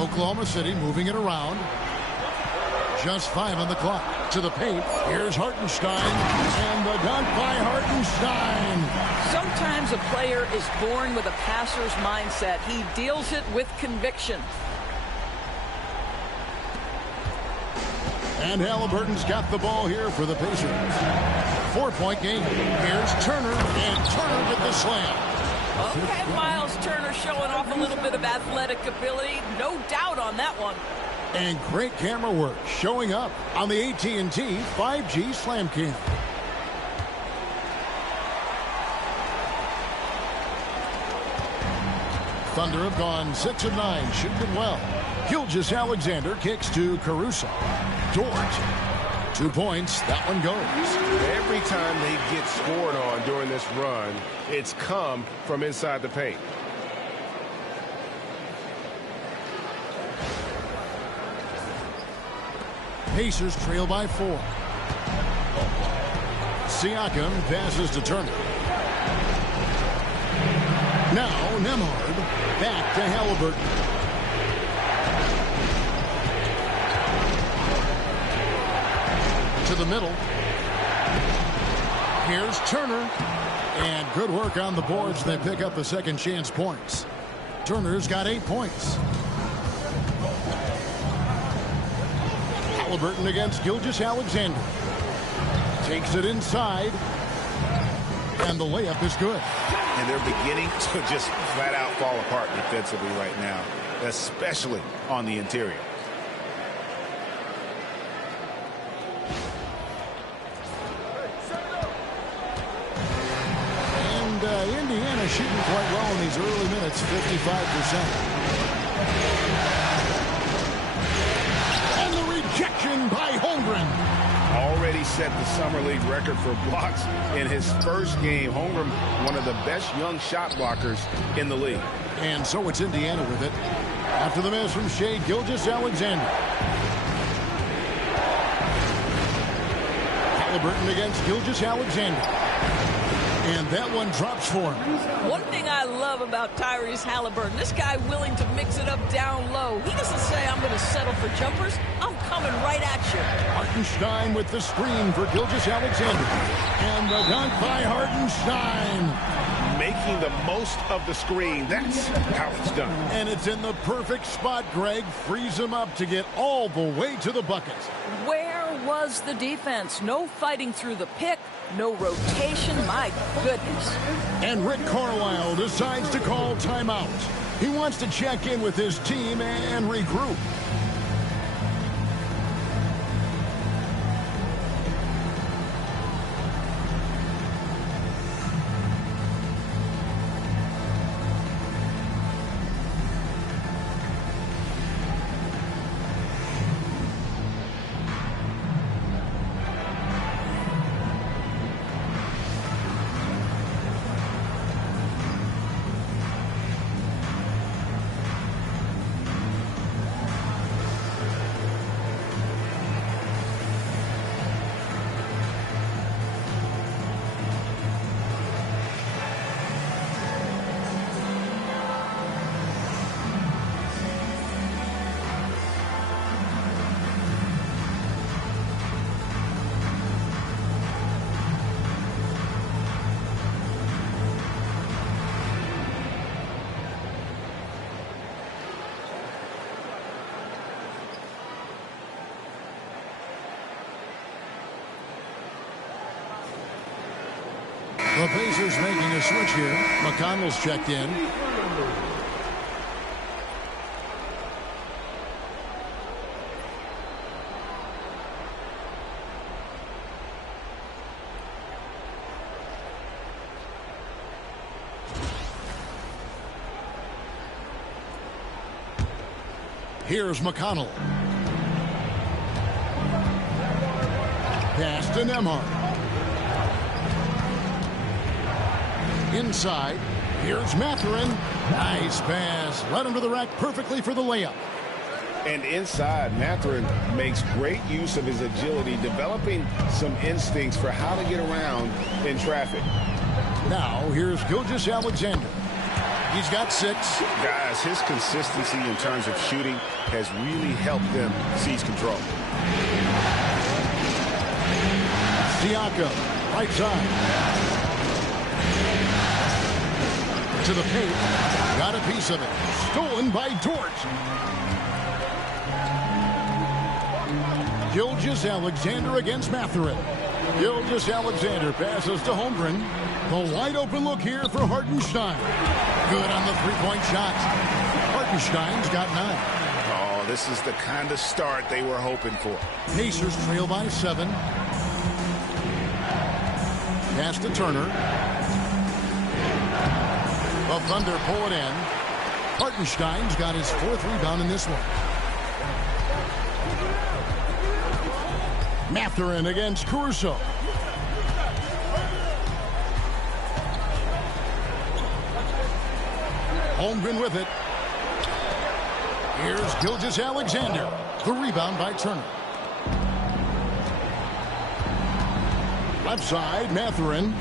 Oklahoma City moving it around. Just 5 on the clock. To the paint. Here's Hartenstein. And the dunk by Hartenstein. Sometimes a player is born with a passer's mindset. He deals it with conviction. And Halliburton's got the ball here for the Pacers. 4-point game. Here's Turner, and Turner with the slam. Okay, Miles Turner showing off a little bit of athletic ability. No doubt on that one. And great camera work showing up on the AT&T 5G Slam Cam. Thunder have gone 6 of 9, shooting it well. Gilgeous-Alexander kicks to Caruso. Dort, 2 points. That one goes. Every time they get scored on during this run, it's come from inside the paint. Pacers trail by 4. Siakam passes to Turner. Now Nembhard back to Halliburton. To the middle. Here's Turner. And good work on the boards. They pick up the second chance points. Turner's got 8 points. Halliburton against Gilgeous-Alexander. Takes it inside. And the layup is good. And they're beginning to just flat out fall apart defensively right now, especially on the interior. And Indiana shooting quite well in these early minutes, 55%. And the rejection by Holmgren. Already set the Summer League record for blocks in his first game. Holmgren, one of the best young shot blockers in the league. And so it's Indiana with it. After the miss from Shai Gilgeous-Alexander. Halliburton against Gilgeous-Alexander. And that one drops for him. One thing I love about Tyrese Halliburton, this guy willing to mix it up down low. He doesn't say, I'm going to settle for jumpers. I'm coming right at you. Hartenstein with the screen for Gilgeous-Alexander. And the dunk by Hartenstein. Making the most of the screen. That's how it's done. And it's in the perfect spot. Greg frees him up to get all the way to the bucket. Where was the defense? No fighting through the pick. No rotation. My goodness. And Rick Carlisle decides to call timeout. He wants to check in with his team and regroup. The Pacers making a switch here. McConnell's checked in. Here's McConnell. Pass to Nembhard. Inside. Here's Mathurin. Nice pass. Led him to the rack perfectly for the layup. And inside, Mathurin makes great use of his agility, developing some instincts for how to get around in traffic. Now, here's Gilgeous-Alexander. He's got 6. Guys, his consistency in terms of shooting has really helped them seize control. Siakam, right side. into the paint. Got a piece of it. Stolen by Dort. Gilgeous-Alexander against Mathurin. Gilgeous-Alexander passes to Holmgren. The wide open look here for Hartenstein. Good on the three-point shot. Hartenstein's got 9. Oh, this is the kind of start they were hoping for. Pacers trail by 7. Pass to Turner. The Thunder pull it in. Hartenstein's got his 4th rebound in this one. Mathurin against Caruso. Holmgren with it. Here's Gilgeous-Alexander. The rebound by Turner. Left side, Mathurin.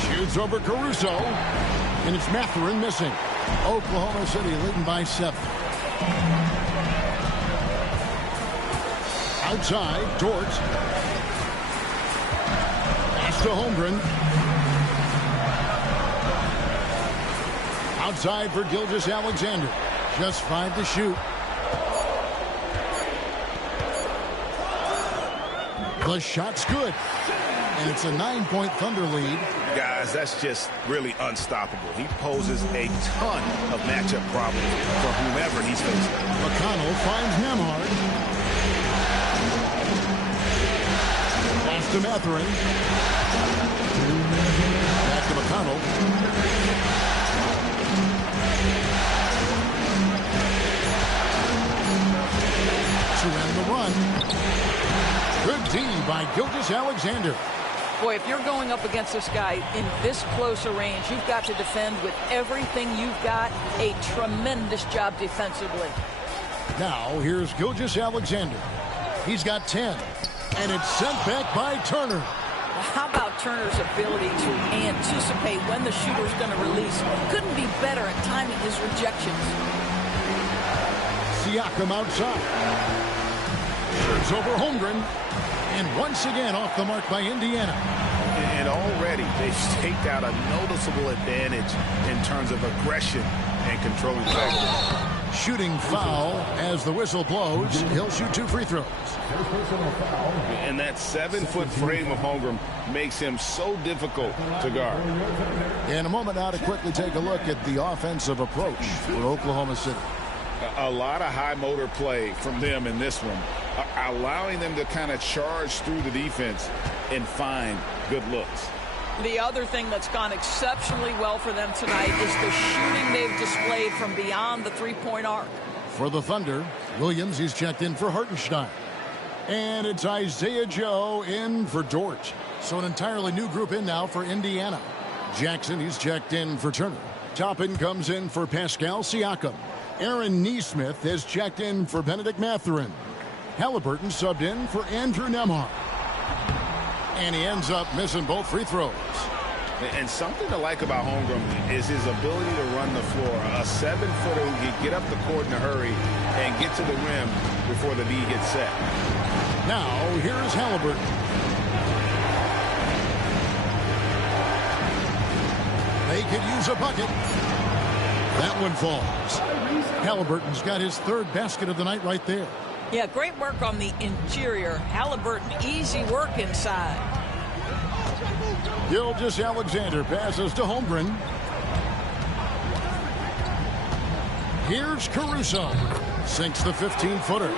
Shoots over Caruso. And it's Mathurin missing. Oklahoma City leading by 7. Outside, Dort. Pass to Holmgren. Outside for Gilgeous-Alexander. Just 5 to shoot. The shot's good. And it's a 9-point Thunder lead. Guys, that's just really unstoppable. He poses a ton of matchup problems for whomever he's facing. McConnell finds Nembhard. Pass to Mathurin. Back to McConnell. To end the run. Good D by Gilgeous-Alexander. Boy, if you're going up against this guy in this close a range, you've got to defend with everything you've got. A tremendous job defensively. Now, here's Gilgeous-Alexander. He's got 10. And it's sent back by Turner. Well, how about Turner's ability to anticipate when the shooter's going to release? Couldn't be better at timing his rejections. Siakam outside. Turns over Holmgren. And once again off the mark by Indiana. And already they've staked out a noticeable advantage in terms of aggression and controlling play. Shooting foul as the whistle blows. He'll shoot 2 free throws. And that 7-foot frame of Holmgren makes him so difficult to guard. In a moment now to quickly take a look at the offensive approach for Oklahoma City. A lot of high motor play from them in this one, allowing them to kind of charge through the defense and find good looks. The other thing that's gone exceptionally well for them tonight is the shooting they've displayed from beyond the three-point arc. For the Thunder, Williams, he's checked in for Hartenstein. And it's Isaiah Joe in for Dort. So an entirely new group in now for Indiana. Jackson, he's checked in for Turner. Toppin comes in for Pascal Siakam. Aaron Nesmith has checked in for Benedict Mathurin. Halliburton subbed in for Andrew Nembhard. And he ends up missing both free throws. And something to like about Holmgren is his ability to run the floor. A 7-footer who can get up the court in a hurry and get to the rim before the knee gets set. Now, here's Halliburton. They could use a bucket. That one falls. Halliburton's got his 3rd basket of the night right there. Yeah, great work on the interior. Halliburton, easy work inside. Gilgeous-Alexander passes to Holmgren. Here's Caruso. Sinks the 15-footer.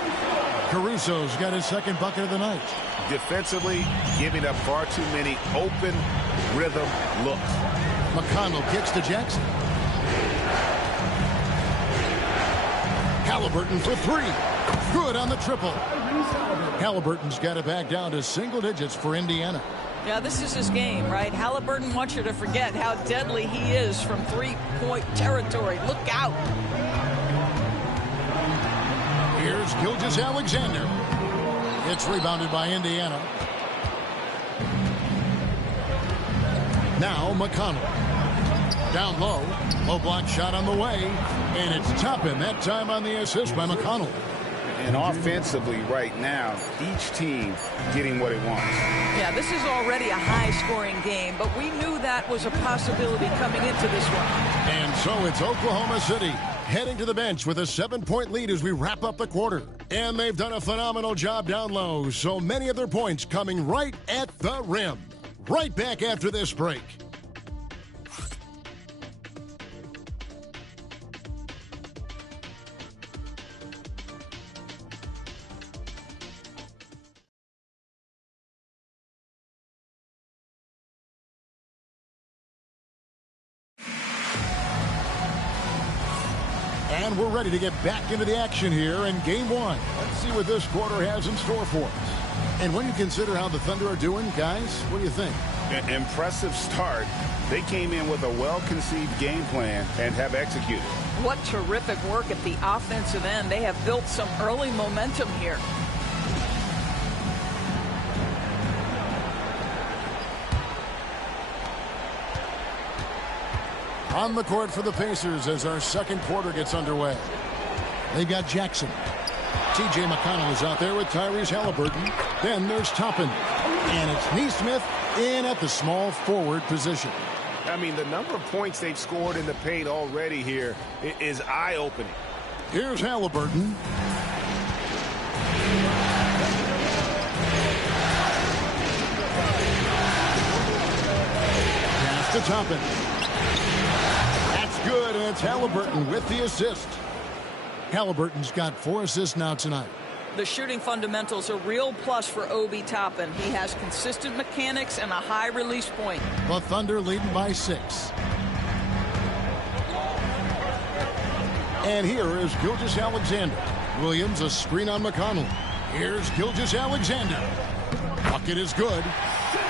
Caruso's got his 2nd bucket of the night. Defensively, giving up far too many open rhythm looks. McConnell kicks to Jackson. Halliburton for 3. Good on the triple. Halliburton's got it back down to single digits for Indiana. Yeah, this is his game, right? Halliburton wants you to forget how deadly he is from three-point territory. Look out. Here's Gilgeous-Alexander. It's rebounded by Indiana. Now McConnell. Down low. Low block shot on the way. And it's Toppin that time on the assist by McConnell. And offensively right now, each team getting what it wants. Yeah, this is already a high-scoring game, but we knew that was a possibility coming into this one. And so it's Oklahoma City heading to the bench with a 7-point lead as we wrap up the quarter. And they've done a phenomenal job down low, so many of their points coming right at the rim. Right back after this break. And we're ready to get back into the action here in Game 1. Let's see what this quarter has in store for us. And when you consider how the Thunder are doing, guys, what do you think? Impressive start. They came in with a well-conceived game plan and have executed. What terrific work at the offensive end. They have built some early momentum here. On the court for the Pacers as our second quarter gets underway. They've got Jackson. T.J. McConnell is out there with Tyrese Halliburton. Then there's Toppin. And it's Nesmith in at the small forward position. I mean, the number of points they've scored in the paint already here is eye-opening. Here's Halliburton. Pass to Toppin. Good, and it's Halliburton with the assist. Halliburton's got 4 assists now tonight. The shooting fundamentals a real plus for Obi Toppin. He has consistent mechanics and a high release point. The Thunder leading by 6. And here is Gilgeous-Alexander. Williams a screen on McConnell. Here's Gilgeous-Alexander. Bucket is good.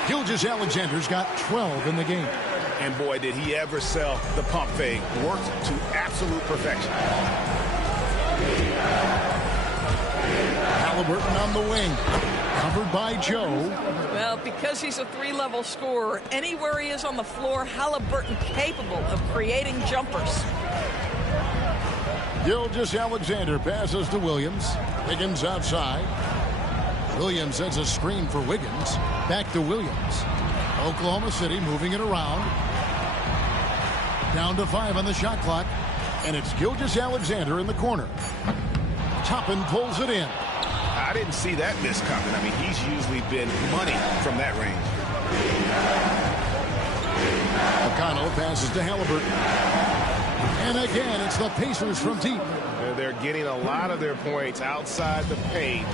Gilgeous-Alexander's got 12 in the game. And boy, did he ever sell the pump fake. Worked to absolute perfection. Halliburton on the wing. Covered by Joe. Well, because he's a 3-level scorer, anywhere he is on the floor, Halliburton capable of creating jumpers. Gilgeous-Alexander passes to Williams. Wiggins outside. Williams sends a screen for Wiggins. Back to Williams. Oklahoma City moving it around. Down to 5 on the shot clock. And it's Gilgeous-Alexander in the corner. Toppin pulls it in. I didn't see that miss coming. I mean, he's usually been money from that range. McConnell passes to Halliburton. And again, it's the Pacers from deep. They're getting a lot of their points outside the paint.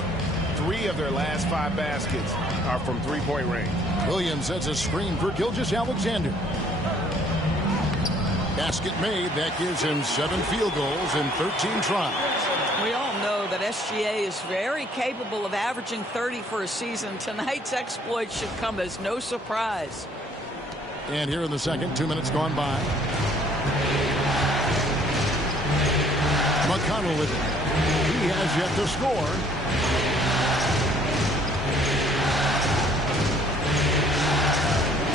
3 of their last 5 baskets are from 3-point range. Williams sets a screen for Gilgeous-Alexander. Basket made. That gives him 7 field goals in 13 tries. We all know that SGA is very capable of averaging 30 for a season. Tonight's exploit should come as no surprise. And here in the second, 2 minutes gone by. McConnell with it. He has yet to score.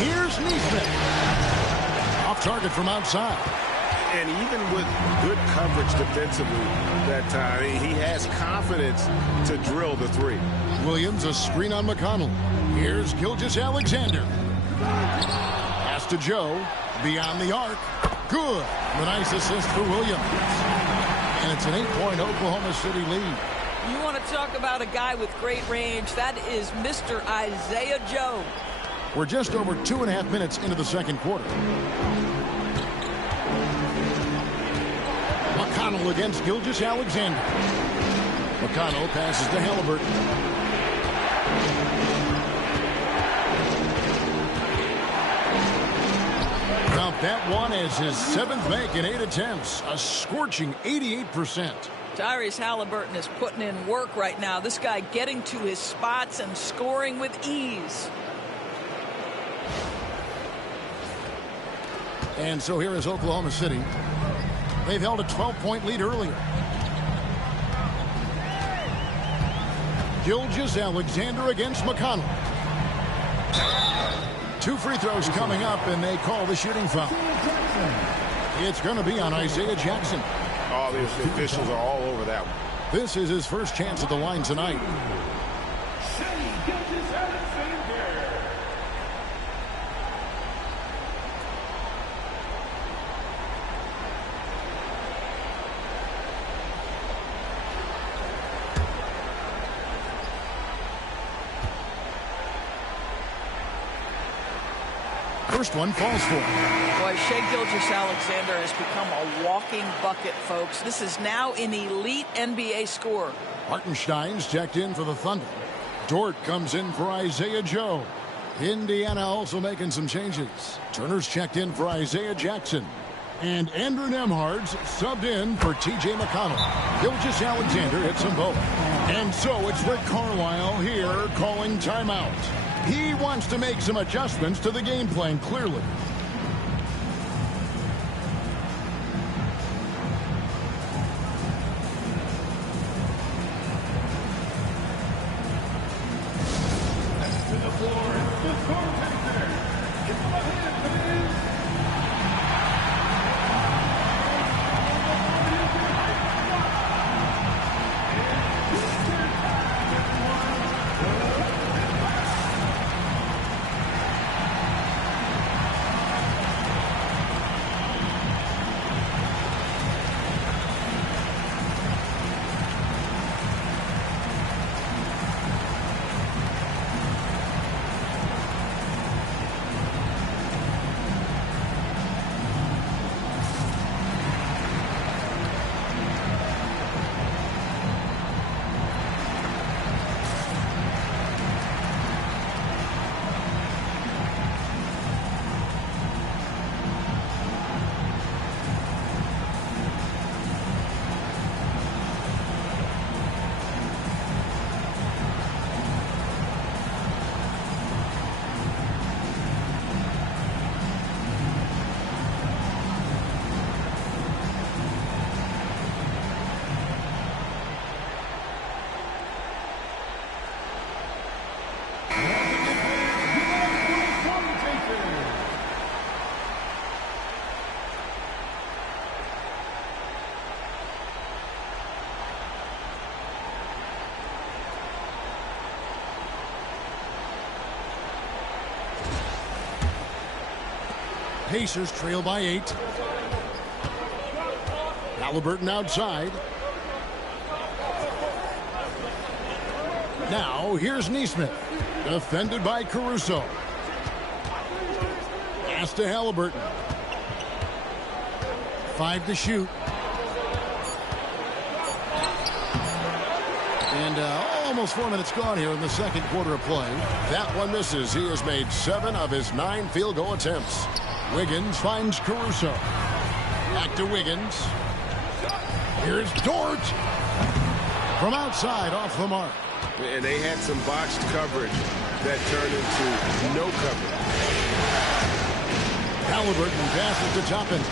Here's Nesmith. Off target from outside. And even with good coverage defensively that time, he has confidence to drill the 3. Williams a screen on McConnell. Here's Gilgeous-Alexander. Pass to Joe. Beyond the arc. Good. The nice assist for Williams. And it's an 8-point Oklahoma City lead. You want to talk about a guy with great range. That is Mr. Isaiah Joe. We're just over 2.5 minutes into the second quarter. McConnell against Gilgeous-Alexander. McConnell passes to Halliburton. Now that one is his 7th make in 8 attempts. A scorching 88%. Tyrese Halliburton is putting in work right now. This guy getting to his spots and scoring with ease. And so here is Oklahoma City. They've held a 12-point lead earlier. Gilgeous-Alexander against McConnell. 2 free throws coming up, and they call the shooting foul. It's going to be on Isaiah Jackson. Oh, the officials are all over that one. This is his first chance at the line tonight. First one falls for him. Boy, Shai Gilgeous-Alexander has become a walking bucket, folks. This is now an elite NBA scorer. Hartenstein's checked in for the Thunder. Dort comes in for Isaiah Joe. Indiana also making some changes. Turner's checked in for Isaiah Jackson. And Andrew Nembhard's subbed in for T.J. McConnell. Gilgeous-Alexander hits them both. And so it's Rick Carlisle here calling timeout. He wants to make some adjustments to the game plan, clearly. Pacers trail by 8. Halliburton outside. Now here's Nesmith. Defended by Caruso. Pass to Halliburton. 5 to shoot. And almost 4 minutes gone here in the second quarter of play. That one misses. He has made 7 of his 9 field goal attempts. Wiggins finds Caruso. Back to Wiggins. Here's Dort. From outside, off the mark. And they had some boxed coverage that turned into no coverage. Halliburton passes to Toppin.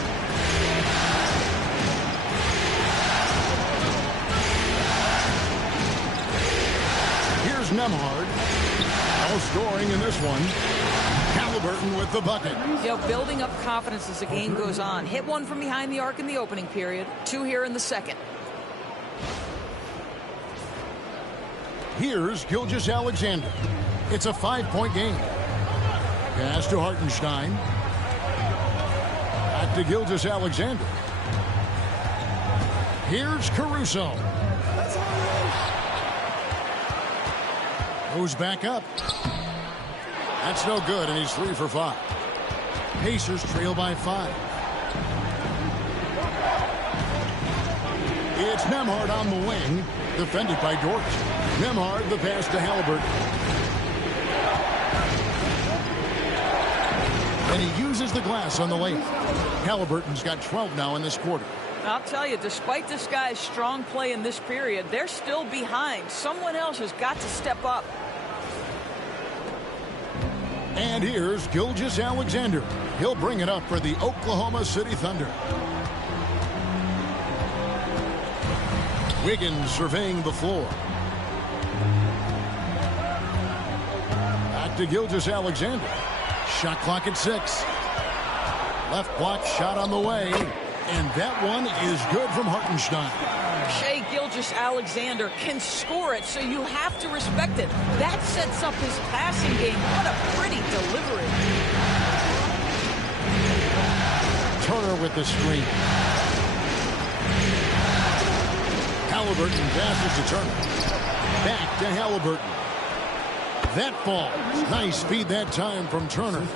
Here's Nembhard. No scoring in this one. Halliburton with the bucket. You know, building up confidence as the game goes on. Hit one from behind the arc in the opening period. 2 here in the second. Here's Gilgeous-Alexander. It's a 5-point game. Pass to Hartenstein. Back to Gilgeous-Alexander. Here's Caruso. Goes back up. That's no good, and he's 3 for 5. Pacers trail by 5. It's Nembhard on the wing, defended by Dort. Nembhard, the pass to Halliburton. And he uses the glass on the layup. Halliburton's got 12 now in this quarter. I'll tell you, despite this guy's strong play in this period, they're still behind. Someone else has got to step up. And here's Gilgeous-Alexander. He'll bring it up for the Oklahoma City Thunder. Wiggins surveying the floor. Back to Gilgeous-Alexander. Shot clock at 6. Left block shot on the way. And that one is good from Hartenstein. Shai Gilgeous-Alexander can score it, so you have to respect it. That sets up his passing game. What a pretty delivery. Turner with the screen. Halliburton passes to Turner. Back to Halliburton. That falls. Nice speed that time from Turner.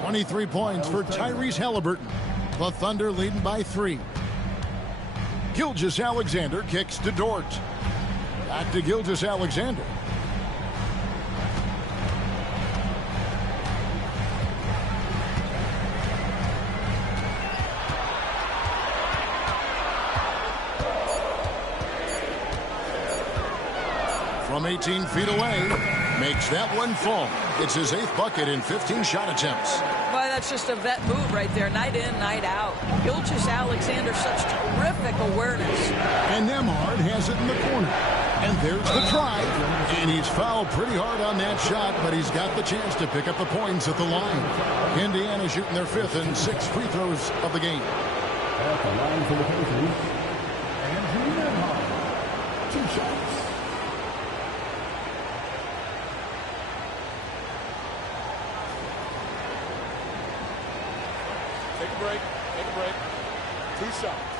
23 points for Tyrese Halliburton. The Thunder leading by 3. Gilgeous-Alexander kicks to Dort. Back to Gilgeous-Alexander. From 18 feet away, makes that one fall. It's his 8th bucket in 15 shot attempts. Boy, that's just a vet move right there. Night in, night out. Gilgeous-Alexander, such terrific awareness. And Nembhard has it in the corner. And there's the try. And he's fouled pretty hard on that shot, but he's got the chance to pick up the points at the line. Indiana shooting their 5th and 6th free throws of the game. At the line for the Pacers, Andrew Nembhard. 2 shots. Take a break. Take a break. 2 shots.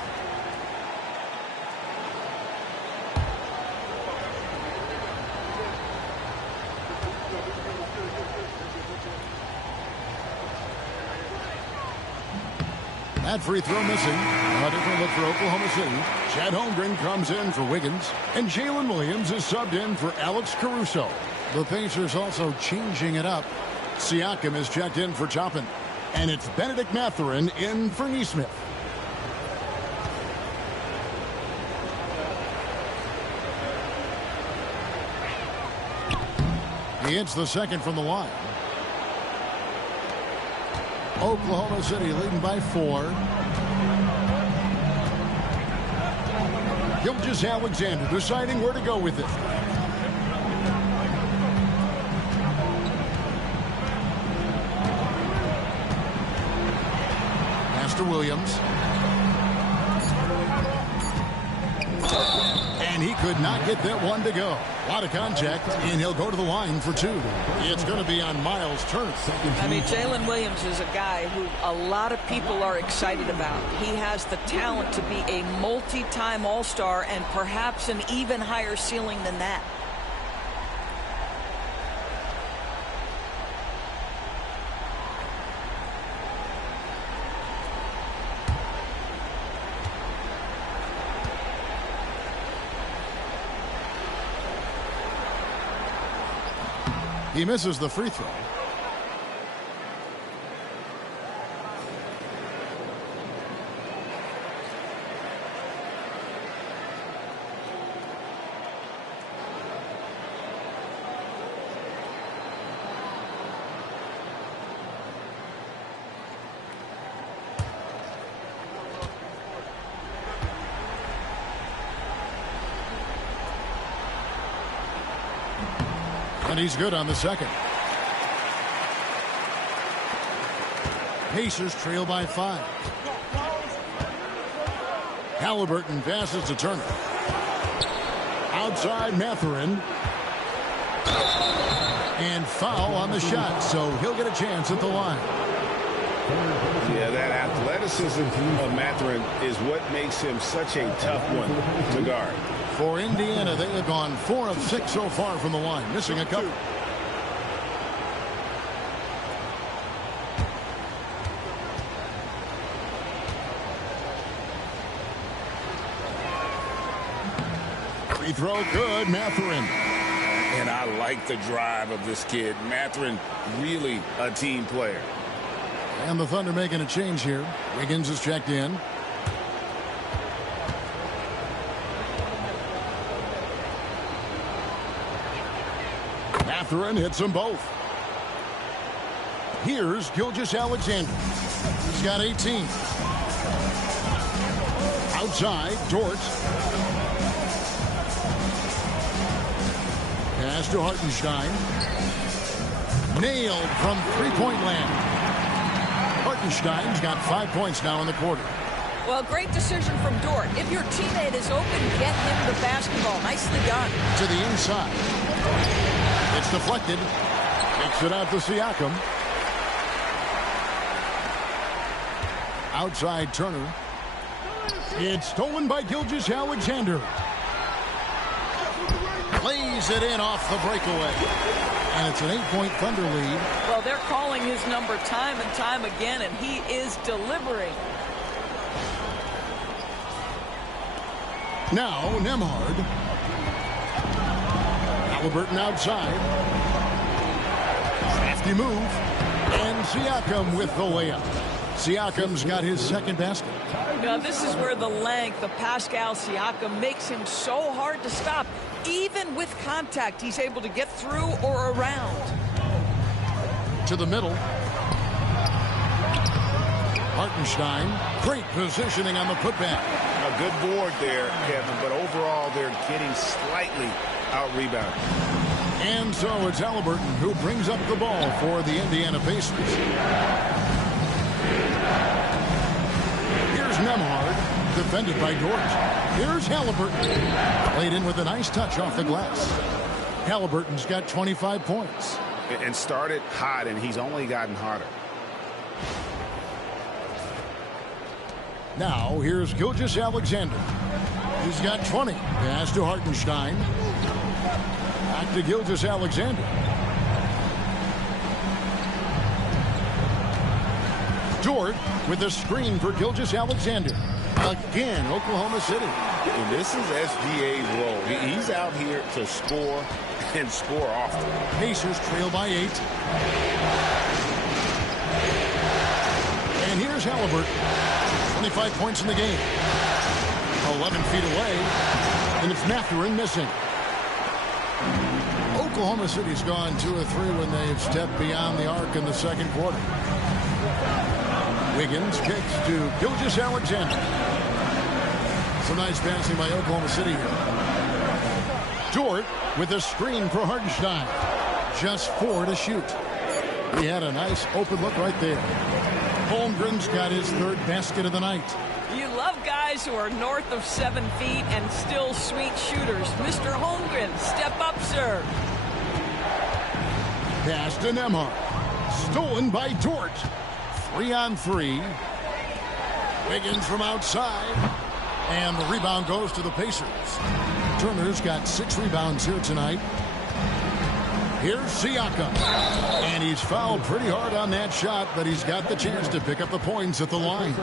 That free throw missing. A different look for Oklahoma City. Chad Holmgren comes in for Wiggins. And Jalen Williams is subbed in for Alex Caruso. The Pacers also changing it up. Siakam is checked in for Toppin. And it's Benedict Mathurin in for Nesmith. He hits the second from the line. Oklahoma City leading by 4. Gilgeous-Alexander deciding where to go with it. Pass to Williams. And he could not get that one to go. A lot of contact, and he'll go to the line for 2. It's going to be on Miles Turner. I mean, Jalen Williams is a guy who a lot of people are excited about. He has the talent to be a multi-time All-Star and perhaps an even higher ceiling than that. He misses the free throw. And he's good on the second. Pacers trail by 5. Halliburton passes to Turner. Outside Mathurin. And foul on the shot, so he'll get a chance at the line. Yeah, that athleticism of Mathurin is what makes him such a tough one to guard. For Indiana, they have gone 4 of 6 so far from the line, missing a couple. Free throw good, Mathurin. And I like the drive of this kid. Mathurin, really a team player. And the Thunder making a change here. Wiggins is checked in. Mathurin hits them both. Here's Gilgeous-Alexander. He's got 18. Outside, Dort. Pass to Hartenstein. Nailed from three-point land. Hartenstein's got 5 points now in the quarter. Well, great decision from Dort. If your teammate is open, get him the basketball. Nicely done. To the inside. It's deflected. Kicks it out to Siakam. Outside Turner. It's stolen by Gilgeous-Alexander. Lays it in off the breakaway. And it's an 8-point Thunder lead. Well, they're calling his number time and time again, and he is delivering. Now, Nembhard. Halliburton outside. Crafty move. And Siakam with the layup. Siakam's got his second basket. Now, this is where the length of Pascal Siakam makes him so hard to stop. Even with contact, he's able to get through or around. To the middle. Hartenstein. Great positioning on the putback. A good board there, Kevin, but overall they're getting slightly out-rebounded. And so it's Halliburton who brings up the ball for the Indiana Pacers. Here's Nembhard, defended by Dort. Here's Halliburton. Played in with a nice touch off the glass. Halliburton's got 25 points. And started hot, and he's only gotten hotter. Now, here's Gilgeous-Alexander. He's got 20. Pass to Hartenstein. Back to Gilgeous-Alexander. Dort with a screen for Gilgeous-Alexander. Again, Oklahoma City. And this is SGA's role. He's out here to score and score often. Pacers trail by 8. And here's Halliburton. 25 points in the game. 11 feet away. And it's Mathurin missing. Oklahoma City's gone 2 of 3 when they've stepped beyond the arc in the second quarter. Wiggins kicks to Gilgeous-Alexander. Some nice passing by Oklahoma City here. Dort with a screen for Hartenstein. Just 4 to shoot. He had a nice open look right there. Holmgren's got his third basket of the night. You love guys who are north of 7 feet and still sweet shooters. Mr. Holmgren, step up, sir. Pass to Nembhard. Stolen by Dort. 3-on-3. Wiggins from outside. And the rebound goes to the Pacers. Turner's got 6 rebounds here tonight. Here's Siakam. And he's fouled pretty hard on that shot, but he's got the chance to pick up the points at the line.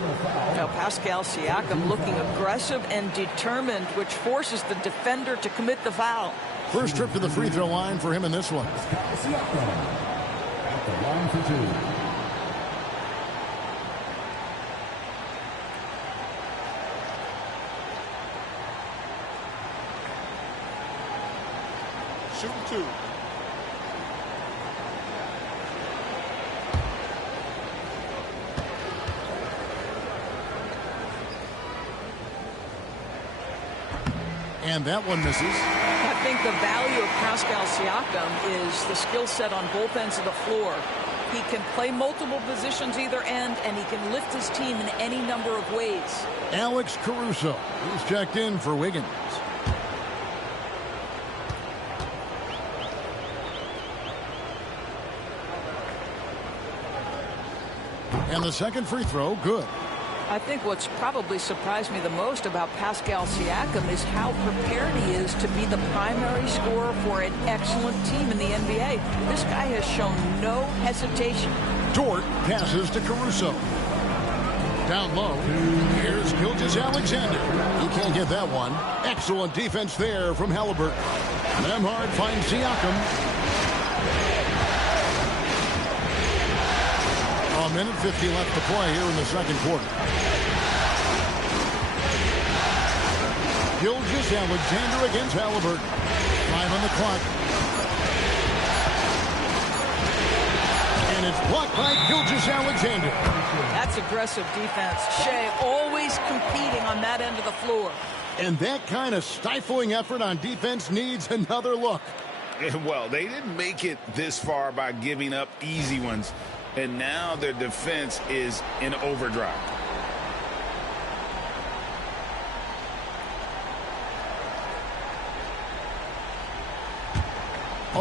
Now, Pascal Siakam looking aggressive and determined, which forces the defender to commit the foul. First trip to the free throw line for him in this one. Siakam at the line for 2. Shooting 2. And that one misses. I think the value of Pascal Siakam is the skill set on both ends of the floor. He can play multiple positions either end, and he can lift his team in any number of ways. Alex Caruso. He's checked in for Wiggins. And the second free throw, good. I think what's probably surprised me the most about Pascal Siakam is how prepared he is to be the primary scorer for an excellent team in the NBA. This guy has shown no hesitation. Dort passes to Caruso. Down low. Here's Gilgeous-Alexander. He can't get that one. Excellent defense there from Halliburton. Nembhard finds Siakam. A minute 50 left to play here in the second quarter. Gilgeous-Alexander against Halliburton. 5 on the clock. And it's blocked by Gilgeous-Alexander. That's aggressive defense. Shea always competing on that end of the floor. And that kind of stifling effort on defense needs another look. Well, they didn't make it this far by giving up easy ones. And now their defense is in overdrive.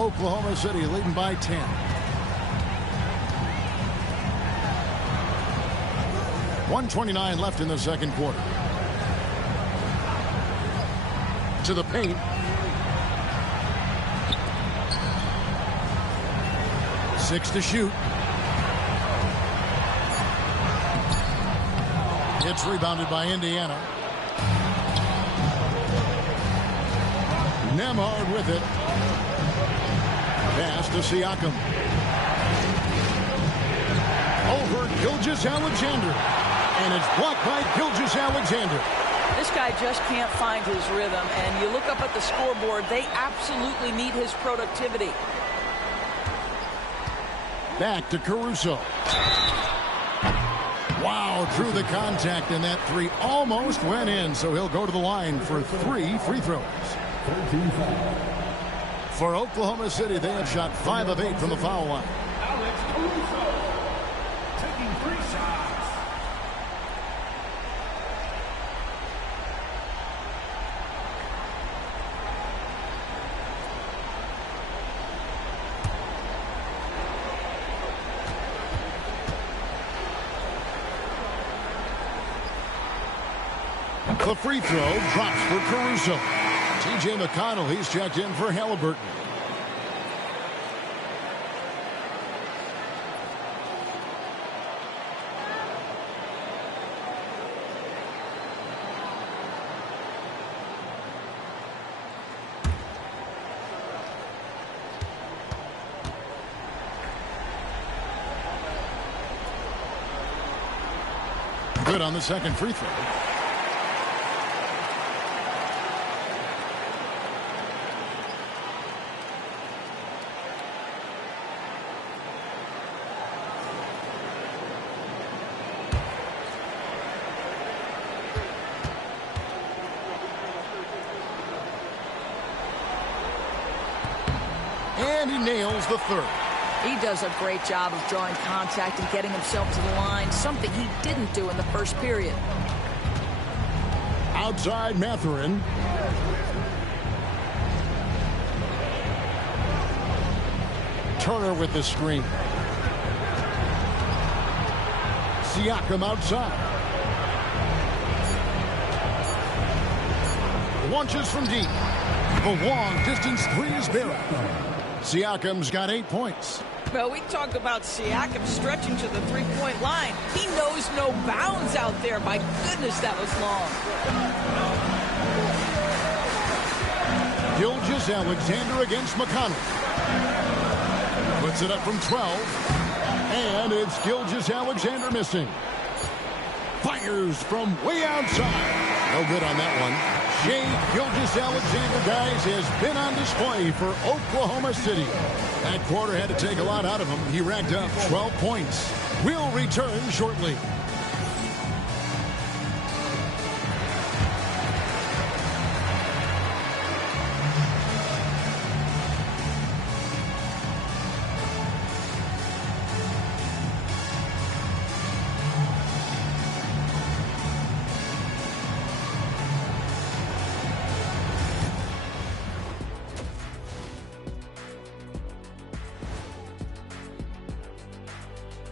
Oklahoma City leading by 10. .129 left in the second quarter. To the paint. Six to shoot. It's rebounded by Indiana. Nemhard with it. Pass to Siakam. Over Gilgeous-Alexander. And it's blocked by Gilgeous-Alexander. This guy just can't find his rhythm, and you look up at the scoreboard, they absolutely need his productivity. Back to Caruso. Wow, through the contact, and that three almost went in, so he'll go to the line for 3 free throws. For Oklahoma City, they have shot 5 of 8 from the foul line. Taking 3 shots. The free throw drops for Caruso. T.J. McConnell, he's checked in for Halliburton. Good on the second free throw. And he nails the third. He does a great job of drawing contact and getting himself to the line, something he didn't do in the first period. Outside Mathurin. Turner with the screen. Siakam outside. Launches from deep. The long distance three is buried. Siakam's got 8 points. Well, we talk about Siakam stretching to the three-point line. He knows no bounds out there. My goodness, that was long. Gilgeous-Alexander against McConnell. Puts it up from 12. And it's Gilgeous-Alexander missing. Fires from way outside. No good on that one. Shai Gilgeous-Alexander, guys, has been on display for Oklahoma City. That quarter had to take a lot out of him. He racked up 12 points. We'll return shortly.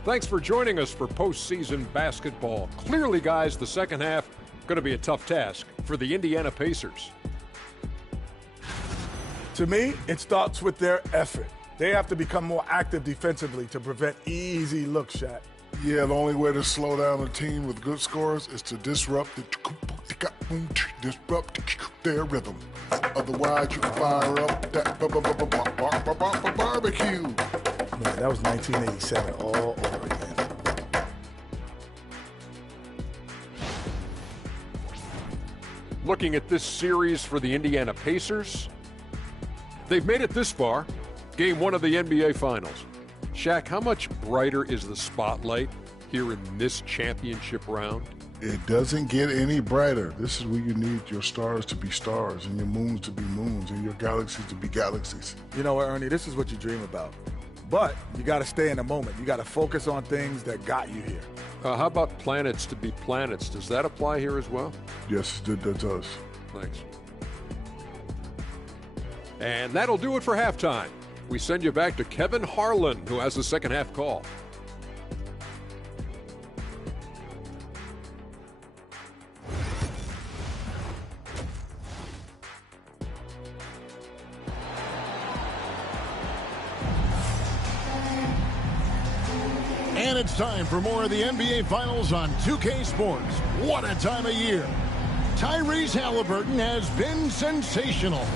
Thanks for joining us for postseason basketball. Clearly, guys, the second half going to be a tough task for the Indiana Pacers. To me, it starts with their effort. They have to become more active defensively to prevent easy looks, Shaq. Yeah, the only way to slow down a team with good scores is to disrupt their rhythm. Otherwise, you fire up that barbecue. Man, that was 1987 all over again. Looking at this series for the Indiana Pacers, they've made it this far. Game 1 of the NBA Finals. Shaq, how much brighter is the spotlight here in this championship round? It doesn't get any brighter. This is where you need your stars to be stars and your moons to be moons and your galaxies to be galaxies. You know what, Ernie? This is what you dream about. But you got to stay in the moment. You got to focus on things that got you here. How about planets to be planets? Does that apply here as well? Yes, that does. Thanks. And that'll do it for halftime. We send you back to Kevin Harlan, who has the second half call. And it's time for more of the NBA Finals on 2K Sports. What a time of year. Tyrese Halliburton has been sensational.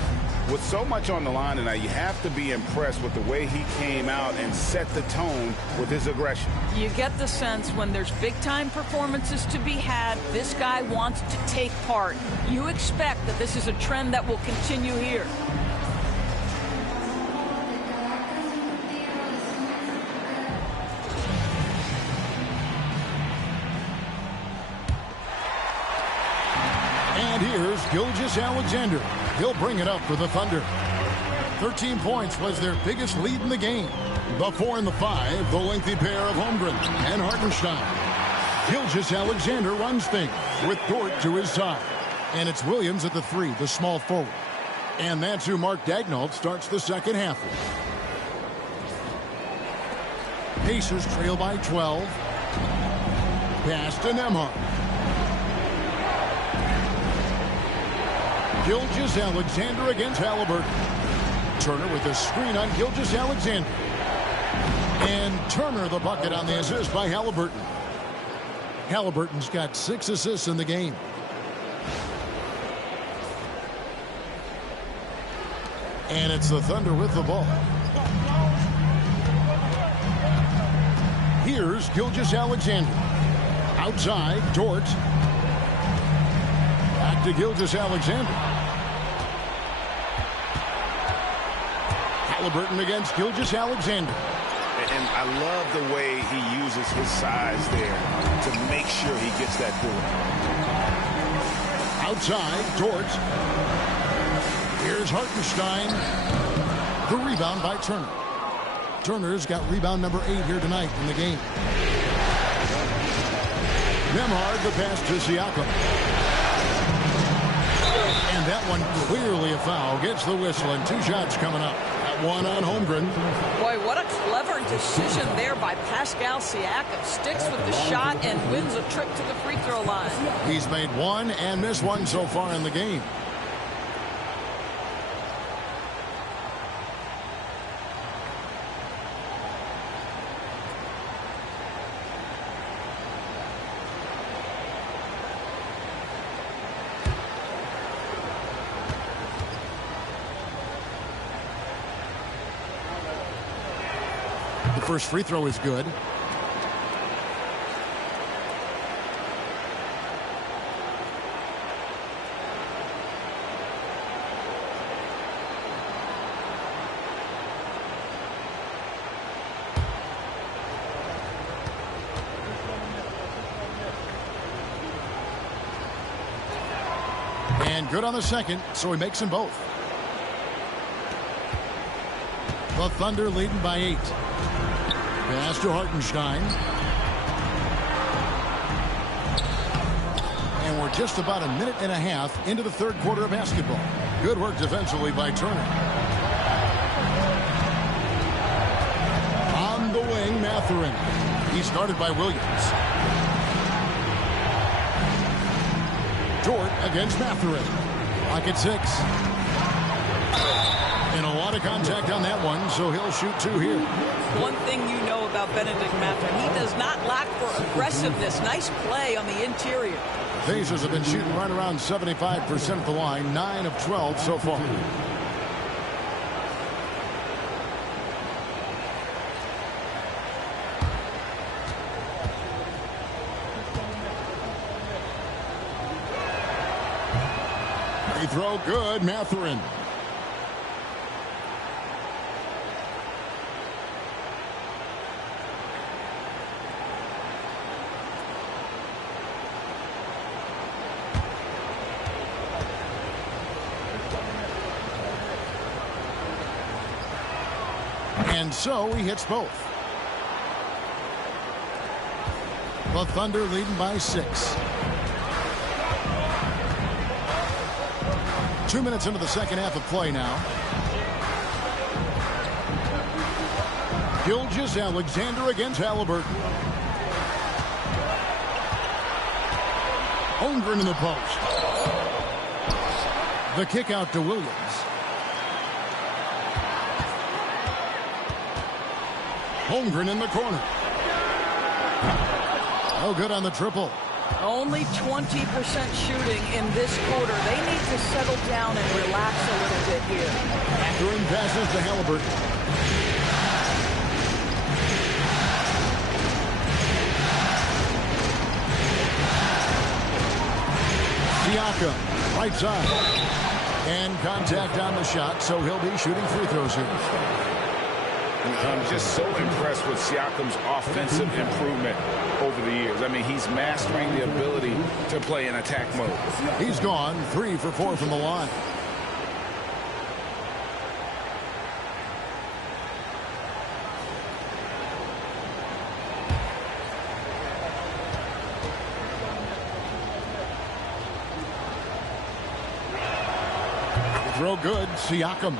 With so much on the line tonight, you have to be impressed with the way he came out and set the tone with his aggression. You get the sense when there's big-time performances to be had, this guy wants to take part. You expect that this is a trend that will continue here. And here's Gilgeous-Alexander. He'll bring it up for the Thunder. 13 points was their biggest lead in the game. The 4 and the 5, the lengthy pair of Holmgren and Hartenstein. Gilgeous-Alexander runs things with Dort to his side. And it's Williams at the 3, the small forward. And that's who Mark Daigneault starts the second half with. Pacers trail by 12. Pass to Nembhard. Gilgeous-Alexander against Halliburton. Turner with a screen on Gilgeous-Alexander. And Turner the bucket on the assist by Halliburton. Halliburton's got 6 assists in the game. And it's the Thunder with the ball. Here's Gilgeous-Alexander. Outside, Dort. Back to Gilgeous-Alexander. Halliburton against Gilgeous-Alexander. And I love the way he uses his size there to make sure he gets that board. Outside, Dort. Here's Hartenstein. The rebound by Turner. Turner's got rebound number 8 here tonight in the game. Nembhard the pass to Siakam. And that one clearly a foul. Gets the whistle and 2 shots coming up. That one on Holmgren. Boy, what a clever decision there by Pascal Siakam. Sticks with the shot and wins a trip to the free throw line. He's made 1 and missed 1 so far in the game. First free throw is good. And good on the second, so he makes them both. The Thunder leading by 8. Pass to Hartenstein. And we're just about a minute and a half into the third quarter of basketball. Good work defensively by Turner. On the wing, Mathurin. He's guarded by Williams. Dort against Mathurin. Pocket 6. And a lot of contact on that one, so he'll shoot 2 here. One thing you know about Benedict Mathurin, he does not lack for aggressiveness. Nice play on the interior. Pacers have been shooting right around 75% at the line, 9 of 12 so far. Free throw good, Mathurin. And so he hits both. The Thunder leading by 6. 2 minutes into the second half of play now. Gilgeous-Alexander against Halliburton. Holmgren in the post. The kick out to Williams. Holmgren in the corner. No good on the triple. Only 20% shooting in this quarter. They need to settle down and relax a little bit here. Mathurin passes to Halliburton. Siakam, right side. And contact on the shot, so he'll be shooting free throws here. I'm just so impressed with Siakam's offensive improvement over the years. I mean, he's mastering the ability to play in attack mode. He's gone 3 for 4 from the line. Throw good, Siakam.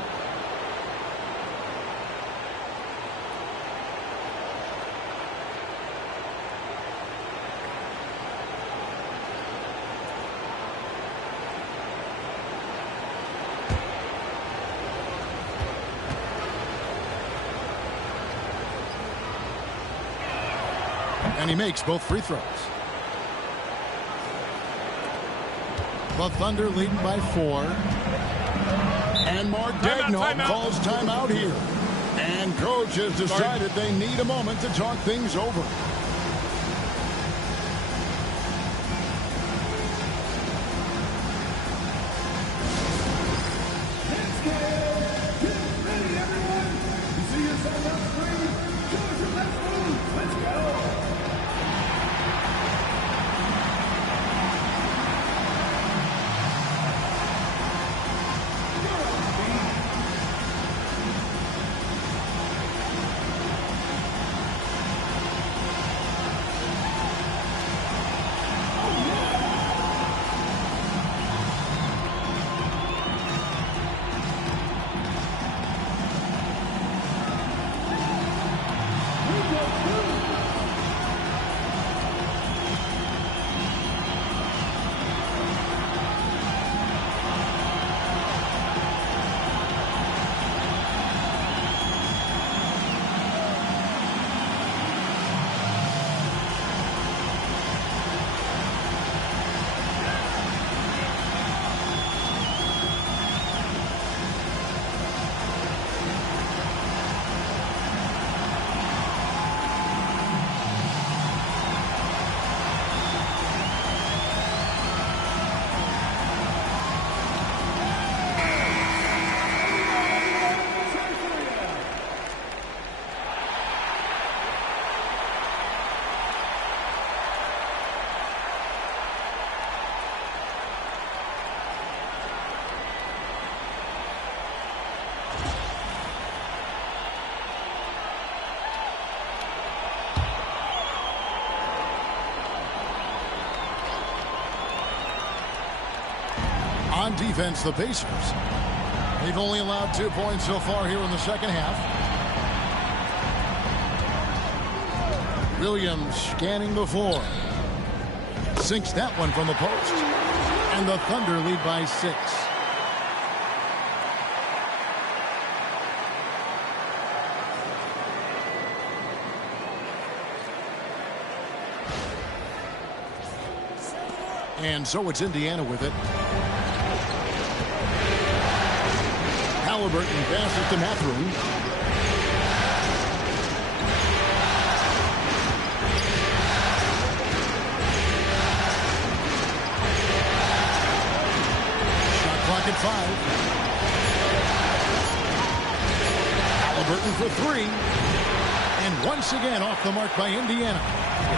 And he makes both free throws. The Thunder leading by 4. And Mark Daigneault calls timeout here. And coach has decided they need a moment to talk things over. On defense, the Pacers. They've only allowed 2 points so far here in the second half. Williams scanning the floor. Sinks that one from the post. And the Thunder lead by 6. And so it's Indiana with it. Halliburton passes to Mathurin. Shot clock at 5. Halliburton for 3. And once again off the mark by Indiana.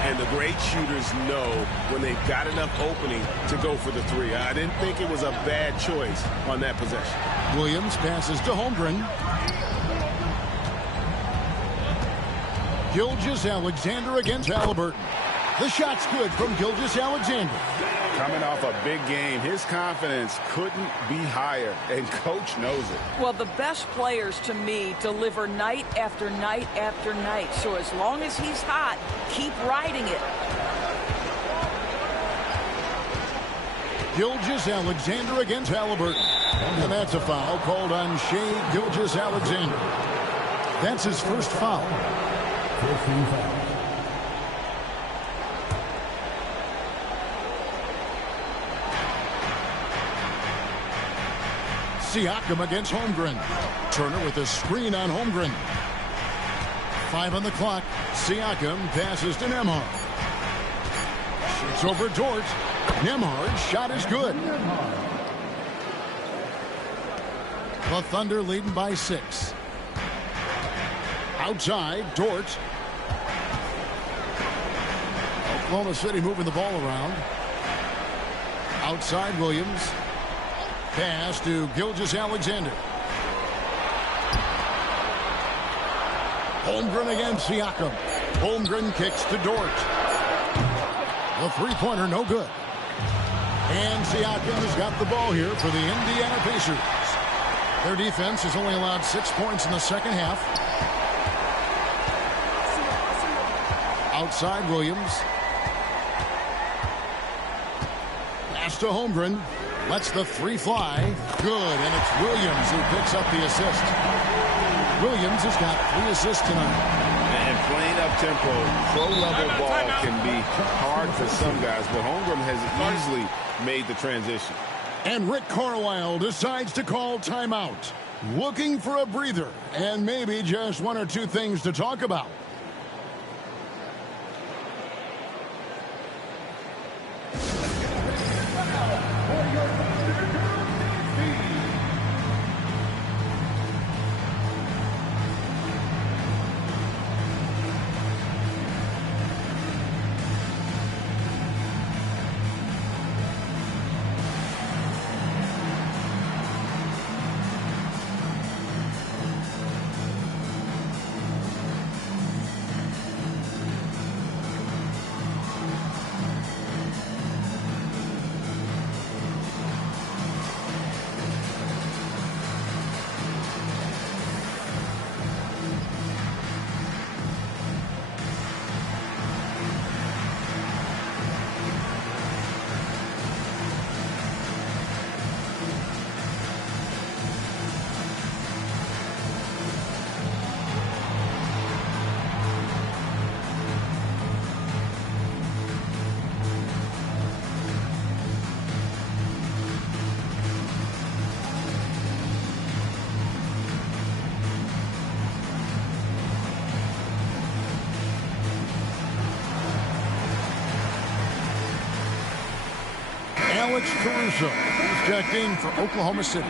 And the great shooters know when they've got enough opening to go for the 3. I didn't think it was a bad choice on that possession. Williams passes to Holmgren. Gilgeous-Alexander against Halliburton. The shot's good from Gilgeous-Alexander. Coming off a big game, his confidence couldn't be higher, and coach knows it. Well, the best players to me deliver night after night after night. So as long as he's hot, keep riding it. Gilgeous-Alexander against Halliburton. And that's a foul called on Shai Gilgeous-Alexander. That's his first foul. 15 fouls. Siakam against Holmgren. Turner with a screen on Holmgren. 5 on the clock. Siakam passes to Nembhard. Shoots over Dort. Nembhard's shot is good. The Thunder leading by 6. Outside, Dort. Oklahoma City moving the ball around. Outside, Williams. Pass to Gilgeous-Alexander. Holmgren against Siakam. Holmgren kicks to Dort. The three-pointer no good. And Siakam has got the ball here for the Indiana Pacers. Their defense has only allowed 6 points in the second half. Outside Williams. Pass to Holmgren. Lets the three fly. Good, and it's Williams who picks up the assist. Williams has got 3 assists tonight. And playing up-tempo, pro-level ball can be hard for some guys, but Holmgren has easily made the transition. And Rick Carlisle decides to call timeout. Looking for a breather, and maybe just 1 or 2 things to talk about. Alex Caruso, he's checked in for Oklahoma City.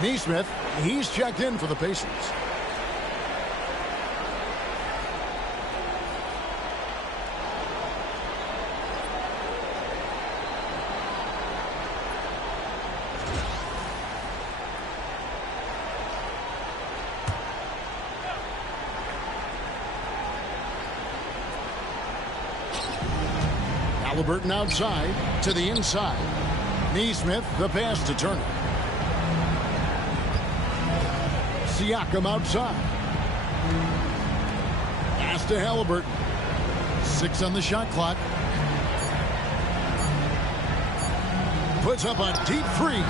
Neesmith, he's checked in for the Pacers. Halliburton outside to the inside. Neesmith, the pass to Turner. Siakam outside. Pass to Halliburton. 6 on the shot clock. Puts up a deep 3.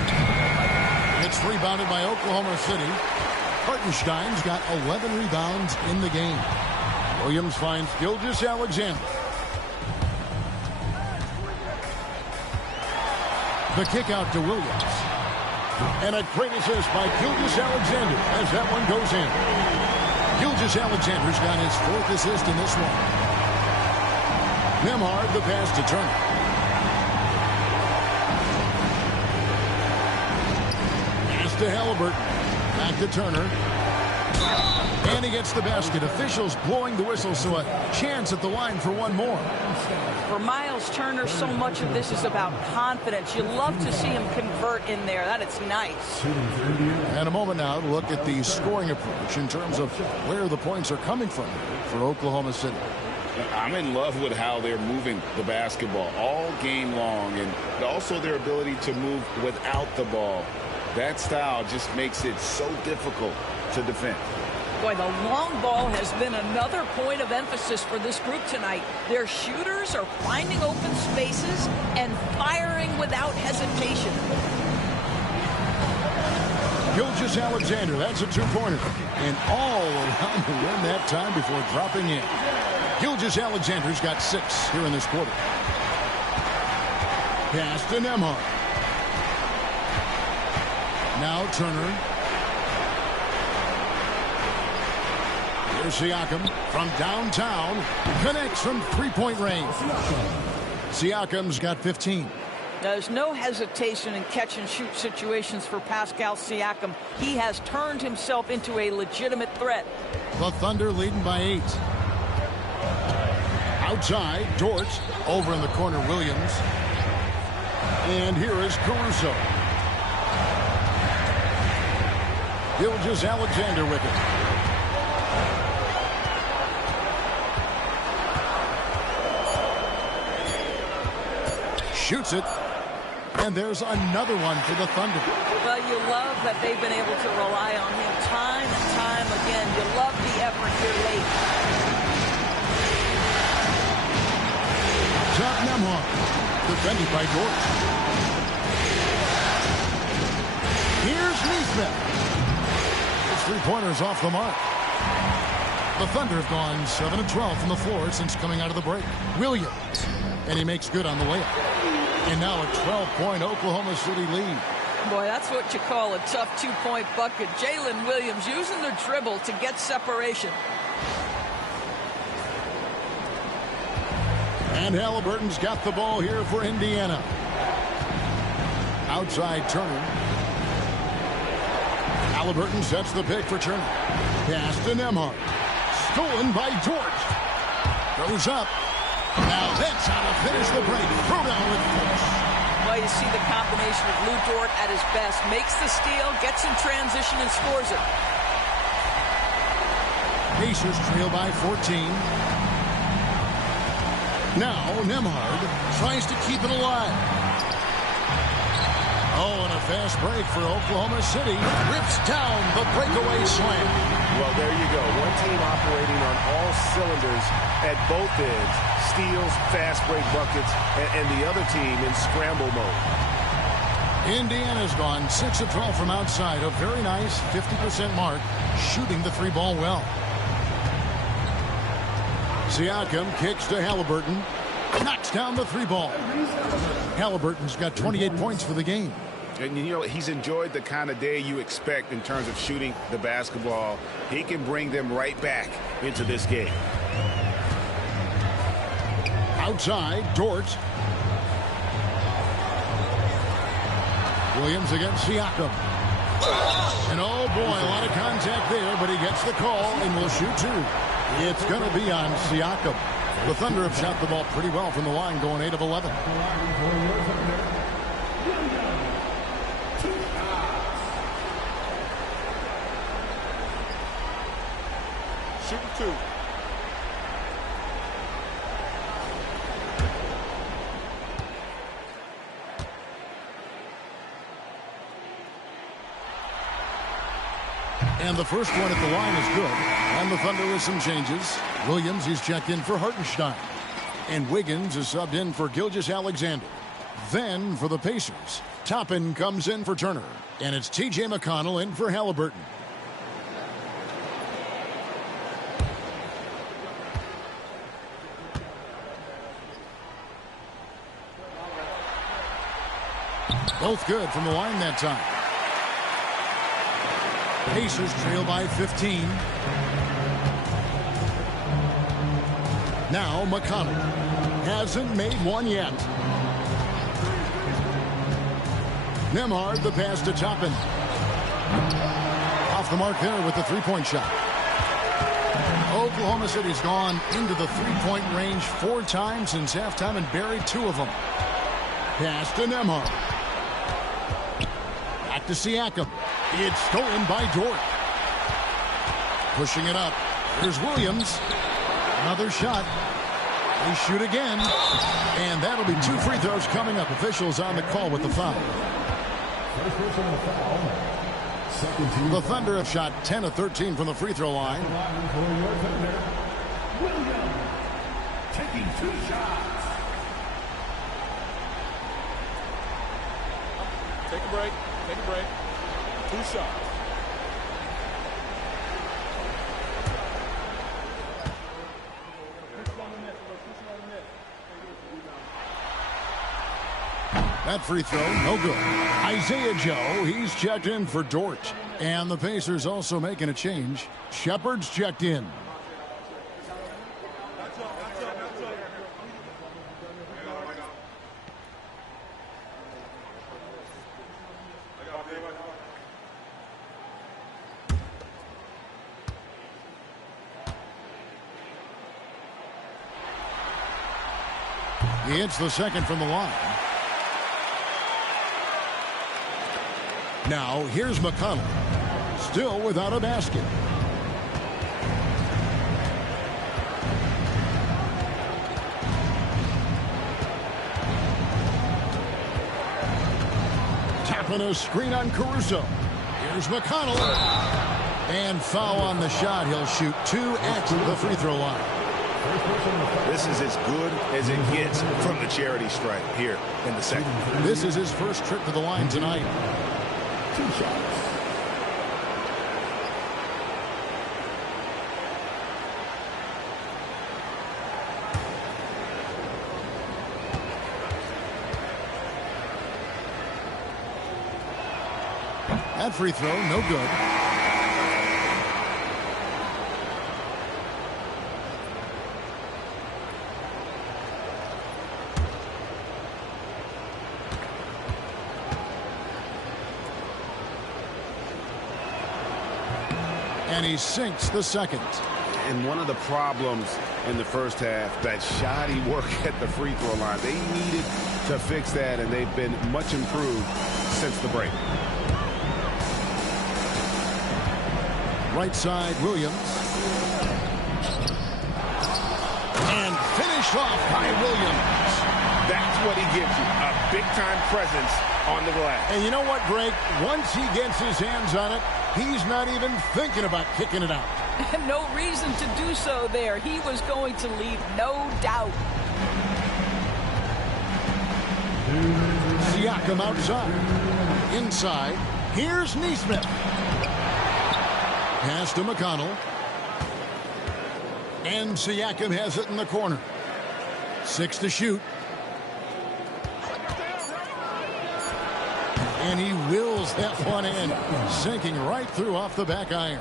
It's rebounded by Oklahoma City. Hartenstein's got 11 rebounds in the game. Williams finds Gilgeous-Alexander. The kick out to Williams. And a great assist by Gilgeous-Alexander as that one goes in. Gilgeous-Alexander's got his 4th assist in this one. Nembhard the pass to Turner. Pass to Halliburton. Back to Turner. And he gets the basket. Officials blowing the whistle, so a chance at the line for one more. For Miles Turner, so much of this is about confidence. You love to see him convert in there. That is nice. And a moment now to look at the scoring approach in terms of where the points are coming from for Oklahoma City. I'm in love with how they're moving the basketball all game long, and also their ability to move without the ball. That style just makes it so difficult to defend. Boy, the long ball has been another point of emphasis for this group tonight. Their shooters are finding open spaces and firing without hesitation. Gilgeous-Alexander, that's a two-pointer. And all around the rim that time before dropping in. Gilgeous-Alexander's got 6 here in this quarter. Pass to Nembhard. Now Turner. Here's Siakam from downtown. Connects from three-point range. Siakam's got 15. There's no hesitation in catch-and-shoot situations for Pascal Siakam. He has turned himself into a legitimate threat. The Thunder leading by 8. Outside, Dort. Over in the corner, Williams. And here is Caruso. Gilgeous-Alexander with it. Shoots it. And there's another one for the Thunder. Well, you love that they've been able to rely on him time and time again. You love the effort here late. Top Nembhard. Defended by Dort. Here's Neesmith. His three-pointer's off the mark. The Thunder have gone 7 of 12 from the floor since coming out of the break. Williams. And he makes good on the layup. And now a 12-point Oklahoma City lead. Boy, that's what you call a tough two-point bucket. Jalen Williams using the dribble to get separation. And Halliburton's got the ball here for Indiana. Outside Turner. Halliburton sets the pick for Turner. Pass to Nembhard. Stolen by Dort. Goes up. Now that's how to finish the break. Throw down with force. Well, you see the combination of Lou Dort at his best. Makes the steal, gets in transition, and scores it. Pacers trail by 14. Now Nembhard tries to keep it alive. Oh, and a fast break for Oklahoma City. Rips down the breakaway slam. Well, there you go. One team operating on all cylinders at both ends. Steals, fast break buckets, and the other team in scramble mode. Indiana's gone 6 of 12 from outside. A very nice 50% mark. Shooting the three ball well. Siakam kicks to Halliburton. Knocks down the three ball. Halliburton's got 28 points for the game. And, you know, he's enjoyed the kind of day you expect in terms of shooting the basketball. He can bring them right back into this game. Outside, Dort. Williams against Siakam. And oh boy, a lot of contact there, but he gets the call and will shoot 2. It's going to be on Siakam. The Thunder have shot the ball pretty well from the line, going 8 of 11. Shooting 2. And the first one at the line is good. And the Thunder with some changes. Williams, he's checked in for Hartenstein. And Wiggins is subbed in for Gilgeous-Alexander. Then for the Pacers, Toppin comes in for Turner. And it's T.J. McConnell in for Halliburton. Both good from the line that time. Pacers trail by 15. Now McConnell hasn't made one yet. Nembhard, the pass to Toppin. Off the mark there with the three-point shot. Oklahoma City's gone into the three-point range 4 times since halftime and buried 2 of them. Pass to Nembhard. Back to Siakam. It's stolen by Dort. Pushing it up. Here's Williams. Another shot. They shoot again. And that'll be 2 free throws coming up. Officials on the call with the foul. First personal foul. Second team. The Thunder have shot 10 of 13 from the free throw line. Williams taking 2 shots. Take a break. Take a break. 2 shots. That free throw, no good. Isaiah Joe, he's checked in for Dort. And the Pacers also making a change. Shepard's checked in. He hits the second from the line. Now, here's McConnell. Still without a basket. Tapping a screen on Caruso. Here's McConnell. And foul on the shot. He'll shoot 2 at the free throw line. This is as good as it gets from the charity stripe here in the second. This is his first trip to the line tonight. 2 shots. That free throw, no good. And he sinks the second. And one of the problems in the first half, that shoddy work at the free throw line. They needed to fix that, and they've been much improved since the break. Right side, Williams. And finished off by Williams. That's what he gives you, a big-time presence on the glass. And you know what, Greg? Once he gets his hands on it, he's not even thinking about kicking it out. No reason to do so there. He was going to leave no doubt. Siakam outside. Inside. Here's Nesmith. Pass to McConnell. And Siakam has it in the corner. 6 to shoot. And he wills that one in, sinking right through off the back iron.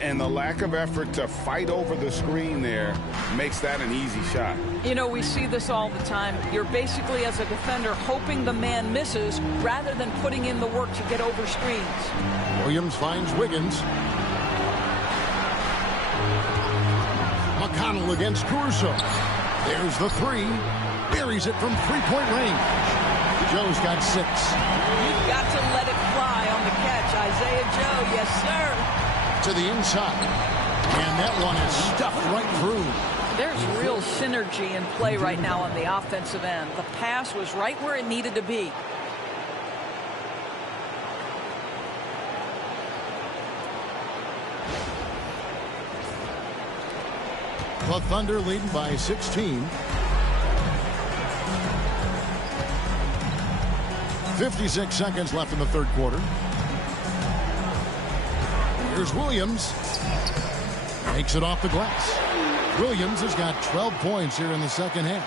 And the lack of effort to fight over the screen there makes that an easy shot. You know, we see this all the time. You're basically, as a defender, hoping the man misses rather than putting in the work to get over screens. Williams finds Wiggins. McConnell against Caruso. There's the 3. Buries it from 3-point range. Joe's got 6. You've got to let it fly on the catch. Isaiah Joe, yes, sir. To the inside. And that one is stuffed right through. There's real synergy in play right now on the offensive end. The pass was right where it needed to be. The Thunder leading by 16. 56 seconds left in the third quarter. Here's Williams. Makes it off the glass. Williams has got 12 points here in the second half.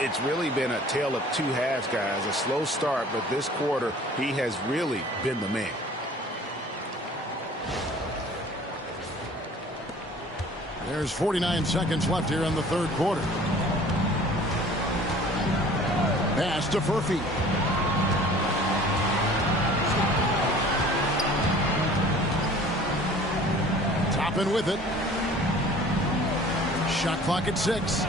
It's really been a tale of 2 halves, guys. A slow start, but this quarter, he has really been the man. There's 49 seconds left here in the third quarter. Pass to Furphy. Toppin with it. Shot clock at 6.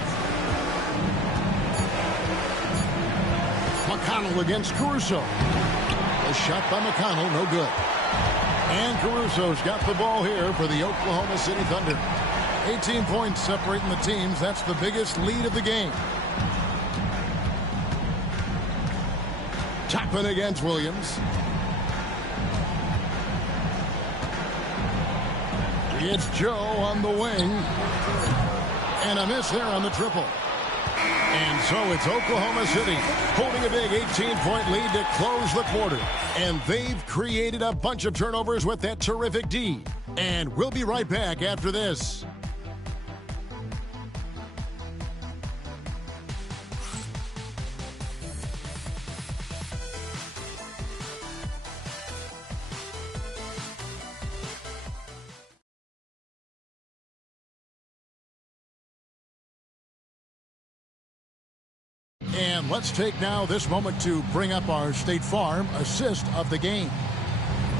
McConnell against Caruso. A shot by McConnell, no good. And Caruso's got the ball here for the Oklahoma City Thunder. 18 points separating the teams. That's the biggest lead of the game. Toppin against Williams. It's Joe on the wing. And a miss there on the triple. And so it's Oklahoma City holding a big 18-point lead to close the quarter. And they've created a bunch of turnovers with that terrific D. And we'll be right back after this. And let's take now this moment to bring up our State Farm assist of the game.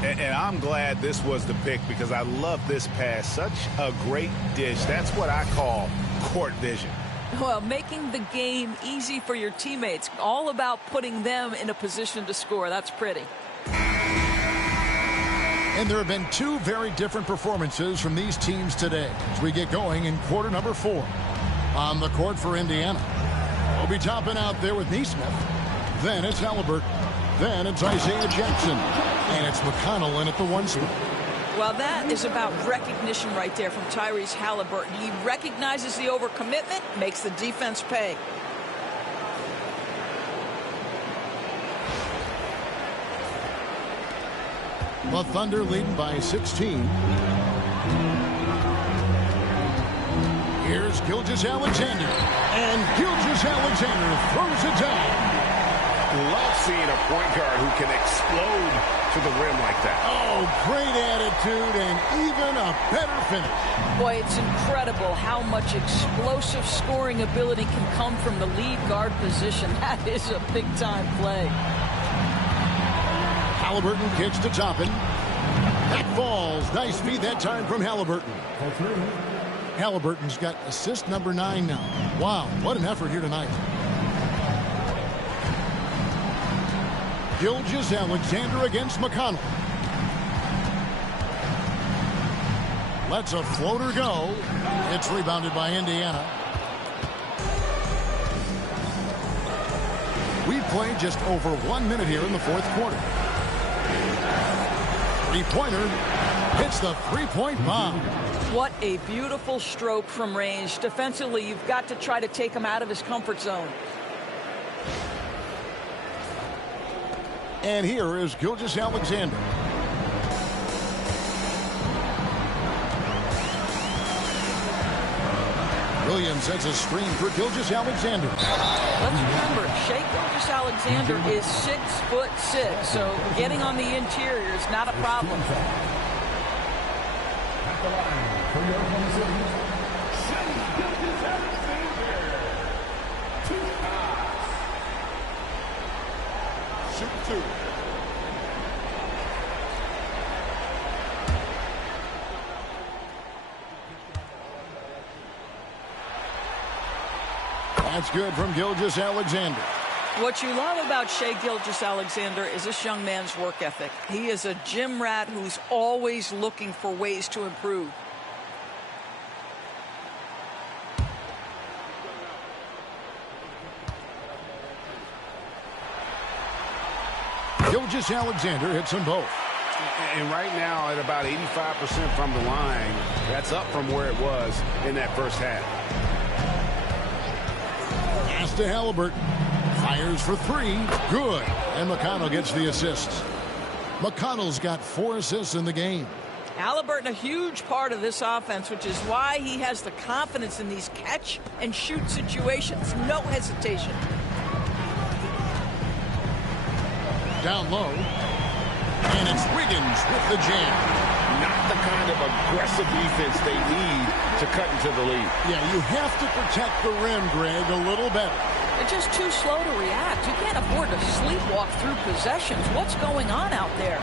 And I'm glad this was the pick because I love this pass. Such a great dish. That's what I call court vision. Well, making the game easy for your teammates. All about putting them in a position to score. That's pretty. And there have been two very different performances from these teams today as we get going in quarter number 4. On the court for Indiana, we'll be topping out there with Neesmith. Then it's Halliburton. Then it's Isaiah Jackson. And it's McConnell in at the 1 spot. Well, that is about recognition right there from Tyrese Halliburton. He recognizes the overcommitment, makes the defense pay. The Thunder leading by 16. Here's Gilgeous-Alexander. And Gilgeous-Alexander throws it down. Love seeing a point guard who can explode to the rim like that. Oh, great attitude and even a better finish. Boy, it's incredible how much explosive scoring ability can come from the lead guard position. That is a big-time play. Halliburton kicks to Toppin. That falls. Nice feed that time from Halliburton. Halliburton's got assist number 9 now. Wow, what an effort here tonight. Gilgeous-Alexander against McConnell. Lets a floater go. It's rebounded by Indiana. We've played just over 1 minute here in the 4th quarter. Three-pointer hits the three-point bomb. What a beautiful stroke from range. Defensively, you've got to try to take him out of his comfort zone. And here is Gilgeous-Alexander. Williams sets a screen for Gilgeous-Alexander. Let's remember, Shai Gilgeous-Alexander is 6'6", so getting on the interior is not a problem. At the line for your Oklahoma City, Shai Gilgeous-Alexander. 2 shots. Shoot 2. That's good from Gilgeous-Alexander. What you love about Shai Gilgeous-Alexander is this young man's work ethic. He is a gym rat who's always looking for ways to improve. Gilgeous-Alexander hits them both. And right now at about 85% from the line, that's up from where it was in that first half. Pass to Halliburton. Fires for 3. Good. And McConnell gets the assists. McConnell's got 4 assists in the game. Halliburton, a huge part of this offense, which is why he has the confidence in these catch-and-shoot situations. No hesitation. Down low. And it's Wiggins with the jam. Not the kind of aggressive defense they need to cut into the lead. Yeah, you have to protect the rim, Greg, a little better. They're just too slow to react. You can't afford to sleepwalk through possessions. What's going on out there?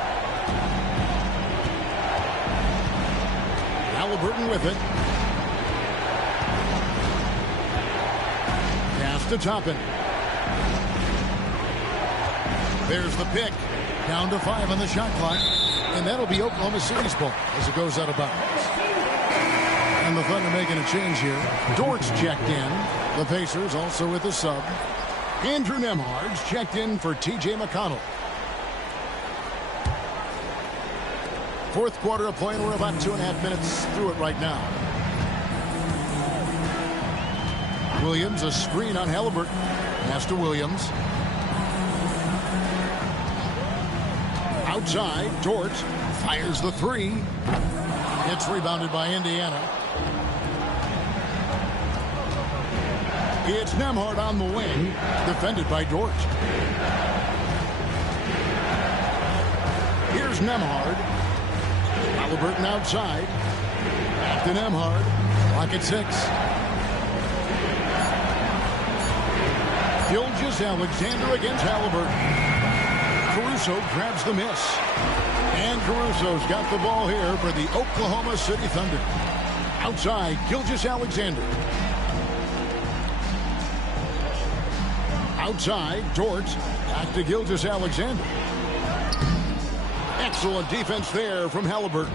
Halliburton with it. Pass to Toppin. There's the pick. Down to 5 on the shot clock. And that'll be Oklahoma City's ball as it goes out of bounds. And the Thunder making a change here. Dort's checked in. The Pacers also with a sub. Andrew Nembhard's checked in for T.J. McConnell. Fourth quarter of play, and we're about 2.5 minutes through it right now. Williams, a screen on Halliburton. Pass to Williams. Outside, Dort fires the three. It's rebounded by Indiana. It's Nembhard on the wing, defended by Dort. Here's Nembhard. Halliburton outside. Back to Nembhard. Clock at 6. Gilgeous-Alexander against Halliburton. Caruso grabs the miss. And Caruso's got the ball here for the Oklahoma City Thunder. Outside, Gilgeous-Alexander. Outside, Dort. Back to Gilgeous-Alexander. Excellent defense there from Halliburton.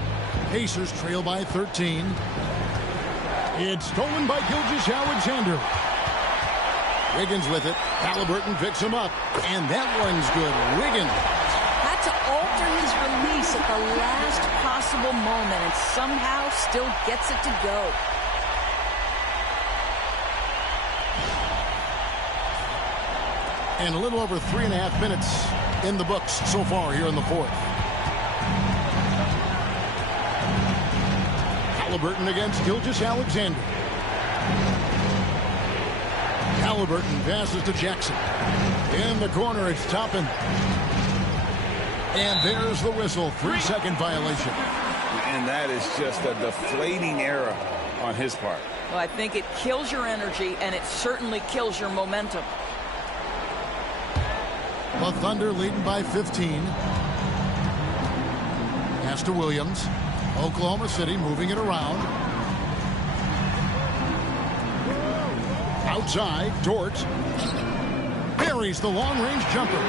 Pacers trail by 13. It's stolen by Gilgeous-Alexander. Wiggins with it. Halliburton picks him up. And that one's good. Wiggins. Had to alter his release at the last possible moment and somehow still gets it to go. And a little over 3.5 minutes in the books so far here in the fourth. Halliburton against Gilgeous-Alexander. Halliburton passes to Jackson. In the corner, it's Toppin. And there's the whistle. 3-second violation. And that is just a deflating error on his part. Well, I think it kills your energy, and it certainly kills your momentum. The Thunder leading by 15. Pass to Williams. Oklahoma City moving it around. Outside, Dort buries the long-range jumper.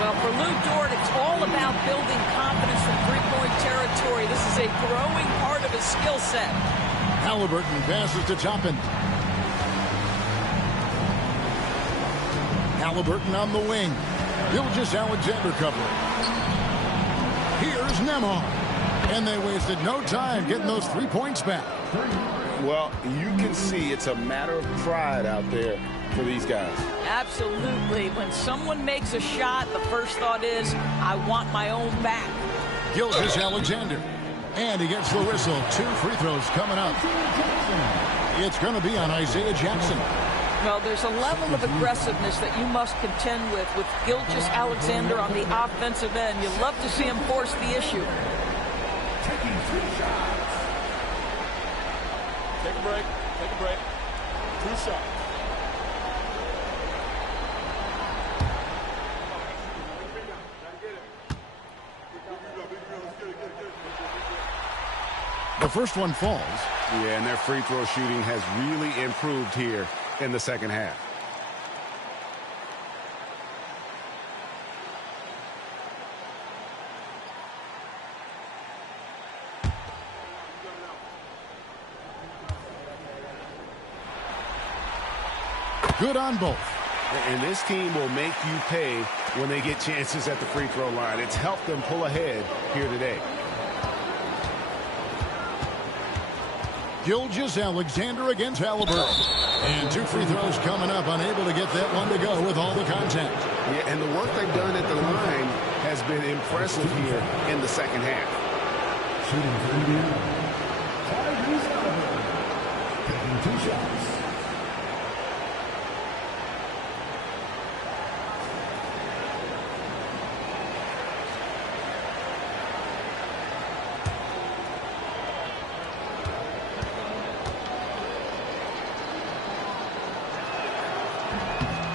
Well, for Lou Dort, it's all about building confidence from three-point territory. This is a growing part of his skill set. Halliburton passes to Toppin. Halliburton on the wing. Gilgeous-Alexander covering. Here's Nembhard. And they wasted no time getting those 3 points back. Well, you can see it's a matter of pride out there for these guys. Absolutely. When someone makes a shot, the first thought is, I want my own back. Gilgeous-Alexander. And he gets the whistle. 2 free throws coming up. It's going to be on Isaiah Jackson. Well, there's a level of aggressiveness that you must contend with Gilgeous-Alexander on the offensive end. You love to see him force the issue. Taking 3 shots. Take a break. Take a break. 2 shots. The first one falls. Yeah, and their free throw shooting has really improved here in the second half. Good on both. And this team will make you pay when they get chances at the free throw line. It's helped them pull ahead here today. Gilgeous-Alexander against Halliburton. And 2 free throws coming up. Unable to get that one to go with all the contact. Yeah, and the work they've done at the line has been impressive here in the second half. Shooting for Indiana. Taking 2 shots.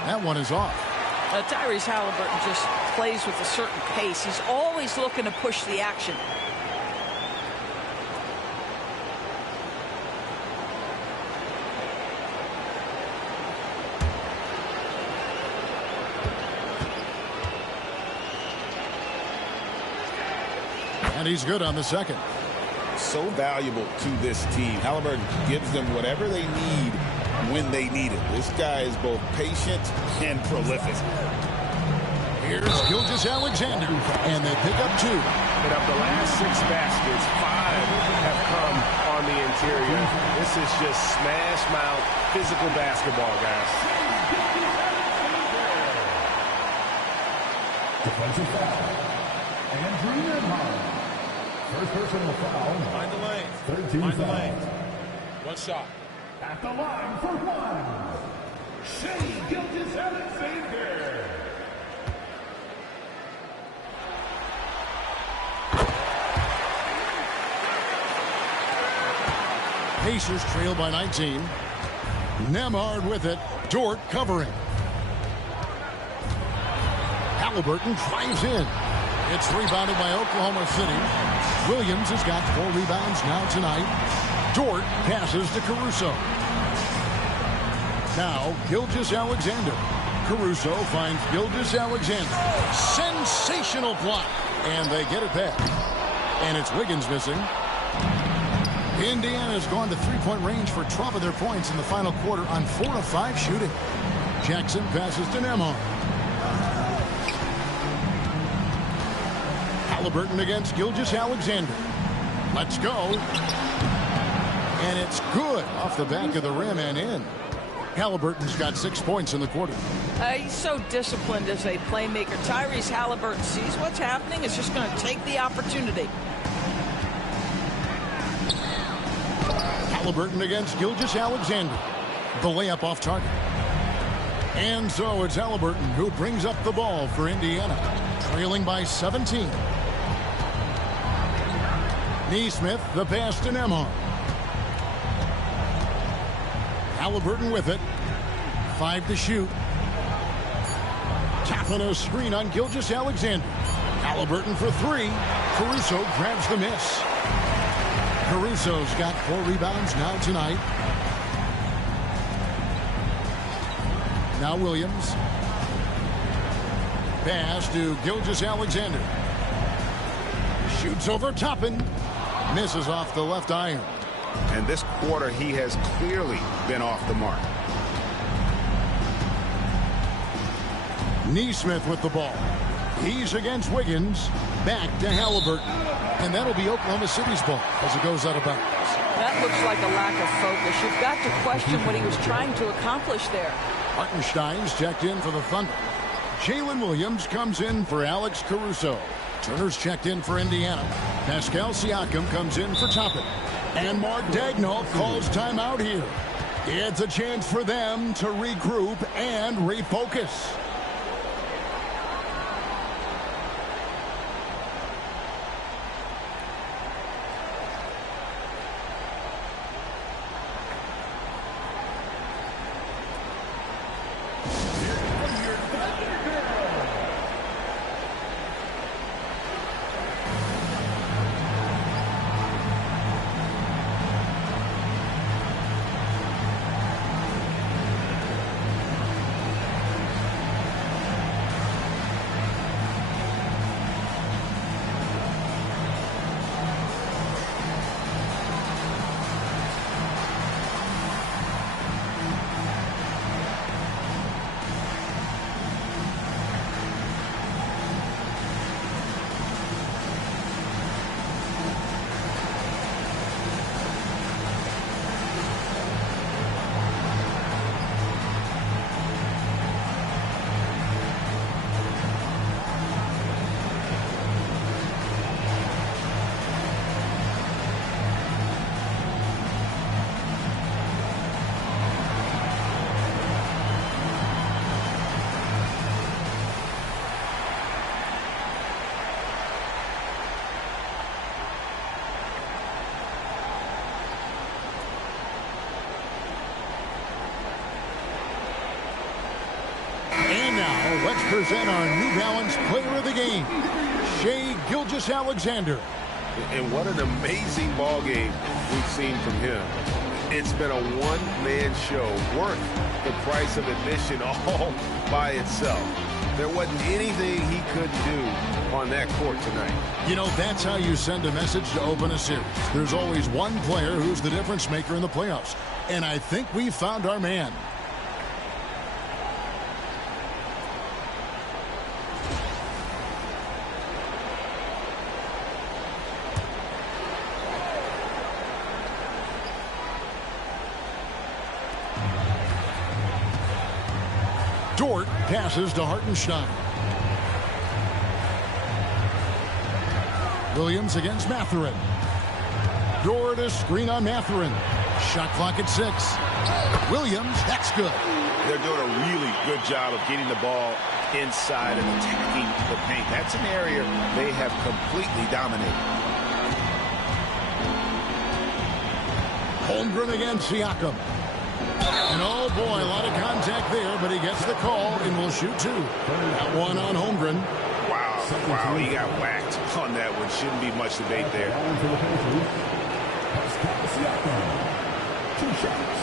That one is off. Tyrese Halliburton just plays with a certain pace. He's always looking to push the action. And he's good on the second. so valuable to this team. Halliburton gives them whatever they need when they need it. This guy is both patient and prolific. Here's Gilgeous-Alexander, and they pick up 2. But of the last 6 baskets, 5 have come on the interior. This is just smash mouth physical basketball, guys. Defensive foul. Andrew Nembhard. First personal foul. Find the lane. 13 Find the fouls. lane. One shot. At the line for 1. Shea Gilgeous-Alexander. Pacers trail by 19. Nembhard with it. Dort covering. Halliburton drives in. It's rebounded by Oklahoma City. Williams has got 4 rebounds now tonight. Dort passes to Caruso. Now Gilgeous-Alexander. Caruso finds Gilgeous-Alexander. Sensational block. And they get it back. And it's Wiggins missing. Indiana's gone to 3-point range for 12 of their points in the final quarter on 4 of 5 shooting. Jackson passes to Nembhard. Halliburton against Gilgeous-Alexander. Let's go. And it's good off the back of the rim and in. Halliburton's got 6 points in the quarter. He's so disciplined as a playmaker. Tyrese Halliburton sees what's happening. Is just going to take the opportunity. Halliburton against Gilgeous-Alexander. The layup off target. And so it's Halliburton who brings up the ball for Indiana, trailing by 17. Neesmith, the pass to Nembhard. Halliburton with it. 5 to shoot. Tapping a screen on Gilgeous-Alexander. Halliburton for 3. Caruso grabs the miss. Caruso's got 4 rebounds now tonight. Now Williams. Pass to Gilgeous-Alexander. Shoots over Toppin. Misses off the left iron. And this quarter, he has clearly been off the mark. Neesmith with the ball. He's against Wiggins. Back to Halliburton. And that'll be Oklahoma City's ball as it goes out of bounds. That looks like a lack of focus. You've got to question what he was trying to accomplish there. Hartenstein's checked in for the Thunder. Jalen Williams comes in for Alex Caruso. Turner's checked in for Indiana. Pascal Siakam comes in for Toppin. And Mark Daigneault calls timeout here. It's a chance for them to regroup and refocus. Let's present our New Balance Player of the Game, Shea Gilgeous-Alexander. And what an amazing ball game we've seen from him. It's been a one-man show worth the price of admission all by itself. There wasn't anything he couldn't do on that court tonight. You know, that's how you send a message to open a series. There's always one player who's the difference maker in the playoffs. And I think we found our man. Dort passes to Hartenstein. Williams against Mathurin. Dort a screen on Mathurin. Shot clock at 6. Williams, that's good. They're doing a really good job of getting the ball inside and attacking the paint. That's an area they have completely dominated. Holmgren against Siakam. And oh boy, a lot of contact there, but he gets the call and will shoot 2. That one on Holmgren. Wow, he got whacked on that one. Shouldn't be much debate there. Two shots.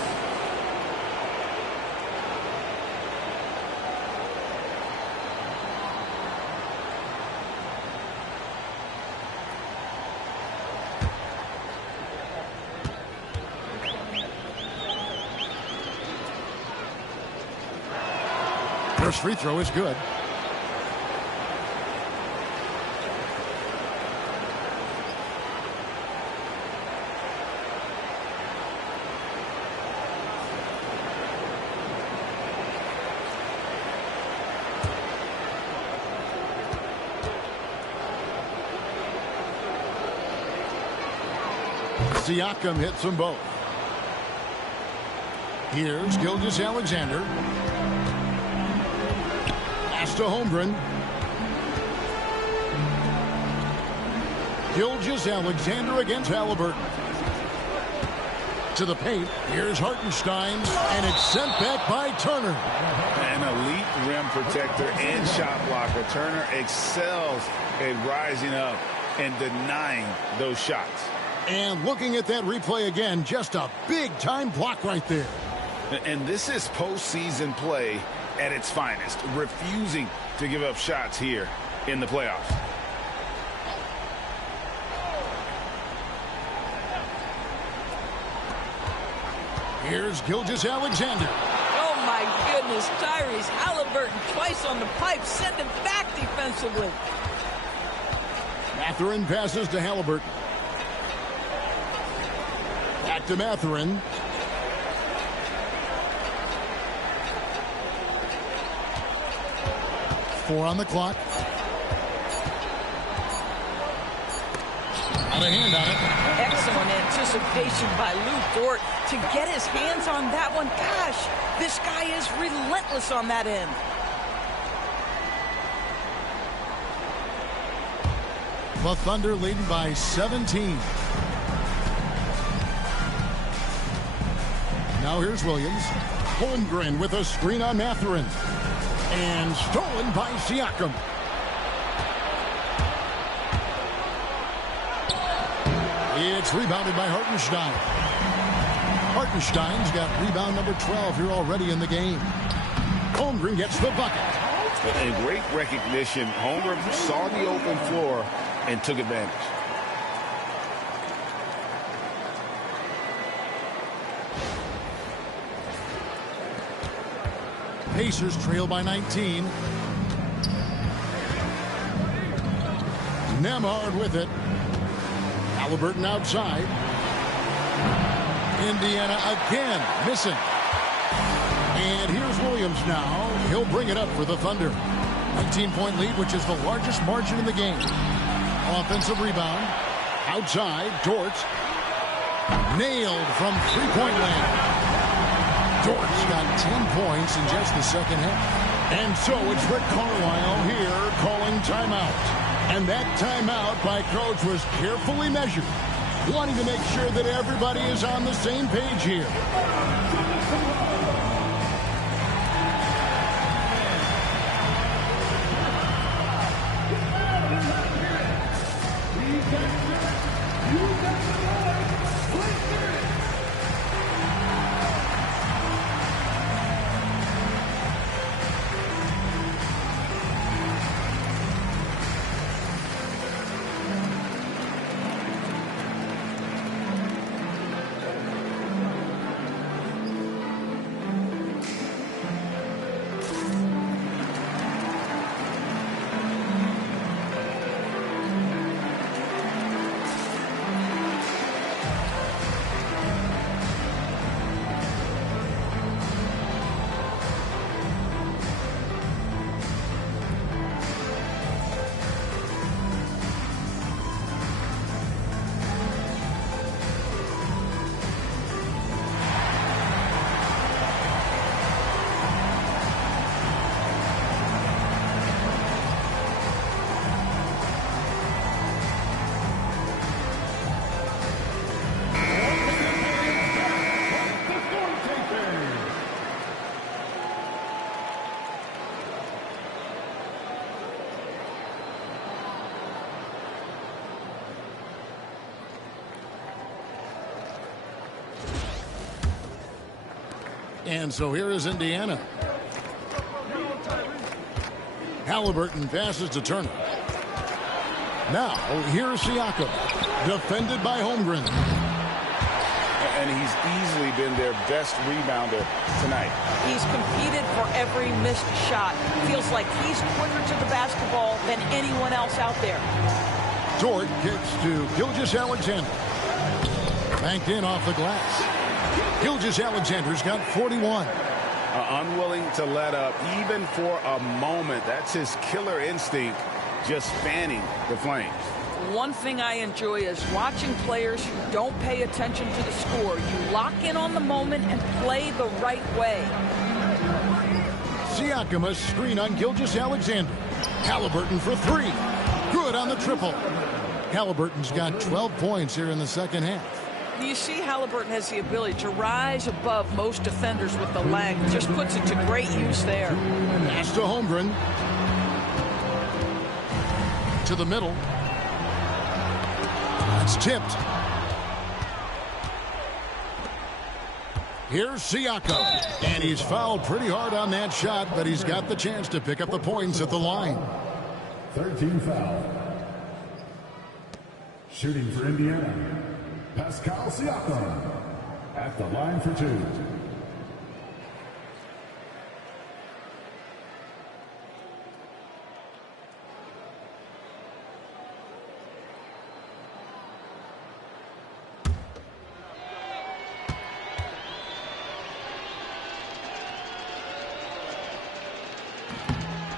First free throw is good. Siakam hits them both. Here's Gilgeous-Alexander. Pass to Holmgren. Gilgeous-Alexander against Halliburton. To the paint. Here's Hartenstein. And it's sent back by Turner. An elite rim protector and shot blocker. Turner excels at rising up and denying those shots. And looking at that replay again, just a big-time block right there. And this is postseason play at its finest, refusing to give up shots here in the playoffs. Here's Gilgeous-Alexander. Oh, my goodness. Tyrese Halliburton twice on the pipe. Send it back defensively. Mathurin passes to Halliburton. Back to Mathurin. Four on the clock. Got a hand on it. Excellent anticipation by Lou Dort to get his hands on that one. Gosh, this guy is relentless on that end. The Thunder leading by 17. Now here's Williams. Holmgren with a screen on Mathurin. And stolen by Siakam. It's rebounded by Hartenstein. Hartenstein's got rebound number 12 here already in the game. Holmgren gets the bucket. And great recognition. Holmgren saw the open floor and took advantage. Pacers trail by 19. Nemhard with it. Halliburton outside. Indiana again missing. And here's Williams now. He'll bring it up for the Thunder. 19-point lead, which is the largest margin in the game. Offensive rebound. Outside, Dort. Nailed from three-point land. Dort's got 10 points in just the second half. And so it's Rick Carlisle here calling timeout. And that timeout by Coach was carefully measured, wanting to make sure that everybody is on the same page here. And so here is Indiana. Halliburton passes to Turner. Now, here's Siakam. Defended by Holmgren. And he's easily been their best rebounder tonight. He's competed for every missed shot. Feels like he's quicker to the basketball than anyone else out there. Dort gets to Gilgeous-Alexander. Banked in off the glass. Gilgeous-Alexander's got 41. Unwilling to let up even for a moment. That's his killer instinct, just fanning the flames. One thing I enjoy is watching players who don't pay attention to the score. You lock in on the moment and play the right way. Siakam, a screen on Gilgeous-Alexander. Halliburton for three. Good on the triple. Halliburton's got 12 points here in the second half. You see Halliburton has the ability to rise above most defenders with the length. Just puts it to great use there. Pass to Holmgren. To the middle. That's tipped. Here's Siakam. And he's fouled pretty hard on that shot, but he's got the chance to pick up the points at the line. 13 foul. Shooting for Indiana, Pascal Siakam at the line for two.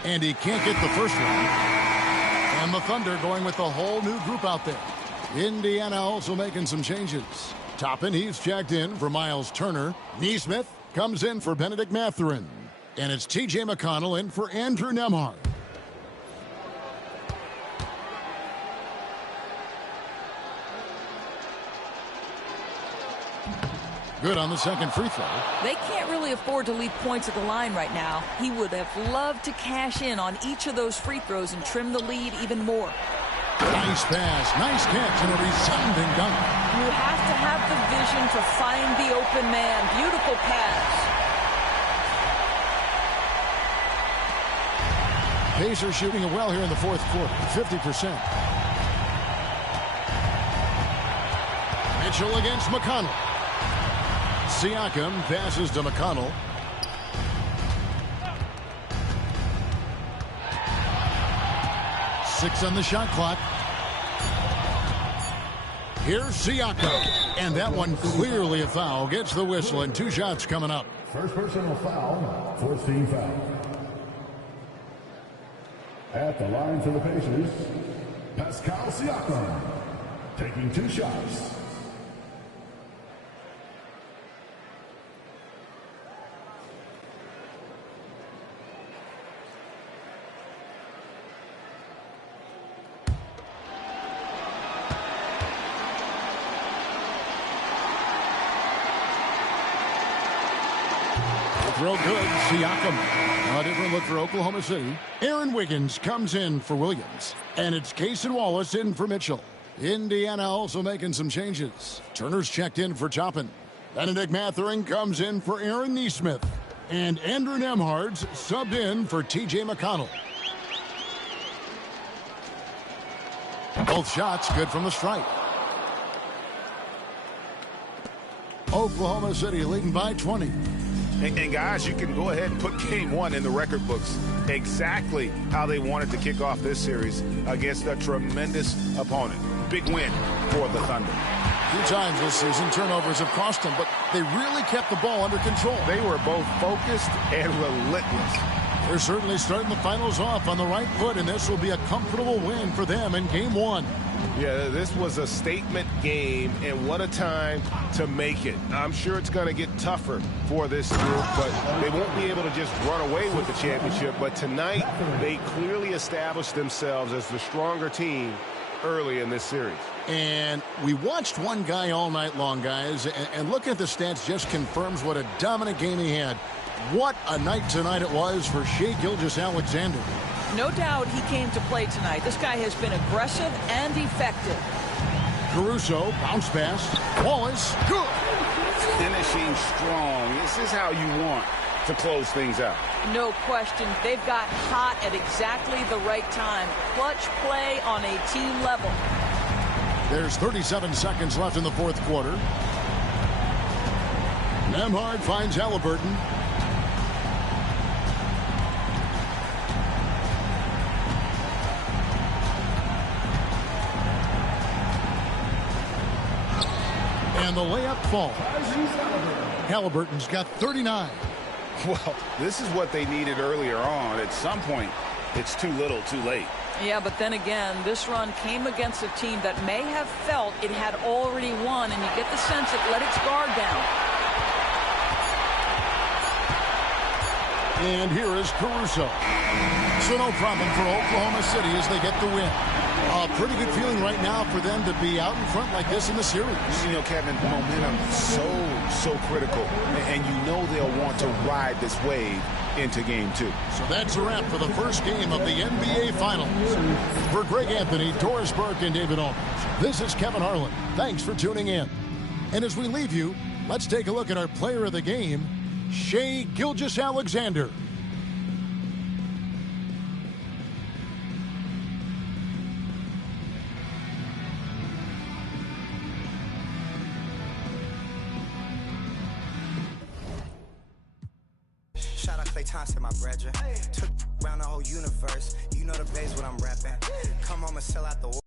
And he can't get the first one. And the Thunder going with a whole new group out there. Indiana also making some changes. Toppin, he's checked in for Miles Turner. Neesmith comes in for Benedict Mathurin. And it's T.J. McConnell in for Andrew Nembhard. Good on the second free throw. They can't really afford to leave points at the line right now. He would have loved to cash in on each of those free throws and trim the lead even more. Nice pass, nice catch, and a resounding dunk. You have to have the vision to find the open man. Beautiful pass. Pacers shooting it well here in the fourth quarter, 50%. Mitchell against McConnell. Siakam passes to McConnell. Six on the shot clock. Here's Siakam. And that one clearly a foul. Gets the whistle and two shots coming up. First personal foul, fourth team foul. At the line for the Pacers, Pascal Siakam taking two shots. Throw good, Siakam. A different look for Oklahoma City. Aaron Wiggins comes in for Williams. And it's Cason Wallace in for Mitchell. Indiana also making some changes. Turner's checked in for Toppin. Benedict Mathurin comes in for Aaron Neesmith. And Andrew Nembhard's subbed in for T.J. McConnell. Both shots good from the stripe. Oklahoma City leading by 20. And guys, you can go ahead and put game one in the record books. Exactly how they wanted to kick off this series against a tremendous opponent. Big win for the Thunder. 2 times this season, turnovers have cost them, but they really kept the ball under control. They were both focused and relentless. They're certainly starting the finals off on the right foot, and this will be a comfortable win for them in game one. Yeah, this was a statement game, and what a time to make it. I'm sure it's going to get tougher for this group, but they won't be able to just run away with the championship. But tonight, they clearly established themselves as the stronger team early in this series. And we watched one guy all night long, guys, and looking at the stats just confirms what a dominant game he had. What a night tonight it was for Shai Gilgeous-Alexander. No doubt he came to play tonight. This guy has been aggressive and effective. Caruso, bounce pass. Wallace, good. finishing strong. This is how you want to close things out. No question. They've got hot at exactly the right time. Clutch play on a team level. There's 37 seconds left in the fourth quarter. Nembhard finds Halliburton. And the layup falls. Halliburton's got 39. Well, this is what they needed earlier on. At some point, it's too little, too late. Yeah, but then again, this run came against a team that may have felt it had already won, and you get the sense it let its guard down. And here is Caruso. So no problem for Oklahoma City as they get the win. A pretty good feeling right now for them to be out in front like this in the series. You know, Kevin, momentum is so critical. And you know they'll want to ride this wave into game 2. So that's a wrap for the first game of the NBA Finals. For Greg Anthony, Doris Burke, and David Allman, this is Kevin Harlan. Thanks for tuning in. And as we leave you, let's take a look at our player of the game, Shai Gilgeous-Alexander. Shout out Klay Thompson, my brethren. Took around the whole universe. You know the base what I'm rapping. Come home and sell out the